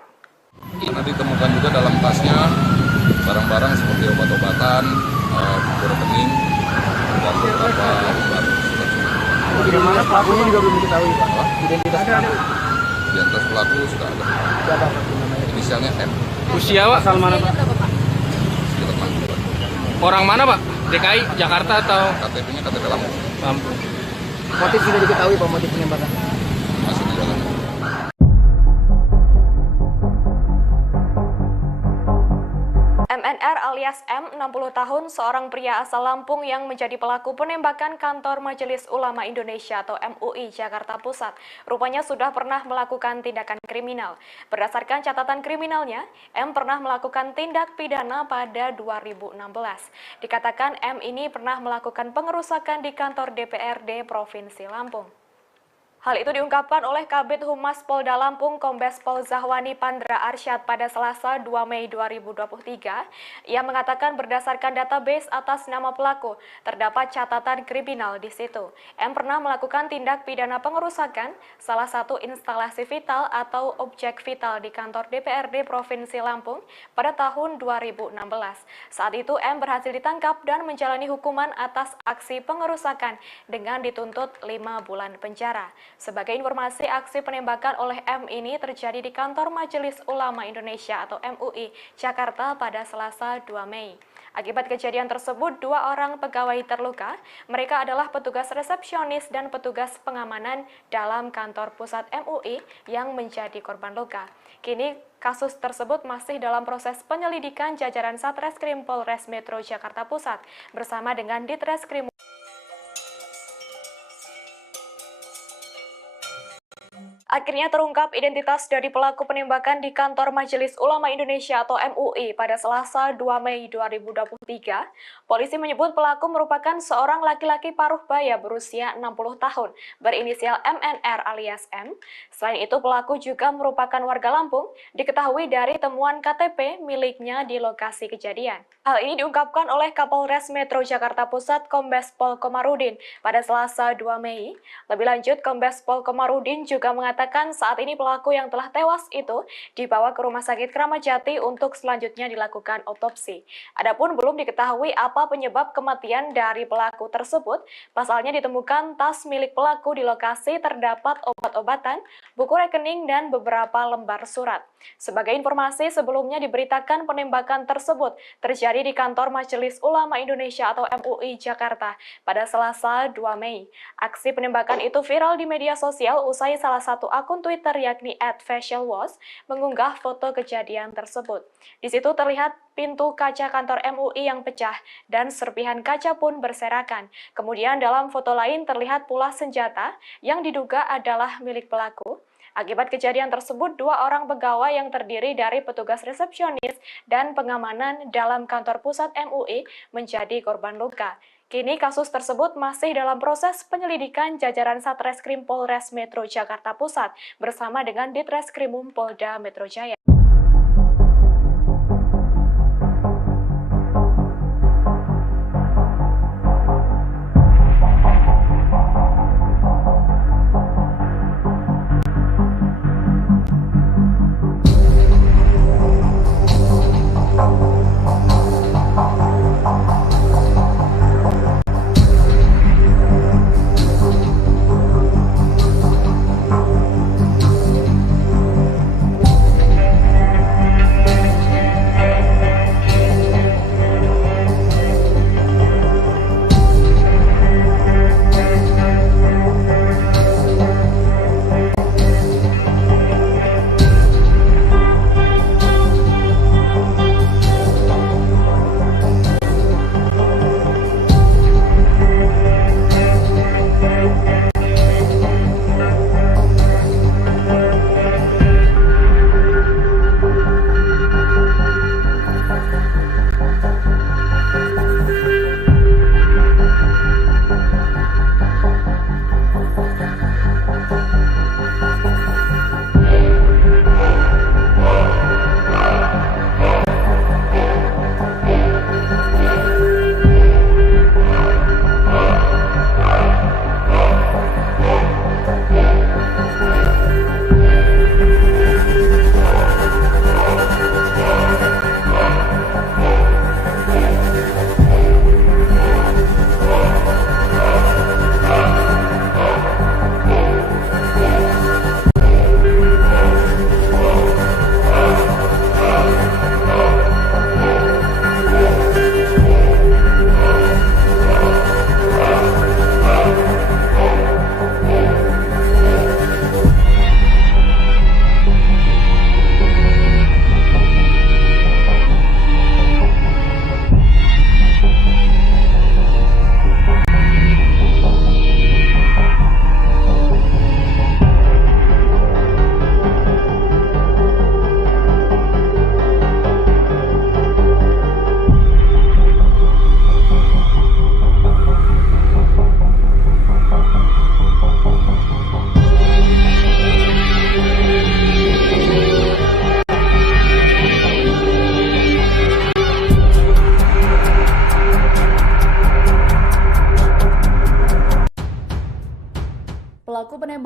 Karena ditemukan juga dalam tasnya barang-barang seperti obat-obatan, buku rekening, dan beberapa lembar surat. Bagaimana pelakunya juga belum diketahui, Pak? Identitas pelaku. Identitas pelaku sudah ada. Siapa namanya? Inisialnya M. Usia Pak? Asal mana, Pak? Sekitar Lampung. Orang mana Pak? DKI, Jakarta atau KTP-nya KTP Lampung. Lampung? Motif sudah diketahui, Pak, motif penembakan. Masih di jalan. alias M, 60 tahun, seorang pria asal Lampung yang menjadi pelaku penembakan kantor Majelis Ulama Indonesia atau MUI Jakarta Pusat, rupanya sudah pernah melakukan tindakan kriminal. Berdasarkan catatan kriminalnya, M pernah melakukan tindak pidana pada 2016. Dikatakan M ini pernah melakukan pengerusakan di kantor DPRD Provinsi Lampung. Hal itu diungkapkan oleh Kabid Humas Polda Lampung Kombes Pol Zahwani Pandra Arsyad pada Selasa 2 Mei 2023. Ia mengatakan berdasarkan database atas nama pelaku, terdapat catatan kriminal di situ. M pernah melakukan tindak pidana pengerusakan salah satu instalasi vital atau objek vital di kantor DPRD Provinsi Lampung pada tahun 2016. Saat itu M berhasil ditangkap dan menjalani hukuman atas aksi pengerusakan dengan dituntut 5 bulan penjara. Sebagai informasi, aksi penembakan oleh M ini terjadi di kantor Majelis Ulama Indonesia atau MUI Jakarta pada Selasa 2 Mei. Akibat kejadian tersebut, 2 orang pegawai terluka. Mereka adalah petugas resepsionis dan petugas pengamanan dalam kantor pusat MUI yang menjadi korban luka. Kini kasus tersebut masih dalam proses penyelidikan jajaran Satreskrim Polres Metro Jakarta Pusat bersama dengan Ditreskrim. Akhirnya terungkap identitas dari pelaku penembakan di kantor Majelis Ulama Indonesia atau MUI pada Selasa 2 Mei 2023. Polisi menyebut pelaku merupakan seorang laki-laki paruh baya berusia 60 tahun berinisial MNR alias M. Selain itu pelaku juga merupakan warga Lampung, diketahui dari temuan KTP miliknya di lokasi kejadian. Hal ini diungkapkan oleh Kapolres Metro Jakarta Pusat Kombes Pol Komarudin pada Selasa 2 Mei. Lebih lanjut, Kombes Pol Komarudin juga mengatakan saat ini pelaku yang telah tewas itu dibawa ke Rumah Sakit Kramat Jati untuk selanjutnya dilakukan otopsi. Adapun belum diketahui apa penyebab kematian dari pelaku tersebut. Pasalnya ditemukan tas milik pelaku di lokasi terdapat obat-obatan, buku rekening, dan beberapa lembar surat. Sebagai informasi, sebelumnya diberitakan penembakan tersebut terjadi di kantor Majelis Ulama Indonesia atau MUI Jakarta pada Selasa 2 Mei. Aksi penembakan itu viral di media sosial usai salah satu akun Twitter yakni @facialwash mengunggah foto kejadian tersebut. Di situ terlihat pintu kaca kantor MUI yang pecah dan serpihan kaca pun berserakan. Kemudian dalam foto lain terlihat pula senjata yang diduga adalah milik pelaku. Akibat kejadian tersebut, 2 orang pegawai yang terdiri dari petugas resepsionis dan pengamanan dalam kantor pusat MUI menjadi korban luka. Kini kasus tersebut masih dalam proses penyelidikan jajaran Satreskrim Polres Metro Jakarta Pusat bersama dengan Ditreskrimum Polda Metro Jaya.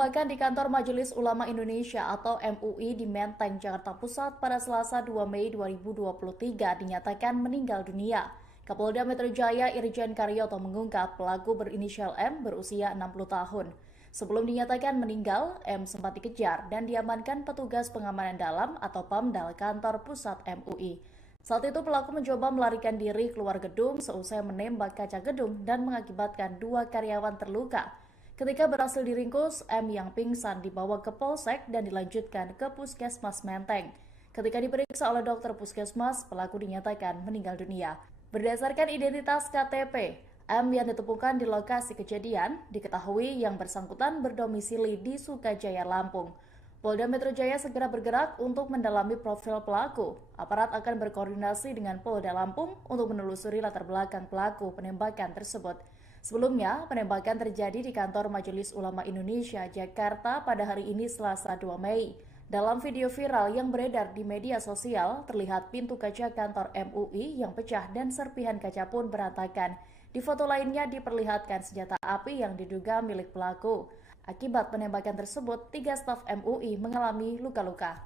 penembakan di kantor Majelis Ulama Indonesia atau MUI di Menteng, Jakarta Pusat pada Selasa 2 Mei 2023 dinyatakan meninggal dunia. Kapolda Metro Jaya Irjen Karyoto mengungkap pelaku berinisial M berusia 60 tahun. Sebelum dinyatakan meninggal, M sempat dikejar dan diamankan petugas pengamanan dalam atau PAMDAL kantor pusat MUI. Saat itu pelaku mencoba melarikan diri keluar gedung seusai menembak kaca gedung dan mengakibatkan 2 karyawan terluka. Ketika berhasil diringkus, M yang pingsan dibawa ke Polsek dan dilanjutkan ke Puskesmas Menteng. Ketika diperiksa oleh dokter Puskesmas, pelaku dinyatakan meninggal dunia. Berdasarkan identitas KTP, M yang ditemukan di lokasi kejadian diketahui yang bersangkutan berdomisili di Sukajaya, Lampung. Polda Metro Jaya segera bergerak untuk mendalami profil pelaku. Aparat akan berkoordinasi dengan Polda Lampung untuk menelusuri latar belakang pelaku penembakan tersebut. Sebelumnya, penembakan terjadi di kantor Majelis Ulama Indonesia, Jakarta pada hari ini Selasa 2 Mei. Dalam video viral yang beredar di media sosial, terlihat pintu kaca kantor MUI yang pecah dan serpihan kaca pun berantakan. Di foto lainnya diperlihatkan senjata api yang diduga milik pelaku. Akibat penembakan tersebut, 3 staf MUI mengalami luka-luka.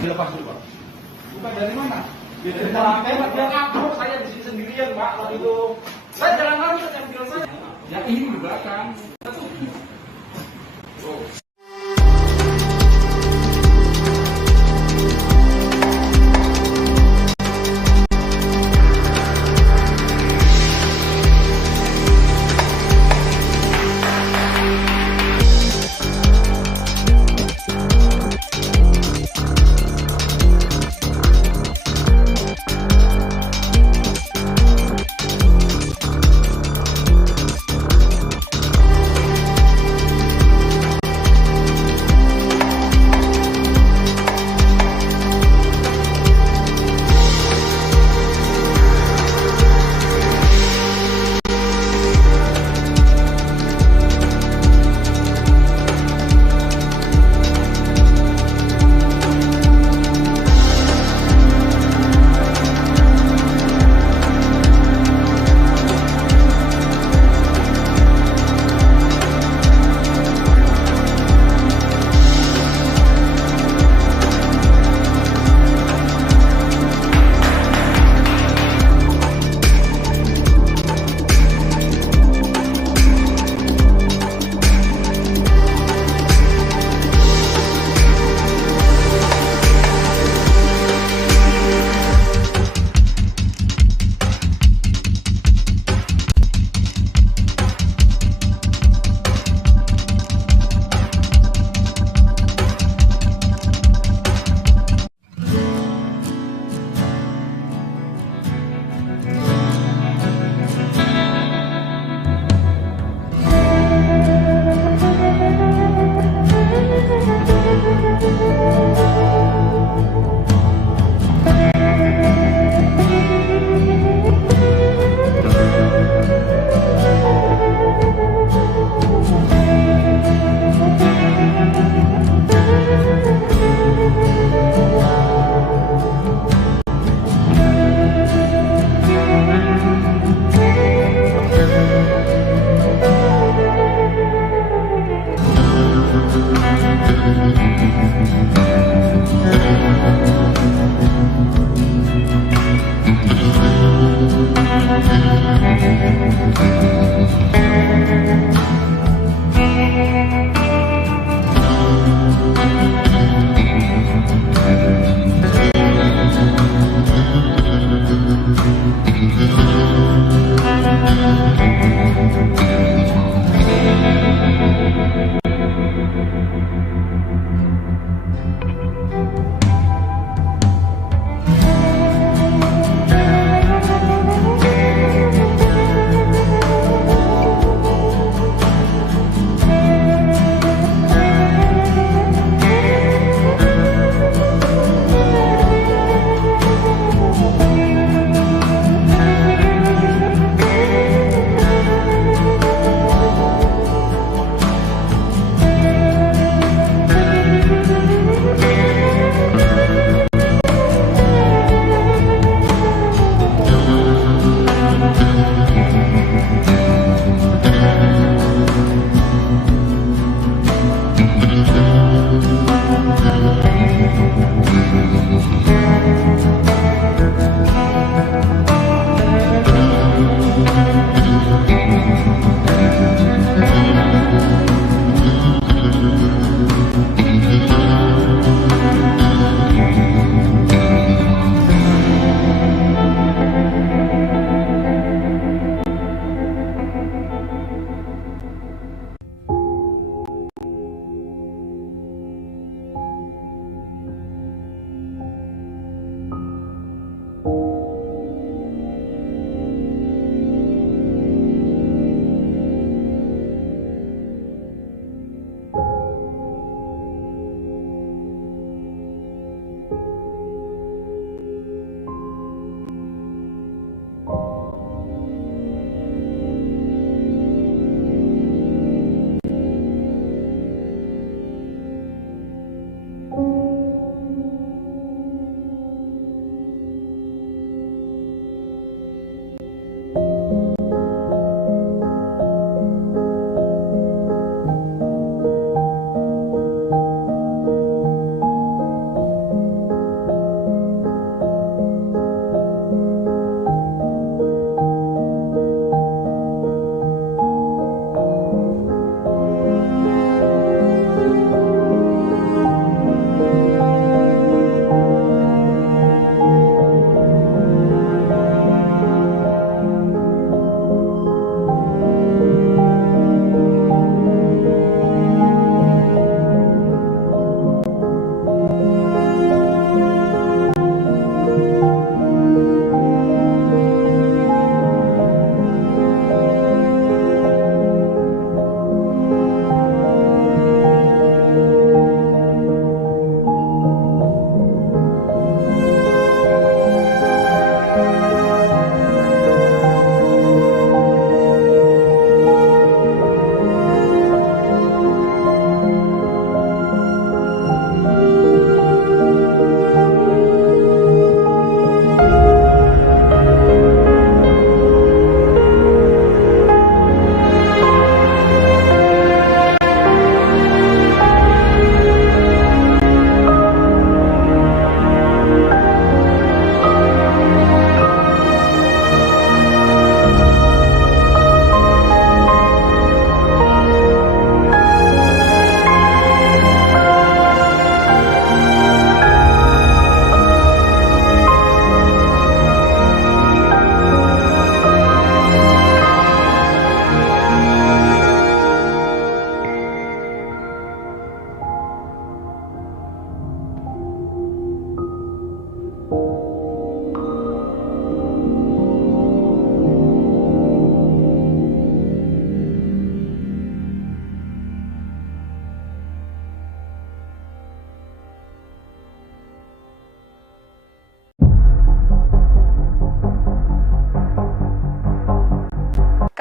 Dilepas dulu, Pak. Bukan dari mana? Dari lantai, Pak. Dia kabur, saya di sini sendirian, Pak. Waktu itu saya jalan lari, saya bilang saya. Ya ini di belakang.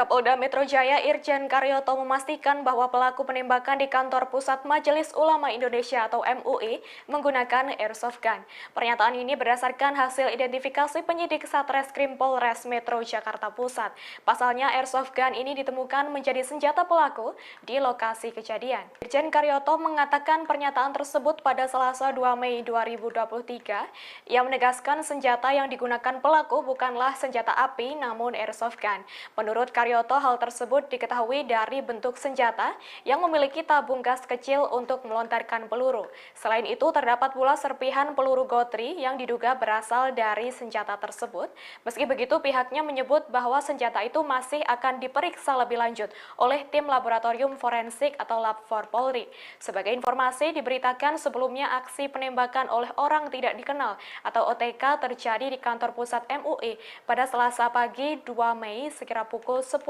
Kapolda Metro Jaya Irjen Karyoto memastikan bahwa pelaku penembakan di kantor pusat Majelis Ulama Indonesia atau MUI menggunakan airsoft gun. Pernyataan ini berdasarkan hasil identifikasi penyidik Satreskrim Polres Metro Jakarta Pusat. Pasalnya airsoft gun ini ditemukan menjadi senjata pelaku di lokasi kejadian. Irjen Karyoto mengatakan pernyataan tersebut pada Selasa 2 Mei 2023. Ia menegaskan senjata yang digunakan pelaku bukanlah senjata api namun airsoft gun. Menurut Karyoto, hal tersebut diketahui dari bentuk senjata yang memiliki tabung gas kecil untuk melontarkan peluru. Selain itu, terdapat pula serpihan peluru gotri yang diduga berasal dari senjata tersebut. Meski begitu, pihaknya menyebut bahwa senjata itu masih akan diperiksa lebih lanjut oleh tim laboratorium forensik atau Lab 4 Polri. Sebagai informasi, diberitakan sebelumnya aksi penembakan oleh orang tidak dikenal atau OTK terjadi di kantor pusat MUI pada Selasa pagi 2 Mei sekira pukul 10:30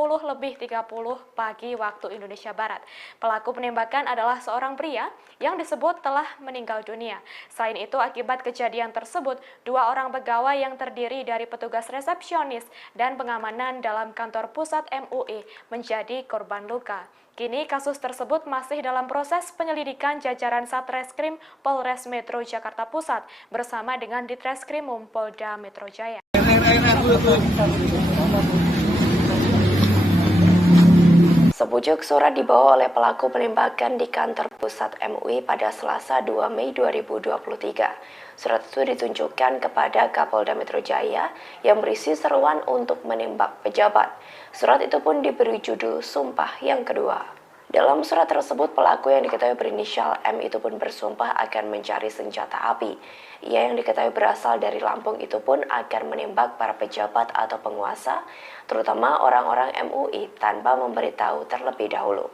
pagi waktu Indonesia Barat. Pelaku penembakan adalah seorang pria yang disebut telah meninggal dunia. Selain itu, akibat kejadian tersebut, 2 orang pegawai yang terdiri dari petugas resepsionis dan pengamanan dalam kantor pusat MUI menjadi korban luka. Kini kasus tersebut masih dalam proses penyelidikan jajaran Satreskrim Polres Metro Jakarta Pusat bersama dengan Ditreskrimum Polda Metro Jaya. Sepucuk surat dibawa oleh pelaku penembakan di kantor pusat MUI pada Selasa 2 Mei 2023. Surat itu ditunjukkan kepada Kapolda Metro Jaya yang berisi seruan untuk menembak pejabat. Surat itu pun diberi judul Sumpah yang Kedua. Dalam surat tersebut, pelaku yang diketahui berinisial M itu pun bersumpah akan mencari senjata api. Ia yang diketahui berasal dari Lampung itu pun akan menembak para pejabat atau penguasa, terutama orang-orang MUI tanpa memberitahu terlebih dahulu.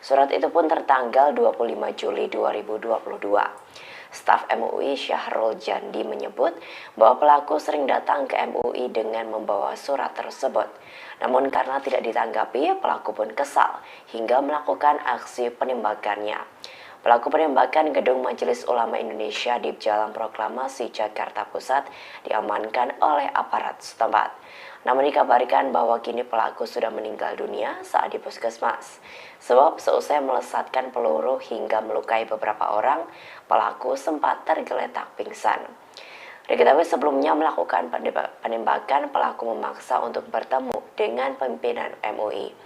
Surat itu pun tertanggal 25 Juli 2022. Staf MUI Syahrul Jandi menyebut bahwa pelaku sering datang ke MUI dengan membawa surat tersebut. Namun karena tidak ditanggapi, pelaku pun kesal hingga melakukan aksi penembakannya. Pelaku penembakan Gedung Majelis Ulama Indonesia di Jalan Proklamasi Jakarta Pusat diamankan oleh aparat setempat. Namun dikabarkan bahwa kini pelaku sudah meninggal dunia saat di puskesmas. Sebab seusai melesatkan peluru hingga melukai beberapa orang, pelaku sempat tergeletak pingsan. Diketahui sebelumnya melakukan penembakan, pelaku memaksa untuk bertemu dengan pimpinan MUI.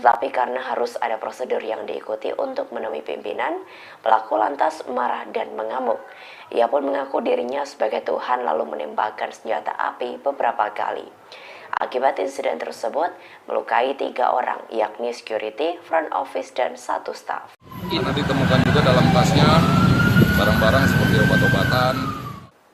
Tetapi karena harus ada prosedur yang diikuti untuk menemui pimpinan, pelaku lantas marah dan mengamuk. Ia pun mengaku dirinya sebagai Tuhan lalu menembakkan senjata api beberapa kali. Akibat insiden tersebut, melukai 3 orang, yakni security, front office, dan 1 staf. Karena ditemukan juga dalam tasnya barang-barang seperti obat-obatan.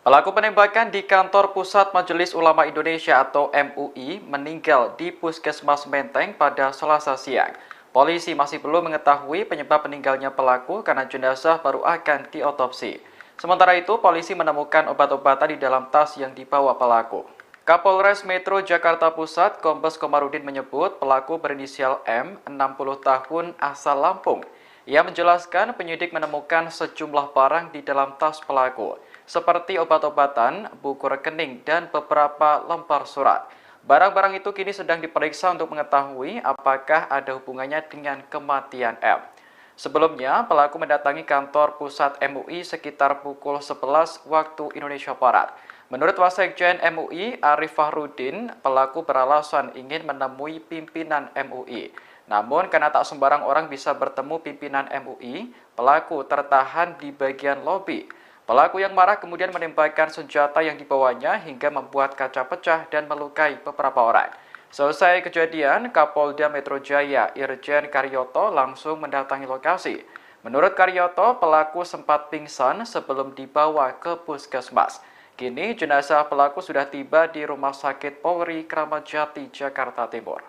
Pelaku penembakan di kantor pusat Majelis Ulama Indonesia atau MUI meninggal di Puskesmas Menteng pada Selasa siang. Polisi masih belum mengetahui penyebab meninggalnya pelaku karena jenazah baru akan diotopsi. Sementara itu, polisi menemukan obat-obatan di dalam tas yang dibawa pelaku. Kapolres Metro Jakarta Pusat, Kombes Komarudin menyebut pelaku berinisial M, 60 tahun, asal Lampung. Ia menjelaskan penyidik menemukan sejumlah barang di dalam tas pelaku, seperti obat-obatan, buku rekening, dan beberapa lembar surat. Barang-barang itu kini sedang diperiksa untuk mengetahui apakah ada hubungannya dengan kematian M. Sebelumnya, pelaku mendatangi kantor pusat MUI sekitar pukul 11 waktu Indonesia Barat. Menurut Wasekjen MUI, Arif Fahrudin, pelaku beralasan ingin menemui pimpinan MUI. Namun, karena tak sembarang orang bisa bertemu pimpinan MUI, pelaku tertahan di bagian lobi. Pelaku yang marah kemudian menembakkan senjata yang dibawanya hingga membuat kaca pecah dan melukai beberapa orang. Selesai kejadian, Kapolda Metro Jaya Irjen Karyoto langsung mendatangi lokasi. Menurut Karyoto, pelaku sempat pingsan sebelum dibawa ke puskesmas. Kini jenazah pelaku sudah tiba di Rumah Sakit Polri Kramat Jati, Jakarta Timur.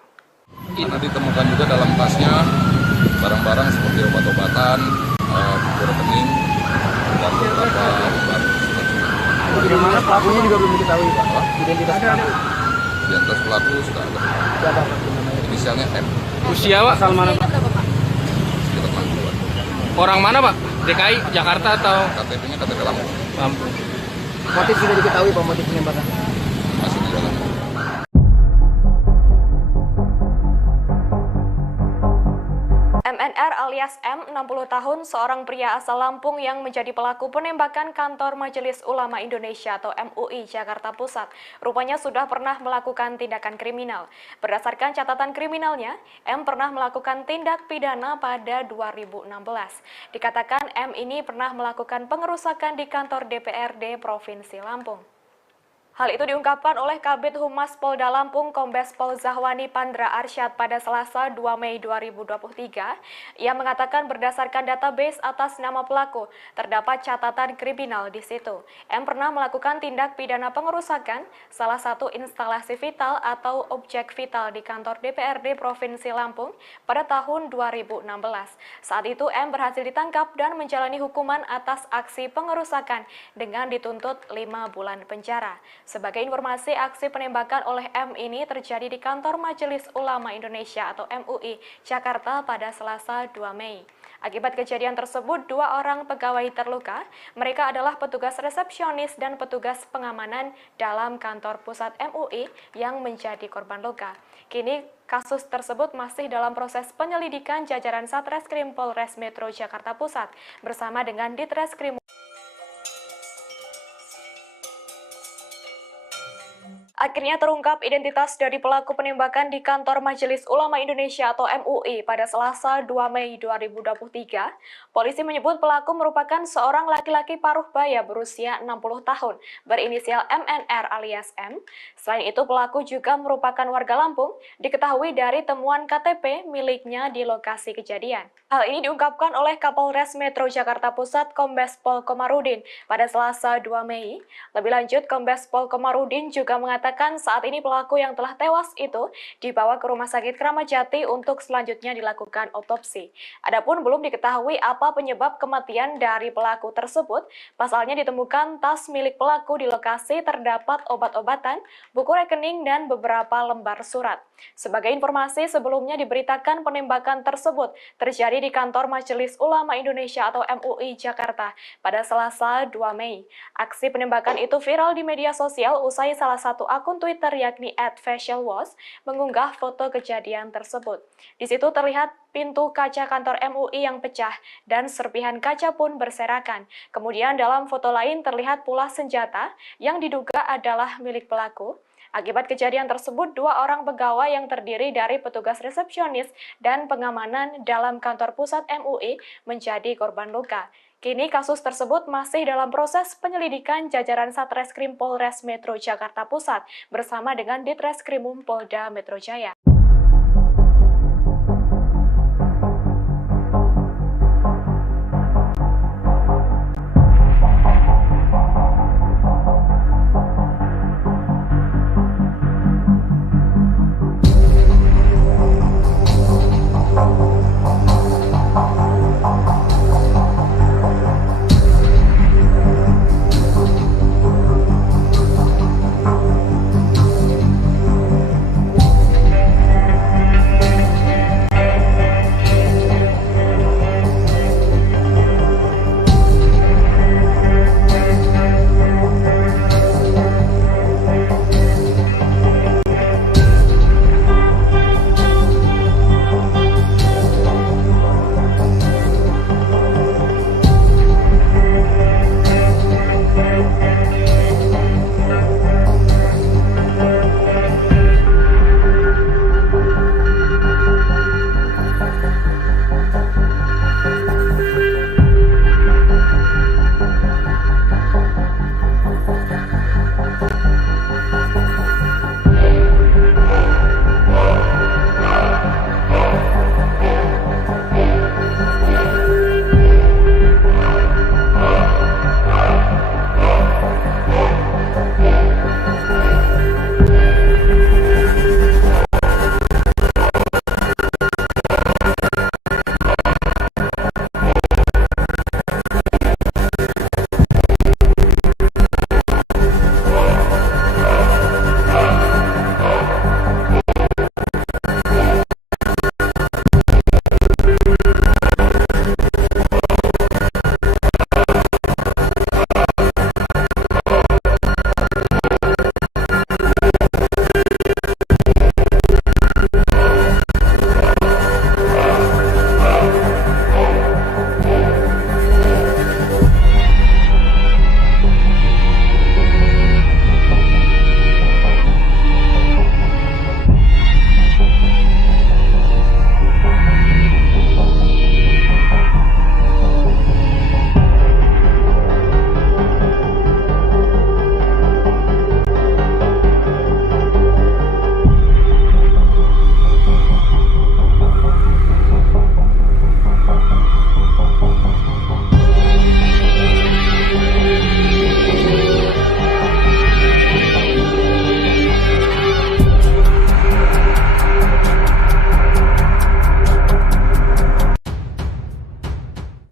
Karena ditemukan juga dalam tasnya barang-barang seperti obat-obatan, buku rekening, dan beberapa lembar surat. Bagaimana pelakunya juga belum diketahui, Pak? Identitas pelaku. Identitas pelaku sudah ada. Siapa namanya? Inisialnya M. Usia Pak? Asal mana, Pak? Sekitar 60-an. Orang mana Pak? DKI, Jakarta atau KTP-nya KTP Lampung. Lampung? Motif sudah diketahui, Pak, motif penembakan. Masih di dalam. alias M, 60 tahun, seorang pria asal Lampung yang menjadi pelaku penembakan kantor Majelis Ulama Indonesia atau MUI Jakarta Pusat. Rupanya sudah pernah melakukan tindakan kriminal. Berdasarkan catatan kriminalnya, M pernah melakukan tindak pidana pada 2016. Dikatakan M ini pernah melakukan pengerusakan di kantor DPRD Provinsi Lampung. Hal itu diungkapkan oleh Kabid Humas Polda Lampung Kombes Pol Zahwani Pandra Arsyad pada Selasa 2 Mei 2023. Ia mengatakan berdasarkan database atas nama pelaku, terdapat catatan kriminal di situ. M pernah melakukan tindak pidana pengerusakan salah satu instalasi vital atau objek vital di kantor DPRD Provinsi Lampung pada tahun 2016. Saat itu M berhasil ditangkap dan menjalani hukuman atas aksi pengerusakan dengan dituntut 5 bulan penjara. Sebagai informasi, aksi penembakan oleh M ini terjadi di kantor Majelis Ulama Indonesia atau MUI Jakarta pada Selasa 2 Mei. Akibat kejadian tersebut, 2 orang pegawai terluka. Mereka adalah petugas resepsionis dan petugas pengamanan dalam kantor pusat MUI yang menjadi korban luka. Kini kasus tersebut masih dalam proses penyelidikan jajaran Satreskrim Polres Metro Jakarta Pusat bersama dengan Ditreskrim. Akhirnya terungkap identitas dari pelaku penembakan di kantor Majelis Ulama Indonesia atau MUI pada Selasa 2 Mei 2023. Polisi menyebut pelaku merupakan seorang laki-laki paruh baya berusia 60 tahun, berinisial MNR alias M. Selain itu, pelaku juga merupakan warga Lampung, diketahui dari temuan KTP miliknya di lokasi kejadian. Hal ini diungkapkan oleh Kapolres Metro Jakarta Pusat Kombes Pol Komarudin pada Selasa 2 Mei. Lebih lanjut, Kombes Pol Komarudin juga mengatakan saat ini pelaku yang telah tewas itu dibawa ke Rumah Sakit Kramat Jati untuk selanjutnya dilakukan otopsi. Adapun belum diketahui apa penyebab kematian dari pelaku tersebut. Pasalnya ditemukan tas milik pelaku di lokasi terdapat obat-obatan, buku rekening, dan beberapa lembar surat. Sebagai informasi, sebelumnya diberitakan penembakan tersebut terjadi di kantor Majelis Ulama Indonesia atau MUI Jakarta pada Selasa 2 Mei. Aksi penembakan itu viral di media sosial usai salah satu akun Twitter yakni @facialwash mengunggah foto kejadian tersebut. Di situ terlihat pintu kaca kantor MUI yang pecah dan serpihan kaca pun berserakan. Kemudian dalam foto lain terlihat pula senjata yang diduga adalah milik pelaku. Akibat kejadian tersebut, 2 orang pegawai yang terdiri dari petugas resepsionis dan pengamanan dalam kantor pusat MUI menjadi korban luka. Kini kasus tersebut masih dalam proses penyelidikan jajaran Satreskrim Polres Metro Jakarta Pusat bersama dengan Ditreskrimum Polda Metro Jaya.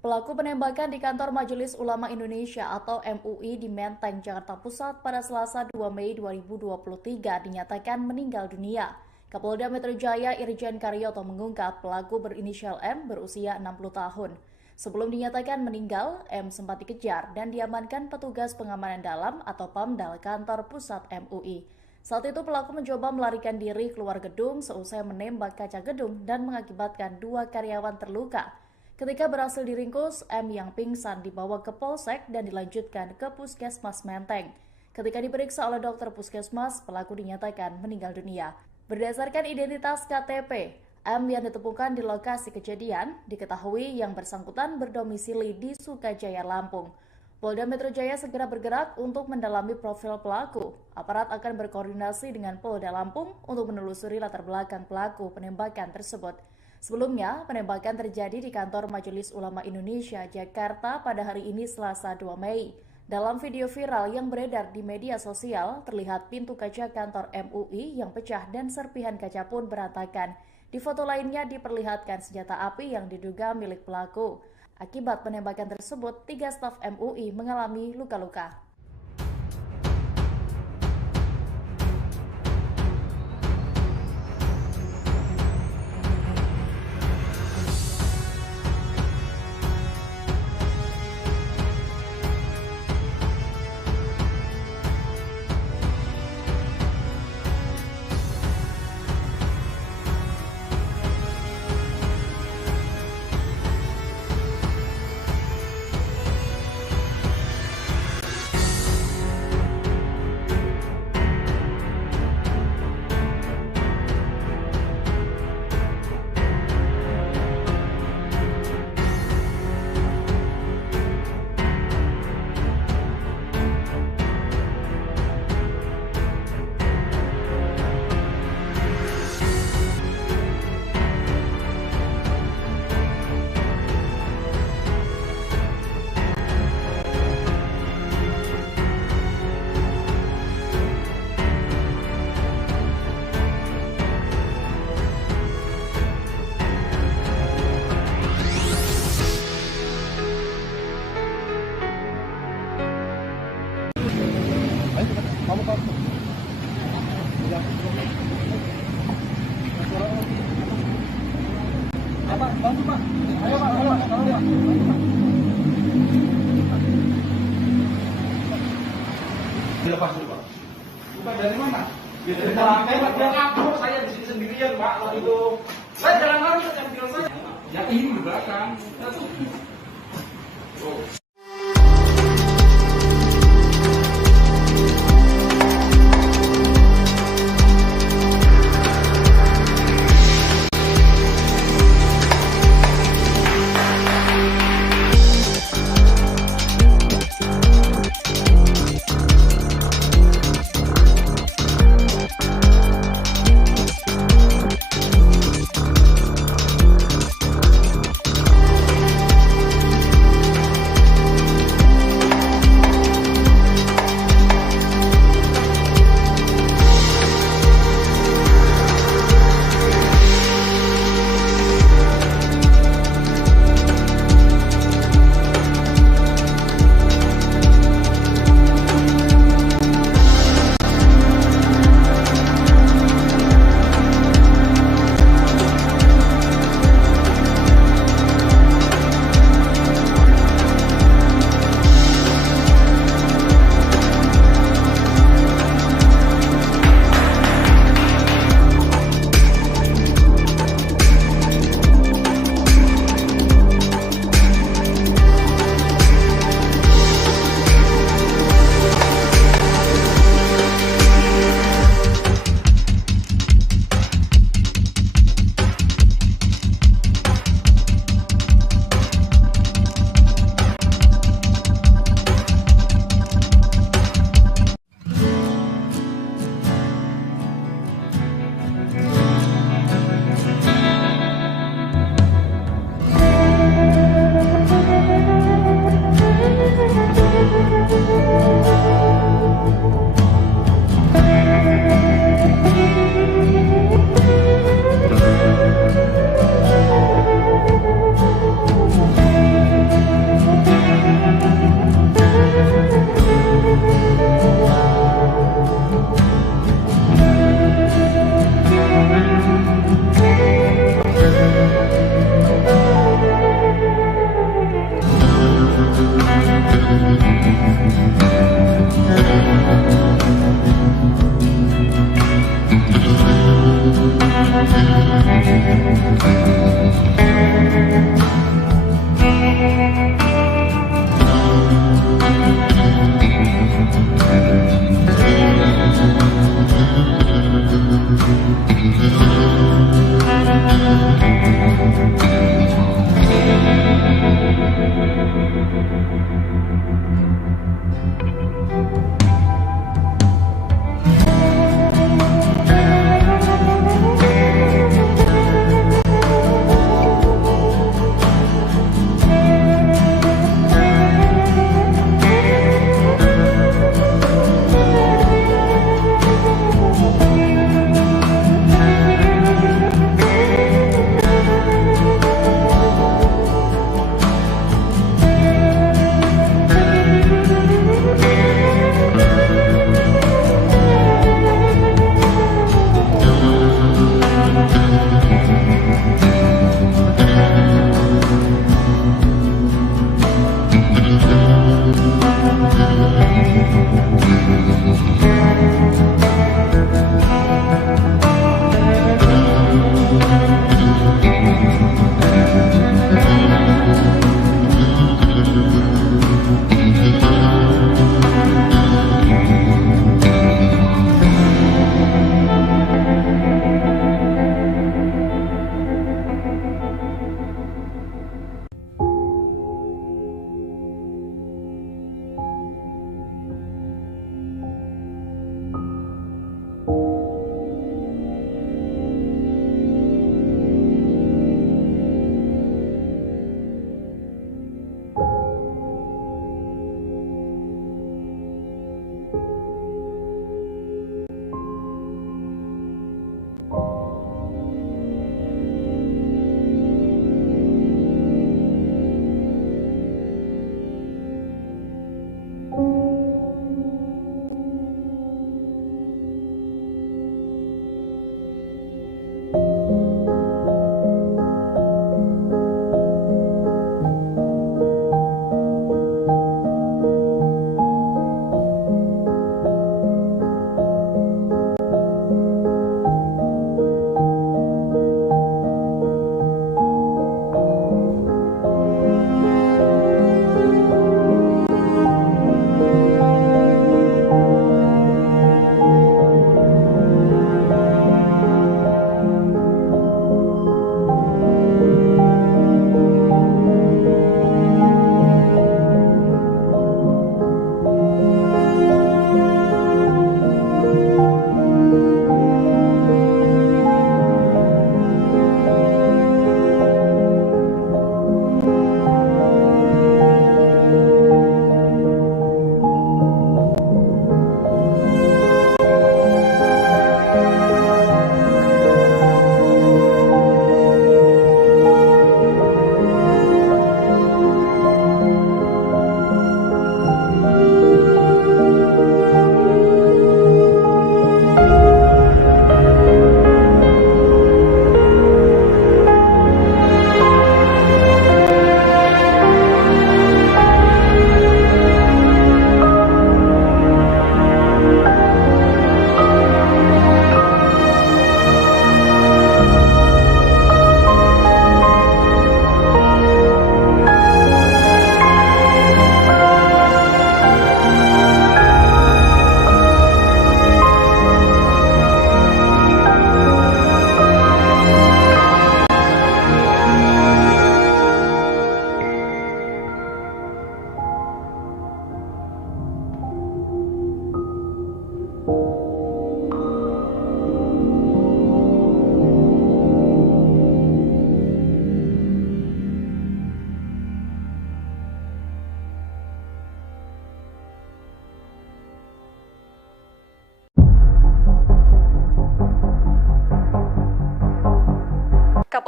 Pelaku penembakan di kantor Majelis Ulama Indonesia atau MUI di Menteng, Jakarta Pusat pada Selasa 2 Mei 2023 dinyatakan meninggal dunia. Kapolda Metro Jaya Irjen Karyoto mengungkap pelaku berinisial M berusia 60 tahun. Sebelum dinyatakan meninggal, M sempat dikejar dan diamankan petugas pengamanan dalam atau PAMDAL kantor pusat MUI. Saat itu pelaku mencoba melarikan diri keluar gedung seusai menembak kaca gedung dan mengakibatkan 2 karyawan terluka. Ketika berhasil diringkus, M yang pingsan dibawa ke Polsek dan dilanjutkan ke Puskesmas Menteng. Ketika diperiksa oleh dokter Puskesmas, pelaku dinyatakan meninggal dunia. Berdasarkan identitas KTP, M yang ditemukan di lokasi kejadian diketahui yang bersangkutan berdomisili di Sukajaya, Lampung. Polda Metro Jaya segera bergerak untuk mendalami profil pelaku. Aparat akan berkoordinasi dengan Polda Lampung untuk menelusuri latar belakang pelaku penembakan tersebut. Sebelumnya, penembakan terjadi di kantor Majelis Ulama Indonesia, Jakarta pada hari ini Selasa 2 Mei. Dalam video viral yang beredar di media sosial, terlihat pintu kaca kantor MUI yang pecah dan serpihan kaca pun berantakan. Di foto lainnya diperlihatkan senjata api yang diduga milik pelaku. Akibat penembakan tersebut, 3 staf MUI mengalami luka-luka. Dilepas dulu, Pak. Bukan dari mana? Dari lantai, Pak. Biar aku, saya di sini sendirian, Pak. Lalu itu, saya jalan lari, saya bilang saya. Ya ini di belakang.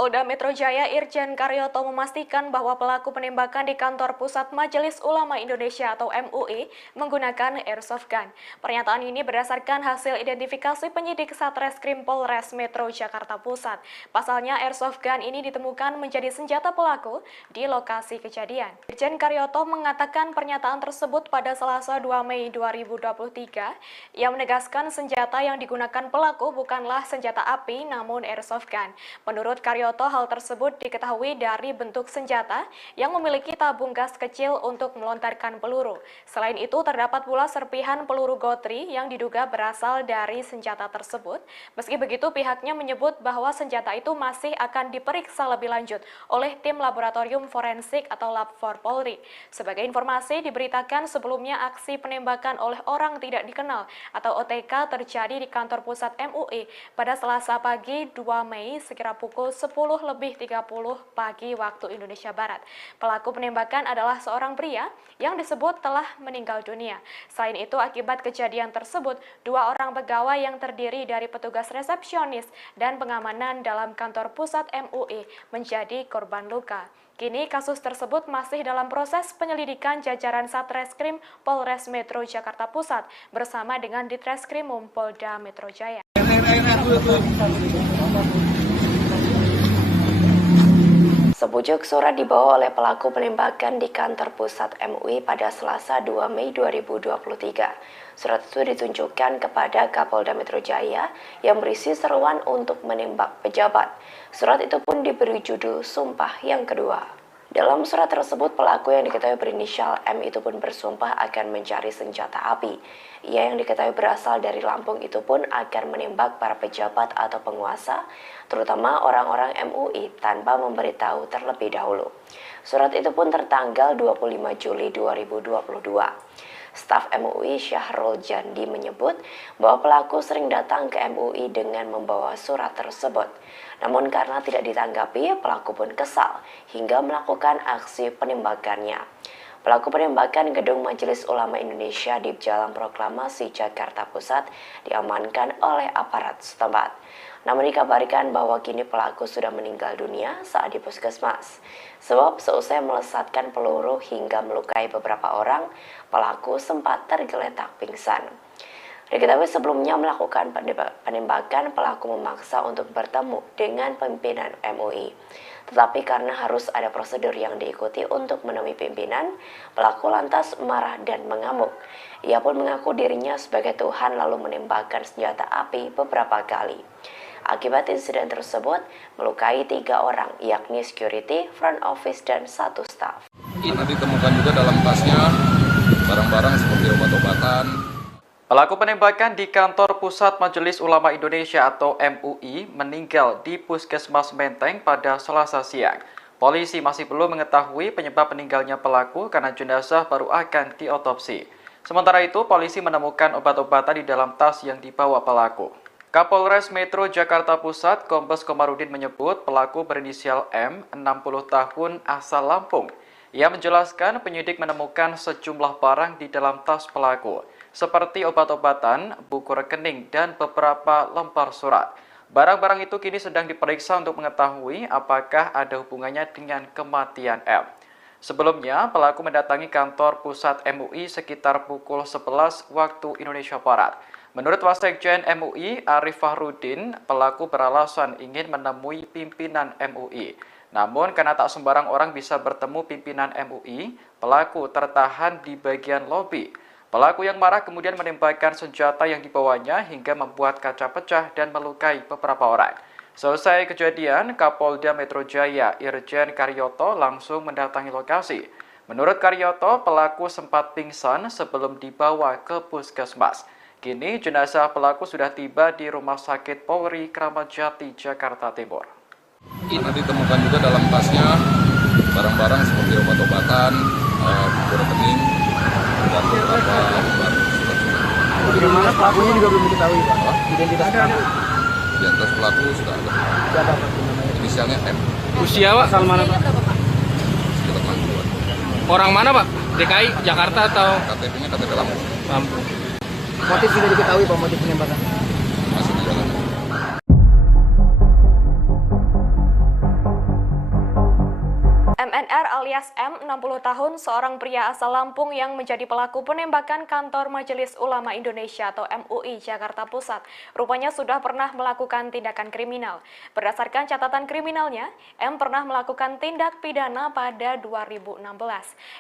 Kapolda Metro Jaya Irjen Karyoto memastikan bahwa pelaku penembakan di kantor Pusat Majelis Ulama Indonesia atau MUI menggunakan airsoft gun. Pernyataan ini berdasarkan hasil identifikasi penyidik Satreskrim Polres Metro Jakarta Pusat. Pasalnya airsoft gun ini ditemukan menjadi senjata pelaku di lokasi kejadian. Irjen Karyoto mengatakan pernyataan tersebut pada Selasa 2 Mei 2023. Ia menegaskan senjata yang digunakan pelaku bukanlah senjata api namun airsoft gun. Menurut Karyoto, hal tersebut diketahui dari bentuk senjata yang memiliki tabung gas kecil untuk melontarkan peluru. Selain itu, terdapat pula serpihan peluru gotri yang diduga berasal dari senjata tersebut. Meski begitu, pihaknya menyebut bahwa senjata itu masih akan diperiksa lebih lanjut oleh tim laboratorium forensik atau Lab 4 Polri. Sebagai informasi, diberitakan sebelumnya aksi penembakan oleh orang tidak dikenal atau OTK terjadi di kantor pusat MUI pada Selasa pagi 2 Mei sekira pukul 10:30 pagi waktu Indonesia Barat. Pelaku penembakan adalah seorang pria yang disebut telah meninggal dunia. Selain itu, akibat kejadian tersebut, 2 orang pegawai yang terdiri dari petugas resepsionis dan pengamanan dalam kantor pusat MUI menjadi korban luka. Kini kasus tersebut masih dalam proses penyelidikan jajaran Satreskrim Polres Metro Jakarta Pusat bersama dengan Ditreskrimum Polda Metro Jaya. Sebujuk surat dibawa oleh pelaku penembakan di kantor pusat MUI pada Selasa 2 Mei 2023. Surat itu ditunjukkan kepada Kapolda Metro Jaya yang berisi seruan untuk menembak pejabat. Surat itu pun diberi judul Sumpah yang Kedua. Dalam surat tersebut, pelaku yang diketahui berinisial M itu pun bersumpah akan mencari senjata api. Ia yang diketahui berasal dari Lampung itu pun akan menembak para pejabat atau penguasa, terutama orang-orang MUI tanpa memberitahu terlebih dahulu. Surat itu pun tertanggal 25 Juli 2022. Staf MUI Syahrul Jandi menyebut bahwa pelaku sering datang ke MUI dengan membawa surat tersebut. Namun karena tidak ditanggapi, pelaku pun kesal hingga melakukan aksi penembakannya. Pelaku penembakan Gedung Majelis Ulama Indonesia di Jalan Proklamasi Jakarta Pusat diamankan oleh aparat setempat. Namun dikabarkan bahwa kini pelaku sudah meninggal dunia saat di puskesmas. Sebab seusai melesatkan peluru hingga melukai beberapa orang, pelaku sempat tergeletak pingsan. Diketahui sebelumnya melakukan penembakan, pelaku memaksa untuk bertemu dengan pimpinan MUI. Tetapi karena harus ada prosedur yang diikuti untuk menemui pimpinan, pelaku lantas marah dan mengamuk. Ia pun mengaku dirinya sebagai Tuhan lalu menembakkan senjata api beberapa kali. Akibat insiden tersebut, melukai 3 orang, yakni security, front office, dan 1 staff. Karena ditemukan juga dalam tasnya barang-barang seperti obat-obatan. Pelaku penembakan di kantor Pusat Majelis Ulama Indonesia atau MUI meninggal di Puskesmas Menteng pada Selasa siang. Polisi masih belum mengetahui penyebab meninggalnya pelaku karena jenazah baru akan diotopsi. Sementara itu, polisi menemukan obat-obatan di dalam tas yang dibawa pelaku. Kapolres Metro Jakarta Pusat, Kombes Komarudin menyebut pelaku berinisial M, 60 tahun, asal Lampung. Ia menjelaskan penyidik menemukan sejumlah barang di dalam tas pelaku, seperti obat-obatan, buku rekening, dan beberapa lembar surat. Barang-barang itu kini sedang diperiksa untuk mengetahui apakah ada hubungannya dengan kematian M. Sebelumnya, pelaku mendatangi kantor pusat MUI sekitar pukul 11 waktu Indonesia Barat. Menurut Wasekjen MUI, Arif Fahrudin, pelaku beralasan ingin menemui pimpinan MUI. Namun, karena tak sembarang orang bisa bertemu pimpinan MUI, pelaku tertahan di bagian lobi. Pelaku yang marah kemudian menembakkan senjata yang dibawanya hingga membuat kaca pecah dan melukai beberapa orang. Selesai kejadian, Kapolda Metro Jaya Irjen Karyoto langsung mendatangi lokasi. Menurut Karyoto, pelaku sempat pingsan sebelum dibawa ke puskesmas. Kini jenazah pelaku sudah tiba di Rumah Sakit Polri Kramat Jati, Jakarta Timur. Karena ditemukan juga dalam tasnya barang-barang seperti obat-obatan, buku rekening, dan beberapa lembar surat-surat. Bagaimana pelakunya juga belum diketahui, Pak? Identitas pelaku. Identitas pelaku sudah ada. Siapa Pak namanya? Inisialnya M. Usia Pak? Asal mana Pak? Sekitar 60-an. Orang mana Pak? DKI, Jakarta atau KTP-nya KTP Lampung. Lampung? Motif sudah diketahui Pak, motif penembakan. Masih di jalan. MNR alias M, 60 tahun, seorang pria asal Lampung yang menjadi pelaku penembakan kantor Majelis Ulama Indonesia atau MUI Jakarta Pusat, rupanya sudah pernah melakukan tindakan kriminal. Berdasarkan catatan kriminalnya, M pernah melakukan tindak pidana pada 2016.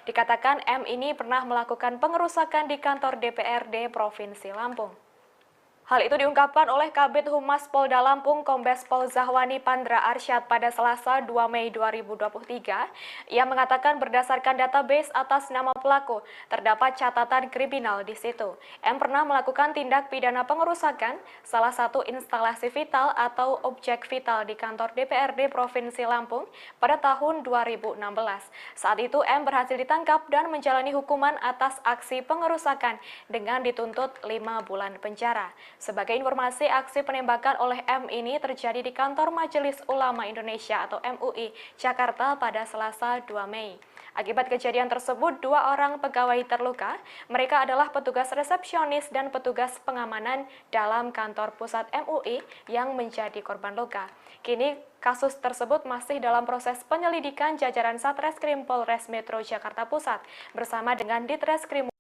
Dikatakan M ini pernah melakukan pengerusakan di kantor DPRD Provinsi Lampung. Hal itu diungkapkan oleh Kabid Humas Polda Lampung Kombes Pol Zahwani Pandra Arsyad pada Selasa 2 Mei 2023. Ia mengatakan berdasarkan database atas nama pelaku, terdapat catatan kriminal di situ. M pernah melakukan tindak pidana pengerusakan salah satu instalasi vital atau objek vital di kantor DPRD Provinsi Lampung pada tahun 2016. Saat itu M berhasil ditangkap dan menjalani hukuman atas aksi pengerusakan dengan dituntut 5 bulan penjara. Sebagai informasi, aksi penembakan oleh M ini terjadi di kantor Majelis Ulama Indonesia atau MUI Jakarta pada Selasa 2 Mei. Akibat kejadian tersebut, 2 orang pegawai terluka. Mereka adalah petugas resepsionis dan petugas pengamanan dalam kantor pusat MUI yang menjadi korban luka. Kini kasus tersebut masih dalam proses penyelidikan jajaran Satreskrim Polres Metro Jakarta Pusat bersama dengan Ditreskrim.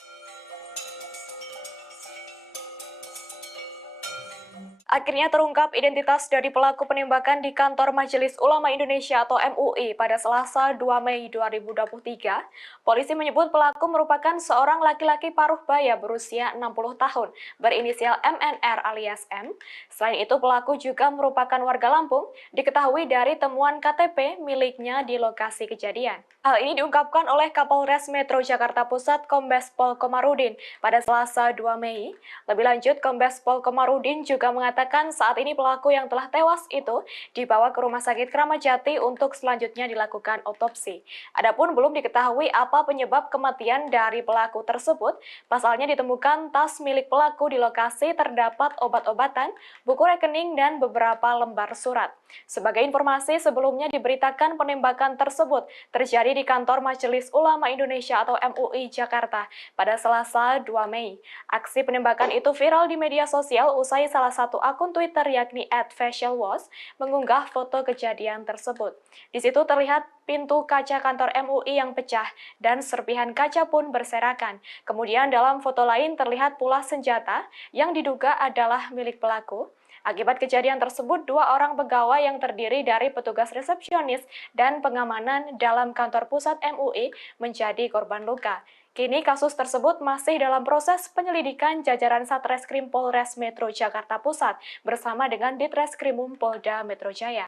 Akhirnya terungkap identitas dari pelaku penembakan di kantor Majelis Ulama Indonesia atau MUI pada Selasa 2 Mei 2023. Polisi menyebut pelaku merupakan seorang laki-laki paruh baya berusia 60 tahun, berinisial MNR alias M. Selain itu, pelaku juga merupakan warga Lampung, diketahui dari temuan KTP miliknya di lokasi kejadian. Hal ini diungkapkan oleh Kapolres Metro Jakarta Pusat Kombes Pol Komarudin pada Selasa 2 Mei. Lebih lanjut, Kombes Pol Komarudin juga mengatakan saat ini pelaku yang telah tewas itu dibawa ke Rumah Sakit Kramat Jati untuk selanjutnya dilakukan otopsi. Adapun belum diketahui apa penyebab kematian dari pelaku tersebut. Pasalnya ditemukan tas milik pelaku di lokasi terdapat obat-obatan, buku rekening, dan beberapa lembar surat. Sebagai informasi, sebelumnya diberitakan penembakan tersebut terjadi di kantor Majelis Ulama Indonesia atau MUI Jakarta pada Selasa 2 Mei. Aksi penembakan itu viral di media sosial usai salah satu akun Twitter yakni @facialwash mengunggah foto kejadian tersebut. Di situ terlihat pintu kaca kantor MUI yang pecah dan serpihan kaca pun berserakan. Kemudian dalam foto lain terlihat pula senjata yang diduga adalah milik pelaku. Akibat kejadian tersebut, 2 orang pegawai yang terdiri dari petugas resepsionis dan pengamanan dalam kantor pusat MUI menjadi korban luka. Kini kasus tersebut masih dalam proses penyelidikan jajaran Satreskrim Polres Metro Jakarta Pusat bersama dengan Ditreskrimum Polda Metro Jaya.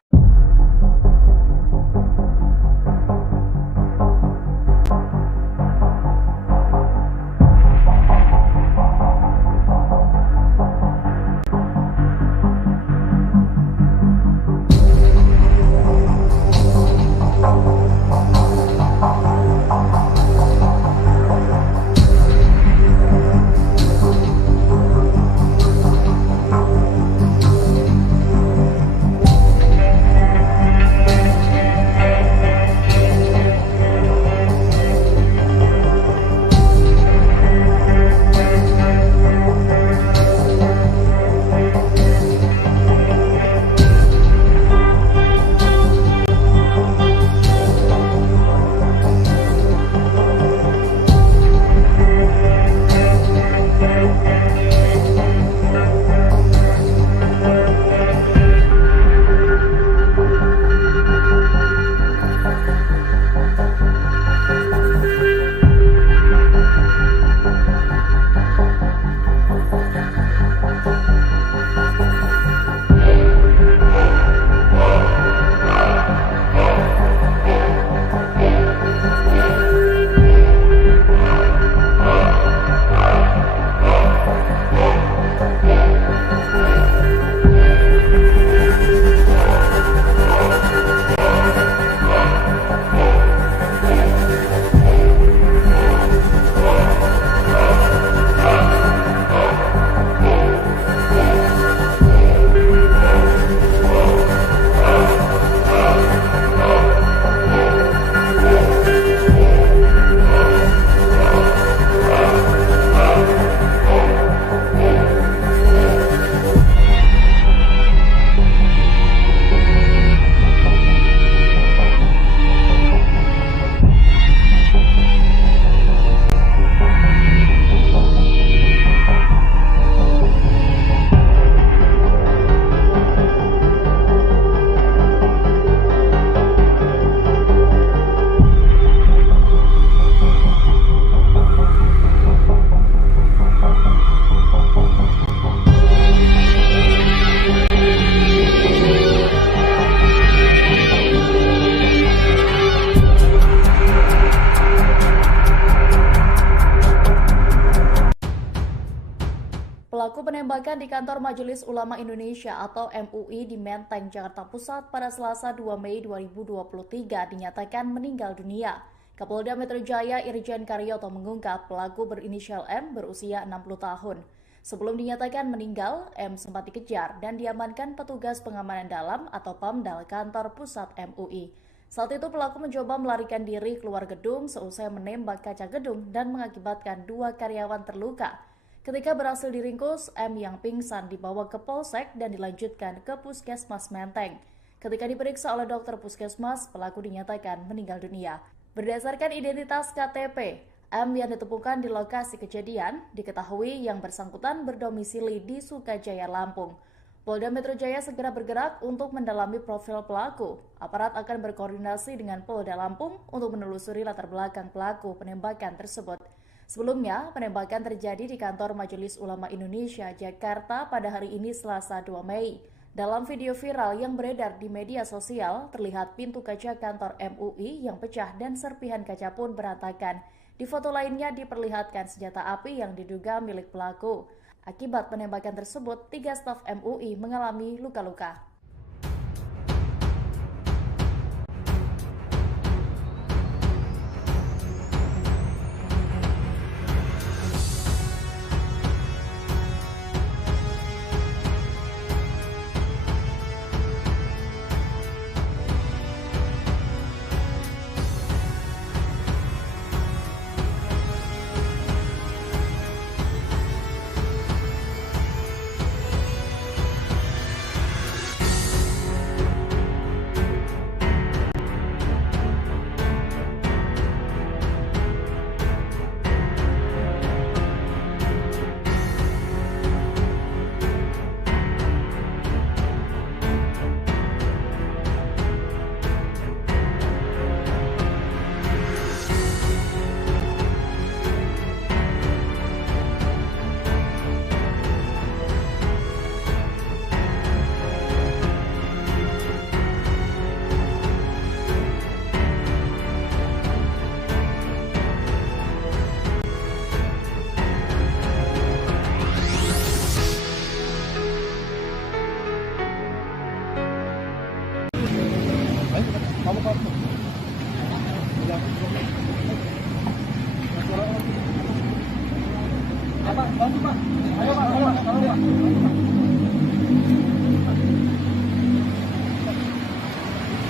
Pelaku penembakan di kantor Majelis Ulama Indonesia atau MUI di Menteng, Jakarta Pusat pada Selasa 2 Mei 2023 dinyatakan meninggal dunia. Kapolda Metro Jaya Irjen Karyoto mengungkap pelaku berinisial M berusia 60 tahun. Sebelum dinyatakan meninggal, M sempat dikejar dan diamankan petugas pengamanan dalam atau PAMDAL kantor pusat MUI. Saat itu pelaku mencoba melarikan diri keluar gedung seusai menembak kaca gedung dan mengakibatkan 2 karyawan terluka. Ketika berhasil diringkus, M yang pingsan dibawa ke Polsek dan dilanjutkan ke Puskesmas Menteng. Ketika diperiksa oleh dokter Puskesmas, pelaku dinyatakan meninggal dunia. Berdasarkan identitas KTP, M yang ditemukan di lokasi kejadian diketahui yang bersangkutan berdomisili di Sukajaya, Lampung. Polda Metro Jaya segera bergerak untuk mendalami profil pelaku. Aparat akan berkoordinasi dengan Polda Lampung untuk menelusuri latar belakang pelaku penembakan tersebut. Sebelumnya, penembakan terjadi di kantor Majelis Ulama Indonesia, Jakarta pada hari ini Selasa 2 Mei. Dalam video viral yang beredar di media sosial, terlihat pintu kaca kantor MUI yang pecah dan serpihan kaca pun berantakan. Di foto lainnya diperlihatkan senjata api yang diduga milik pelaku. Akibat penembakan tersebut, 3 staf MUI mengalami luka-luka.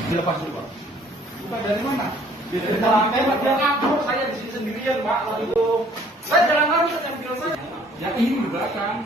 Dilepas dulu, Pak. Bukan dari mana? Dari lantai, Pak. Dia kabur, saya di sini sendirian, Pak. Lalu itu, saya jalan lari ke mobil saya. Ya ini di belakang.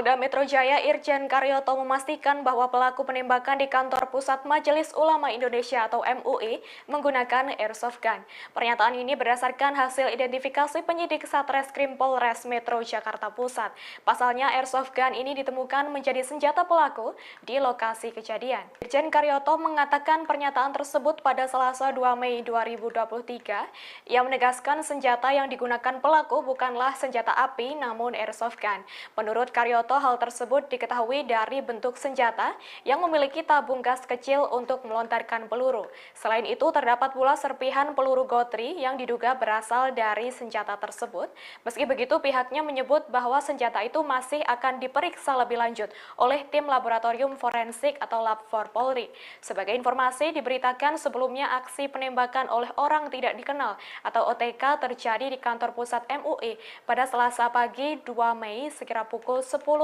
Kapolda Metro Jaya Irjen Karyoto memastikan bahwa pelaku penembakan di kantor Pusat Majelis Ulama Indonesia atau MUI menggunakan airsoft gun. Pernyataan ini berdasarkan hasil identifikasi penyidik Satreskrim Polres Metro Jakarta Pusat. Pasalnya airsoft gun ini ditemukan menjadi senjata pelaku di lokasi kejadian. Irjen Karyoto mengatakan pernyataan tersebut pada Selasa 2 Mei 2023. Ia menegaskan senjata yang digunakan pelaku bukanlah senjata api namun airsoft gun. Menurut Karyoto, Karyoto, hal tersebut diketahui dari bentuk senjata yang memiliki tabung gas kecil untuk melontarkan peluru. Selain itu, terdapat pula serpihan peluru gotri yang diduga berasal dari senjata tersebut. Meski begitu, pihaknya menyebut bahwa senjata itu masih akan diperiksa lebih lanjut oleh tim laboratorium forensik atau Lab 4 Polri. Sebagai informasi, diberitakan sebelumnya aksi penembakan oleh orang tidak dikenal atau OTK terjadi di kantor pusat MUI pada Selasa pagi 2 Mei sekira pukul 10:30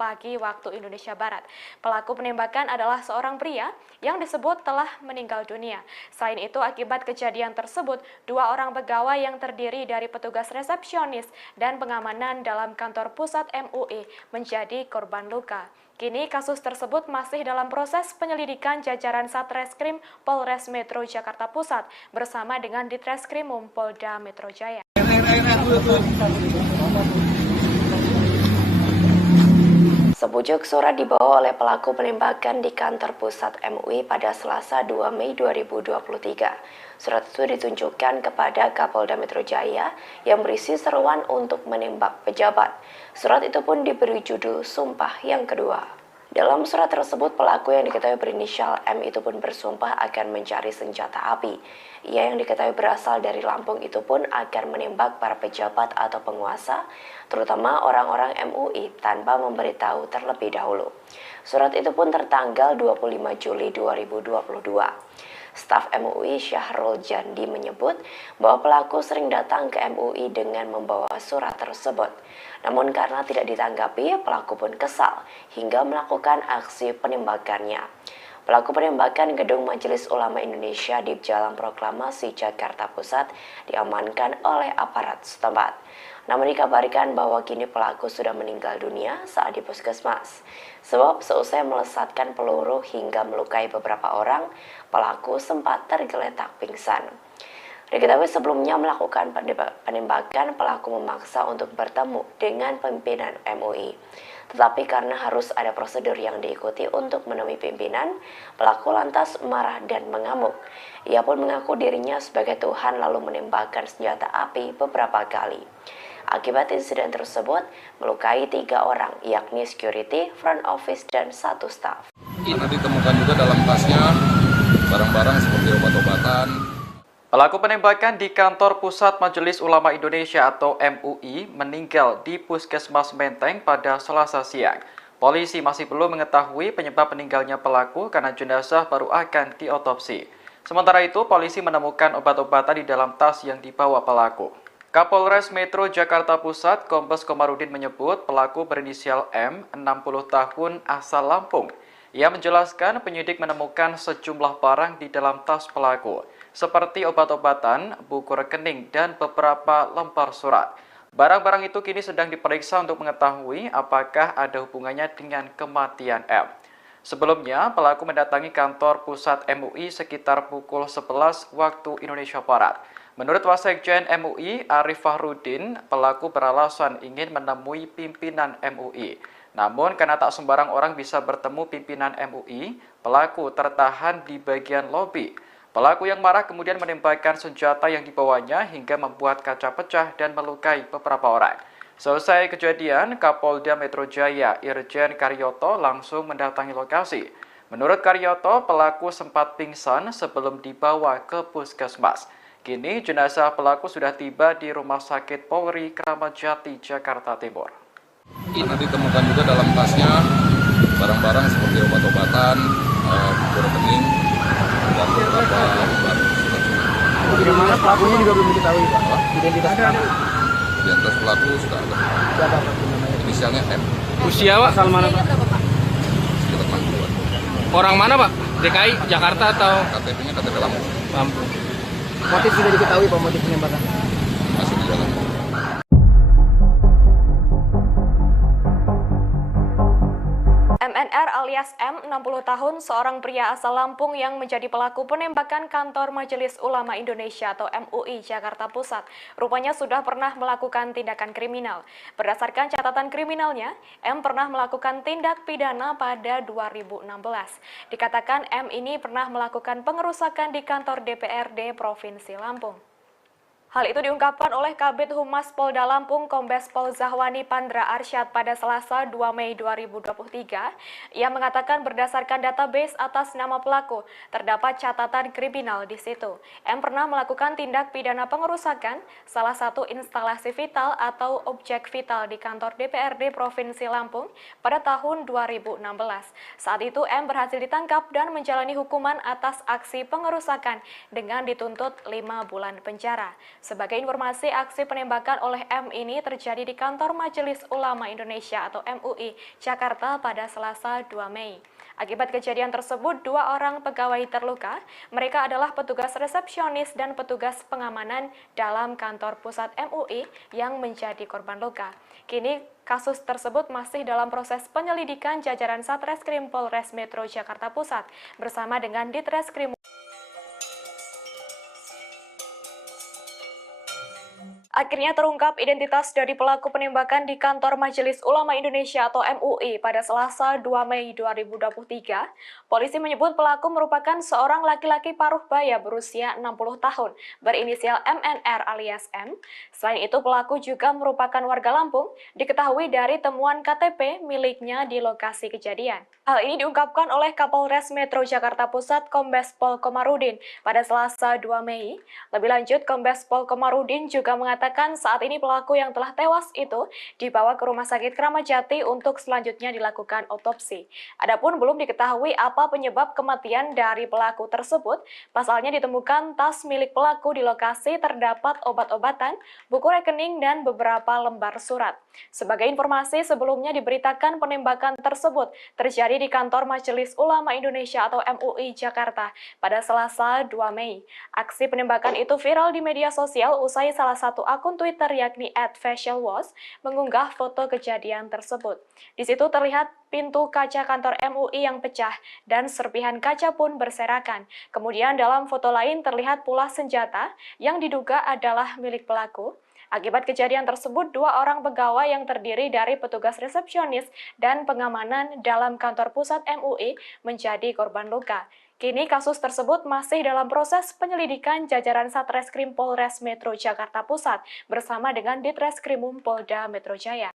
pagi waktu Indonesia Barat. Pelaku penembakan adalah seorang pria yang disebut telah meninggal dunia. Selain itu, akibat kejadian tersebut, 2 orang pegawai yang terdiri dari petugas resepsionis dan pengamanan dalam kantor pusat MUI menjadi korban luka. Kini kasus tersebut masih dalam proses penyelidikan jajaran Satreskrim Polres Metro Jakarta Pusat bersama dengan Ditreskrimum Polda Metro Jaya. Sebujuk surat dibawa oleh pelaku penembakan di kantor pusat MUI pada Selasa 2 Mei 2023. Surat itu ditunjukkan kepada Kapolda Metro Jaya yang berisi seruan untuk menembak pejabat. Surat itu pun diberi judul Sumpah yang Kedua. Dalam surat tersebut, pelaku yang diketahui berinisial M itu pun bersumpah akan mencari senjata api. Ia yang diketahui berasal dari Lampung itu pun akan menembak para pejabat atau penguasa, terutama orang-orang MUI tanpa memberitahu terlebih dahulu. Surat itu pun tertanggal 25 Juli 2022. Staf MUI Syahrul Jandi menyebut bahwa pelaku sering datang ke MUI dengan membawa surat tersebut. Namun karena tidak ditanggapi, pelaku pun kesal hingga melakukan aksi penembakannya. Pelaku penembakan Gedung Majelis Ulama Indonesia di Jalan Proklamasi Jakarta Pusat diamankan oleh aparat setempat. Namun dikabarkan bahwa kini pelaku sudah meninggal dunia saat di puskesmas. Sebab seusai melesatkan peluru hingga melukai beberapa orang, pelaku sempat tergeletak pingsan. Diketahui sebelumnya melakukan penembakan, pelaku memaksa untuk bertemu dengan pimpinan MUI. Tetapi karena harus ada prosedur yang diikuti untuk menemui pimpinan, pelaku lantas marah dan mengamuk. Ia pun mengaku dirinya sebagai Tuhan lalu menembakkan senjata api beberapa kali. Akibat insiden tersebut, melukai 3 orang, yakni security, front office, dan 1 staf. Karena ditemukan juga dalam tasnya barang-barang seperti obat-obatan. Pelaku penembakan di kantor Pusat Majelis Ulama Indonesia atau MUI meninggal di Puskesmas Menteng pada Selasa siang. Polisi masih belum mengetahui penyebab meninggalnya pelaku karena jenazah baru akan diotopsi. Sementara itu, polisi menemukan obat-obatan di dalam tas yang dibawa pelaku. Kapolres Metro Jakarta Pusat, Kombes Komarudin menyebut pelaku berinisial M, 60 tahun, asal Lampung. Ia menjelaskan penyidik menemukan sejumlah barang di dalam tas pelaku, seperti obat-obatan, buku rekening, dan beberapa lembar surat. Barang-barang itu kini sedang diperiksa untuk mengetahui apakah ada hubungannya dengan kematian M. Sebelumnya, pelaku mendatangi kantor pusat MUI sekitar pukul 11 waktu Indonesia Barat. Menurut Wasekjen MUI, Arif Fahrudin, pelaku beralasan ingin menemui pimpinan MUI. Namun, karena tak sembarang orang bisa bertemu pimpinan MUI, pelaku tertahan di bagian lobi. Pelaku yang marah kemudian menembakkan senjata yang dibawanya hingga membuat kaca pecah dan melukai beberapa orang. Selesai kejadian, Kapolda Metro Jaya Irjen Karyoto langsung mendatangi lokasi. Menurut Karyoto, pelaku sempat pingsan sebelum dibawa ke puskesmas. Kini jenazah pelaku sudah tiba di Rumah Sakit Polri Kramat Jati, Jakarta Timur. Karena ditemukan juga dalam tasnya barang-barang seperti obat-obatan, buku rekening, dan beberapa lembar surat. Bagaimana pelakunya juga belum diketahui, Pak? Identitas pelaku. Identitas pelaku sudah ada. Siapa Pak namanya? Inisialnya M, Usia Pak? Asal mana Pak? sekitar 60-an. Orang mana Pak? DKI, Jakarta atau KTP-nya KTP Lampung, Lampung? Motif sudah diketahui Pak, motif penembakan. masih di jalan. MNR alias M, 60 tahun, seorang pria asal Lampung yang menjadi pelaku penembakan kantor Majelis Ulama Indonesia atau MUI Jakarta Pusat. Rupanya sudah pernah melakukan tindakan kriminal. Berdasarkan catatan kriminalnya, M pernah melakukan tindak pidana pada 2016. Dikatakan M ini pernah melakukan pengerusakan di kantor DPRD Provinsi Lampung. Hal itu diungkapkan oleh Kabid Humas Polda Lampung Kombes Pol Zahwani Pandra Arsyad pada Selasa 2 Mei 2023. Ia mengatakan berdasarkan database atas nama pelaku, terdapat catatan kriminal di situ. M pernah melakukan tindak pidana pengerusakan salah satu instalasi vital atau objek vital di kantor DPRD Provinsi Lampung pada tahun 2016. Saat itu M berhasil ditangkap dan menjalani hukuman atas aksi pengerusakan dengan dituntut 5 bulan penjara. Sebagai informasi, aksi penembakan oleh M ini terjadi di kantor Majelis Ulama Indonesia atau MUI Jakarta pada Selasa 2 Mei. Akibat kejadian tersebut, 2 orang pegawai terluka. Mereka adalah petugas resepsionis dan petugas pengamanan dalam kantor pusat MUI yang menjadi korban luka. Kini kasus tersebut masih dalam proses penyelidikan jajaran Satreskrim Polres Metro Jakarta Pusat bersama dengan Ditreskrim. Akhirnya terungkap identitas dari pelaku penembakan di kantor Majelis Ulama Indonesia atau MUI pada Selasa 2 Mei 2023. Polisi menyebut pelaku merupakan seorang laki-laki paruh baya berusia 60 tahun berinisial MNR alias M. Selain itu pelaku juga merupakan warga Lampung, diketahui dari temuan KTP miliknya di lokasi kejadian. Hal ini diungkapkan oleh Kapolres Metro Jakarta Pusat Kombes Pol Komarudin pada Selasa 2 Mei. Lebih lanjut, Kombes Pol Komarudin juga mengatakan saat ini pelaku yang telah tewas itu dibawa ke Rumah Sakit Kramat Jati untuk selanjutnya dilakukan otopsi. Adapun belum diketahui apa penyebab kematian dari pelaku tersebut. Pasalnya ditemukan tas milik pelaku di lokasi terdapat obat-obatan, buku rekening, dan beberapa lembar surat. Sebagai informasi, sebelumnya diberitakan penembakan tersebut terjadi di kantor Majelis Ulama Indonesia atau MUI Jakarta pada Selasa 2 Mei. Aksi penembakan itu viral di media sosial usai salah satu akun Twitter yakni @facialwash mengunggah foto kejadian tersebut. Di situ terlihat pintu kaca kantor MUI yang pecah dan serpihan kaca pun berserakan. Kemudian dalam foto lain terlihat pula senjata yang diduga adalah milik pelaku. Akibat kejadian tersebut, 2 orang pegawai yang terdiri dari petugas resepsionis dan pengamanan dalam kantor pusat MUI menjadi korban luka. Kini kasus tersebut masih dalam proses penyelidikan jajaran Satreskrim Polres Metro Jakarta Pusat bersama dengan Ditreskrimum Polda Metro Jaya.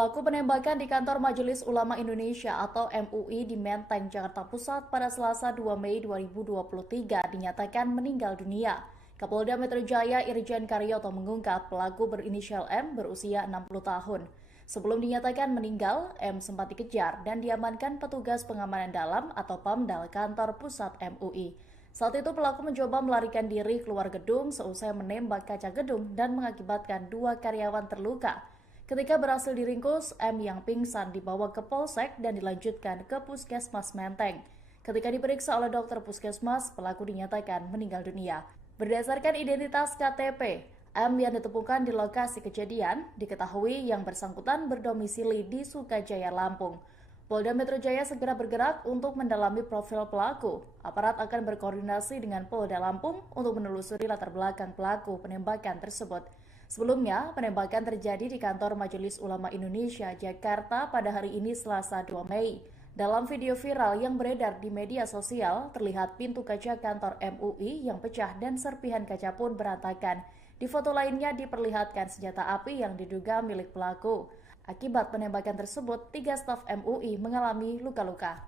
Pelaku penembakan di kantor Majelis Ulama Indonesia atau MUI di Menteng, Jakarta Pusat pada Selasa 2 Mei 2023 dinyatakan meninggal dunia. Kapolda Metro Jaya Irjen Karyoto mengungkap pelaku berinisial M berusia 60 tahun. Sebelum dinyatakan meninggal, M sempat dikejar dan diamankan petugas pengamanan dalam atau PAMDAL kantor pusat MUI. Saat itu pelaku mencoba melarikan diri keluar gedung seusai menembak kaca gedung dan mengakibatkan 2 karyawan terluka. Ketika berhasil diringkus, M yang pingsan dibawa ke Polsek dan dilanjutkan ke Puskesmas Menteng. Ketika diperiksa oleh dokter Puskesmas, pelaku dinyatakan meninggal dunia. Berdasarkan identitas KTP, M yang ditemukan di lokasi kejadian diketahui yang bersangkutan berdomisili di Sukajaya, Lampung. Polda Metro Jaya segera bergerak untuk mendalami profil pelaku. Aparat akan berkoordinasi dengan Polda Lampung untuk menelusuri latar belakang pelaku penembakan tersebut. Sebelumnya, penembakan terjadi di kantor Majelis Ulama Indonesia, Jakarta pada hari ini Selasa 2 Mei. Dalam video viral yang beredar di media sosial, terlihat pintu kaca kantor MUI yang pecah dan serpihan kaca pun berantakan. Di foto lainnya diperlihatkan senjata api yang diduga milik pelaku. Akibat penembakan tersebut, 3 staf MUI mengalami luka-luka.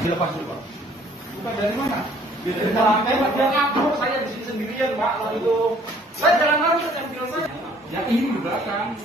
Dilepas dulu, Pak. Bukan dari mana? Dari lantai, Pak. Dia ngaku saya di sini sendirian, Pak. Lalu itu saya jalan lari ke mobil saya. Ya ini di belakang.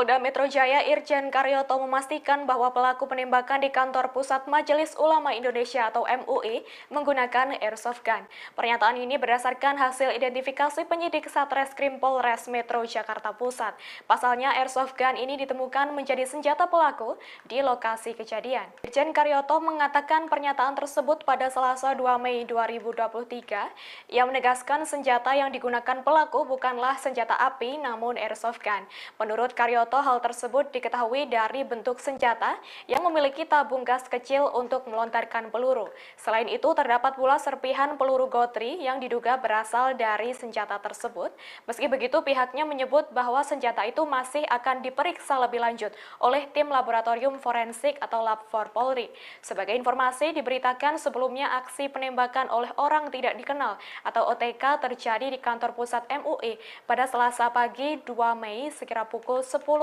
Kapolda Metro Jaya Irjen Karyoto memastikan bahwa pelaku penembakan di kantor Pusat Majelis Ulama Indonesia atau MUI menggunakan airsoft gun. Pernyataan ini berdasarkan hasil identifikasi penyidik Satreskrim Polres Metro Jakarta Pusat. Pasalnya airsoft gun ini ditemukan menjadi senjata pelaku di lokasi kejadian. Irjen Karyoto mengatakan pernyataan tersebut pada Selasa 2 Mei 2023. Ia menegaskan senjata yang digunakan pelaku bukanlah senjata api namun airsoft gun. Menurut Karyoto, Karyoto, hal tersebut diketahui dari bentuk senjata yang memiliki tabung gas kecil untuk melontarkan peluru. Selain itu, terdapat pula serpihan peluru gotri yang diduga berasal dari senjata tersebut. Meski begitu, pihaknya menyebut bahwa senjata itu masih akan diperiksa lebih lanjut oleh tim laboratorium forensik atau Lab 4 Polri. Sebagai informasi, diberitakan sebelumnya aksi penembakan oleh orang tidak dikenal atau OTK terjadi di kantor pusat MUI pada Selasa pagi 2 Mei sekira pukul 10:30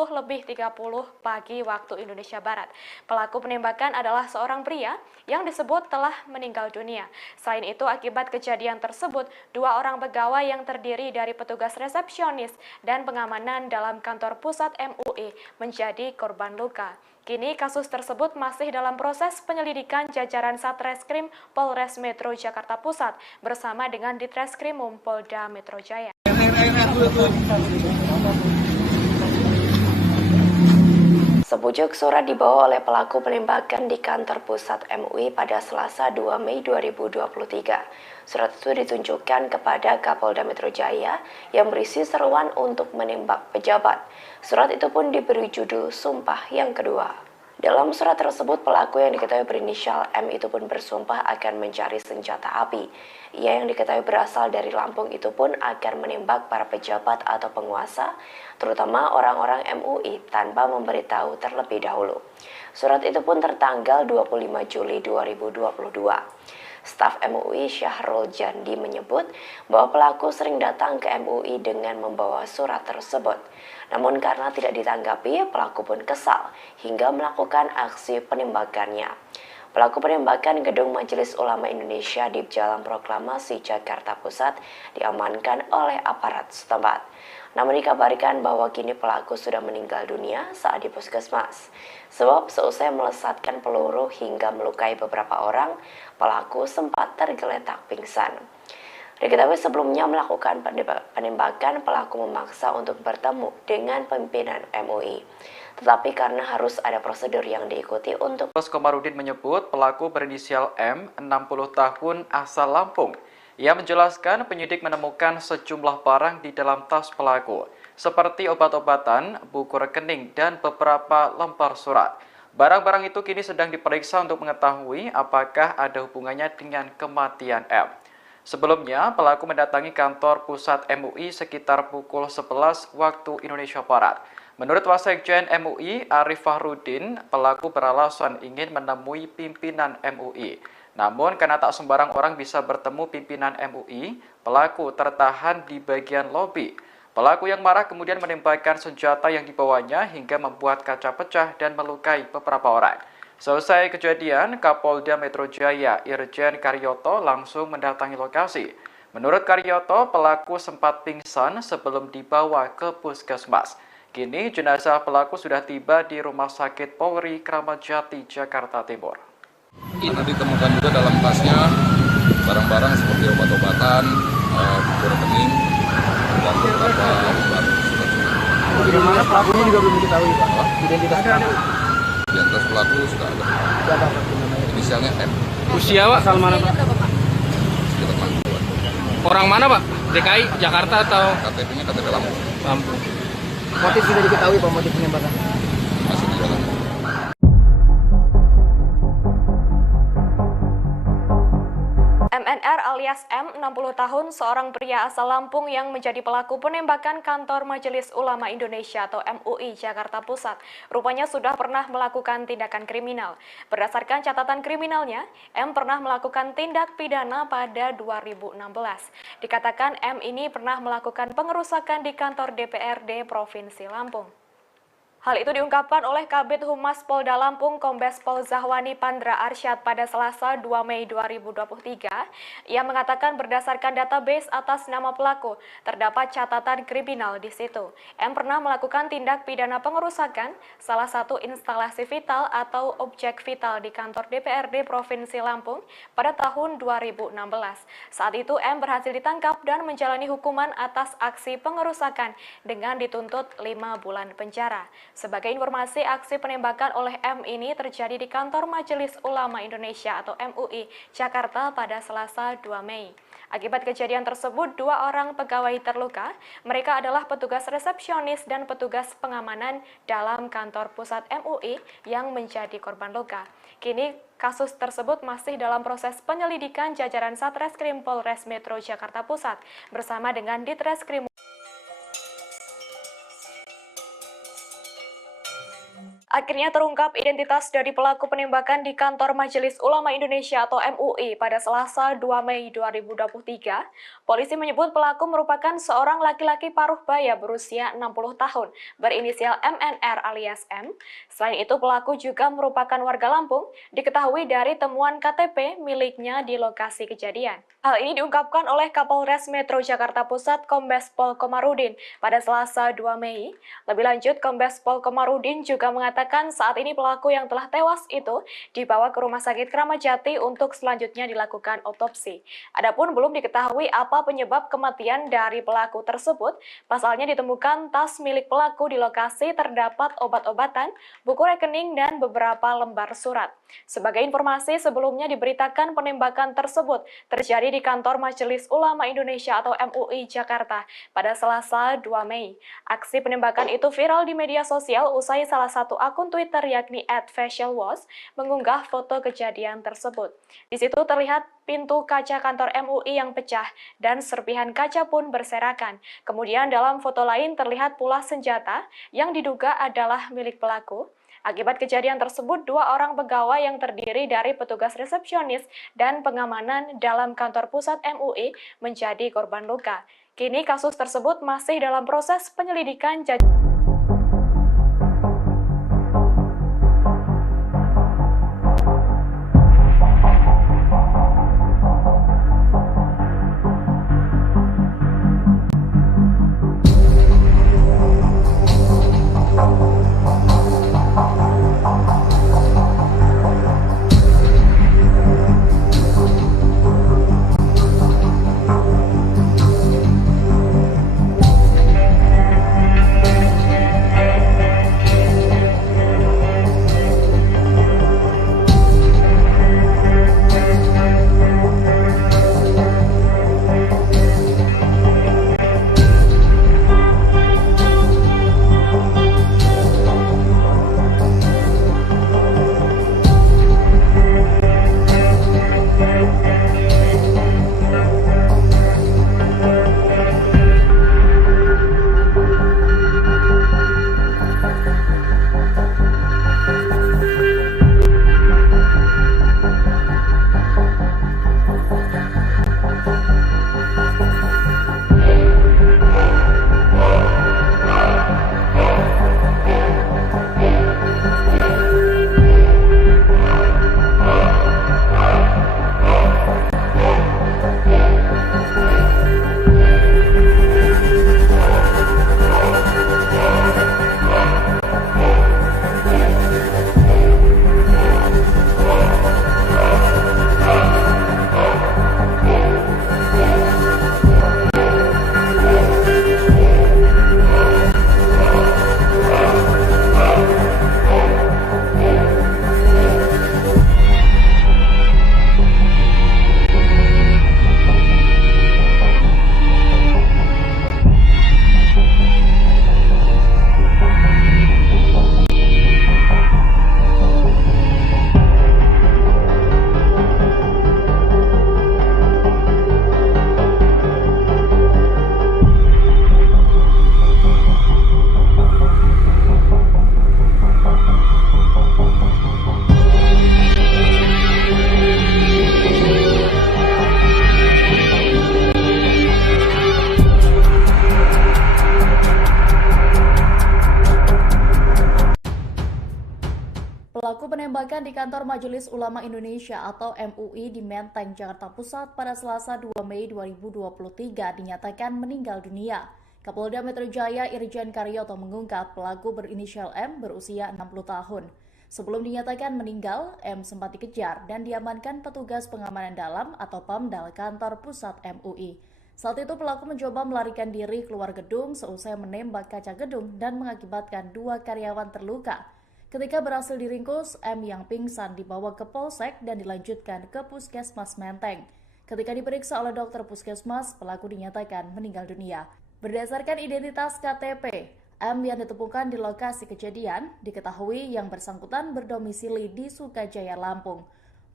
pagi waktu Indonesia Barat. Pelaku penembakan adalah seorang pria yang disebut telah meninggal dunia. Selain itu, akibat kejadian tersebut, 2 orang pegawai yang terdiri dari petugas resepsionis dan pengamanan dalam kantor pusat MUI menjadi korban luka. Kini kasus tersebut masih dalam proses penyelidikan jajaran Satreskrim Polres Metro Jakarta Pusat bersama dengan Ditreskrimum Polda Metro Jaya. Sepucuk surat dibawa oleh pelaku penembakan di kantor pusat MUI pada Selasa 2 Mei 2023. Surat itu ditunjukkan kepada Kapolda Metro Jaya yang berisi seruan untuk menembak pejabat. Surat itu pun diberi judul Sumpah yang Kedua. Dalam surat tersebut, pelaku yang diketahui berinisial M itu pun bersumpah akan mencari senjata api. Ia yang diketahui berasal dari Lampung itu pun akan menembak para pejabat atau penguasa, terutama orang-orang MUI tanpa memberitahu terlebih dahulu. Surat itu pun tertanggal 25 Juli 2022. Staf MUI Syahrul Jandi menyebut bahwa pelaku sering datang ke MUI dengan membawa surat tersebut. Namun karena tidak ditanggapi, pelaku pun kesal hingga melakukan aksi penembakannya. Pelaku penembakan Gedung Majelis Ulama Indonesia di Jalan Proklamasi Jakarta Pusat diamankan oleh aparat setempat. Namun dikabarkan bahwa kini pelaku sudah meninggal dunia saat di puskesmas. Sebab seusai melesatkan peluru hingga melukai beberapa orang, pelaku sempat tergeletak pingsan. Diketahui sebelumnya melakukan penembakan, pelaku memaksa untuk bertemu dengan pimpinan MUI. Tetapi karena harus ada prosedur yang diikuti untuk... Komarudin menyebut pelaku berinisial M, 60 tahun, asal Lampung. Ia menjelaskan penyidik menemukan sejumlah barang di dalam tas pelaku, seperti obat-obatan, buku rekening, dan beberapa lembar surat. Barang-barang itu kini sedang diperiksa untuk mengetahui apakah ada hubungannya dengan kematian M. Sebelumnya, pelaku mendatangi kantor pusat MUI sekitar pukul 11 waktu Indonesia Barat. Menurut Wasekjen MUI, Arif Fahrudin, pelaku beralasan ingin menemui pimpinan MUI. Namun, karena tak sembarang orang bisa bertemu pimpinan MUI, pelaku tertahan di bagian lobi. Pelaku yang marah kemudian menembakkan senjata yang dibawanya hingga membuat kaca pecah dan melukai beberapa orang. Selesai kejadian, Kapolda Metro Jaya Irjen Karyoto langsung mendatangi lokasi. Menurut Karyoto, pelaku sempat pingsan sebelum dibawa ke puskesmas. Kini jenazah pelaku sudah tiba di Rumah Sakit Polri Kramat Jati, Jakarta Timur. Karena ditemukan juga dalam tasnya barang-barang seperti obat-obatan, buku rekening, dan beberapa lembar surat-surat. Bagaimana pelakunya juga belum diketahui, Pak? Identitas pelaku. Identitas pelaku sudah ada. Siapa Pak namanya? Inisialnya M. Usia Pak? Asal mana Pak? Sekitar 60-an. Orang mana Pak? DKI, Jakarta atau KTP-nya KTP Lampung. Lampung? Motif sudah diketahui Pak, motif penembakan. Masih di dalam. MNR alias M, 60 tahun, seorang pria asal Lampung yang menjadi pelaku penembakan kantor Majelis Ulama Indonesia atau MUI Jakarta Pusat. Rupanya sudah pernah melakukan tindakan kriminal. Berdasarkan catatan kriminalnya, M pernah melakukan tindak pidana pada 2016. Dikatakan M ini pernah melakukan pengerusakan di kantor DPRD Provinsi Lampung. Hal itu diungkapkan oleh Kabid Humas Polda Lampung Kombes Pol Zahwani Pandra Arsyad pada Selasa 2 Mei 2023. Ia mengatakan berdasarkan database atas nama pelaku, terdapat catatan kriminal di situ. M pernah melakukan tindak pidana pengerusakan salah satu instalasi vital atau objek vital di kantor DPRD Provinsi Lampung pada tahun 2016. Saat itu M berhasil ditangkap dan menjalani hukuman atas aksi pengerusakan dengan dituntut 5 bulan penjara. Sebagai informasi, aksi penembakan oleh M ini terjadi di kantor Majelis Ulama Indonesia atau MUI Jakarta pada Selasa 2 Mei. Akibat kejadian tersebut, 2 orang pegawai terluka. Mereka adalah petugas resepsionis dan petugas pengamanan dalam kantor pusat MUI yang menjadi korban luka. Kini kasus tersebut masih dalam proses penyelidikan jajaran Satreskrim Polres Metro Jakarta Pusat bersama dengan Ditreskrim. Akhirnya terungkap identitas dari pelaku penembakan di kantor Majelis Ulama Indonesia atau MUI pada Selasa 2 Mei 2023. Polisi menyebut pelaku merupakan seorang laki-laki paruh baya berusia 60 tahun, berinisial MNR alias M. Selain itu, pelaku juga merupakan warga Lampung, diketahui dari temuan KTP miliknya di lokasi kejadian. Hal ini diungkapkan oleh Kapolres Metro Jakarta Pusat Kombes Pol Komarudin pada Selasa 2 Mei. Lebih lanjut, Kombes Pol Komarudin juga mengatakan saat ini pelaku yang telah tewas itu dibawa ke Rumah Sakit Kramat Jati untuk selanjutnya dilakukan otopsi. Adapun belum diketahui apa penyebab kematian dari pelaku tersebut. Pasalnya ditemukan tas milik pelaku di lokasi terdapat obat-obatan, buku rekening, dan beberapa lembar surat. Sebagai informasi, sebelumnya diberitakan penembakan tersebut terjadi di kantor Majelis Ulama Indonesia atau MUI Jakarta pada Selasa 2 Mei. Aksi penembakan itu viral di media sosial usai salah satu akun Twitter yakni @facialwash mengunggah foto kejadian tersebut. Di situ terlihat pintu kaca kantor MUI yang pecah dan serpihan kaca pun berserakan. Kemudian dalam foto lain terlihat pula senjata yang diduga adalah milik pelaku. Akibat kejadian tersebut, 2 orang pegawai yang terdiri dari petugas resepsionis dan pengamanan dalam kantor pusat MUI menjadi korban luka. Kini kasus tersebut masih dalam proses penyelidikan Pelaku penembakan di kantor Majelis Ulama Indonesia atau MUI di Menteng, Jakarta Pusat pada Selasa 2 Mei 2023 dinyatakan meninggal dunia. Kapolda Metro Jaya Irjen Karyoto mengungkap pelaku berinisial M berusia 60 tahun. Sebelum dinyatakan meninggal, M sempat dikejar dan diamankan petugas pengamanan dalam atau PAMDAL kantor pusat MUI. Saat itu pelaku mencoba melarikan diri keluar gedung seusai menembak kaca gedung dan mengakibatkan 2 karyawan terluka. Ketika berhasil diringkus, M yang pingsan dibawa ke Polsek dan dilanjutkan ke Puskesmas Menteng. Ketika diperiksa oleh dokter Puskesmas, pelaku dinyatakan meninggal dunia. Berdasarkan identitas KTP, M yang ditemukan di lokasi kejadian diketahui yang bersangkutan berdomisili di Sukajaya, Lampung.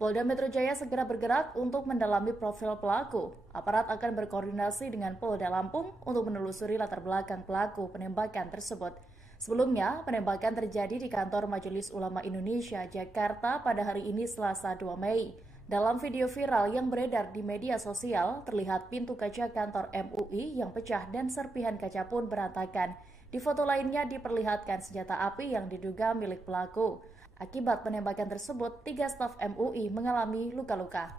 Polda Metro Jaya segera bergerak untuk mendalami profil pelaku. Aparat akan berkoordinasi dengan Polda Lampung untuk menelusuri latar belakang pelaku penembakan tersebut. Sebelumnya, penembakan terjadi di kantor Majelis Ulama Indonesia, Jakarta pada hari ini Selasa 2 Mei. Dalam video viral yang beredar di media sosial, terlihat pintu kaca kantor MUI yang pecah dan serpihan kaca pun berantakan. Di foto lainnya diperlihatkan senjata api yang diduga milik pelaku. Akibat penembakan tersebut, 3 staf MUI mengalami luka-luka.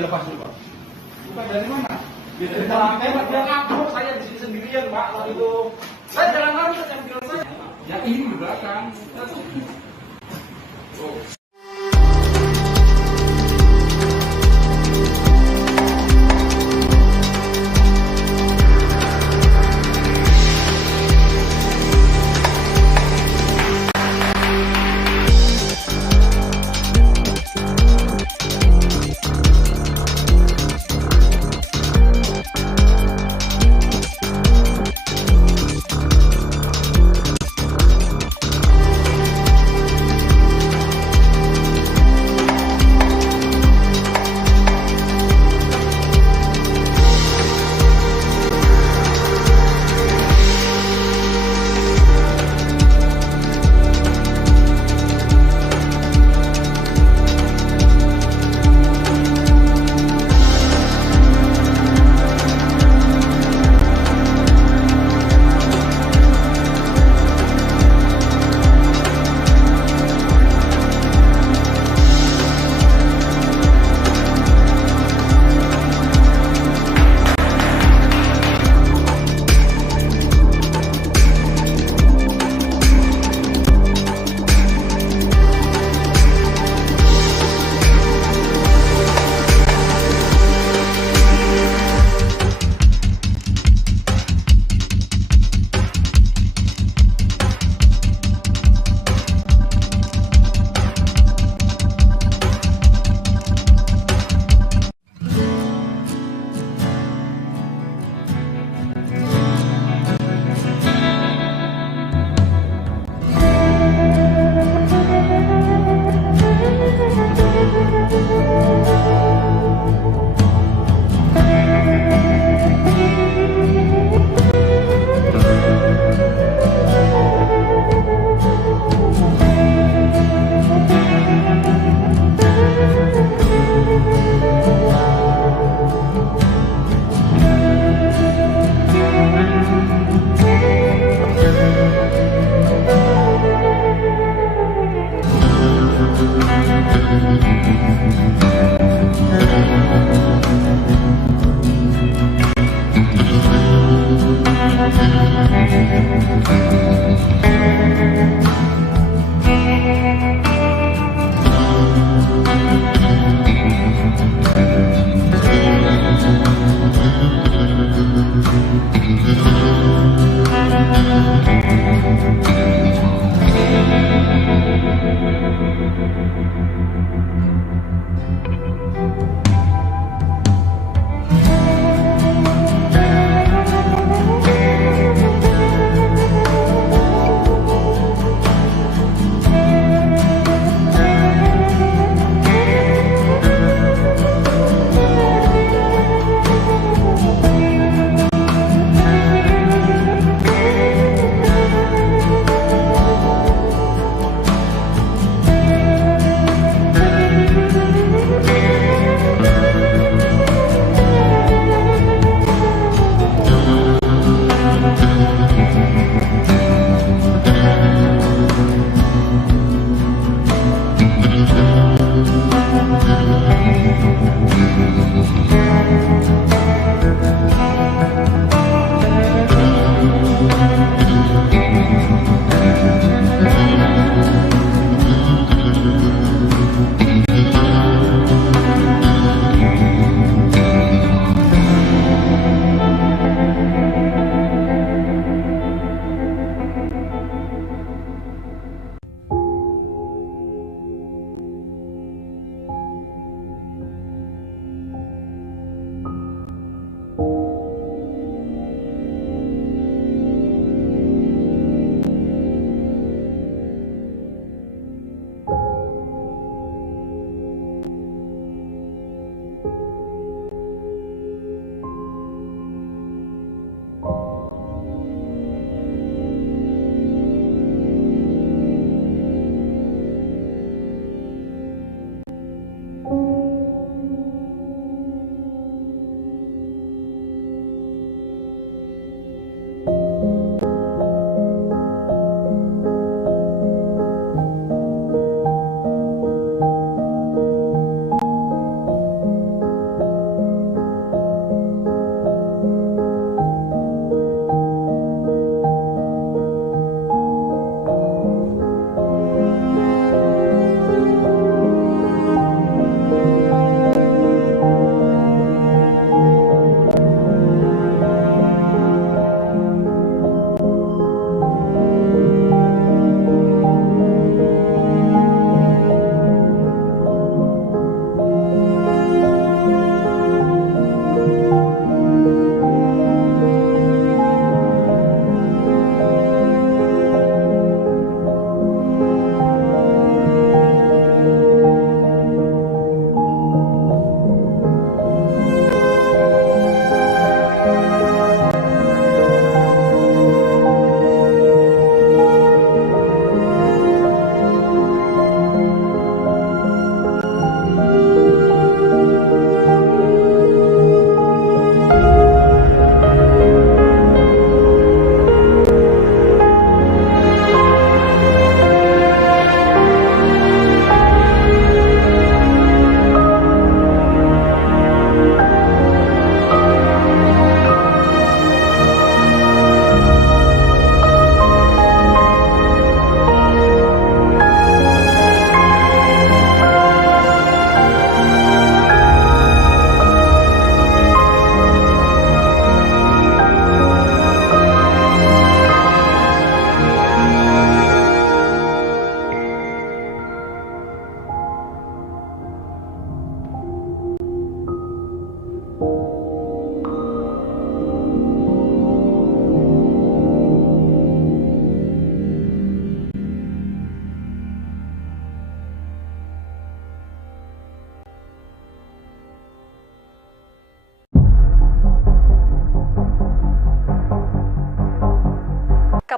Dilepas dulu, Pak. Bukan dari mana? Dari belakang, Pak. Dia ngaku saya di sini sendirian, Pak. Lalu itu saya jalan lari ke yang bilang saya. Ya ini di belakang.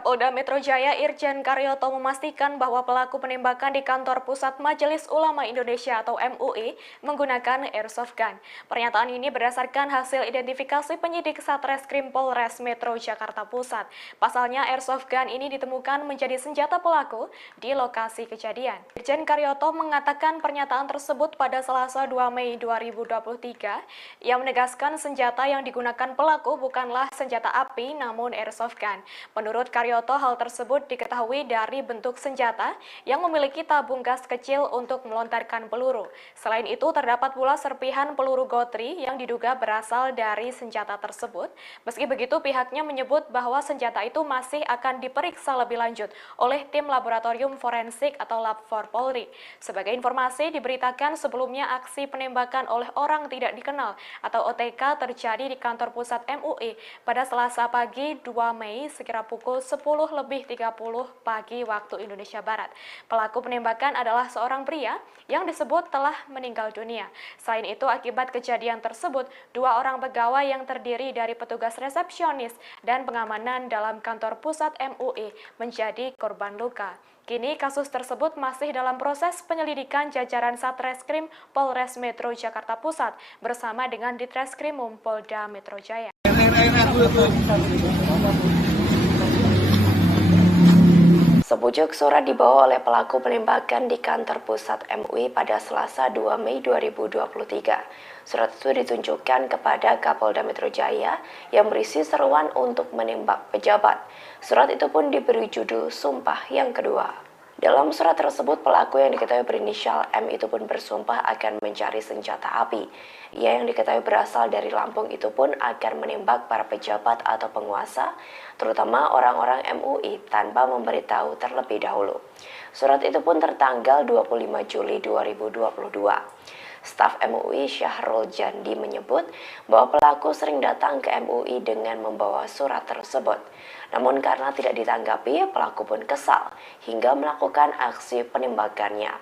Kapolda Metro Jaya Irjen Karyoto memastikan bahwa pelaku penembakan di kantor Pusat Majelis Ulama Indonesia atau MUI menggunakan airsoft gun. Pernyataan ini berdasarkan hasil identifikasi penyidik Satreskrim Polres Metro Jakarta Pusat. Pasalnya airsoft gun ini ditemukan menjadi senjata pelaku di lokasi kejadian. Irjen Karyoto mengatakan pernyataan tersebut pada Selasa 2 Mei 2023. Ia menegaskan senjata yang digunakan pelaku bukanlah senjata api namun airsoft gun. Menurut Karyoto, hal tersebut diketahui dari bentuk senjata yang memiliki tabung gas kecil untuk melontarkan peluru. Selain itu, terdapat pula serpihan peluru gotri yang diduga berasal dari senjata tersebut. Meski begitu, pihaknya menyebut bahwa senjata itu masih akan diperiksa lebih lanjut oleh tim laboratorium forensik atau Lab 4 Polri. Sebagai informasi, diberitakan sebelumnya aksi penembakan oleh orang tidak dikenal atau OTK terjadi di kantor pusat MUI pada Selasa pagi 2 Mei sekira pukul 10:30 pagi waktu Indonesia Barat. Pelaku penembakan adalah seorang pria yang disebut telah meninggal dunia. Selain itu, akibat kejadian tersebut, 2 orang pegawai yang terdiri dari petugas resepsionis dan pengamanan dalam kantor pusat MUI menjadi korban luka. Kini kasus tersebut masih dalam proses penyelidikan jajaran Satreskrim Polres Metro Jakarta Pusat bersama dengan Ditreskrimum Polda Metro Jaya. Sebujuk surat dibawa oleh pelaku penembakan di kantor pusat MUI pada Selasa 2 Mei 2023. Surat itu ditunjukkan kepada Kapolda Metro Jaya yang berisi seruan untuk menembak pejabat. Surat itu pun diberi judul Sumpah yang Kedua. Dalam surat tersebut, pelaku yang diketahui berinisial M itu pun bersumpah akan mencari senjata api. Ia yang diketahui berasal dari Lampung itu pun akan menembak para pejabat atau penguasa, terutama orang-orang MUI tanpa memberitahu terlebih dahulu. Surat itu pun tertanggal 25 Juli 2022. Staf MUI Syahrul Jandi menyebut bahwa pelaku sering datang ke MUI dengan membawa surat tersebut. Namun karena tidak ditanggapi, pelaku pun kesal hingga melakukan aksi penembakannya.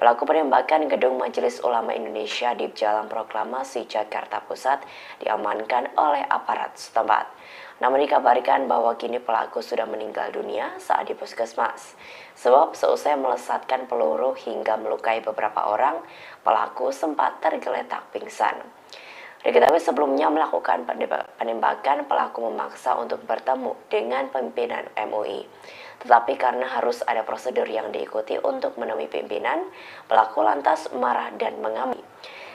Pelaku penembakan Gedung Majelis Ulama Indonesia di Jalan Proklamasi Jakarta Pusat diamankan oleh aparat setempat. Namun dikabarkan bahwa kini pelaku sudah meninggal dunia saat di puskesmas. Sebab seusai melesatkan peluru hingga melukai beberapa orang, pelaku sempat tergeletak pingsan. Diketahui sebelumnya melakukan penembakan, pelaku memaksa untuk bertemu dengan pimpinan MUI. Tetapi karena harus ada prosedur yang diikuti untuk menemui pimpinan, pelaku lantas marah dan mengamuk.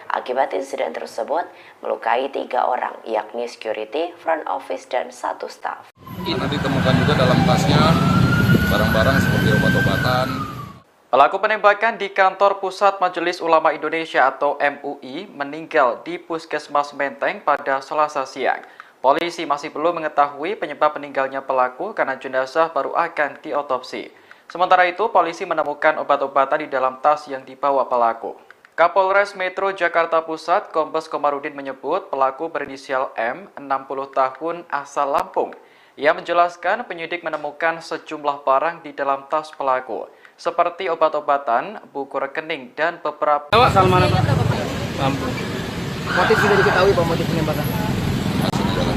Akibat insiden tersebut, melukai 3 orang, yakni security, front office, dan 1 staf. Karena ditemukan juga dalam tasnya barang-barang seperti obat-obatan. Pelaku penembakan di kantor Pusat Majelis Ulama Indonesia atau MUI meninggal di Puskesmas Menteng pada Selasa siang. Polisi masih belum mengetahui penyebab meninggalnya pelaku karena jenazah baru akan diotopsi. Sementara itu, polisi menemukan obat-obatan di dalam tas yang dibawa pelaku. Kapolres Metro Jakarta Pusat, Kombes Komarudin menyebut pelaku berinisial M, 60 tahun, asal Lampung. Ia menjelaskan penyidik menemukan sejumlah barang di dalam tas pelaku, seperti obat-obatan, buku rekening, dan beberapa... Asal mana, Pak? Lampung. Motif sudah diketahui, Pak, motif penembakan? Masih di dalam.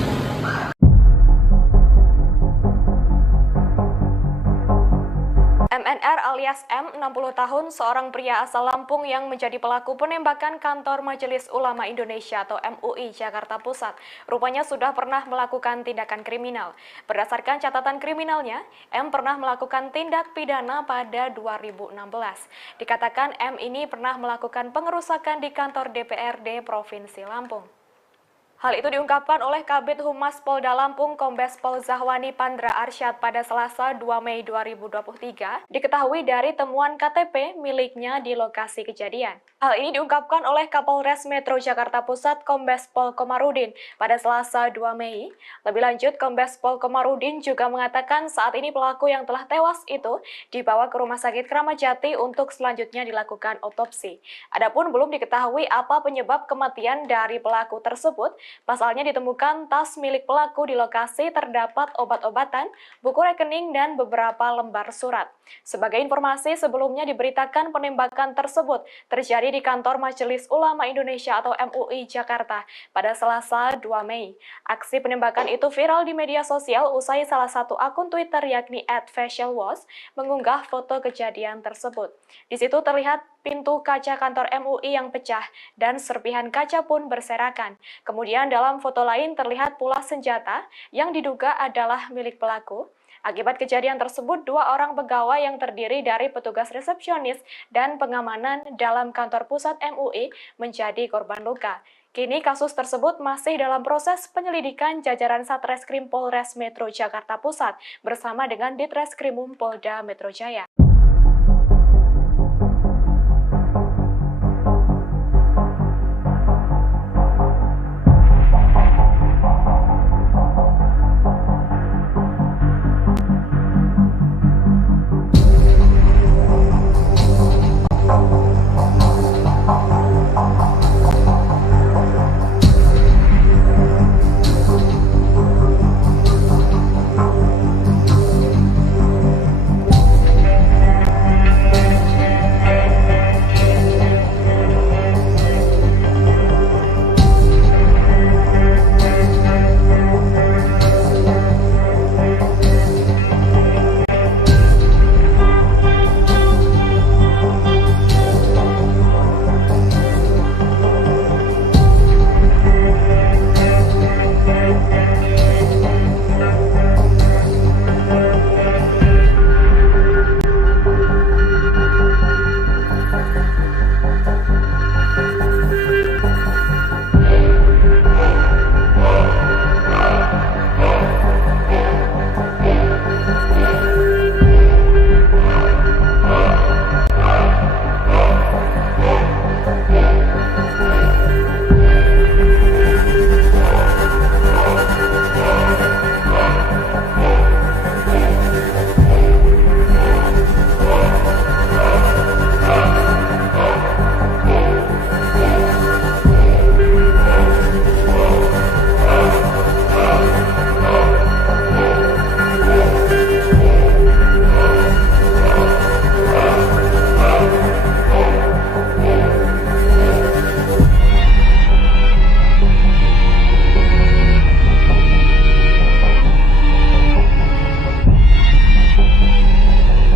MNR alias M, 60 tahun, seorang pria asal Lampung yang menjadi pelaku penembakan kantor Majelis Ulama Indonesia atau MUI Jakarta Pusat. Rupanya sudah pernah melakukan tindakan kriminal. Berdasarkan catatan kriminalnya, M pernah melakukan tindak pidana pada 2016. Dikatakan M ini pernah melakukan pengerusakan di kantor DPRD Provinsi Lampung. Hal itu diungkapkan oleh Kabid Humas Polda Lampung Kombes Pol Zahwani Pandra Arsyad pada Selasa 2 Mei 2023, diketahui dari temuan KTP miliknya di lokasi kejadian. Hal ini diungkapkan oleh Kapolres Metro Jakarta Pusat Kombes Pol Komarudin pada Selasa 2 Mei. Lebih lanjut, Kombes Pol Komarudin juga mengatakan saat ini pelaku yang telah tewas itu dibawa ke Rumah Sakit Kramat Jati untuk selanjutnya dilakukan otopsi. Adapun belum diketahui apa penyebab kematian dari pelaku tersebut, Pasalnya ditemukan tas milik pelaku di lokasi terdapat obat-obatan, buku rekening, dan beberapa lembar surat. Sebagai informasi, sebelumnya diberitakan penembakan tersebut terjadi di kantor Majelis Ulama Indonesia atau MUI Jakarta pada Selasa 2 Mei. Aksi penembakan itu viral di media sosial usai salah satu akun Twitter yakni @facialwash mengunggah foto kejadian tersebut. Di situ terlihat pintu kaca kantor MUI yang pecah dan serpihan kaca pun berserakan. Kemudian dalam foto lain terlihat pula senjata yang diduga adalah milik pelaku. Akibat kejadian tersebut, 2 orang pegawai yang terdiri dari petugas resepsionis dan pengamanan dalam kantor pusat MUI menjadi korban luka. Kini kasus tersebut masih dalam proses penyelidikan jajaran Satreskrim Polres Metro Jakarta Pusat bersama dengan Ditreskrimum Polda Metro Jaya.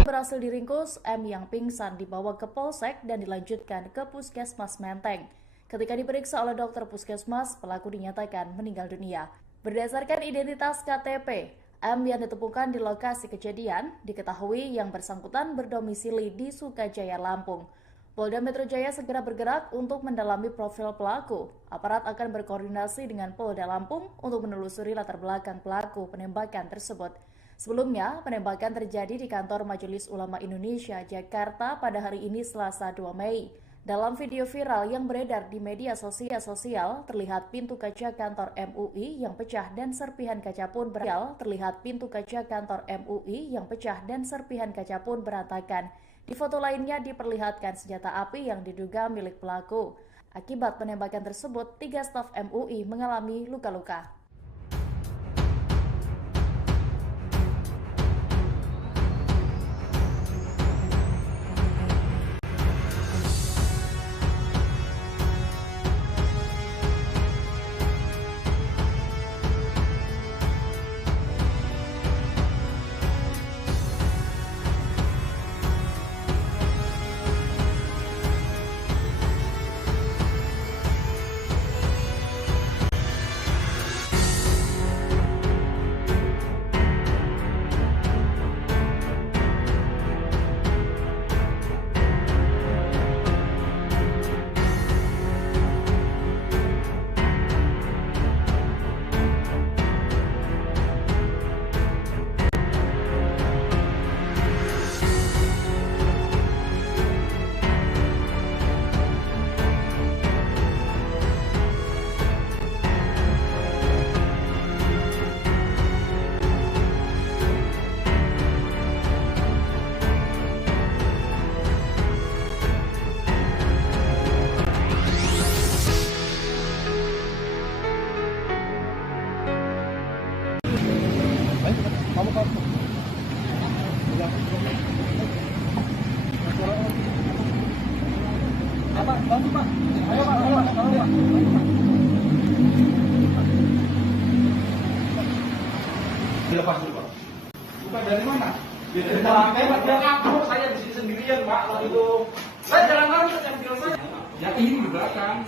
Berhasil diringkus, M yang pingsan dibawa ke Polsek dan dilanjutkan ke Puskesmas Menteng. Ketika diperiksa oleh dokter Puskesmas, pelaku dinyatakan meninggal dunia. Berdasarkan identitas KTP, M yang ditemukan di lokasi kejadian diketahui yang bersangkutan berdomisili di Sukajaya, Lampung. Polda Metro Jaya segera bergerak untuk mendalami profil pelaku. Aparat akan berkoordinasi dengan Polda Lampung untuk menelusuri latar belakang pelaku penembakan tersebut. Sebelumnya, penembakan terjadi di kantor Majelis Ulama Indonesia, Jakarta pada hari ini Selasa 2 Mei. Dalam video viral yang beredar di media sosial, terlihat pintu kaca kantor MUI yang pecah dan serpihan kaca pun berantakan. Di foto lainnya diperlihatkan senjata api yang diduga milik pelaku. Akibat penembakan tersebut, 3 staf MUI mengalami luka-luka. Bantu Pak. Ayo Pak, ayo Pak. Dilepas dulu Pak. Bukan dari mana? Dari belakang Pak. Dia ngaku saya di sini sendirian Pak. Lalu itu saya jalan lari ke mobil saya. Ya ini di belakang.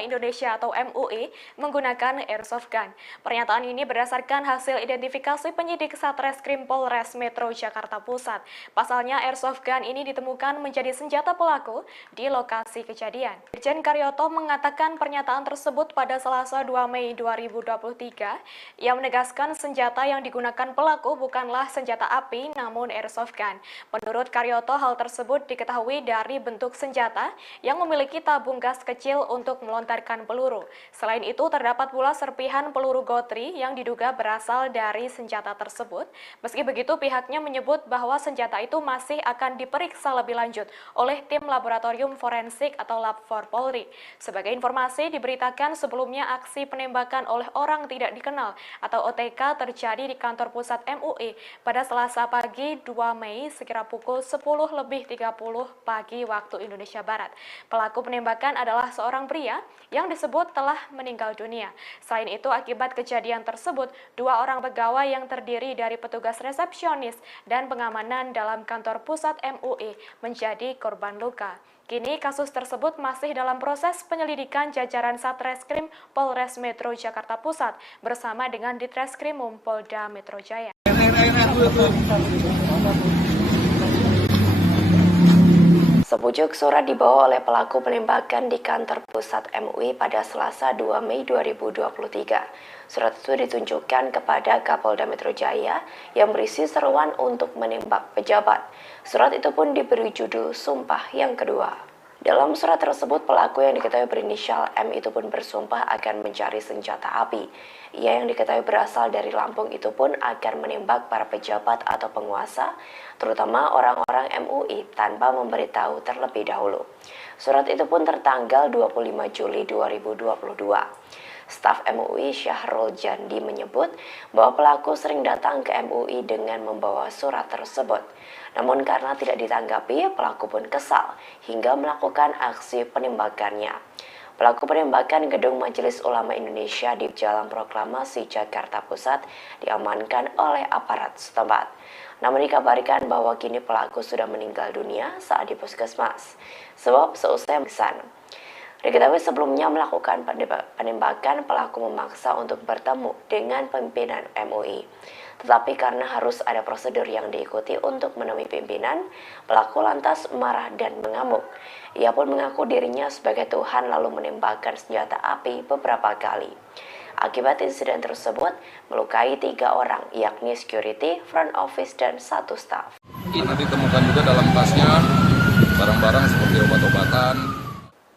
Ulama Indonesia atau MUI menggunakan airsoft gun. Pernyataan ini berdasarkan hasil identifikasi penyidik Satreskrim Polres Metro Jakarta Pusat. Pasalnya airsoft gun ini ditemukan menjadi senjata pelaku di lokasi kejadian. Irjen Karyoto mengatakan pernyataan tersebut pada Selasa 2 Mei 2023. Ia menegaskan senjata yang digunakan pelaku bukanlah senjata api namun airsoft gun. Menurut Karyoto, hal tersebut diketahui dari bentuk senjata yang memiliki tabung gas kecil untuk melontarkan peluru. Selain itu, terdapat pula serpihan peluru gotri yang diduga berasal dari senjata tersebut. Meski begitu, pihaknya menyebut bahwa senjata itu masih akan diperiksa lebih lanjut oleh tim laboratorium forensik atau Lab 4 Polri. Sebagai informasi, diberitakan sebelumnya aksi penembakan oleh orang tidak dikenal atau OTK terjadi di kantor pusat MUI pada Selasa pagi 2 Mei sekira pukul 10.30 pagi waktu Indonesia Barat. Pelaku penembakan adalah seorang pria yang disebut telah meninggal dunia. Selain itu, akibat kejadian tersebut, 2 orang pegawai yang terdiri dari petugas resepsionis dan pengamanan dalam kantor pusat MUI menjadi korban luka. Kini kasus tersebut masih dalam proses penyelidikan jajaran Satreskrim Polres Metro Jakarta Pusat bersama dengan Ditreskrimum Polda Metro Jaya. Sepucuk surat dibawa oleh pelaku penembakan di kantor pusat MUI pada Selasa 2 Mei 2023. Surat itu ditunjukkan kepada Kapolda Metro Jaya yang berisi seruan untuk menembak pejabat. Surat itu pun diberi judul Sumpah yang Kedua. Dalam surat tersebut, pelaku yang diketahui berinisial M itu pun bersumpah akan mencari senjata api. Ia yang diketahui berasal dari Lampung itu pun akan menembak para pejabat atau penguasa, terutama orang-orang MUI tanpa memberitahu terlebih dahulu. Surat itu pun tertanggal 25 Juli 2022. Staf MUI Syahrul Jandi menyebut bahwa pelaku sering datang ke MUI dengan membawa surat tersebut. Namun karena tidak ditanggapi, pelaku pun kesal hingga melakukan aksi penembakannya. Pelaku penembakan Gedung Majelis Ulama Indonesia di Jalan Proklamasi Jakarta Pusat diamankan oleh aparat setempat. Namun dikabarkan bahwa kini pelaku sudah meninggal dunia saat di puskesmas. Sebab seusai pemeriksaan, diketahui sebelumnya melakukan penembakan, pelaku memaksa untuk bertemu dengan pimpinan MUI. Tetapi karena harus ada prosedur yang diikuti untuk menemui pimpinan, pelaku lantas marah dan mengamuk. Ia pun mengaku dirinya sebagai Tuhan lalu menembakkan senjata api beberapa kali. Akibat insiden tersebut, melukai 3 orang, yakni security, front office, dan 1 staf. Ini ditemukan juga dalam tasnya barang-barang seperti obat-obatan.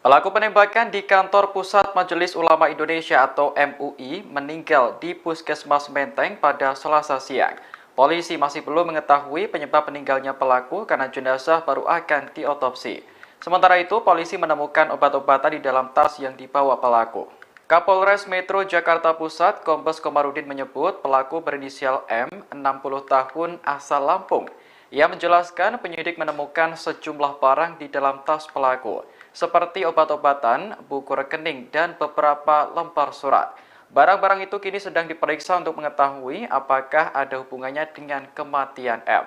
Pelaku penembakan di kantor Pusat Majelis Ulama Indonesia atau MUI meninggal di Puskesmas Menteng pada Selasa siang. Polisi masih belum mengetahui penyebab meninggalnya pelaku karena jenazah baru akan diotopsi. Sementara itu, polisi menemukan obat-obatan di dalam tas yang dibawa pelaku. Kapolres Metro Jakarta Pusat, Kombes Komarudin menyebut pelaku berinisial M, 60 tahun, asal Lampung. Ia menjelaskan penyidik menemukan sejumlah barang di dalam tas pelaku, seperti obat-obatan, buku rekening, dan beberapa lembar surat. Barang-barang itu kini sedang diperiksa untuk mengetahui apakah ada hubungannya dengan kematian M.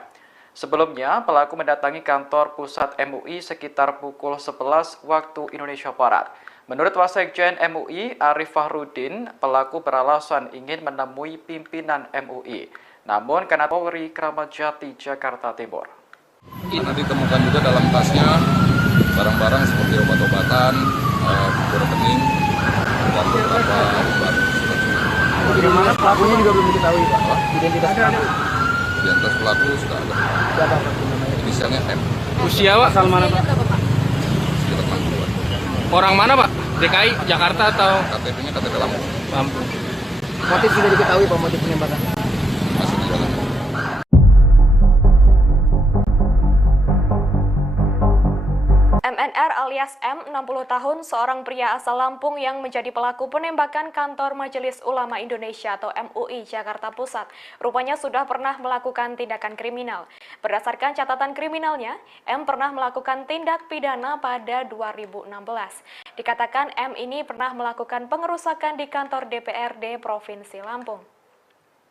Sebelumnya, pelaku mendatangi kantor pusat MUI sekitar pukul 11 waktu Indonesia Barat. Menurut Wasekjen MUI, Arif Fahrudin, pelaku beralasan ingin menemui pimpinan MUI. Namun karena Polri Kramat Jati, Jakarta Timur. Ini ditemukan juga dalam tasnya barang-barang seperti obat-obatan, buku rekening, dan beberapa lembar surat-surat. Di mana pelakunya juga belum diketahui, Pak? Identitas pelaku. Identitas pelaku sudah ada. Siapa Pak namanya? Inisialnya M. Usia Pak? Asal mana Pak? Sekitar 60-an. Orang mana Pak? DKI, Jakarta atau KTP-nya KTP Lampung. Lampung? Motif sudah diketahui Pak, motif penembakan. Masih di dalam. MNR alias M, 60 tahun, seorang pria asal Lampung yang menjadi pelaku penembakan kantor Majelis Ulama Indonesia atau MUI Jakarta Pusat. Rupanya sudah pernah melakukan tindakan kriminal. Berdasarkan catatan kriminalnya, M pernah melakukan tindak pidana pada 2016. Dikatakan M ini pernah melakukan pengerusakan di kantor DPRD Provinsi Lampung.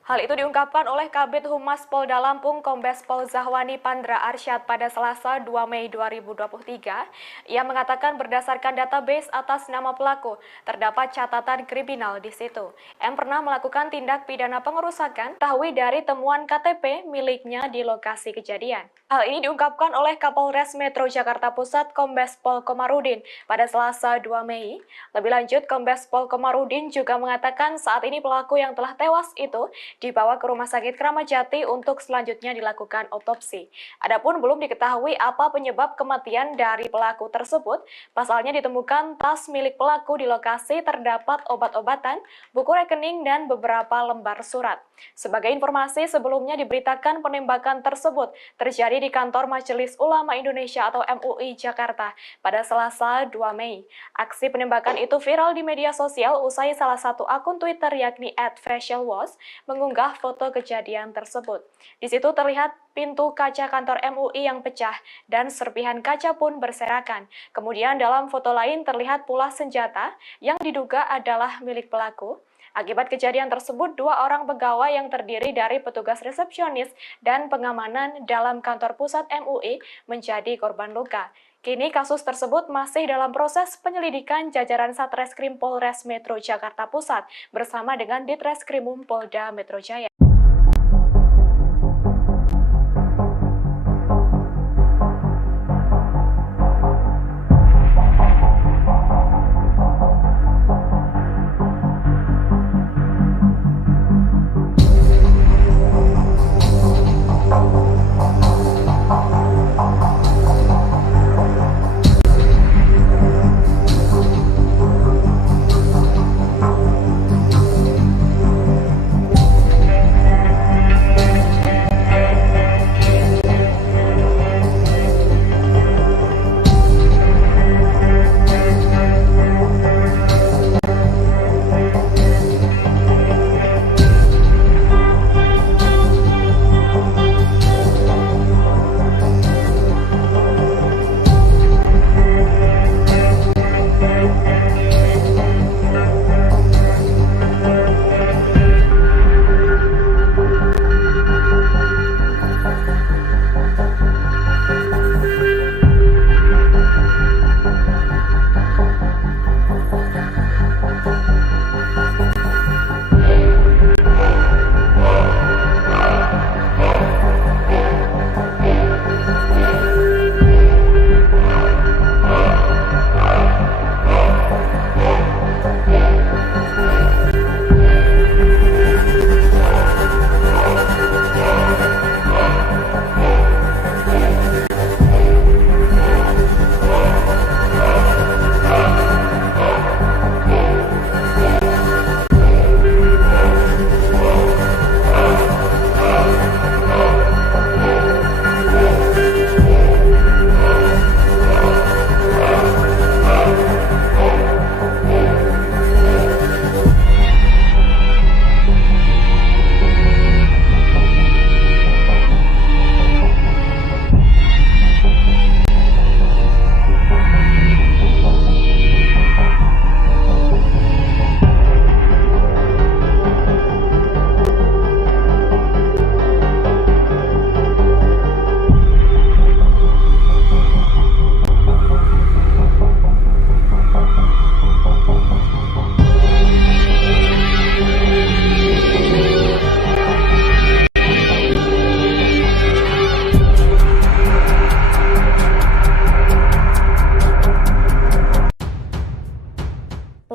Hal itu diungkapkan oleh Kabid Humas Polda Lampung Kombes Pol Zahwani Pandra Arsyad pada Selasa 2 Mei 2023. Ia mengatakan berdasarkan database atas nama pelaku, terdapat catatan kriminal di situ. M pernah melakukan tindak pidana pengerusakan, tahui dari temuan KTP miliknya di lokasi kejadian. Hal ini diungkapkan oleh Kapolres Metro Jakarta Pusat Kombes Pol Komarudin pada Selasa 2 Mei. Lebih lanjut, Kombes Pol Komarudin juga mengatakan saat ini pelaku yang telah tewas itu dibawa ke Rumah Sakit Kramat Jati untuk selanjutnya dilakukan otopsi. Adapun belum diketahui apa penyebab kematian dari pelaku tersebut. Pasalnya ditemukan tas milik pelaku di lokasi terdapat obat-obatan, buku rekening, dan beberapa lembar surat. Sebagai informasi, sebelumnya diberitakan penembakan tersebut terjadi di kantor Majelis Ulama Indonesia atau MUI Jakarta pada Selasa 2 Mei. Aksi penembakan itu viral di media sosial usai salah satu akun Twitter yakni @facialwash mengunggah foto kejadian tersebut. Di situ terlihat pintu kaca kantor MUI yang pecah dan serpihan kaca pun berserakan. Kemudian dalam foto lain terlihat pula senjata yang diduga adalah milik pelaku. Akibat kejadian tersebut, 2 orang pegawai yang terdiri dari petugas resepsionis dan pengamanan dalam kantor pusat MUI menjadi korban luka. Kini kasus tersebut masih dalam proses penyelidikan jajaran Satreskrim Polres Metro Jakarta Pusat bersama dengan Ditreskrimum Polda Metro Jaya.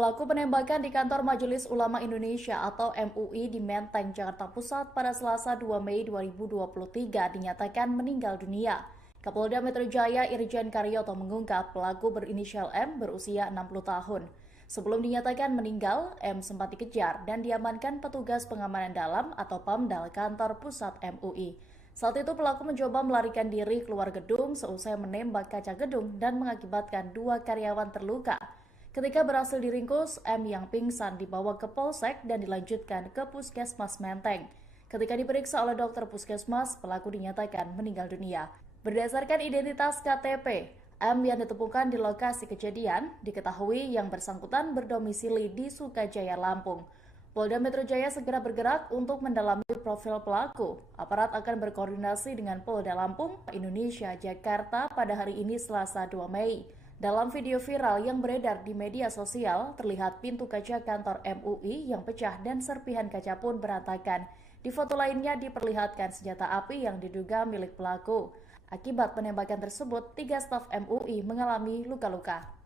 Pelaku penembakan di kantor Majelis Ulama Indonesia atau MUI di Menteng, Jakarta Pusat pada Selasa 2 Mei 2023 dinyatakan meninggal dunia. Kapolda Metro Jaya Irjen Karyoto mengungkap pelaku berinisial M berusia 60 tahun. Sebelum dinyatakan meninggal, M sempat dikejar dan diamankan petugas pengamanan dalam atau PAMDAL kantor pusat MUI. Saat itu pelaku mencoba melarikan diri keluar gedung seusai menembak kaca gedung dan mengakibatkan 2 karyawan terluka. Ketika berhasil diringkus, M yang pingsan dibawa ke Polsek dan dilanjutkan ke Puskesmas Menteng. Ketika diperiksa oleh dokter Puskesmas, pelaku dinyatakan meninggal dunia. Berdasarkan identitas KTP, M yang ditemukan di lokasi kejadian diketahui yang bersangkutan berdomisili di Sukajaya, Lampung. Polda Metro Jaya segera bergerak untuk mendalami profil pelaku. Aparat akan berkoordinasi dengan Polda Lampung, Indonesia, Jakarta pada hari ini Selasa 2 Mei. Dalam video viral yang beredar di media sosial, terlihat pintu kaca kantor MUI yang pecah dan serpihan kaca pun berantakan. Di foto lainnya diperlihatkan senjata api yang diduga milik pelaku. Akibat penembakan tersebut, 3 staf MUI mengalami luka-luka.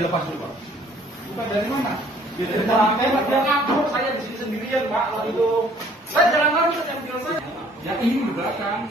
Dilepas dulu, Pak. Bukan dari mana? Dari belakang, Pak. Dia ngaku saya di sini sendirian, Pak. Lalu itu saya jalan lari ke mobil saya. Ya ini di belakang.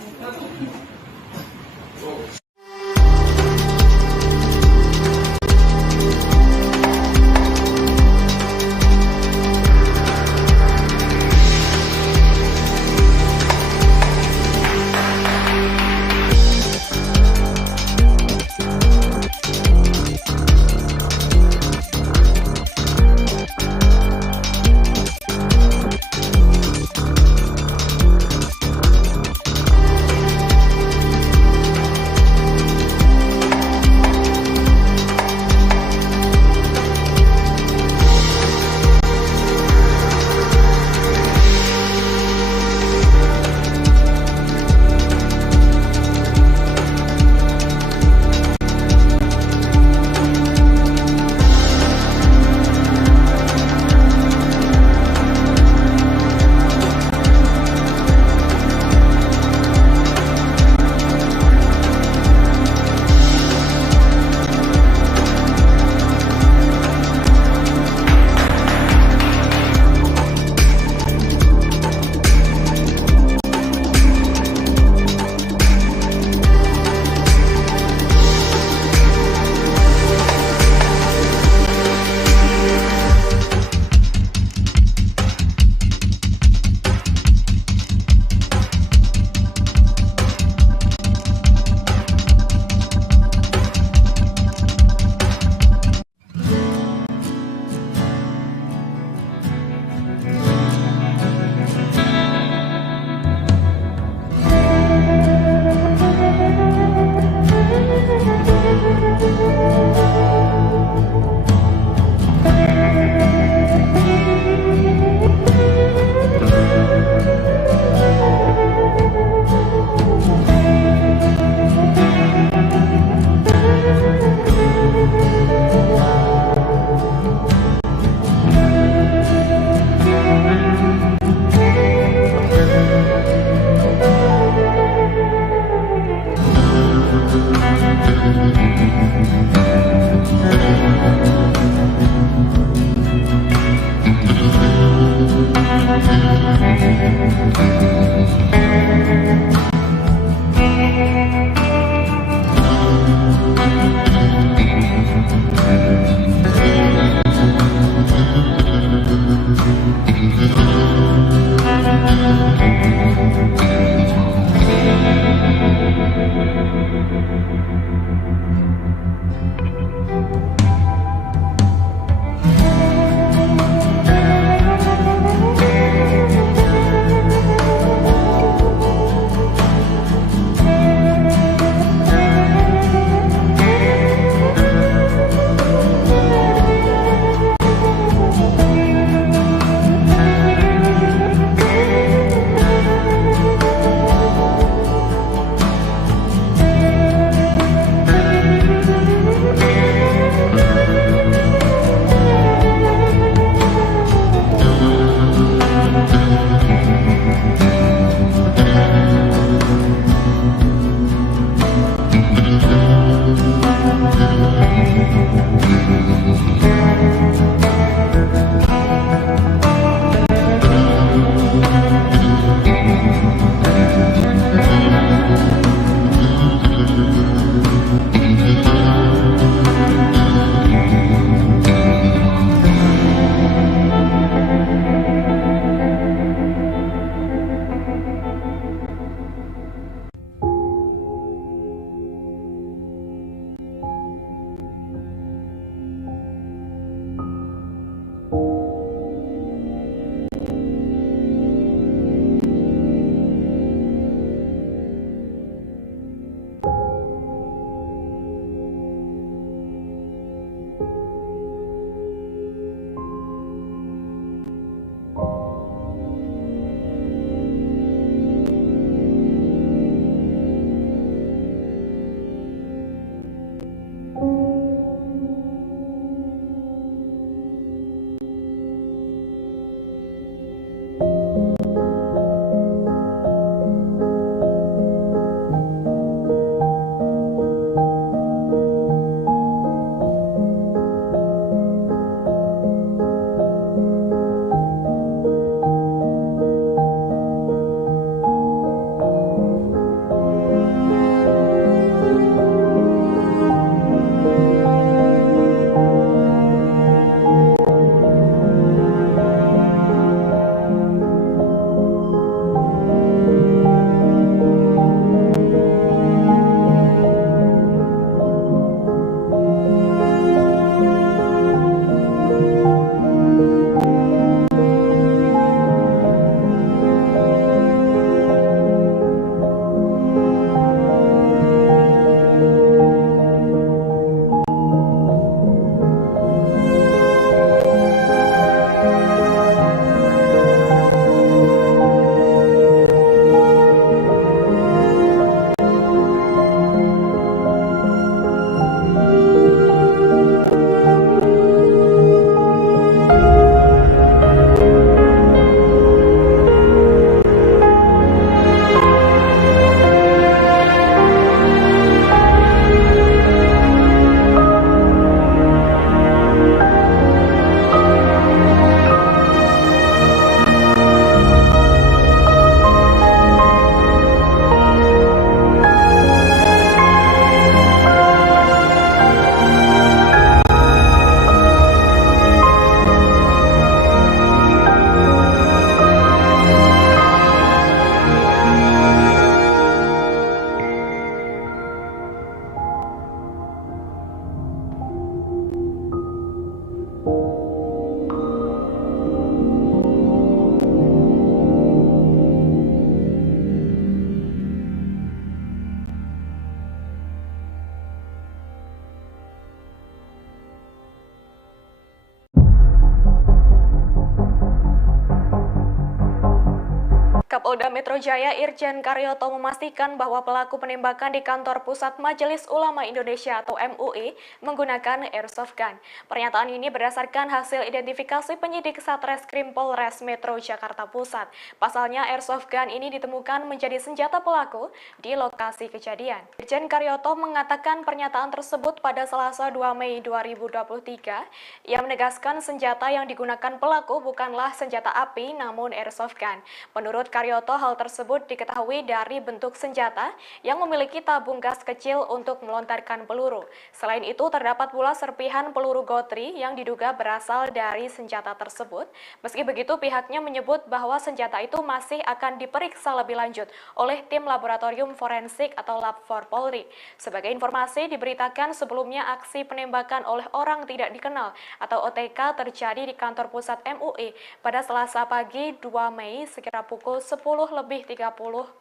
Kapolda Metro Jaya Irjen Karyoto memastikan bahwa pelaku penembakan di kantor Pusat Majelis Ulama Indonesia atau MUI menggunakan airsoft gun. Pernyataan ini berdasarkan hasil identifikasi penyidik Satreskrim Polres Metro Jakarta Pusat. Pasalnya airsoft gun ini ditemukan menjadi senjata pelaku di lokasi kejadian. Irjen Karyoto mengatakan pernyataan tersebut pada Selasa 2 Mei 2023. Ia menegaskan senjata yang digunakan pelaku bukanlah senjata api namun airsoft gun. Menurut Karyoto, hal tersebut diketahui dari bentuk senjata yang memiliki tabung gas kecil untuk melontarkan peluru. Selain itu, terdapat pula serpihan peluru gotri yang diduga berasal dari senjata tersebut. Meski begitu, pihaknya menyebut bahwa senjata itu masih akan diperiksa lebih lanjut oleh tim laboratorium forensik atau Lab 4 Polri. Sebagai informasi, diberitakan sebelumnya aksi penembakan oleh orang tidak dikenal atau OTK terjadi di kantor pusat MUI pada Selasa pagi 2 Mei sekitar pukul 10.30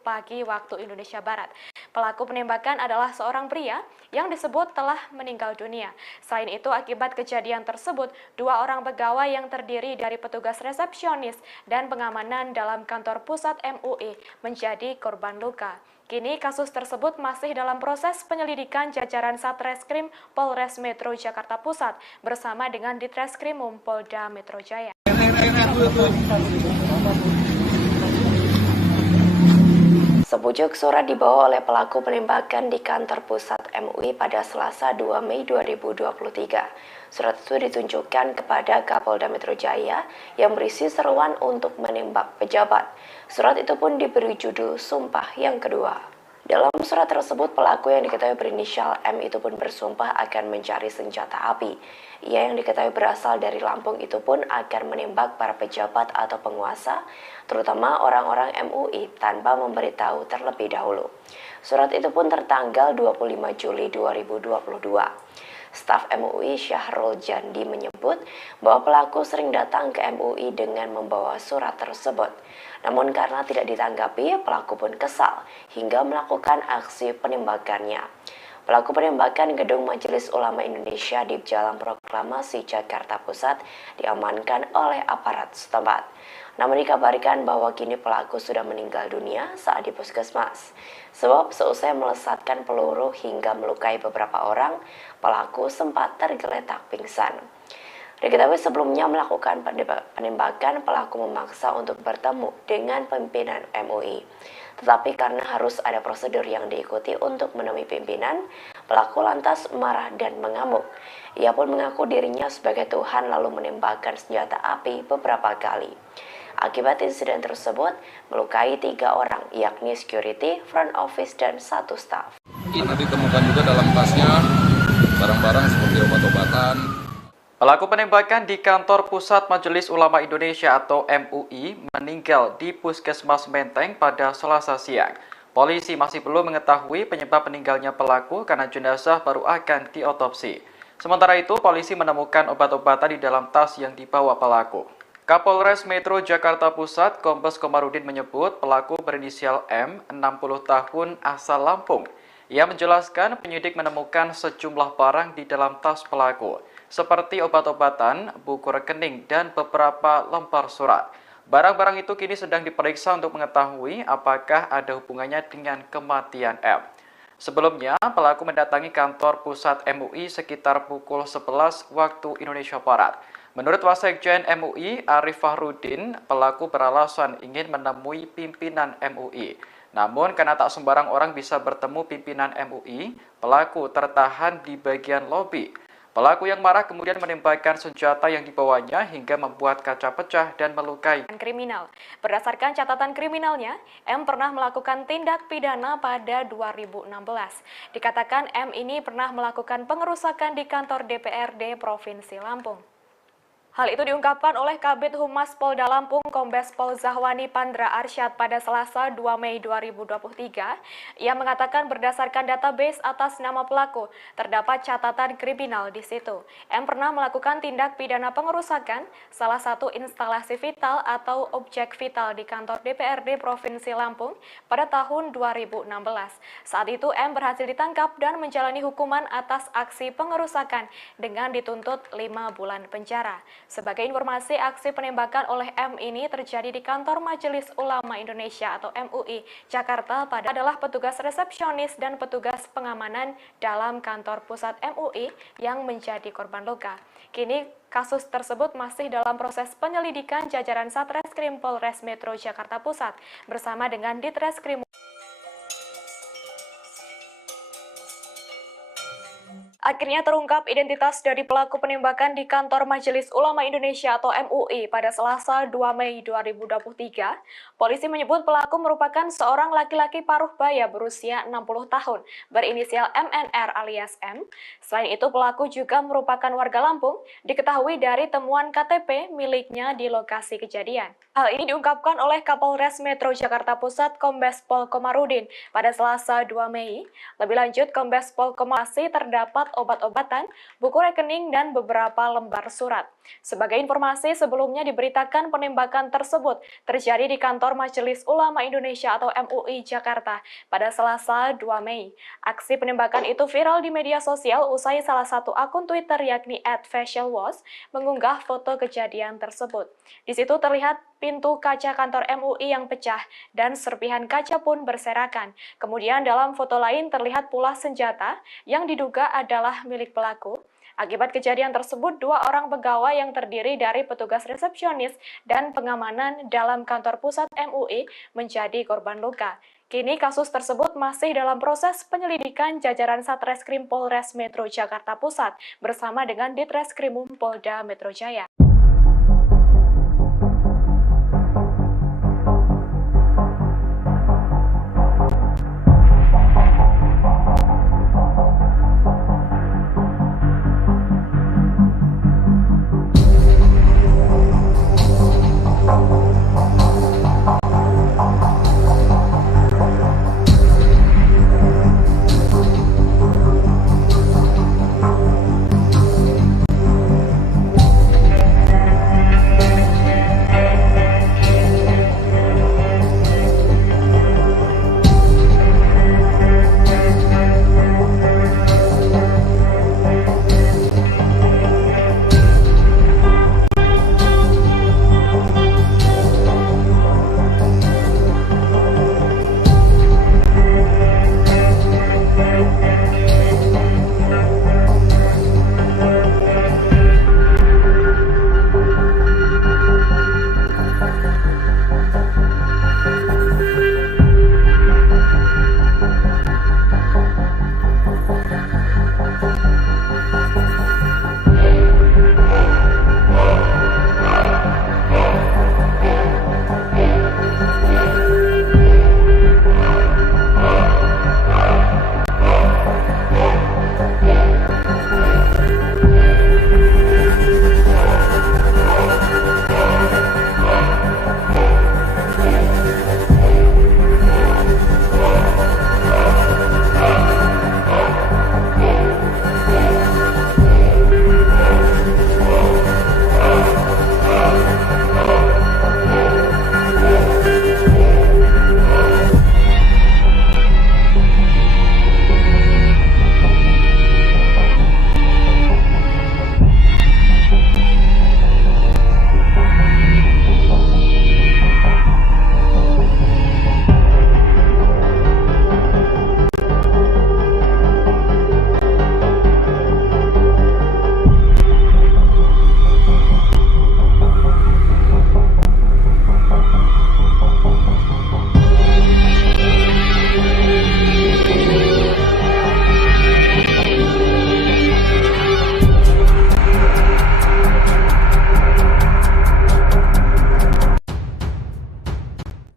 pagi waktu Indonesia Barat. Pelaku penembakan adalah seorang pria yang disebut telah meninggal dunia. Selain itu, akibat kejadian tersebut, 2 orang pegawai yang terdiri dari petugas resepsionis dan pengamanan dalam kantor pusat MUI menjadi korban luka. Kini kasus tersebut masih dalam proses penyelidikan jajaran Satreskrim Polres Metro Jakarta Pusat bersama dengan Ditreskrimum Polda Metro Jaya. Sepucuk surat dibawa oleh pelaku penembakan di kantor pusat MUI pada Selasa 2 Mei 2023. Surat itu ditunjukkan kepada Kapolda Metro Jaya yang berisi seruan untuk menembak pejabat. Surat itu pun diberi judul Sumpah yang Kedua. Dalam surat tersebut, pelaku yang diketahui berinisial M itu pun bersumpah akan mencari senjata api. Ia yang diketahui berasal dari Lampung itu pun akan menembak para pejabat atau penguasa, terutama orang-orang MUI tanpa memberitahu terlebih dahulu. Surat itu pun tertanggal 25 Juli 2022. Staf MUI Syahrul Jandi menyebut bahwa pelaku sering datang ke MUI dengan membawa surat tersebut. Namun karena tidak ditanggapi, pelaku pun kesal hingga melakukan aksi penembakannya. Pelaku penembakan Gedung Majelis Ulama Indonesia di Jalan Proklamasi Jakarta Pusat diamankan oleh aparat setempat. Namun dikabarkan bahwa kini pelaku sudah meninggal dunia saat di puskesmas. Sebab seusai melesatkan peluru hingga melukai beberapa orang, pelaku sempat tergeletak pingsan. Diketahui sebelumnya melakukan penembakan, pelaku memaksa untuk bertemu dengan pimpinan MUI. Tetapi karena harus ada prosedur yang diikuti untuk menemui pimpinan, pelaku lantas marah dan mengamuk. Ia pun mengaku dirinya sebagai Tuhan lalu menembakkan senjata api beberapa kali. Akibat insiden tersebut, melukai 3 orang, yakni security, front office, dan 1 staf. Karena ditemukan juga dalam tasnya barang-barang seperti obat-obatan. Pelaku penembakan di kantor Pusat Majelis Ulama Indonesia atau MUI meninggal di Puskesmas Menteng pada Selasa siang. Polisi masih belum mengetahui penyebab meninggalnya pelaku karena jenazah baru akan diotopsi. Sementara itu, polisi menemukan obat-obatan di dalam tas yang dibawa pelaku. Kapolres Metro Jakarta Pusat, Kombes Komarudin menyebut pelaku berinisial M, 60 tahun, asal Lampung. Ia menjelaskan penyidik menemukan sejumlah barang di dalam tas pelaku, seperti obat-obatan, buku rekening, dan beberapa lembar surat. Barang-barang itu kini sedang diperiksa untuk mengetahui apakah ada hubungannya dengan kematian M. Sebelumnya, pelaku mendatangi kantor pusat MUI sekitar pukul 11 waktu Indonesia Barat. Menurut Wasekjen MUI, Arif Fahrudin, pelaku beralasan ingin menemui pimpinan MUI. Namun, karena tak sembarang orang bisa bertemu pimpinan MUI, pelaku tertahan di bagian lobi. Pelaku yang marah kemudian menembakkan senjata yang dibawanya hingga membuat kaca pecah dan melukai. Kriminal. Berdasarkan catatan kriminalnya, M pernah melakukan tindak pidana pada 2016. Dikatakan M ini pernah melakukan pengerusakan di kantor DPRD Provinsi Lampung. Hal itu diungkapkan oleh Kabid Humas Polda Lampung Kombes Pol Zahwani Pandra Arsyad pada Selasa 2 Mei 2023. Ia mengatakan berdasarkan database atas nama pelaku, terdapat catatan kriminal di situ. M pernah melakukan tindak pidana pengerusakan salah satu instalasi vital atau objek vital di kantor DPRD Provinsi Lampung pada tahun 2016. Saat itu M berhasil ditangkap dan menjalani hukuman atas aksi pengerusakan dengan dituntut 5 bulan penjara. Sebagai informasi, aksi penembakan oleh M ini terjadi di kantor Majelis Ulama Indonesia atau MUI Jakarta adalah petugas resepsionis dan petugas pengamanan dalam kantor pusat MUI yang menjadi korban luka. Kini kasus tersebut masih dalam proses penyelidikan jajaran Satreskrim Polres Metro Jakarta Pusat bersama dengan Ditreskrim. Akhirnya terungkap identitas dari pelaku penembakan di kantor Majelis Ulama Indonesia atau MUI pada Selasa 2 Mei 2023. Polisi menyebut pelaku merupakan seorang laki-laki paruh baya berusia 60 tahun, berinisial MNR alias M. Selain itu, pelaku juga merupakan warga Lampung, diketahui dari temuan KTP miliknya di lokasi kejadian. Hal ini diungkapkan oleh Kapolres Metro Jakarta Pusat Kombes Pol Komarudin pada Selasa 2 Mei. Lebih lanjut, Kombes Pol Komarudin terdapat obat-obatan, buku rekening, dan beberapa lembar surat. Sebagai informasi, sebelumnya diberitakan penembakan tersebut terjadi di kantor Majelis Ulama Indonesia atau MUI Jakarta pada Selasa 2 Mei. Aksi penembakan itu viral di media sosial usai salah satu akun Twitter yakni @facialwash mengunggah foto kejadian tersebut. Di situ terlihat pintu kaca kantor MUI yang pecah dan serpihan kaca pun berserakan. Kemudian dalam foto lain terlihat pula senjata yang diduga adalah milik pelaku. Akibat kejadian tersebut, 2 orang pegawai yang terdiri dari petugas resepsionis dan pengamanan dalam kantor pusat MUI menjadi korban luka. Kini kasus tersebut masih dalam proses penyelidikan jajaran Satreskrim Polres Metro Jakarta Pusat bersama dengan Ditreskrimum Polda Metro Jaya.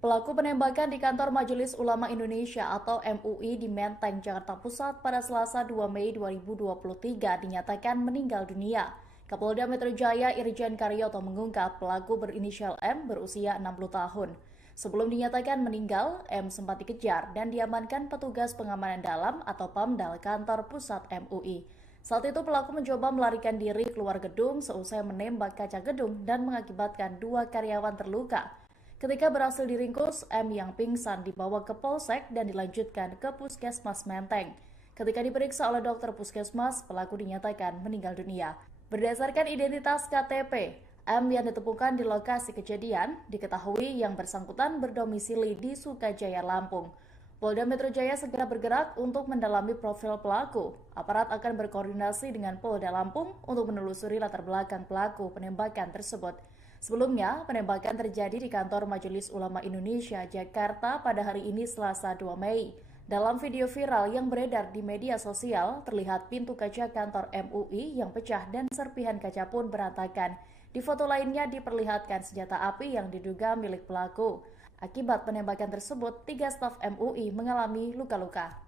Pelaku penembakan di kantor Majelis Ulama Indonesia atau MUI di Menteng, Jakarta Pusat pada Selasa 2 Mei 2023 dinyatakan meninggal dunia. Kapolda Metro Jaya Irjen Karyoto mengungkap pelaku berinisial M berusia 60 tahun. Sebelum dinyatakan meninggal, M sempat dikejar dan diamankan petugas pengamanan dalam atau PAMDAL kantor pusat MUI. Saat itu pelaku mencoba melarikan diri keluar gedung seusai menembak kaca gedung dan mengakibatkan 2 karyawan terluka. Ketika berhasil diringkus, M yang pingsan dibawa ke Polsek dan dilanjutkan ke Puskesmas Menteng. Ketika diperiksa oleh dokter Puskesmas, pelaku dinyatakan meninggal dunia. Berdasarkan identitas KTP, M yang ditemukan di lokasi kejadian diketahui yang bersangkutan berdomisili di Sukajaya, Lampung. Polda Metro Jaya segera bergerak untuk mendalami profil pelaku. Aparat akan berkoordinasi dengan Polda Lampung untuk menelusuri latar belakang pelaku penembakan tersebut. Sebelumnya, penembakan terjadi di kantor Majelis Ulama Indonesia, Jakarta pada hari ini Selasa 2 Mei. Dalam video viral yang beredar di media sosial, terlihat pintu kaca kantor MUI yang pecah dan serpihan kaca pun berantakan. Di foto lainnya diperlihatkan senjata api yang diduga milik pelaku. Akibat penembakan tersebut, 3 staf MUI mengalami luka-luka.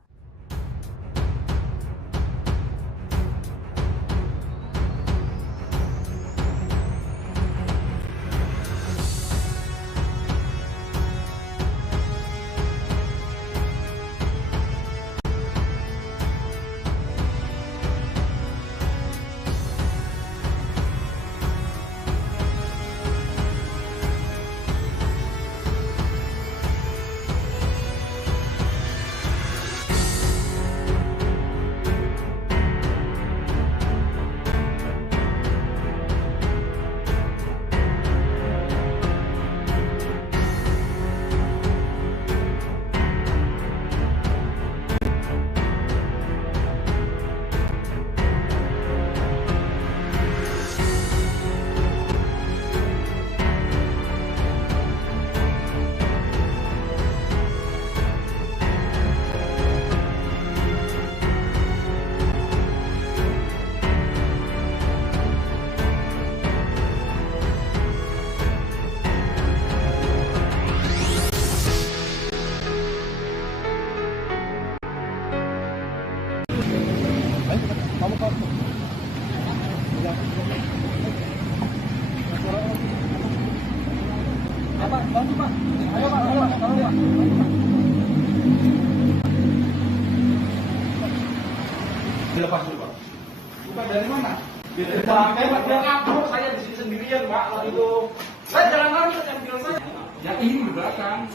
Dilepas dulu, Pak. Bukan dari mana? Dari belakang, Pak. Dia kabur, saya di sini sendirian, Pak. Lalu itu, saya jalan lari, yang bilang saya. Ya ini di belakang.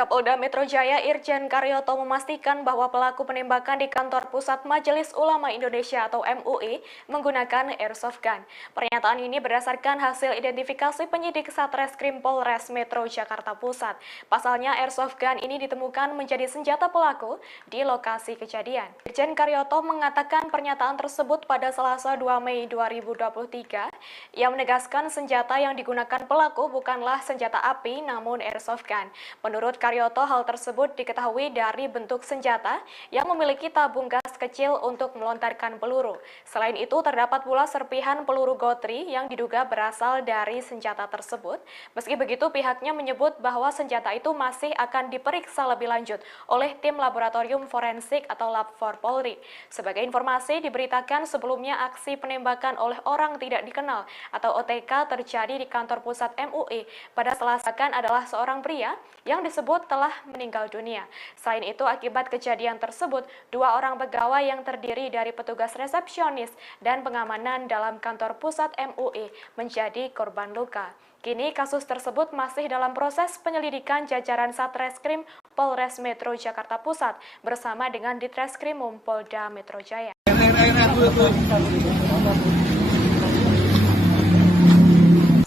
Kapolda Metro Jaya Irjen Karyoto memastikan bahwa pelaku penembakan di kantor pusat Majelis Ulama Indonesia atau MUI menggunakan airsoft gun. Pernyataan ini berdasarkan hasil identifikasi penyidik Satreskrim Polres Metro Jakarta Pusat. Pasalnya airsoft gun ini ditemukan menjadi senjata pelaku di lokasi kejadian. Irjen Karyoto mengatakan pernyataan tersebut pada Selasa 2 Mei 2023. Ia menegaskan senjata yang digunakan pelaku bukanlah senjata api namun airsoft gun. Menurut Karyoto, hal tersebut diketahui dari bentuk senjata yang memiliki tabung gas kecil untuk melontarkan peluru. Selain itu, terdapat pula serpihan peluru gotri yang diduga berasal dari senjata tersebut. Meski begitu, pihaknya menyebut bahwa senjata itu masih akan diperiksa lebih lanjut oleh tim laboratorium forensik atau Lab 4 Polri. Sebagai informasi, diberitakan sebelumnya aksi penembakan oleh orang tidak dikenal atau OTK terjadi di kantor pusat MUI pada Selasa adalah seorang pria yang disebut telah meninggal dunia. Selain itu, akibat kejadian tersebut, 2 orang pegawai yang terdiri dari petugas resepsionis dan pengamanan dalam kantor pusat MUI menjadi korban luka. Kini kasus tersebut masih dalam proses penyelidikan jajaran Satreskrim Polres Metro Jakarta Pusat bersama dengan Ditreskrimum Polda Metro Jaya.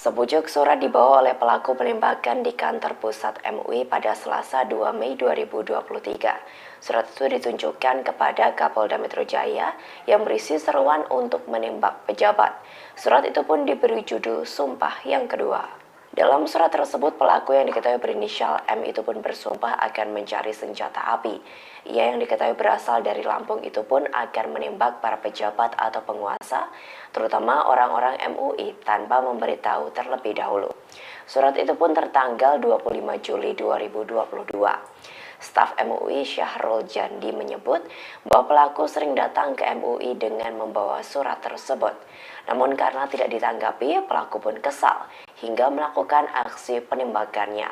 Sepucuk surat dibawa oleh pelaku penembakan di kantor pusat MUI pada Selasa 2 Mei 2023. Surat itu ditunjukkan kepada Kapolda Metro Jaya yang berisi seruan untuk menembak pejabat. Surat itu pun diberi judul Sumpah yang Kedua. Dalam surat tersebut, pelaku yang diketahui berinisial M itu pun bersumpah akan mencari senjata api. Ia yang diketahui berasal dari Lampung itu pun akan menembak para pejabat atau penguasa, terutama orang-orang MUI tanpa memberitahu terlebih dahulu. Surat itu pun tertanggal 25 Juli 2022. Staf MUI Syahrul Jandi menyebut bahwa pelaku sering datang ke MUI dengan membawa surat tersebut. Namun karena tidak ditanggapi, pelaku pun kesal hingga melakukan aksi penembakannya.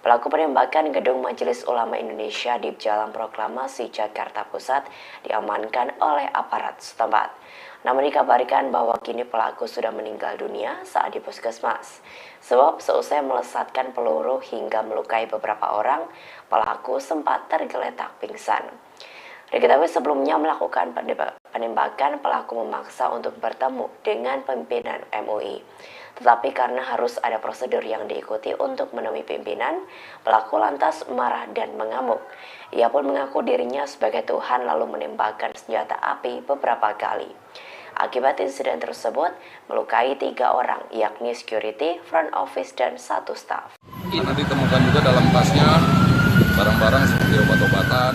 Pelaku penembakan gedung Majelis Ulama Indonesia di Jalan Proklamasi Jakarta Pusat diamankan oleh aparat setempat. Namun dikabarkan bahwa kini pelaku sudah meninggal dunia saat di puskesmas. Sebab seusai melesatkan peluru hingga melukai beberapa orang, pelaku sempat tergeletak pingsan. Diketahui sebelumnya melakukan penembakan, pelaku memaksa untuk bertemu dengan pimpinan MUI. Tetapi karena harus ada prosedur yang diikuti untuk menemui pimpinan, pelaku lantas marah dan mengamuk. Ia pun mengaku dirinya sebagai Tuhan lalu menembakkan senjata api beberapa kali. Akibat insiden tersebut, melukai 3 orang, yakni security, front office, dan 1 staf. Karena ditemukan juga dalam tasnya barang-barang seperti obat-obatan.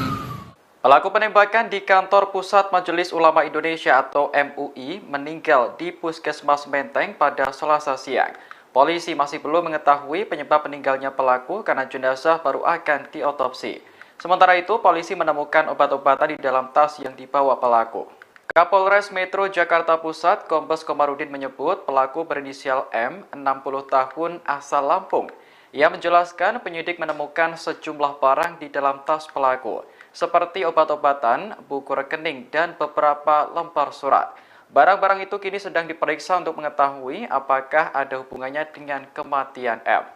Pelaku penembakan di kantor pusat Majelis Ulama Indonesia atau MUI meninggal di Puskesmas Menteng pada Selasa siang. Polisi masih belum mengetahui penyebab meninggalnya pelaku karena jenazah baru akan diotopsi. Sementara itu, polisi menemukan obat-obatan di dalam tas yang dibawa pelaku. Kapolres Metro Jakarta Pusat Kombes Komarudin menyebut pelaku berinisial M, 60 tahun, asal Lampung. Ia menjelaskan penyidik menemukan sejumlah barang di dalam tas pelaku, seperti obat-obatan, buku rekening, dan beberapa lembar surat. Barang-barang itu kini sedang diperiksa untuk mengetahui apakah ada hubungannya dengan kematian M.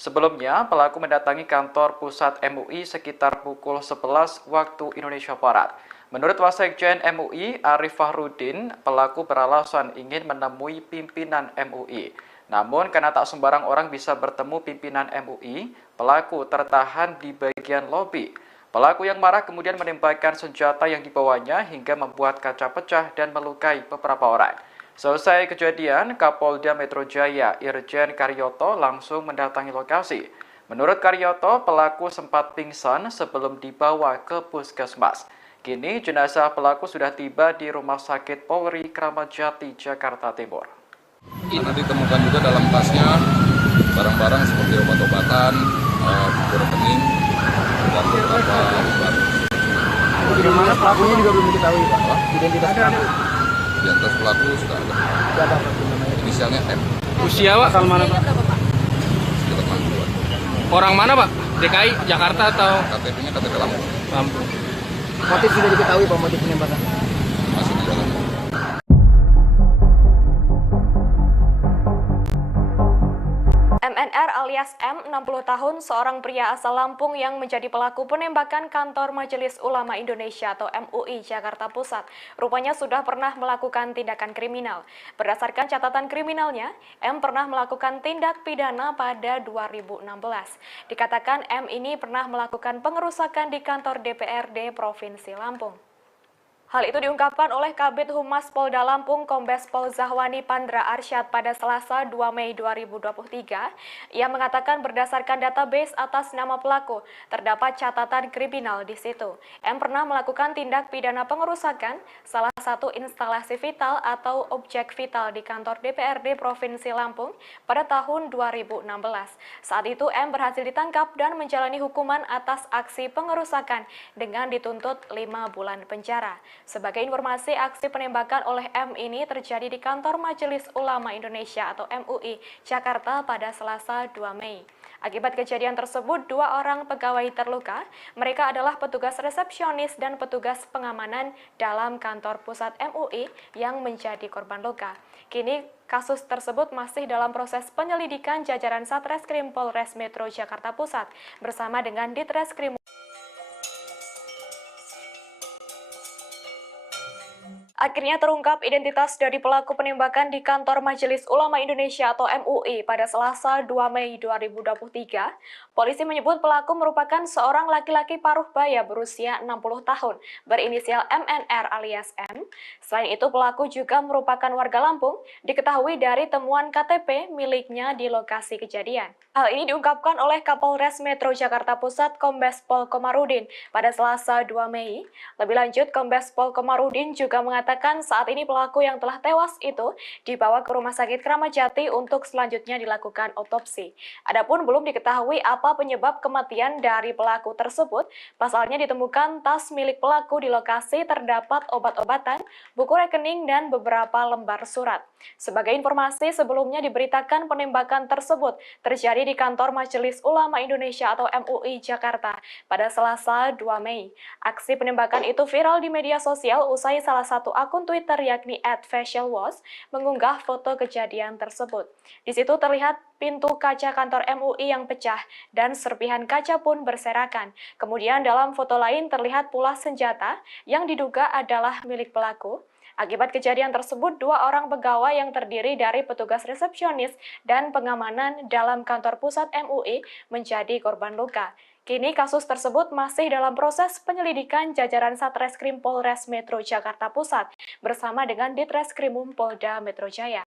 Sebelumnya, pelaku mendatangi kantor pusat MUI sekitar pukul 11 waktu Indonesia Barat. Menurut Wasekjen MUI, Arif Fahrudin, pelaku beralasan ingin menemui pimpinan MUI. Namun, karena tak sembarang orang bisa bertemu pimpinan MUI, pelaku tertahan di bagian lobi. Pelaku yang marah kemudian menembakkan senjata yang dibawanya hingga membuat kaca pecah dan melukai beberapa orang. Selesai kejadian, Kapolda Metro Jaya Irjen Karyoto langsung mendatangi lokasi. Menurut Karyoto, pelaku sempat pingsan sebelum dibawa ke puskesmas. Kini jenazah pelaku sudah tiba di Rumah Sakit Polri Kramat Jati, Jakarta Timur. Karena ditemukan juga dalam tasnya barang-barang seperti obat-obatan, buku rekening, dan beberapa lembar. Bagaimana pelakunya juga belum diketahui, Pak? Identitas pelaku. Identitas pelaku sudah ada. Siapa namanya? Inisialnya M. Usia Pak? Asal mana, Pak? Sekitar 60-an. Orang mana Pak? DKI, Jakarta atau KTP-nya KTP Lampung. Lampung? Motif sudah diketahui, Pak, motif penembakan. Masih di dalam. MNR alias alias M, 60 tahun, seorang pria asal Lampung yang menjadi pelaku penembakan kantor Majelis Ulama Indonesia atau MUI Jakarta Pusat. Rupanya sudah pernah melakukan tindakan kriminal. Berdasarkan catatan kriminalnya, M pernah melakukan tindak pidana pada 2016. Dikatakan M ini pernah melakukan pengerusakan di kantor DPRD Provinsi Lampung. Hal itu diungkapkan oleh Kabid Humas Polda Lampung Kombes Pol Zahwani Pandra Arsyad pada Selasa 2 Mei 2023. Ia mengatakan berdasarkan database atas nama pelaku, terdapat catatan kriminal di situ. M pernah melakukan tindak pidana pengerusakan salah satu instalasi vital atau objek vital di kantor DPRD Provinsi Lampung pada tahun 2016. Saat itu M berhasil ditangkap dan menjalani hukuman atas aksi pengerusakan dengan dituntut 5 bulan penjara. Sebagai informasi, aksi penembakan oleh M ini terjadi di kantor Majelis Ulama Indonesia atau MUI Jakarta pada Selasa 2 Mei. Akibat kejadian tersebut, 2 orang pegawai terluka. Mereka adalah petugas resepsionis dan petugas pengamanan dalam kantor pusat MUI yang menjadi korban luka. Kini kasus tersebut masih dalam proses penyelidikan jajaran Satreskrim Polres Metro Jakarta Pusat bersama dengan Ditreskrim. Akhirnya terungkap identitas dari pelaku penembakan di kantor Majelis Ulama Indonesia atau MUI pada Selasa 2 Mei 2023. Polisi menyebut pelaku merupakan seorang laki-laki paruh baya berusia 60 tahun, berinisial MNR alias M. Selain itu, pelaku juga merupakan warga Lampung, diketahui dari temuan KTP miliknya di lokasi kejadian. Hal ini diungkapkan oleh Kapolres Metro Jakarta Pusat Kombes Pol Komarudin pada Selasa 2 Mei. Lebih lanjut, Kombes Pol Komarudin juga mengatakan saat ini pelaku yang telah tewas itu dibawa ke Rumah Sakit Kramat Jati untuk selanjutnya dilakukan otopsi. Adapun belum diketahui apa penyebab kematian dari pelaku tersebut. Pasalnya ditemukan tas milik pelaku di lokasi terdapat obat-obatan, buku rekening, dan beberapa lembar surat. Sebagai informasi, sebelumnya diberitakan penembakan tersebut terjadi di kantor Majelis Ulama Indonesia atau MUI Jakarta pada Selasa 2 Mei. Aksi penembakan itu viral di media sosial usai salah satu akun Twitter yakni @facialwash mengunggah foto kejadian tersebut. Di situ terlihat pintu kaca kantor MUI yang pecah dan serpihan kaca pun berserakan. Kemudian dalam foto lain terlihat pula senjata yang diduga adalah milik pelaku. Akibat kejadian tersebut, 2 orang pegawai yang terdiri dari petugas resepsionis dan pengamanan dalam kantor pusat MUI menjadi korban luka. Kini kasus tersebut masih dalam proses penyelidikan jajaran Satreskrim Polres Metro Jakarta Pusat bersama dengan Ditreskrimum Polda Metro Jaya.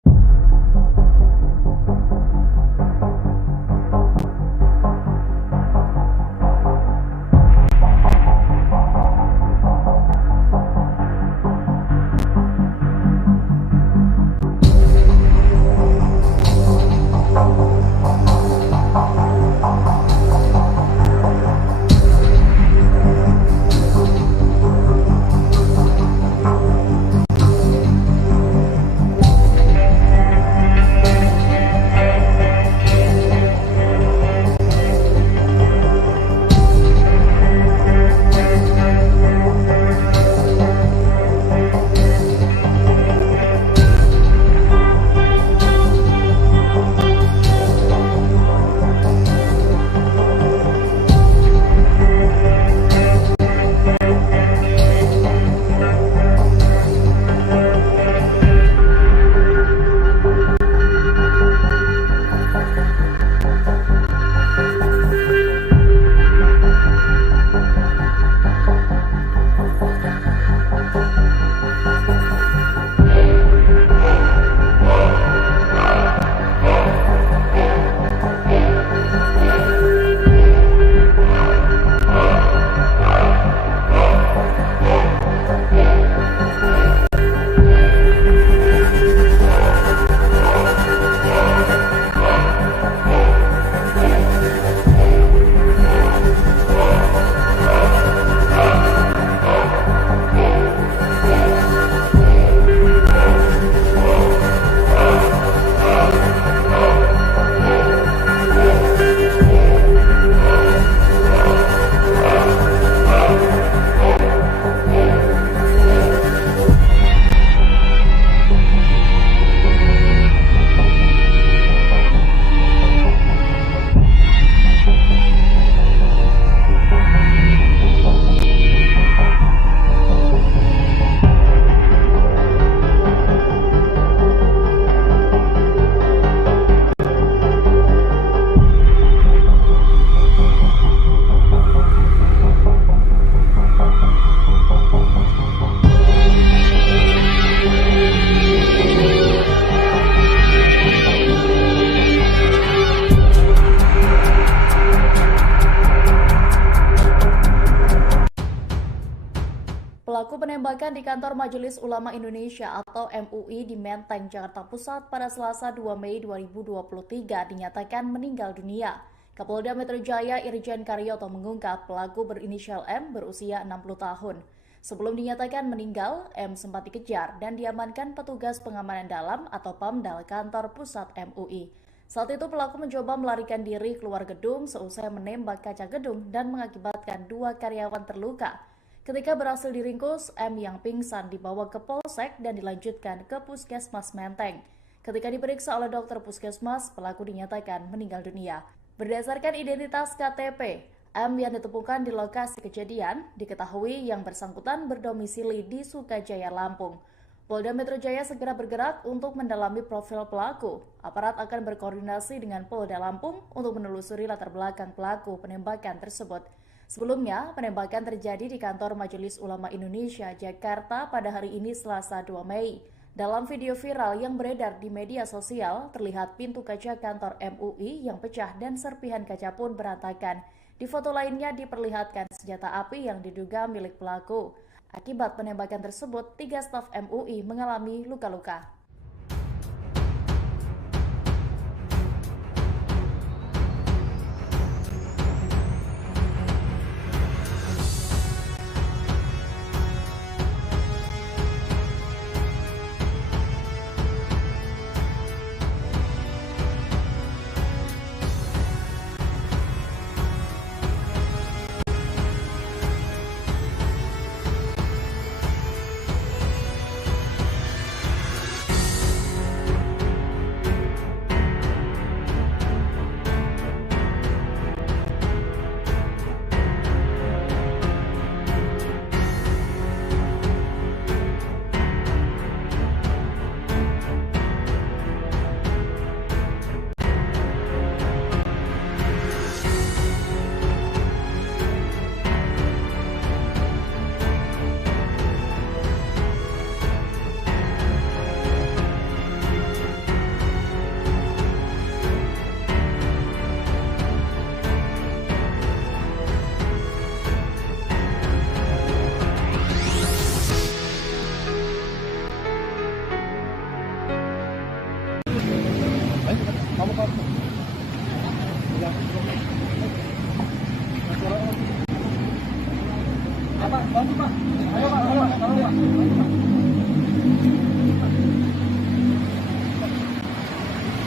Pelaku penembakan di kantor Majelis Ulama Indonesia atau MUI di Menteng, Jakarta Pusat pada Selasa 2 Mei 2023 dinyatakan meninggal dunia. Kapolda Metro Jaya Irjen Karyoto mengungkap pelaku berinisial M berusia 60 tahun. Sebelum dinyatakan meninggal, M sempat dikejar dan diamankan petugas pengamanan dalam atau PAMDAL kantor pusat MUI. Saat itu pelaku mencoba melarikan diri keluar gedung seusai menembak kaca gedung dan mengakibatkan 2 karyawan terluka. Ketika berhasil diringkus, M yang pingsan dibawa ke Polsek dan dilanjutkan ke Puskesmas Menteng. Ketika diperiksa oleh dokter Puskesmas, pelaku dinyatakan meninggal dunia. Berdasarkan identitas KTP, M yang ditemukan di lokasi kejadian diketahui yang bersangkutan berdomisili di Sukajaya, Lampung. Polda Metro Jaya segera bergerak untuk mendalami profil pelaku. Aparat akan berkoordinasi dengan Polda Lampung untuk menelusuri latar belakang pelaku penembakan tersebut. Sebelumnya, penembakan terjadi di kantor Majelis Ulama Indonesia, Jakarta pada hari ini Selasa 2 Mei. Dalam video viral yang beredar di media sosial, terlihat pintu kaca kantor MUI yang pecah dan serpihan kaca pun berantakan. Di foto lainnya diperlihatkan senjata api yang diduga milik pelaku. Akibat penembakan tersebut, 3 staf MUI mengalami luka-luka.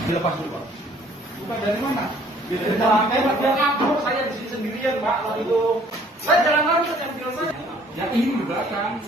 Dilepas dulu, Pak. Bukan dari mana? Dari lantai, Pak. Dia kabur, saya di sini sendirian, Pak. Lalu itu, saya jalan lari, saya ambil saya. Ya ini di belakang.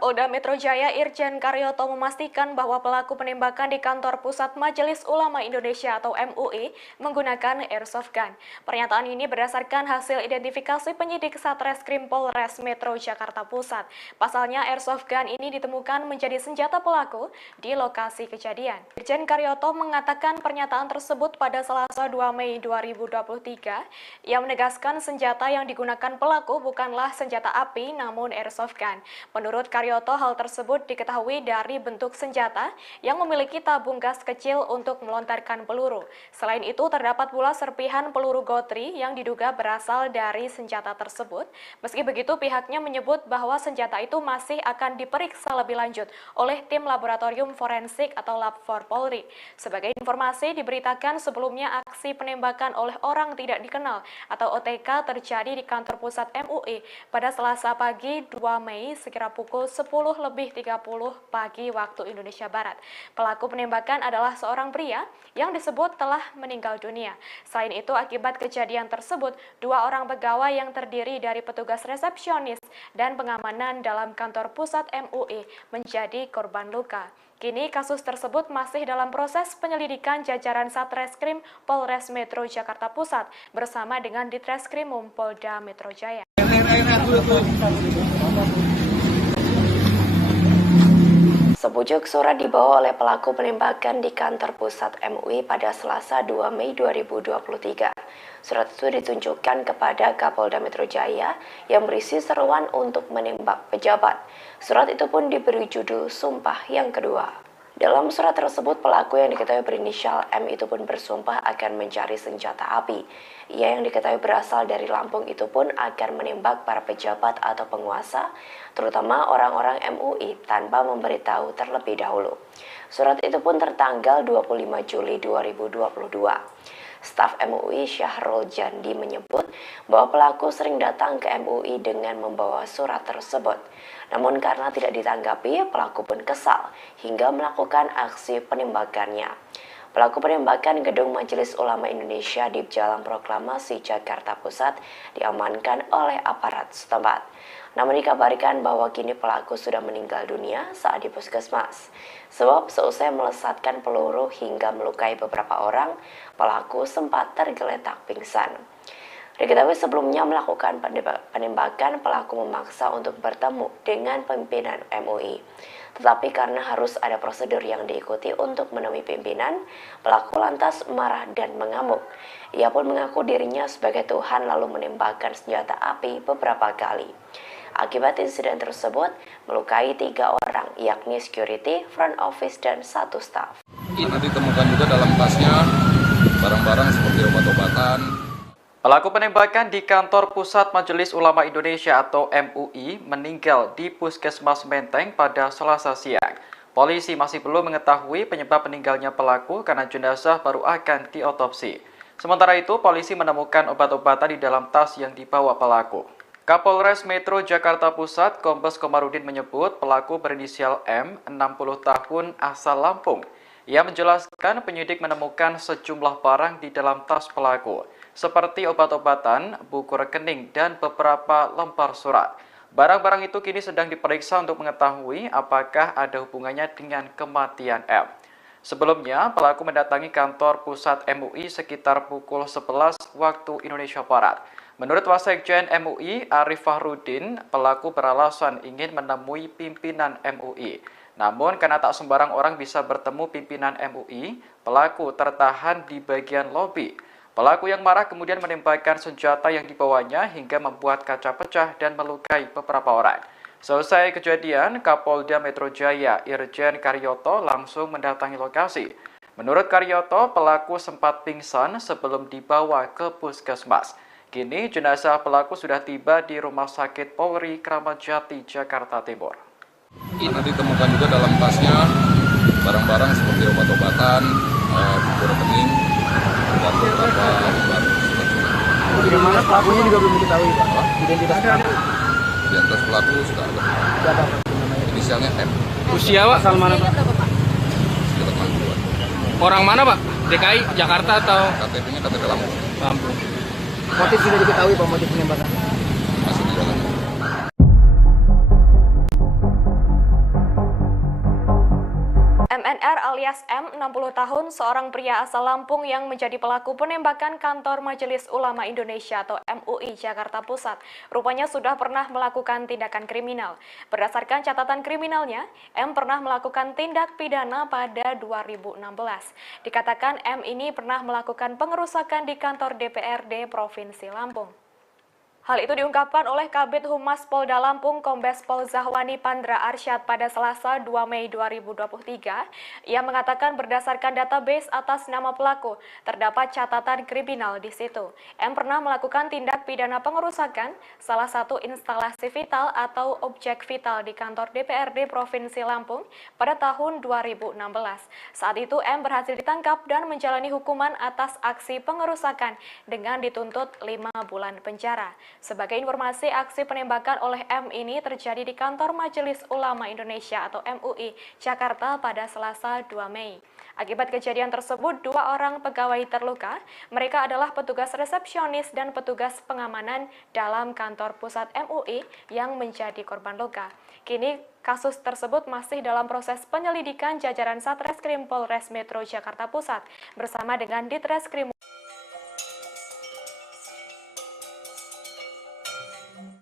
Kapolda Metro Jaya Irjen Karyoto memastikan bahwa pelaku penembakan di kantor pusat Majelis Ulama Indonesia atau MUI menggunakan airsoft gun. Pernyataan ini berdasarkan hasil identifikasi penyidik Satreskrim Polres Metro Jakarta Pusat. Pasalnya airsoft gun ini ditemukan menjadi senjata pelaku di lokasi kejadian. Irjen Karyoto mengatakan pernyataan tersebut pada Selasa 2 Mei 2023. Ia menegaskan senjata yang digunakan pelaku bukanlah senjata api namun airsoft gun. Menurut Karyoto, hal tersebut diketahui dari bentuk senjata yang memiliki tabung gas kecil untuk melontarkan peluru. Selain itu, terdapat pula serpihan peluru gotri yang diduga berasal dari senjata tersebut. Meski begitu, pihaknya menyebut bahwa senjata itu masih akan diperiksa lebih lanjut oleh tim laboratorium forensik atau Lab4 Polri. Sebagai informasi, diberitakan sebelumnya aksi penembakan oleh orang tidak dikenal atau OTK terjadi di kantor pusat MUI pada Selasa pagi 2 Mei sekira pukul 10:30 pagi waktu Indonesia Barat. Pelaku penembakan adalah seorang pria yang disebut telah meninggal dunia. Selain itu, akibat kejadian tersebut, 2 orang pegawai yang terdiri dari petugas resepsionis dan pengamanan dalam kantor pusat MUI menjadi korban luka. Kini kasus tersebut masih dalam proses penyelidikan jajaran Satreskrim Polres Metro Jakarta Pusat bersama dengan Ditreskrimum Polda Metro Jaya. Sepucuk surat dibawa oleh pelaku penembakan di kantor pusat MUI pada Selasa 2 Mei 2023. Surat itu ditunjukkan kepada Kapolda Metro Jaya yang berisi seruan untuk menembak pejabat. Surat itu pun diberi judul Sumpah yang Kedua. Dalam surat tersebut, pelaku yang diketahui berinisial M itu pun bersumpah akan mencari senjata api. Ia yang diketahui berasal dari Lampung itu pun akan menembak para pejabat atau penguasa, terutama orang-orang MUI tanpa memberitahu terlebih dahulu. Surat itu pun tertanggal 25 Juli 2022. Staf MUI Syahrul Jandi menyebut bahwa pelaku sering datang ke MUI dengan membawa surat tersebut. Namun karena tidak ditanggapi, pelaku pun kesal hingga melakukan aksi penembakannya. Pelaku penembakan gedung Majelis Ulama Indonesia di Jalan Proklamasi Jakarta Pusat diamankan oleh aparat setempat. Namun dikabarkan bahwa kini pelaku sudah meninggal dunia saat di puskesmas. Sebab seusai melesatkan peluru hingga melukai beberapa orang, pelaku sempat tergeletak pingsan. Diketahui sebelumnya melakukan penembakan, pelaku memaksa untuk bertemu dengan pimpinan MUI. Tetapi karena harus ada prosedur yang diikuti untuk menemui pimpinan, pelaku lantas marah dan mengamuk. Ia pun mengaku dirinya sebagai Tuhan lalu menembakkan senjata api beberapa kali. Akibat insiden tersebut, melukai 3 orang, yakni security, front office, dan 1 staf. Karena ditemukan juga dalam tasnya barang-barang seperti obat-obatan. Pelaku penembakan di kantor pusat Majelis Ulama Indonesia atau MUI meninggal di Puskesmas Menteng pada Selasa siang. Polisi masih belum mengetahui penyebab meninggalnya pelaku karena jenazah baru akan diotopsi. Sementara itu, polisi menemukan obat-obatan di dalam tas yang dibawa pelaku. Kapolres Metro Jakarta Pusat Kombes Komarudin menyebut pelaku berinisial M, 60 tahun asal Lampung. Ia menjelaskan penyidik menemukan sejumlah barang di dalam tas pelaku, seperti obat-obatan, buku rekening, dan beberapa lembar surat. Barang-barang itu kini sedang diperiksa untuk mengetahui apakah ada hubungannya dengan kematian M. Sebelumnya, pelaku mendatangi kantor pusat MUI sekitar pukul 11 waktu Indonesia Barat. Menurut Wasekjen MUI, Arif Fahrudin, pelaku beralasan ingin menemui pimpinan MUI. Namun, karena tak sembarang orang bisa bertemu pimpinan MUI, pelaku tertahan di bagian lobi. Pelaku yang marah kemudian menembakkan senjata yang dibawanya hingga membuat kaca pecah dan melukai beberapa orang. Selesai kejadian, Kapolda Metro Jaya Irjen Karyoto langsung mendatangi lokasi. Menurut Karyoto, pelaku sempat pingsan sebelum dibawa ke puskesmas. Kini jenazah pelaku sudah tiba di Rumah Sakit Polri Kramat Jati, Jakarta Timur. Karena ditemukan juga dalam tasnya barang-barang seperti obat-obatan, buku rekening, dan beberapa lembar surat. Bagaimana pelakunya juga belum diketahui, Pak? Identitas pelaku. Identitas pelaku sudah ada. Siapa? Inisialnya M. Usia Pak? Asal mana, Pak? Sekitar 60-an. Orang mana Pak? DKI, Jakarta atau KTP-nya KTP Lampung. Lampung? Motif sudah diketahui, Pak, motif penembakan. Masih di dalam. MNR alias M, 60 tahun, seorang pria asal Lampung yang menjadi pelaku penembakan kantor Majelis Ulama Indonesia atau MUI Jakarta Pusat, rupanya sudah pernah melakukan tindakan kriminal. Berdasarkan catatan kriminalnya, M pernah melakukan tindak pidana pada 2016. Dikatakan M ini pernah melakukan pengerusakan di kantor DPRD Provinsi Lampung. Hal itu diungkapkan oleh Kabid Humas Polda Lampung Kombes Pol Zahwani Pandra Arsyad pada Selasa 2 Mei 2023. Ia mengatakan berdasarkan database atas nama pelaku, terdapat catatan kriminal di situ. M pernah melakukan tindak pidana pengerusakan salah satu instalasi vital atau objek vital di kantor DPRD Provinsi Lampung pada tahun 2016. Saat itu M berhasil ditangkap dan menjalani hukuman atas aksi pengerusakan dengan dituntut 5 bulan penjara. Sebagai informasi, aksi penembakan oleh M ini terjadi di kantor Majelis Ulama Indonesia atau MUI Jakarta pada Selasa 2 Mei. Akibat kejadian tersebut, 2 orang pegawai terluka. Mereka adalah petugas resepsionis dan petugas pengamanan dalam kantor pusat MUI yang menjadi korban luka. Kini kasus tersebut masih dalam proses penyelidikan jajaran Satreskrim Polres Metro Jakarta Pusat bersama dengan Ditreskrim.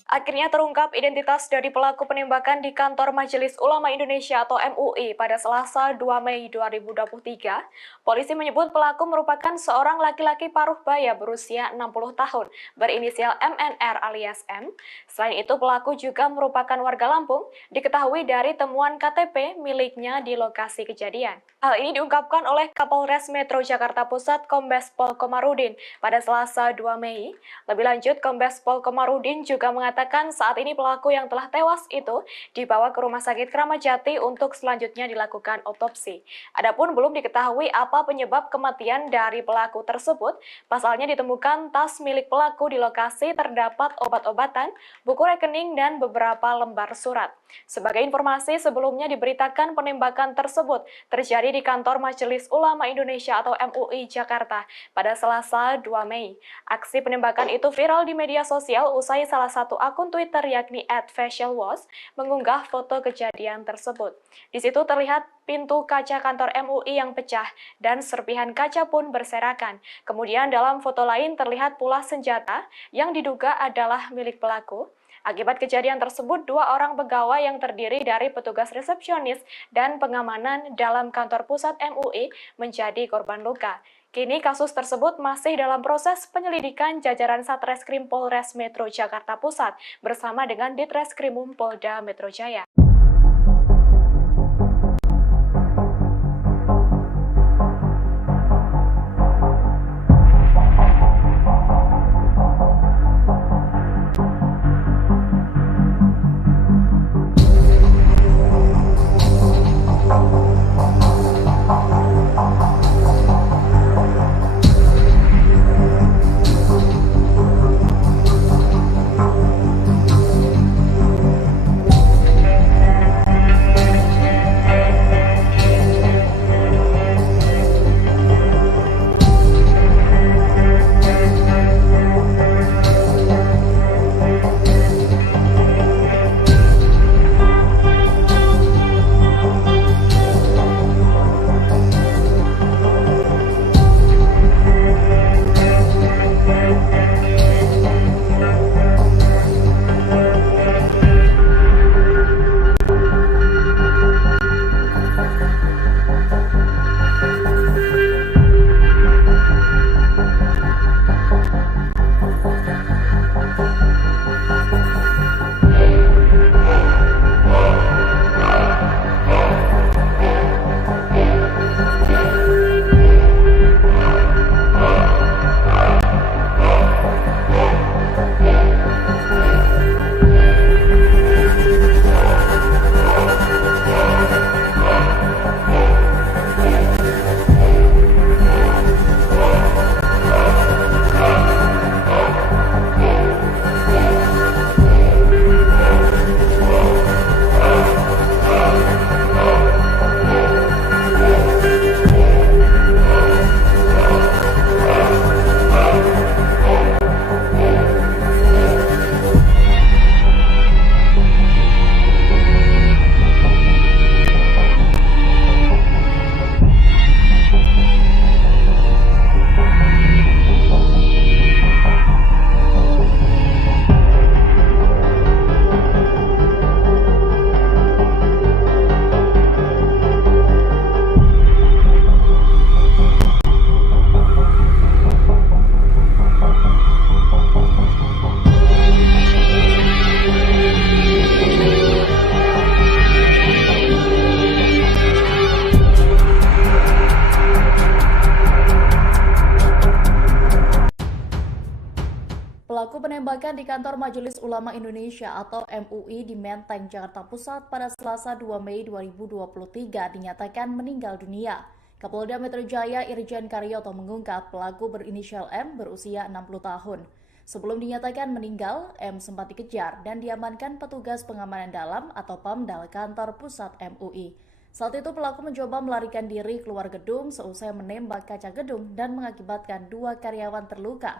Akhirnya terungkap identitas dari pelaku penembakan di kantor Majelis Ulama Indonesia atau MUI pada Selasa 2 Mei 2023. Polisi menyebut pelaku merupakan seorang laki-laki paruh baya berusia 60 tahun berinisial MNR alias M. Selain itu pelaku juga merupakan warga Lampung, diketahui dari temuan KTP miliknya di lokasi kejadian. Hal ini diungkapkan oleh Kapolres Metro Jakarta Pusat Kombes Pol Komarudin pada Selasa 2 Mei. Lebih lanjut, Kombes Pol Komarudin juga mengatakan saat ini pelaku yang telah tewas itu dibawa ke Rumah Sakit Kramat Jati untuk selanjutnya dilakukan otopsi. Adapun belum diketahui apa penyebab kematian dari pelaku tersebut. Pasalnya ditemukan tas milik pelaku di lokasi terdapat obat-obatan, buku rekening, dan beberapa lembar surat. Sebagai informasi, sebelumnya diberitakan penembakan tersebut terjadi di kantor Majelis Ulama Indonesia atau MUI Jakarta pada Selasa 2 Mei. Aksi penembakan itu viral di media sosial usai salah satu akun Twitter yakni @facialwash mengunggah foto kejadian tersebut. Di situ terlihat pintu kaca kantor MUI yang pecah dan serpihan kaca pun berserakan. Kemudian dalam foto lain terlihat pula senjata yang diduga adalah milik pelaku. Akibat kejadian tersebut, 2 orang pegawai yang terdiri dari petugas resepsionis dan pengamanan dalam kantor pusat MUI menjadi korban luka. Kini kasus tersebut masih dalam proses penyelidikan jajaran Satreskrim Polres Metro Jakarta Pusat bersama dengan Ditreskrimum Polda Metro Jaya. penembakan di kantor Majelis Ulama Indonesia atau MUI di Menteng, Jakarta Pusat pada Selasa 2 Mei 2023 dinyatakan meninggal dunia. Kapolda Metro Jaya Irjen Karyoto mengungkap pelaku berinisial M berusia 60 tahun. Sebelum dinyatakan meninggal, M sempat dikejar dan diamankan petugas pengamanan dalam atau PAMDAL kantor pusat MUI. Saat itu pelaku mencoba melarikan diri keluar gedung seusai menembak kaca gedung dan mengakibatkan 2 karyawan terluka.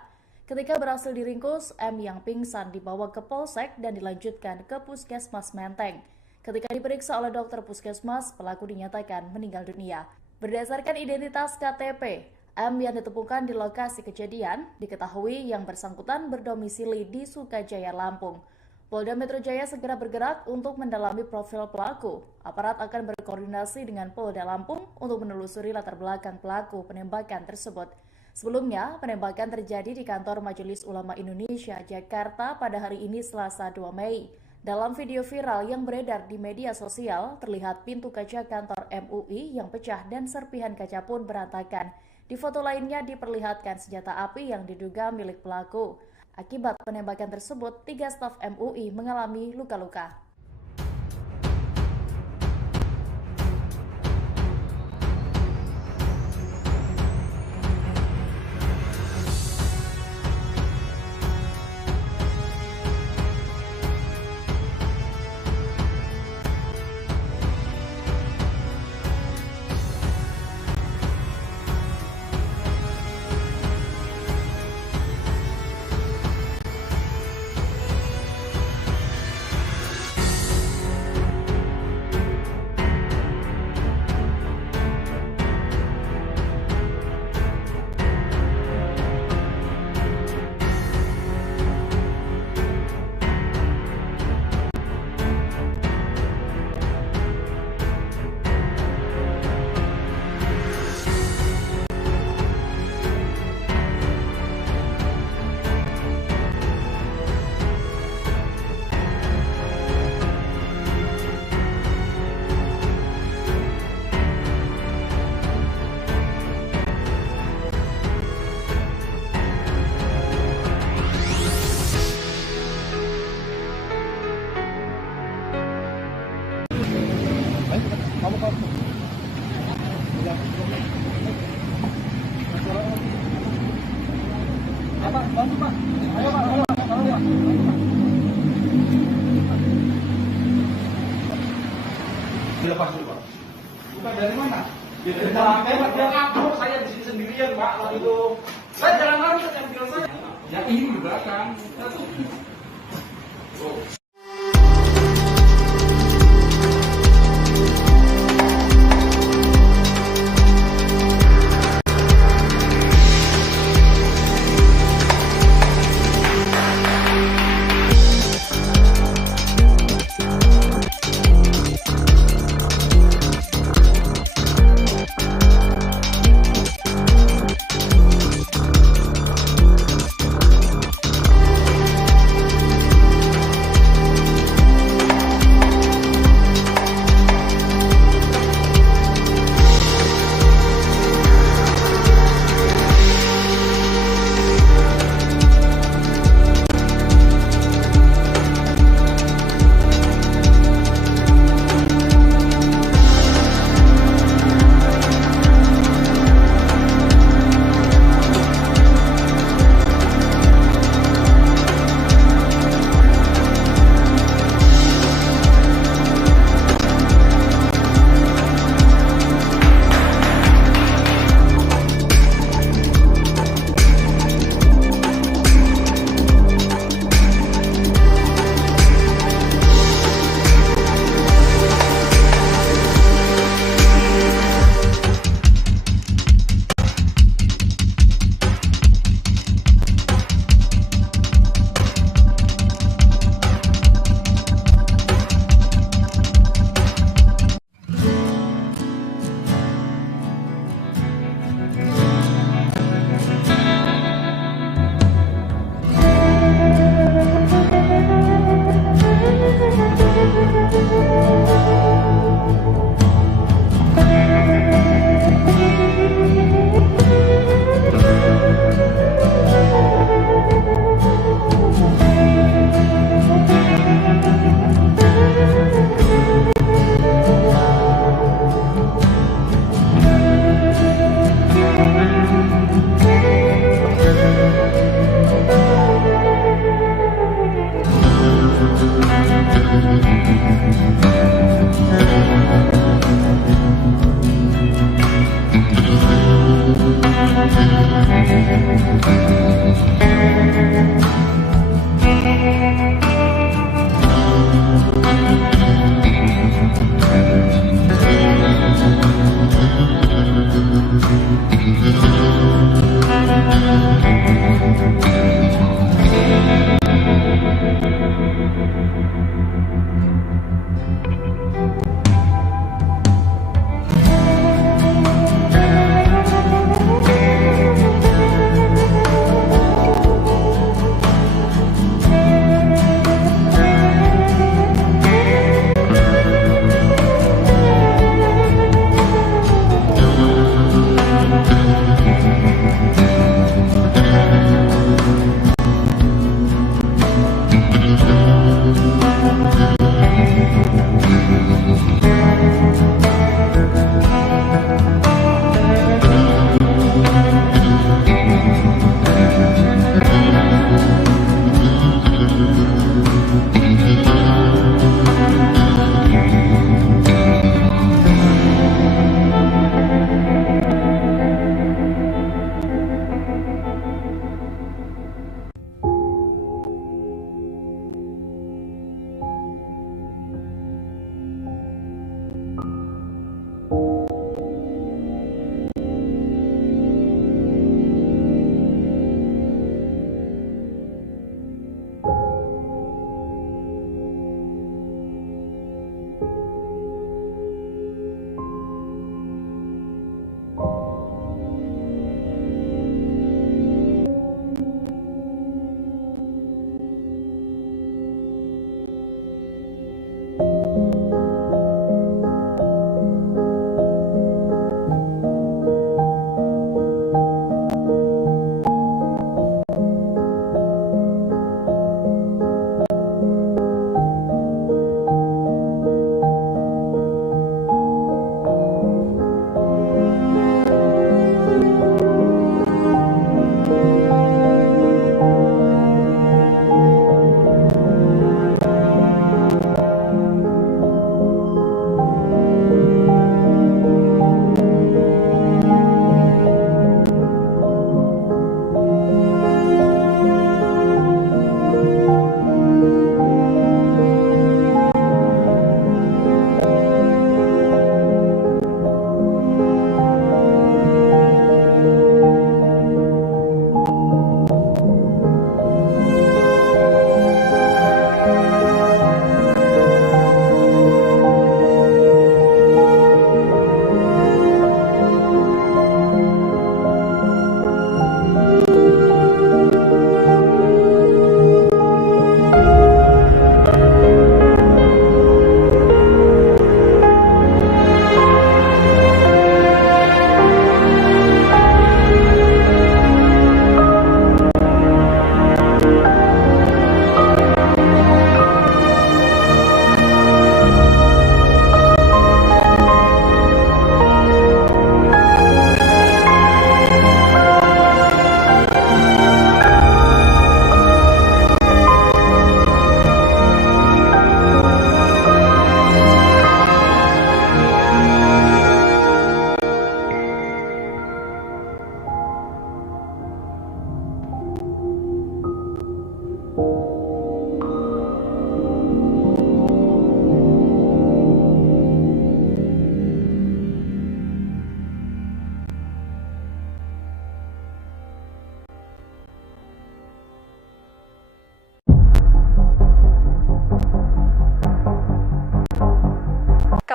Ketika berhasil diringkus, M yang pingsan dibawa ke Polsek dan dilanjutkan ke Puskesmas Menteng. Ketika diperiksa oleh dokter Puskesmas, pelaku dinyatakan meninggal dunia. Berdasarkan identitas KTP, M yang ditemukan di lokasi kejadian diketahui yang bersangkutan berdomisili di Sukajaya, Lampung. Polda Metro Jaya segera bergerak untuk mendalami profil pelaku. Aparat akan berkoordinasi dengan Polda Lampung untuk menelusuri latar belakang pelaku penembakan tersebut. Sebelumnya, penembakan terjadi di kantor Majelis Ulama Indonesia, Jakarta pada hari ini Selasa 2 Mei. Dalam video viral yang beredar di media sosial, terlihat pintu kaca kantor MUI yang pecah dan serpihan kaca pun berantakan. Di foto lainnya diperlihatkan senjata api yang diduga milik pelaku. Akibat penembakan tersebut, 3 staf MUI mengalami luka-luka. Dilepas dulu, Pak. Bukan dari mana? Dari lantai, Pak. Dia kabur, saya di sini sendirian, Pak. Lalu itu, saya jalan lari ke mobil saya. Ya ini di belakang.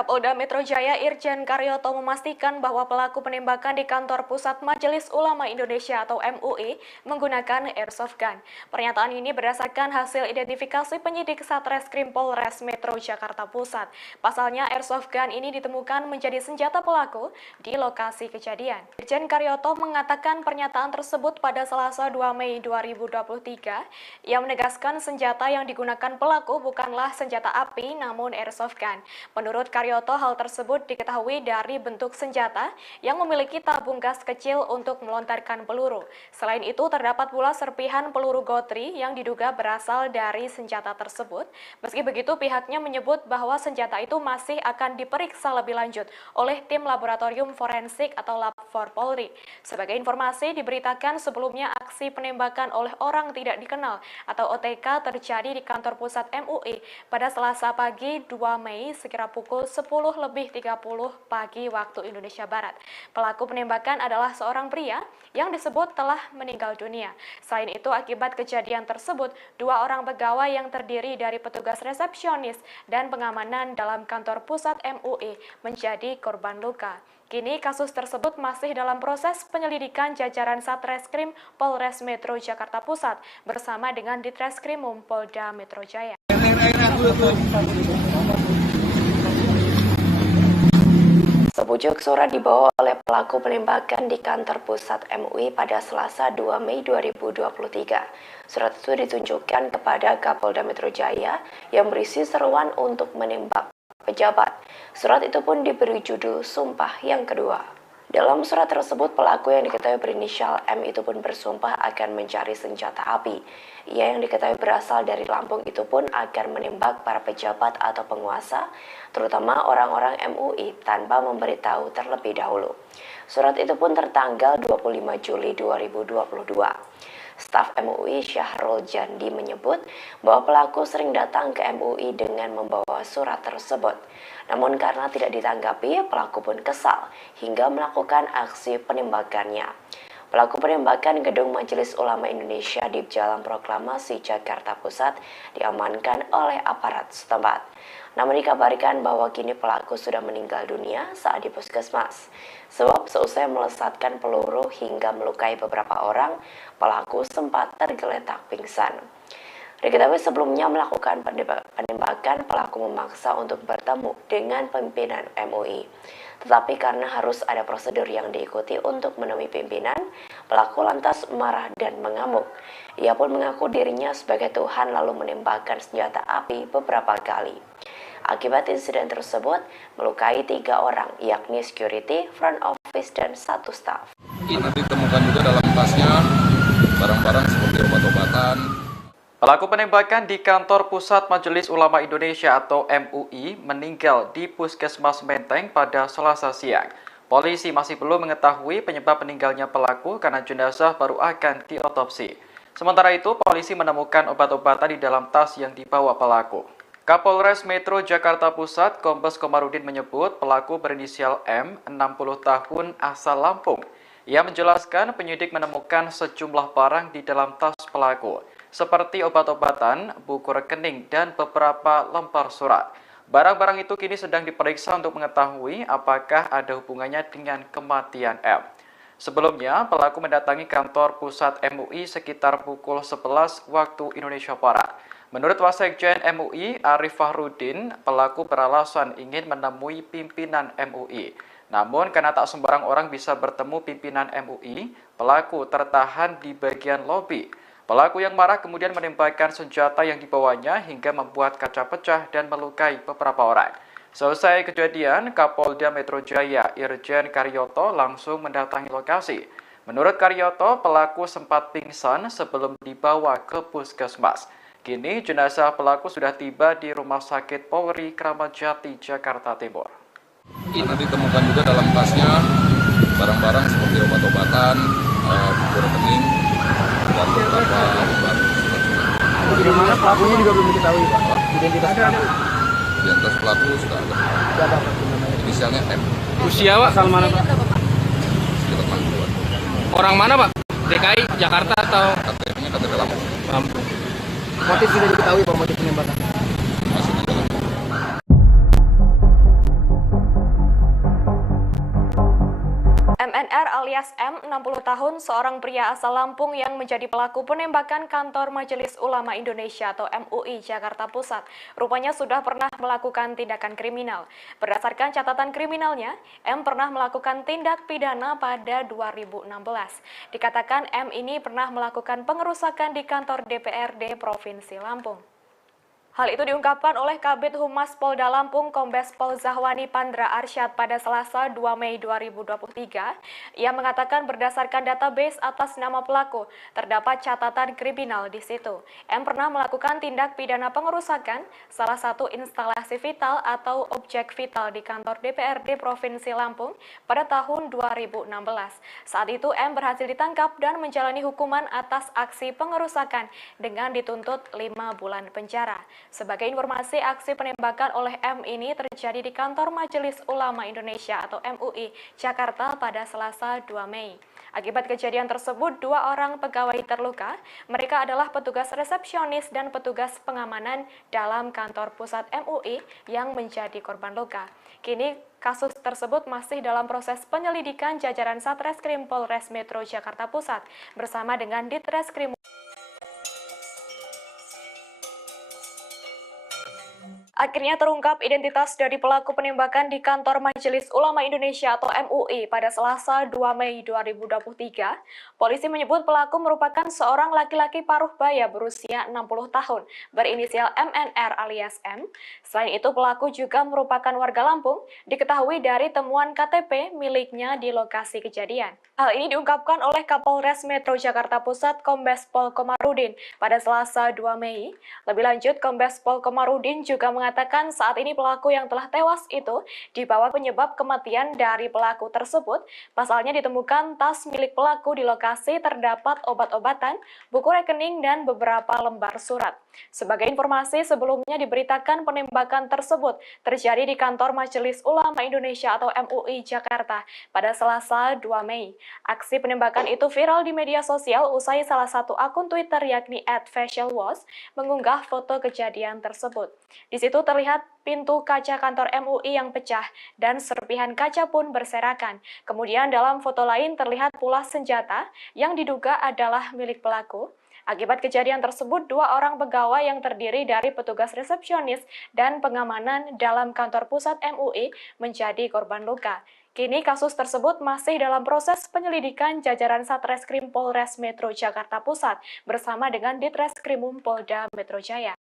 Kapolda Metro Jaya Irjen Karyoto memastikan bahwa pelaku penembakan di kantor Pusat Majelis Ulama Indonesia atau MUI menggunakan airsoft gun. Pernyataan ini berdasarkan hasil identifikasi penyidik Satreskrim Polres Metro Jakarta Pusat. Pasalnya airsoft gun ini ditemukan menjadi senjata pelaku di lokasi kejadian. Irjen Karyoto mengatakan pernyataan tersebut pada Selasa 2 Mei 2023. Ia menegaskan senjata yang digunakan pelaku bukanlah senjata api namun airsoft gun. Menurut Karyoto, Karyoto, hal tersebut diketahui dari bentuk senjata yang memiliki tabung gas kecil untuk melontarkan peluru. Selain itu, terdapat pula serpihan peluru gotri yang diduga berasal dari senjata tersebut. Meski begitu, pihaknya menyebut bahwa senjata itu masih akan diperiksa lebih lanjut oleh tim laboratorium forensik atau Lab 4 Polri. Sebagai informasi, diberitakan sebelumnya aksi penembakan oleh orang tidak dikenal atau OTK terjadi di kantor pusat MUI pada Selasa pagi 2 Mei sekira pukul 10.30 pagi waktu Indonesia Barat. Pelaku penembakan adalah seorang pria yang disebut telah meninggal dunia. Selain itu, akibat kejadian tersebut, 2 orang pegawai yang terdiri dari petugas resepsionis dan pengamanan dalam kantor pusat MUI menjadi korban luka. Kini kasus tersebut masih dalam proses penyelidikan jajaran Satreskrim Polres Metro Jakarta Pusat bersama dengan Ditreskrimum Polda Metro Jaya. Sepucuk surat dibawa oleh pelaku penembakan di kantor pusat MUI pada Selasa 2 Mei 2023. Surat itu ditunjukkan kepada Kapolda Metro Jaya yang berisi seruan untuk menembak pejabat. Surat itu pun diberi judul Sumpah yang Kedua. Dalam surat tersebut, pelaku yang diketahui berinisial M itu pun bersumpah akan mencari senjata api. Ia yang diketahui berasal dari Lampung itu pun akan menembak para pejabat atau penguasa, terutama orang-orang MUI tanpa memberitahu terlebih dahulu. Surat itu pun tertanggal 25 Juli 2022. Staf MUI Syahrul Jandi menyebut bahwa pelaku sering datang ke MUI dengan membawa surat tersebut. Namun karena tidak ditanggapi, pelaku pun kesal hingga melakukan aksi penembakannya. Pelaku penembakan Gedung Majelis Ulama Indonesia di Jalan Proklamasi Jakarta Pusat diamankan oleh aparat setempat. Namun dikabarkan bahwa kini pelaku sudah meninggal dunia saat di puskesmas. Sebab seusai melesatkan peluru hingga melukai beberapa orang, pelaku sempat tergeletak pingsan. Diketahui sebelumnya melakukan penembakan, pelaku memaksa untuk bertemu dengan pimpinan MUI. Tetapi karena harus ada prosedur yang diikuti untuk menemui pimpinan, pelaku lantas marah dan mengamuk. Ia pun mengaku dirinya sebagai Tuhan lalu menembakkan senjata api beberapa kali. Akibat insiden tersebut, melukai 3 orang, yakni security, front office, dan 1 staf. Karena ditemukan juga dalam tasnya barang-barang seperti obat-obatan. Pelaku penembakan di kantor Pusat Majelis Ulama Indonesia atau MUI meninggal di Puskesmas Menteng pada Selasa siang. Polisi masih belum mengetahui penyebab meninggalnya pelaku karena jenazah baru akan diotopsi. Sementara itu, polisi menemukan obat-obatan di dalam tas yang dibawa pelaku. Kapolres Metro Jakarta Pusat, Kombes Komarudin menyebut pelaku berinisial M, 60 tahun, asal Lampung. Ia menjelaskan penyidik menemukan sejumlah barang di dalam tas pelaku, seperti obat-obatan, buku rekening, dan beberapa lembar surat. Barang-barang itu kini sedang diperiksa untuk mengetahui apakah ada hubungannya dengan kematian M. Sebelumnya, pelaku mendatangi kantor pusat MUI sekitar pukul 11 waktu Indonesia Barat. Menurut Wasekjen MUI, Arif Fahrudin, pelaku beralasan ingin menemui pimpinan MUI. Namun, karena tak sembarang orang bisa bertemu pimpinan MUI, pelaku tertahan di bagian lobi. Pelaku yang marah kemudian menembakkan senjata yang dibawanya hingga membuat kaca pecah dan melukai beberapa orang. Selesai kejadian, Kapolda Metro Jaya Irjen Karyoto langsung mendatangi lokasi. Menurut Karyoto, pelaku sempat pingsan sebelum dibawa ke puskesmas. Kini jenazah pelaku sudah tiba di Rumah Sakit Polri Kramat Jati, Jakarta Timur. Karena ditemukan juga dalam tasnya barang-barang seperti obat-obatan, buku rekening, dan beberapa lembar surat. Bagaimana pelakunya juga belum diketahui, Pak? Identitas pelaku. Identitas pelaku sudah ada. Siapa pelaku namanya? Inisialnya M, Usia Pak, asal mana Pak? sekitar 60-an. Orang mana Pak? DKI, Jakarta atau KTP-nya KTP Lampung. Lampung? Motif sudah diketahui, Pak, motif penembakan. Masih di dalam. MNR alias M, 60 tahun, seorang pria asal Lampung yang menjadi pelaku penembakan kantor Majelis Ulama Indonesia atau MUI Jakarta Pusat. Rupanya sudah pernah melakukan tindakan kriminal. Berdasarkan catatan kriminalnya, M pernah melakukan tindak pidana pada 2016. Dikatakan M ini pernah melakukan pengerusakan di kantor DPRD Provinsi Lampung. Hal itu diungkapkan oleh Kabid Humas Polda Lampung Kombes Pol Zahwani Pandra Arsyad pada Selasa 2 Mei 2023. Ia mengatakan berdasarkan database atas nama pelaku, terdapat catatan kriminal di situ. M pernah melakukan tindak pidana pengerusakan salah satu instalasi vital atau objek vital di kantor DPRD Provinsi Lampung pada tahun 2016. Saat itu M berhasil ditangkap dan menjalani hukuman atas aksi pengerusakan dengan dituntut 5 bulan penjara. Sebagai informasi, aksi penembakan oleh M ini terjadi di kantor Majelis Ulama Indonesia atau MUI Jakarta pada Selasa 2 Mei. Akibat kejadian tersebut, 2 orang pegawai terluka. Mereka adalah petugas resepsionis dan petugas pengamanan dalam kantor pusat MUI yang menjadi korban luka. Kini kasus tersebut masih dalam proses penyelidikan jajaran Satreskrim Polres Metro Jakarta Pusat bersama dengan Ditreskrim. Akhirnya terungkap identitas dari pelaku penembakan di kantor Majelis Ulama Indonesia atau MUI pada Selasa 2 Mei 2023. Polisi menyebut pelaku merupakan seorang laki-laki paruh baya berusia 60 tahun berinisial MNR alias M. Selain itu pelaku juga merupakan warga Lampung, diketahui dari temuan KTP miliknya di lokasi kejadian. Hal ini diungkapkan oleh Kapolres Metro Jakarta Pusat Kombes Pol Komarudin pada Selasa 2 Mei. Lebih lanjut, Kombes Pol Komarudin juga mengatakan saat ini pelaku yang telah tewas itu dibawa penyebab kematian dari pelaku tersebut. Pasalnya ditemukan tas milik pelaku di lokasi terdapat obat-obatan, buku rekening, dan beberapa lembar surat. Sebagai informasi, sebelumnya diberitakan penembakan tersebut terjadi di kantor Majelis Ulama Indonesia atau MUI Jakarta pada Selasa 2 Mei. Aksi penembakan itu viral di media sosial usai salah satu akun Twitter yakni @facialwash mengunggah foto kejadian tersebut. Di situ terlihat pintu kaca kantor MUI yang pecah dan serpihan kaca pun berserakan. Kemudian dalam foto lain terlihat pula senjata yang diduga adalah milik pelaku. Akibat kejadian tersebut, 2 orang pegawai yang terdiri dari petugas resepsionis dan pengamanan dalam kantor pusat MUI menjadi korban luka. Kini kasus tersebut masih dalam proses penyelidikan jajaran Satreskrim Polres Metro Jakarta Pusat bersama dengan Ditreskrimum Polda Metro Jaya.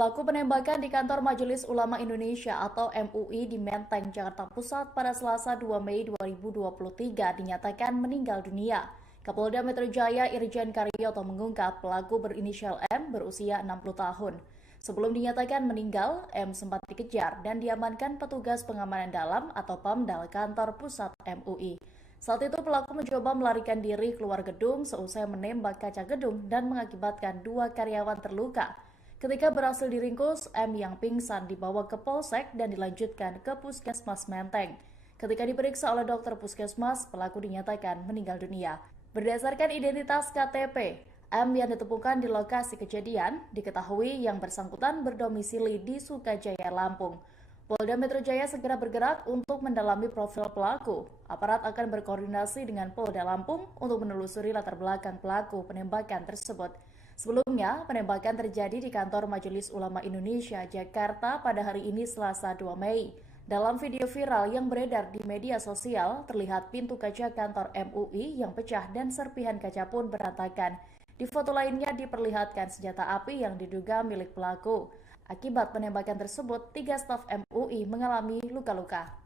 pelaku penembakan di kantor Majelis Ulama Indonesia atau MUI di Menteng, Jakarta Pusat pada Selasa 2 Mei 2023 dinyatakan meninggal dunia. Kapolda Metro Jaya Irjen Karyoto mengungkap pelaku berinisial M berusia 60 tahun. Sebelum dinyatakan meninggal, M sempat dikejar dan diamankan petugas pengamanan dalam atau PAMDAL kantor pusat MUI. Saat itu pelaku mencoba melarikan diri keluar gedung seusai menembak kaca gedung dan mengakibatkan 2 karyawan terluka. Ketika berhasil diringkus, M yang pingsan dibawa ke Polsek dan dilanjutkan ke Puskesmas Menteng. Ketika diperiksa oleh dokter Puskesmas, pelaku dinyatakan meninggal dunia. Berdasarkan identitas KTP, M yang ditemukan di lokasi kejadian diketahui yang bersangkutan berdomisili di Sukajaya, Lampung. Polda Metro Jaya segera bergerak untuk mendalami profil pelaku. Aparat akan berkoordinasi dengan Polda Lampung untuk menelusuri latar belakang pelaku penembakan tersebut. Sebelumnya, penembakan terjadi di kantor Majelis Ulama Indonesia, Jakarta pada hari ini Selasa 2 Mei. Dalam video viral yang beredar di media sosial, terlihat pintu kaca kantor MUI yang pecah dan serpihan kaca pun berantakan. Di foto lainnya diperlihatkan senjata api yang diduga milik pelaku. Akibat penembakan tersebut, 3 staf MUI mengalami luka-luka.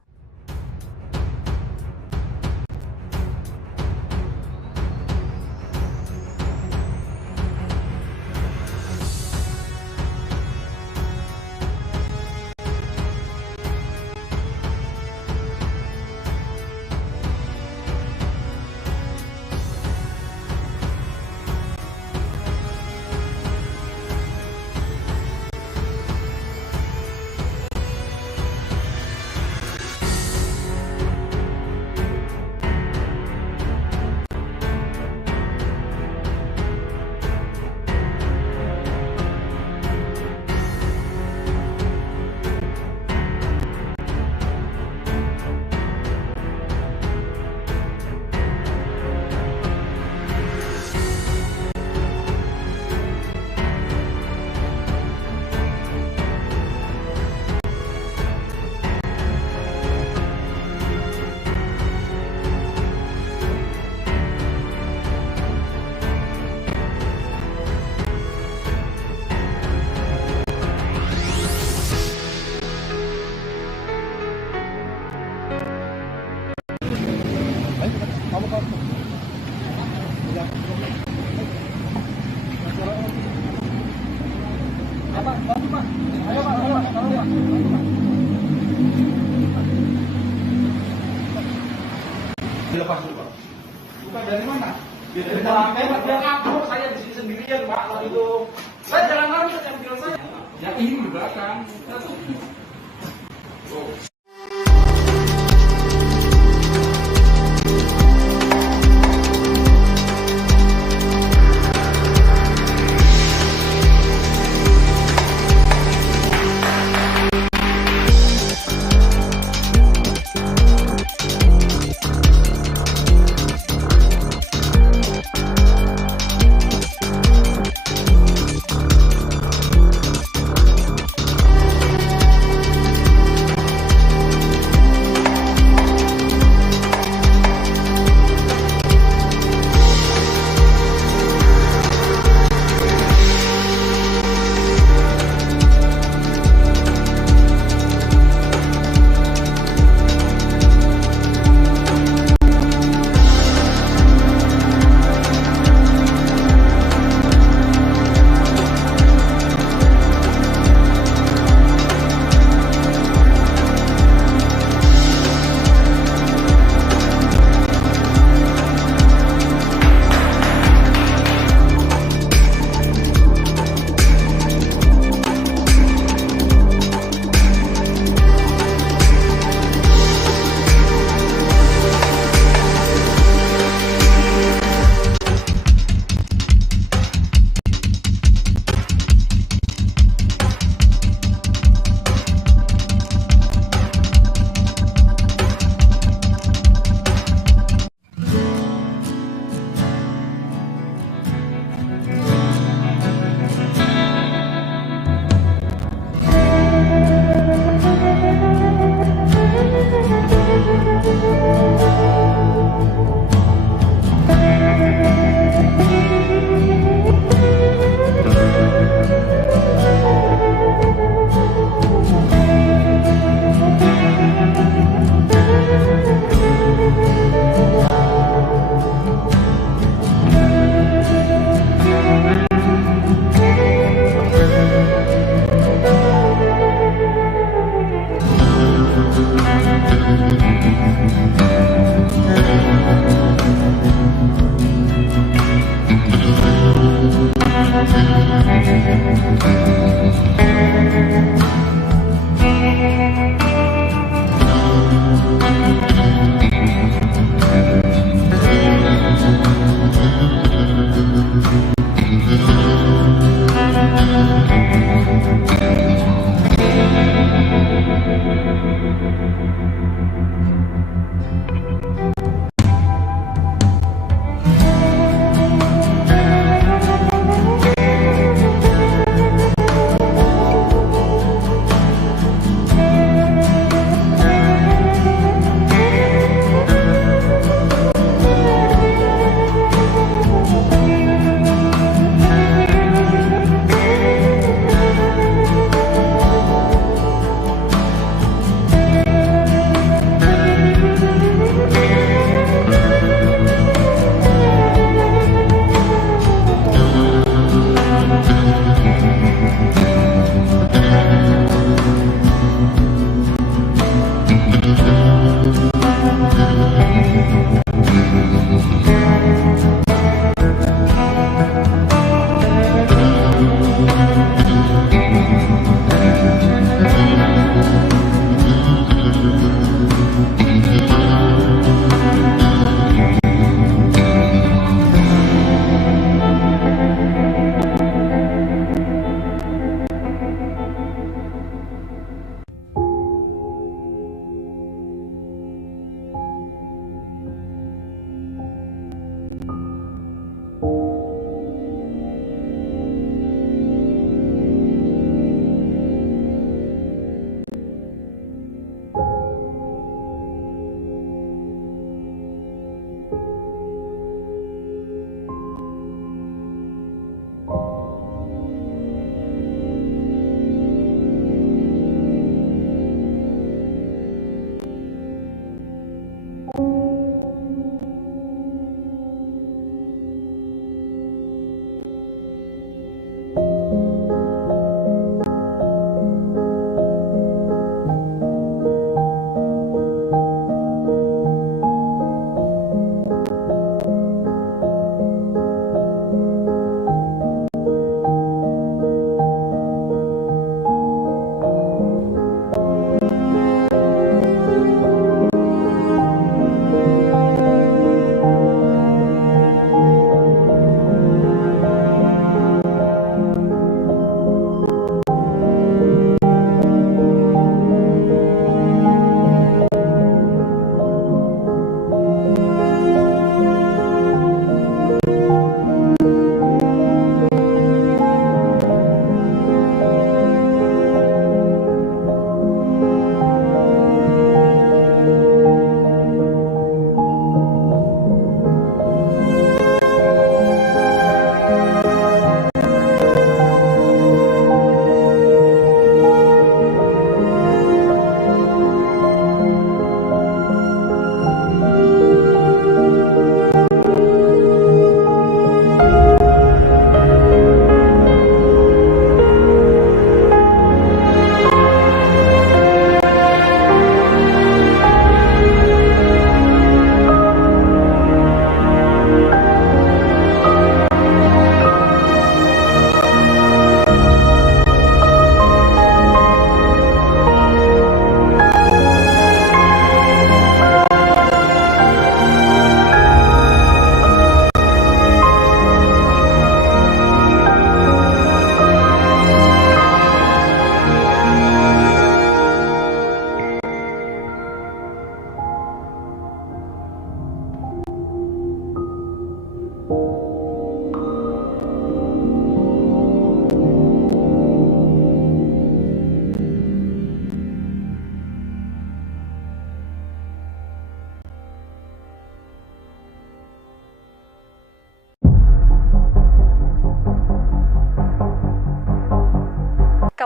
Dilepas dulu, Pak. Bukan dari mana? Dari belakang, dia ngatur saya di sini sendirian, Pak. Lalu itu, saya jalan langsung yang bilang saya. Ya ini di belakang.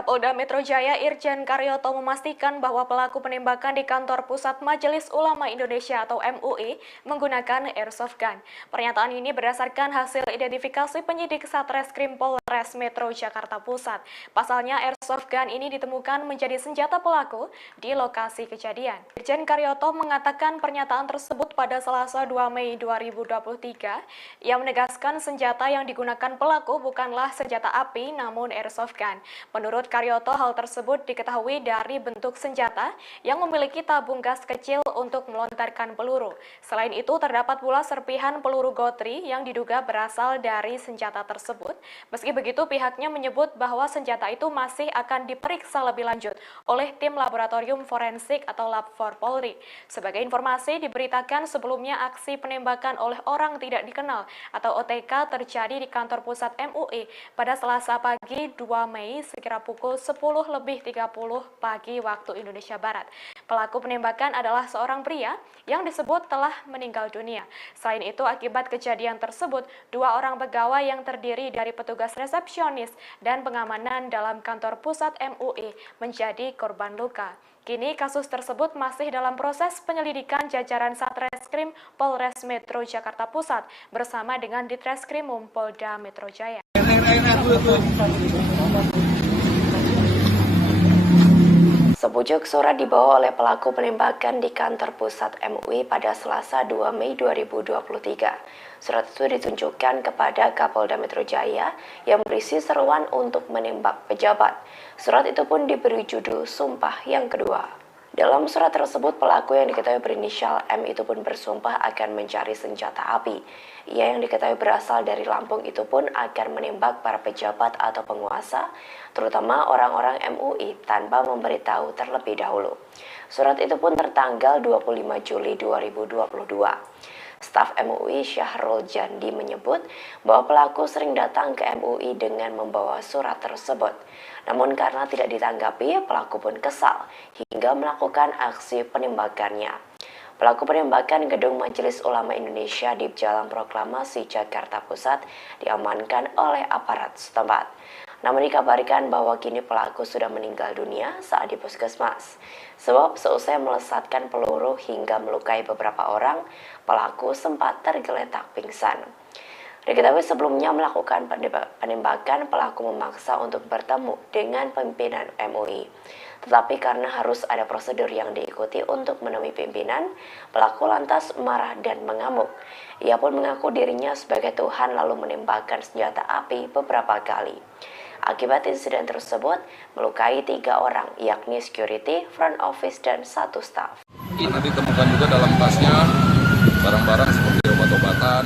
Kapolda Metro Jaya Irjen Karyoto memastikan bahwa pelaku penembakan di kantor Pusat Majelis Ulama Indonesia atau MUI menggunakan airsoft gun. Pernyataan ini berdasarkan hasil identifikasi penyidik Satreskrim Polres Metro Jakarta Pusat. Pasalnya airsoft gun ini ditemukan menjadi senjata pelaku di lokasi kejadian. Irjen Karyoto mengatakan pernyataan tersebut pada Selasa 2 Mei 2023. Ia menegaskan senjata yang digunakan pelaku bukanlah senjata api namun airsoft gun. Menurut Karyoto, hal tersebut diketahui dari bentuk senjata yang memiliki tabung gas kecil untuk melontarkan peluru. Selain itu, terdapat pula serpihan peluru gotri yang diduga berasal dari senjata tersebut. Meski begitu, pihaknya menyebut bahwa senjata itu masih akan diperiksa lebih lanjut oleh tim laboratorium forensik atau Lab 4 Polri. Sebagai informasi, diberitakan sebelumnya aksi penembakan oleh orang tidak dikenal atau OTK terjadi di kantor pusat MUI pada Selasa pagi 2 Mei sekira pukul 10:30 pagi waktu Indonesia Barat. Pelaku penembakan adalah seorang pria yang disebut telah meninggal dunia. Selain itu, akibat kejadian tersebut, 2 orang pegawai yang terdiri dari petugas resepsionis dan pengamanan dalam kantor pusat MUI menjadi korban luka. Kini kasus tersebut masih dalam proses penyelidikan jajaran Satreskrim Polres Metro Jakarta Pusat bersama dengan Ditreskrimum Polda Metro Jaya. Sepucuk surat dibawa oleh pelaku penembakan di kantor pusat MUI pada Selasa 2 Mei 2023. Surat itu ditunjukkan kepada Kapolda Metro Jaya yang berisi seruan untuk menembak pejabat. Surat itu pun diberi judul Sumpah yang Kedua. Dalam surat tersebut, pelaku yang diketahui berinisial M itu pun bersumpah akan mencari senjata api. Ia yang diketahui berasal dari Lampung itu pun akan menembak para pejabat atau penguasa, terutama orang-orang MUI tanpa memberitahu terlebih dahulu. Surat itu pun tertanggal 25 Juli 2022. Staf MUI Syahrul Jandi menyebut bahwa pelaku sering datang ke MUI dengan membawa surat tersebut. Namun karena tidak ditanggapi, pelaku pun kesal hingga melakukan aksi penembakannya. Pelaku penembakan Gedung Majelis Ulama Indonesia di Jalan Proklamasi Jakarta Pusat diamankan oleh aparat setempat. Namun dikabarkan bahwa kini pelaku sudah meninggal dunia saat di puskesmas. Sebab seusai melesatkan peluru hingga melukai beberapa orang, pelaku sempat tergeletak pingsan. Diketahui sebelumnya melakukan penembakan, pelaku memaksa untuk bertemu dengan pimpinan MUI. Tetapi karena harus ada prosedur yang diikuti untuk menemui pimpinan, pelaku lantas marah dan mengamuk. Ia pun mengaku dirinya sebagai Tuhan lalu menembakkan senjata api beberapa kali. Akibat insiden tersebut, melukai 3 orang, yakni security, front office, dan 1 staff. Karena ditemukan juga dalam tasnya barang-barang seperti obat-obatan.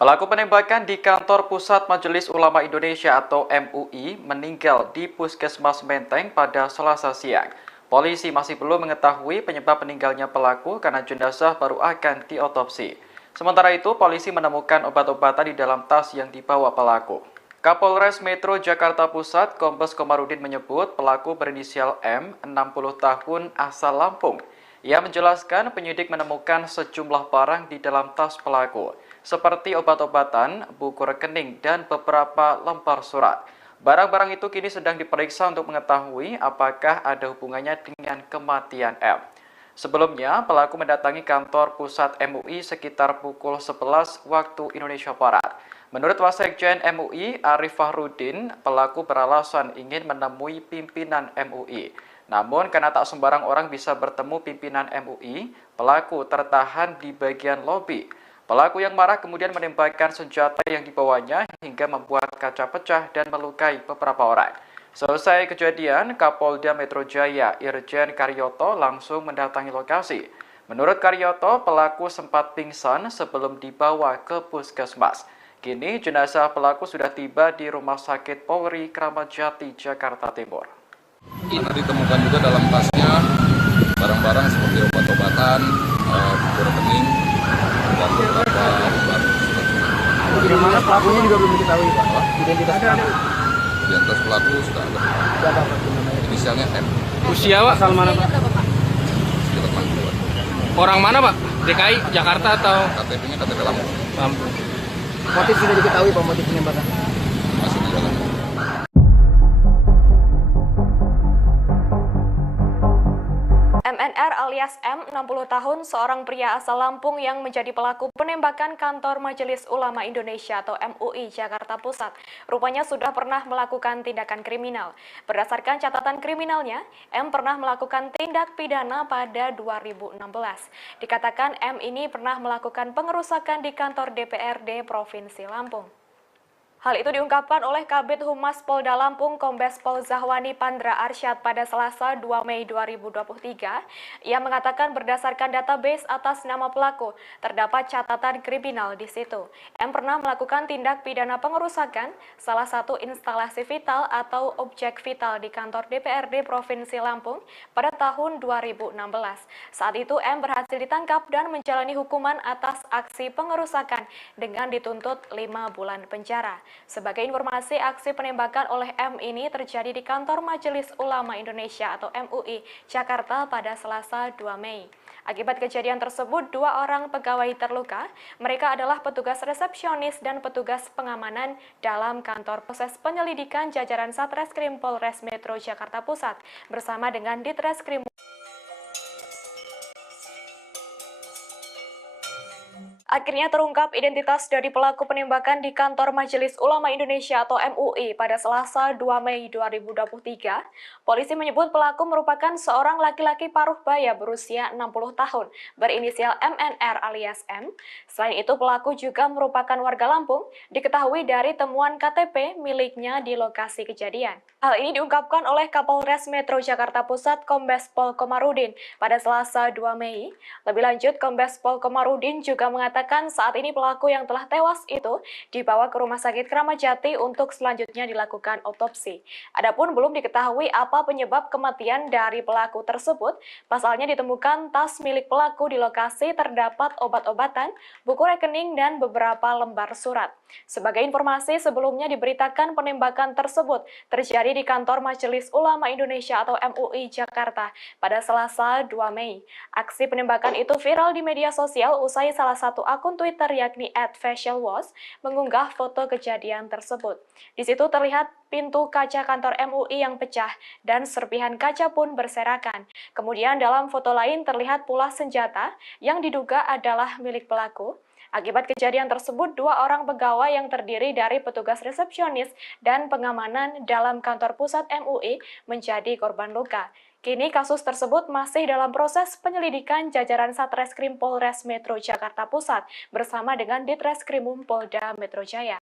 Pelaku penembakan di kantor Pusat Majelis Ulama Indonesia atau MUI meninggal di Puskesmas Menteng pada Selasa siang. Polisi masih belum mengetahui penyebab meninggalnya pelaku karena jenazah baru akan diotopsi. Sementara itu, polisi menemukan obat-obatan di dalam tas yang dibawa pelaku. Kapolres Metro Jakarta Pusat, Kombes Komarudin menyebut pelaku berinisial M, 60 tahun, asal Lampung. Ia menjelaskan penyidik menemukan sejumlah barang di dalam tas pelaku, seperti obat-obatan, buku rekening, dan beberapa lembar surat. Barang-barang itu kini sedang diperiksa untuk mengetahui apakah ada hubungannya dengan kematian M. Sebelumnya, pelaku mendatangi kantor pusat MUI sekitar pukul 11 waktu Indonesia Barat. Menurut Wasekjen MUI, Arif Fahrudin, pelaku beralasan ingin menemui pimpinan MUI. Namun, karena tak sembarang orang bisa bertemu pimpinan MUI, pelaku tertahan di bagian lobi. Pelaku yang marah kemudian menembakkan senjata yang dibawanya hingga membuat kaca pecah dan melukai beberapa orang. Selesai kejadian, Kapolda Metro Jaya Irjen Karyoto langsung mendatangi lokasi. Menurut Karyoto, pelaku sempat pingsan sebelum dibawa ke puskesmas. Kini jenazah pelaku sudah tiba di Rumah Sakit Polri Kramat Jati, Jakarta Timur. Karena ditemukan juga dalam tasnya barang-barang seperti obat-obatan, buku rekening, dan beberapa lembar surat. Di mana pelakunya juga belum diketahui, Pak? Identitasnya ada. Identitas pelaku sudah ada. Siapa Pak namanya? Inisialnya M. Usia Pak? Asal mana Pak? Sekitar 60-an. Orang mana Pak? DKI, Jakarta atau? KTP-nya KTP Lampung. Lampung. Motif sudah diketahui Pak, motif penembakan? Masih di dalam. alias M, 60 tahun, seorang pria asal Lampung yang menjadi pelaku penembakan kantor Majelis Ulama Indonesia atau MUI Jakarta Pusat. Rupanya sudah pernah melakukan tindakan kriminal. Berdasarkan catatan kriminalnya, M pernah melakukan tindak pidana pada 2016. Dikatakan M ini pernah melakukan pengerusakan di kantor DPRD Provinsi Lampung. Hal itu diungkapkan oleh Kabid Humas Polda Lampung Kombes Pol Zahwani Pandra Arsyad pada Selasa 2 Mei 2023. Ia mengatakan berdasarkan database atas nama pelaku, terdapat catatan kriminal di situ. M pernah melakukan tindak pidana pengerusakan salah satu instalasi vital atau objek vital di kantor DPRD Provinsi Lampung pada tahun 2016. Saat itu M berhasil ditangkap dan menjalani hukuman atas aksi pengerusakan dengan dituntut 5 bulan penjara. Sebagai informasi, aksi penembakan oleh M ini terjadi di kantor Majelis Ulama Indonesia atau MUI Jakarta pada Selasa 2 Mei. Akibat kejadian tersebut, 2 orang pegawai terluka. Mereka adalah petugas resepsionis dan petugas pengamanan dalam kantor proses penyelidikan jajaran Satreskrim Polres Metro Jakarta Pusat bersama dengan Ditreskrim. Akhirnya terungkap identitas dari pelaku penembakan di kantor Majelis Ulama Indonesia atau MUI pada Selasa 2 Mei 2023. Polisi menyebut pelaku merupakan seorang laki-laki paruh baya berusia 60 tahun berinisial MNR alias M. Selain itu pelaku juga merupakan warga Lampung, diketahui dari temuan KTP miliknya di lokasi kejadian. Hal ini diungkapkan oleh Kapolres Metro Jakarta Pusat Kombes Pol Komarudin pada Selasa 2 Mei. Lebih lanjut, Kombes Pol Komarudin juga mengatakan saat ini pelaku yang telah tewas itu dibawa ke Rumah Sakit Kramat Jati untuk selanjutnya dilakukan otopsi. Adapun belum diketahui apa penyebab kematian dari pelaku tersebut. Pasalnya ditemukan tas milik pelaku di lokasi terdapat obat-obatan, buku rekening, dan beberapa lembar surat. Sebagai informasi, sebelumnya diberitakan penembakan tersebut terjadi di kantor Majelis Ulama Indonesia atau MUI Jakarta pada Selasa 2 Mei. Aksi penembakan itu viral di media sosial usai salah satu akun Twitter yakni @facialwash mengunggah foto kejadian tersebut. Di situ terlihat pintu kaca kantor MUI yang pecah dan serpihan kaca pun berserakan. Kemudian dalam foto lain terlihat pula senjata yang diduga adalah milik pelaku. Akibat kejadian tersebut, 2 orang pegawai yang terdiri dari petugas resepsionis dan pengamanan dalam kantor pusat MUI menjadi korban luka. Kini kasus tersebut masih dalam proses penyelidikan jajaran Satreskrim Polres Metro Jakarta Pusat bersama dengan Ditreskrimum Polda Metro Jaya.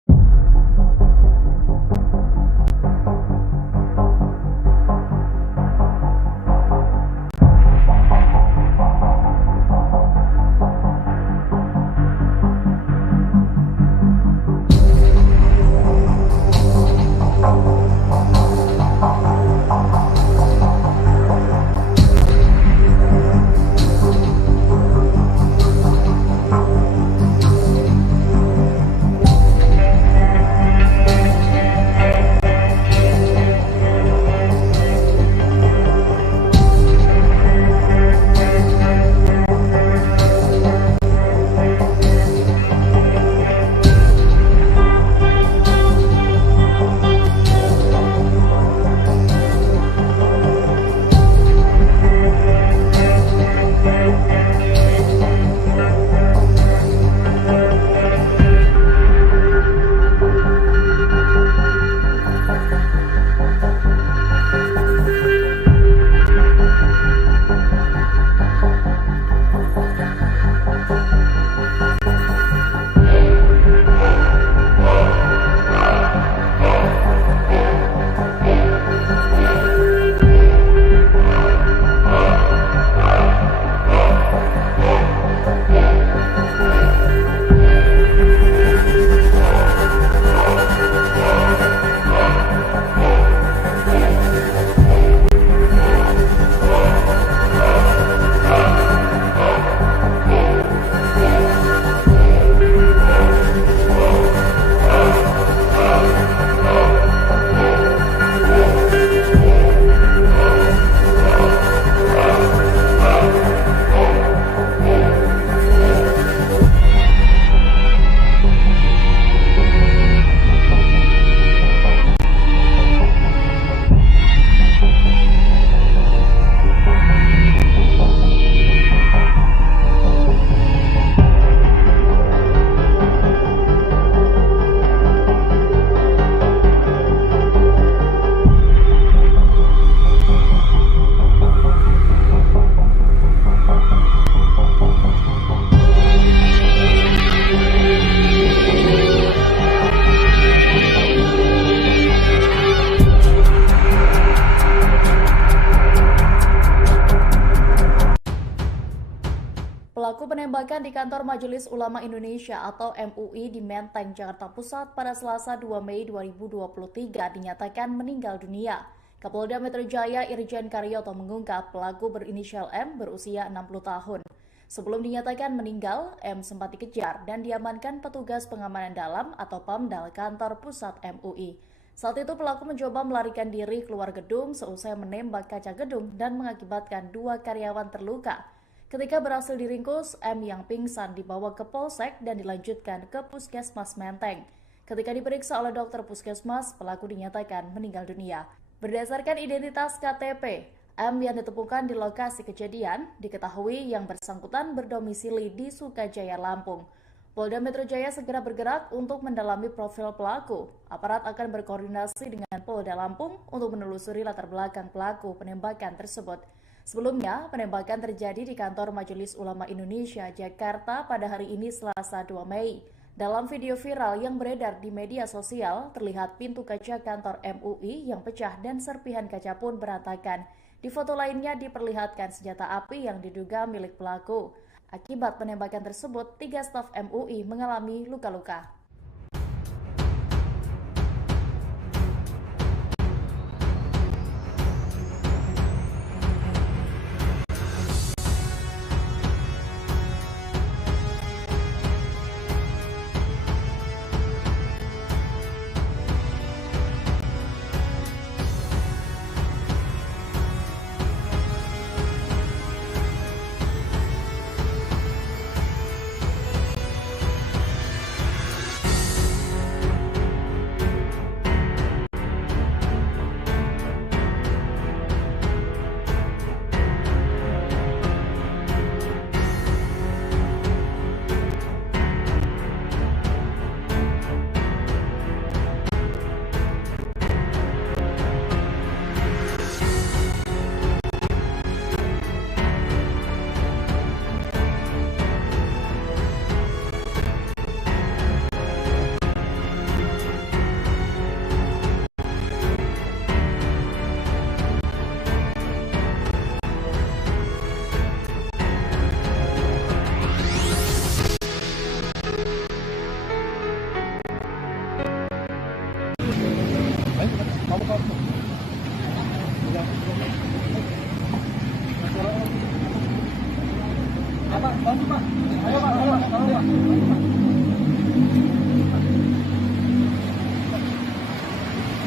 penembakan di kantor Majelis Ulama Indonesia atau MUI di Menteng, Jakarta Pusat pada Selasa 2 Mei 2023 dinyatakan meninggal dunia. Kapolda Metro Jaya Irjen Karyoto mengungkap pelaku berinisial M berusia 60 tahun. Sebelum dinyatakan meninggal, M sempat dikejar dan diamankan petugas pengamanan dalam atau PAMDAL kantor pusat MUI. Saat itu pelaku mencoba melarikan diri keluar gedung seusai menembak kaca gedung dan mengakibatkan 2 karyawan terluka. Ketika berhasil diringkus, M yang pingsan dibawa ke Polsek dan dilanjutkan ke Puskesmas Menteng. Ketika diperiksa oleh dokter Puskesmas, pelaku dinyatakan meninggal dunia. Berdasarkan identitas KTP, M yang ditemukan di lokasi kejadian diketahui yang bersangkutan berdomisili di Sukajaya, Lampung. Polda Metro Jaya segera bergerak untuk mendalami profil pelaku. Aparat akan berkoordinasi dengan Polda Lampung untuk menelusuri latar belakang pelaku penembakan tersebut. Sebelumnya, penembakan terjadi di kantor Majelis Ulama Indonesia, Jakarta pada hari ini Selasa 2 Mei. Dalam video viral yang beredar di media sosial, terlihat pintu kaca kantor MUI yang pecah dan serpihan kaca pun berantakan. Di foto lainnya diperlihatkan senjata api yang diduga milik pelaku. Akibat penembakan tersebut, 3 staf MUI mengalami luka-luka.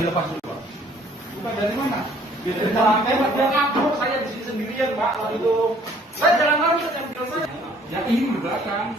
Dilepas dulu, Pak. Bukan dari mana? Dari lantai, Pak. Dia kabur, saya di sini sendirian, Pak. Waktu itu saya jalan lari, saya ambil saya. Ya ini di belakang.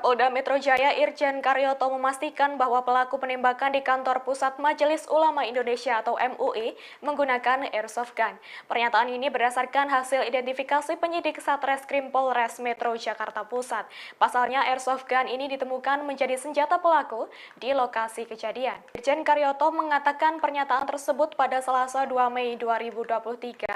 Kapolda Metro Jaya Irjen Karyoto memastikan bahwa pelaku penembakan di kantor pusat Majelis Ulama Indonesia atau MUI menggunakan airsoft gun. Pernyataan ini berdasarkan hasil identifikasi penyidik Satreskrim Polres Metro Jakarta Pusat. Pasalnya airsoft gun ini ditemukan menjadi senjata pelaku di lokasi kejadian. Irjen Karyoto mengatakan pernyataan tersebut pada Selasa 2 Mei 2023.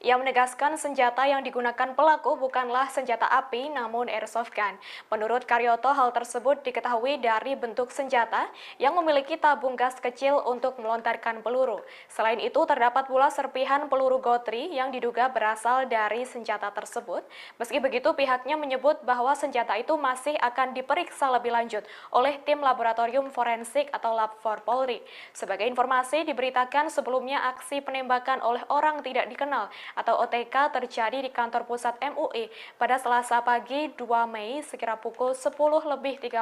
Ia menegaskan senjata yang digunakan pelaku bukanlah senjata api namun airsoft gun. Menurut Karyoto, hal tersebut diketahui dari bentuk senjata yang memiliki tabung gas kecil untuk melontarkan peluru. Selain itu, terdapat pula serpihan peluru gotri yang diduga berasal dari senjata tersebut. Meski begitu, pihaknya menyebut bahwa senjata itu masih akan diperiksa lebih lanjut oleh tim laboratorium forensik atau Lab 4 Polri. Sebagai informasi, diberitakan sebelumnya aksi penembakan oleh orang tidak dikenal atau OTK terjadi di kantor pusat MUI pada Selasa pagi 2 Mei sekira pukul 10:30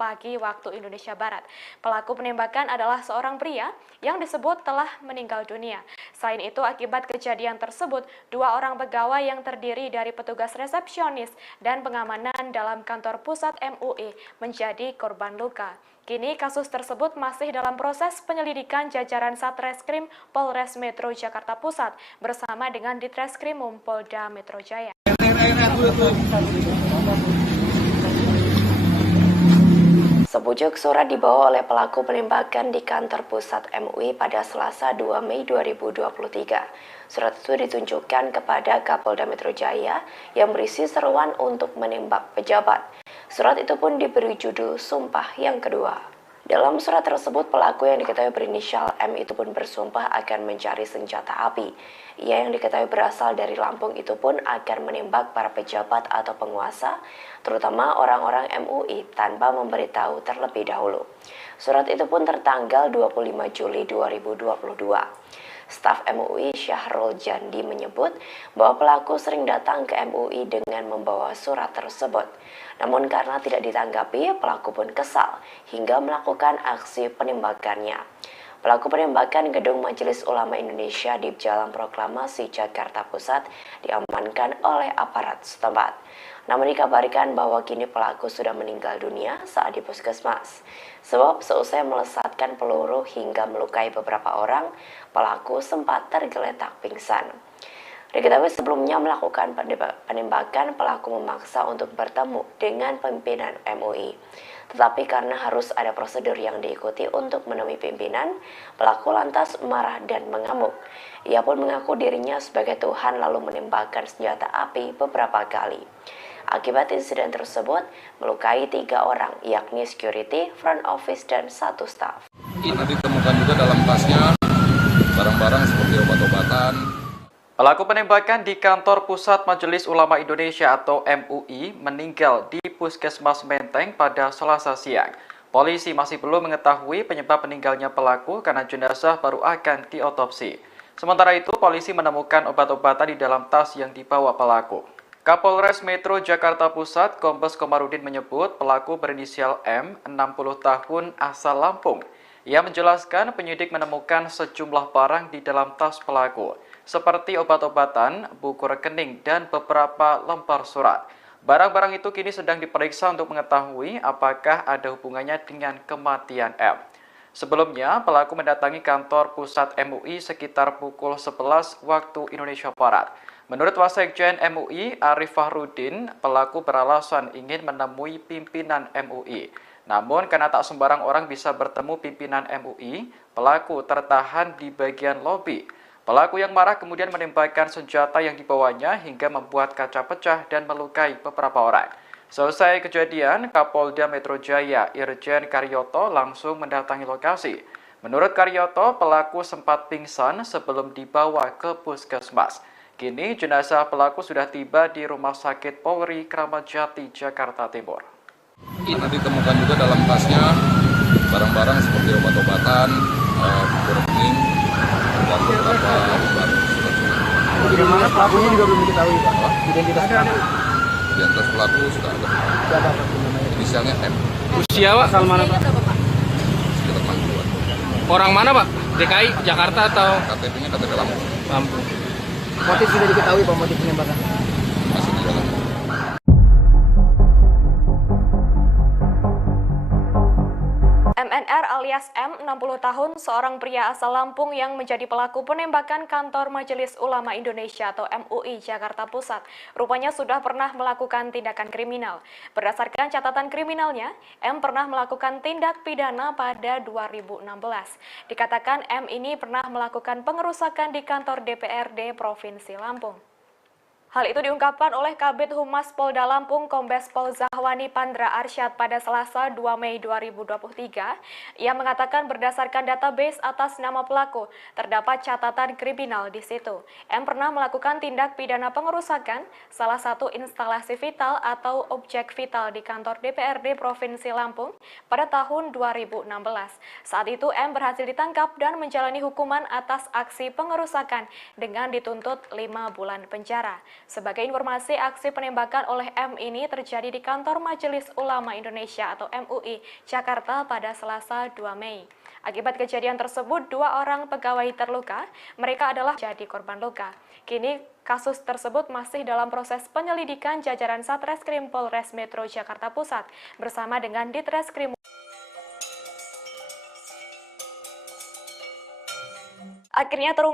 pagi waktu Indonesia Barat. Pelaku penembakan adalah seorang pria yang disebut telah meninggal dunia. Selain itu, akibat kejadian tersebut, 2 orang pegawai yang terdiri dari petugas resepsionis dan pengamanan dalam kantor pusat MUI menjadi korban luka. Kini kasus tersebut masih dalam proses penyelidikan jajaran Satreskrim Polres Metro Jakarta Pusat bersama dengan Ditreskrimum Polda Metro Jaya. Sepucuk surat dibawa oleh pelaku penembakan di kantor pusat MUI pada Selasa 2 Mei 2023. Surat itu ditunjukkan kepada Kapolda Metro Jaya yang berisi seruan untuk menembak pejabat. Surat itu pun diberi judul Sumpah yang Kedua. Dalam surat tersebut, pelaku yang diketahui berinisial M itu pun bersumpah akan mencari senjata api. Ia yang diketahui berasal dari Lampung itu pun akan menembak para pejabat atau penguasa, terutama orang-orang MUI tanpa memberitahu terlebih dahulu. Surat itu pun tertanggal 25 Juli 2022. Staf MUI Syahrul Jandi menyebut bahwa pelaku sering datang ke MUI dengan membawa surat tersebut. Namun karena tidak ditanggapi, pelaku pun kesal hingga melakukan aksi penembakannya. Pelaku penembakan Gedung Majelis Ulama Indonesia di Jalan Proklamasi Jakarta Pusat diamankan oleh aparat setempat. Namun dikabarkan bahwa kini pelaku sudah meninggal dunia saat di puskesmas. Sebab seusai melesatkan peluru hingga melukai beberapa orang, pelaku sempat tergeletak pingsan. Diketahui sebelumnya melakukan penembakan, pelaku memaksa untuk bertemu dengan pimpinan MUI. Tetapi karena harus ada prosedur yang diikuti untuk menemui pimpinan, pelaku lantas marah dan mengamuk. Ia pun mengaku dirinya sebagai Tuhan lalu menembakkan senjata api beberapa kali. Akibat insiden tersebut, melukai 3 orang, yakni security, front office, dan 1 staf. Karena ditemukan juga dalam tasnya barang-barang seperti obat-obatan. Pelaku penembakan di kantor pusat Majelis Ulama Indonesia atau MUI meninggal di Puskesmas Menteng pada Selasa siang. Polisi masih belum mengetahui penyebab meninggalnya pelaku karena jenazah baru akan diotopsi. Sementara itu, polisi menemukan obat-obatan di dalam tas yang dibawa pelaku. Kapolres Metro Jakarta Pusat, Kombes Komarudin menyebut pelaku berinisial M, 60 tahun, asal Lampung. Ia menjelaskan penyidik menemukan sejumlah barang di dalam tas pelaku, seperti obat-obatan, buku rekening, dan beberapa lembar surat. Barang-barang itu kini sedang diperiksa untuk mengetahui apakah ada hubungannya dengan kematian M. Sebelumnya, pelaku mendatangi kantor pusat MUI sekitar pukul 11 waktu Indonesia Barat. Menurut Wasekjen MUI, Arif Fahrudin, pelaku beralasan ingin menemui pimpinan MUI. Namun, karena tak sembarang orang bisa bertemu pimpinan MUI, pelaku tertahan di bagian lobi. Pelaku yang marah kemudian menembakkan senjata yang dibawanya hingga membuat kaca pecah dan melukai beberapa orang. Selesai kejadian, Kapolda Metro Jaya Irjen Karyoto langsung mendatangi lokasi. Menurut Karyoto, pelaku sempat pingsan sebelum dibawa ke puskesmas. Kini jenazah pelaku sudah tiba di Rumah Sakit Polri Kramat Jati, Jakarta Timur. Karena ditemukan juga dalam tasnya barang-barang seperti obat-obatan, buku rekening, dan beberapa lembar surat-surat. Bagaimana pelakunya juga belum diketahui, Pak? Identitas pelaku. Identitas pelaku sudah ada. Siapa Pak namanya? Inisialnya M. Usia Pak? Asal mana Pak? Sekitar 60-an. Orang mana Pak? DKI, Jakarta atau KTP-nya KTP Lampung. Lampung? Motif sudah diketahui, Pak, motif penembakan. Masih di dalam. MNR alias M, 60 tahun, seorang pria asal Lampung yang menjadi pelaku penembakan kantor Majelis Ulama Indonesia atau MUI Jakarta Pusat, rupanya sudah pernah melakukan tindakan kriminal. Berdasarkan catatan kriminalnya, M pernah melakukan tindak pidana pada 2016. Dikatakan M ini pernah melakukan pengerusakan di kantor DPRD Provinsi Lampung. Hal itu diungkapkan oleh Kabid Humas Polda Lampung Kombes Pol Zahwani Pandra Arsyad pada Selasa 2 Mei 2023. Ia mengatakan berdasarkan database atas nama pelaku, terdapat catatan kriminal di situ. M pernah melakukan tindak pidana pengerusakan salah satu instalasi vital atau objek vital di kantor DPRD Provinsi Lampung pada tahun 2016. Saat itu M berhasil ditangkap dan menjalani hukuman atas aksi pengerusakan dengan dituntut 5 bulan penjara. Sebagai informasi, aksi penembakan oleh M ini terjadi di kantor Majelis Ulama Indonesia atau MUI Jakarta pada Selasa 2 Mei. Akibat kejadian tersebut, 2 orang pegawai terluka. Mereka adalah jadi korban luka. Kini kasus tersebut masih dalam proses penyelidikan jajaran Satreskrim Polres Metro Jakarta Pusat bersama dengan Ditreskrim. Akhirnya terungkap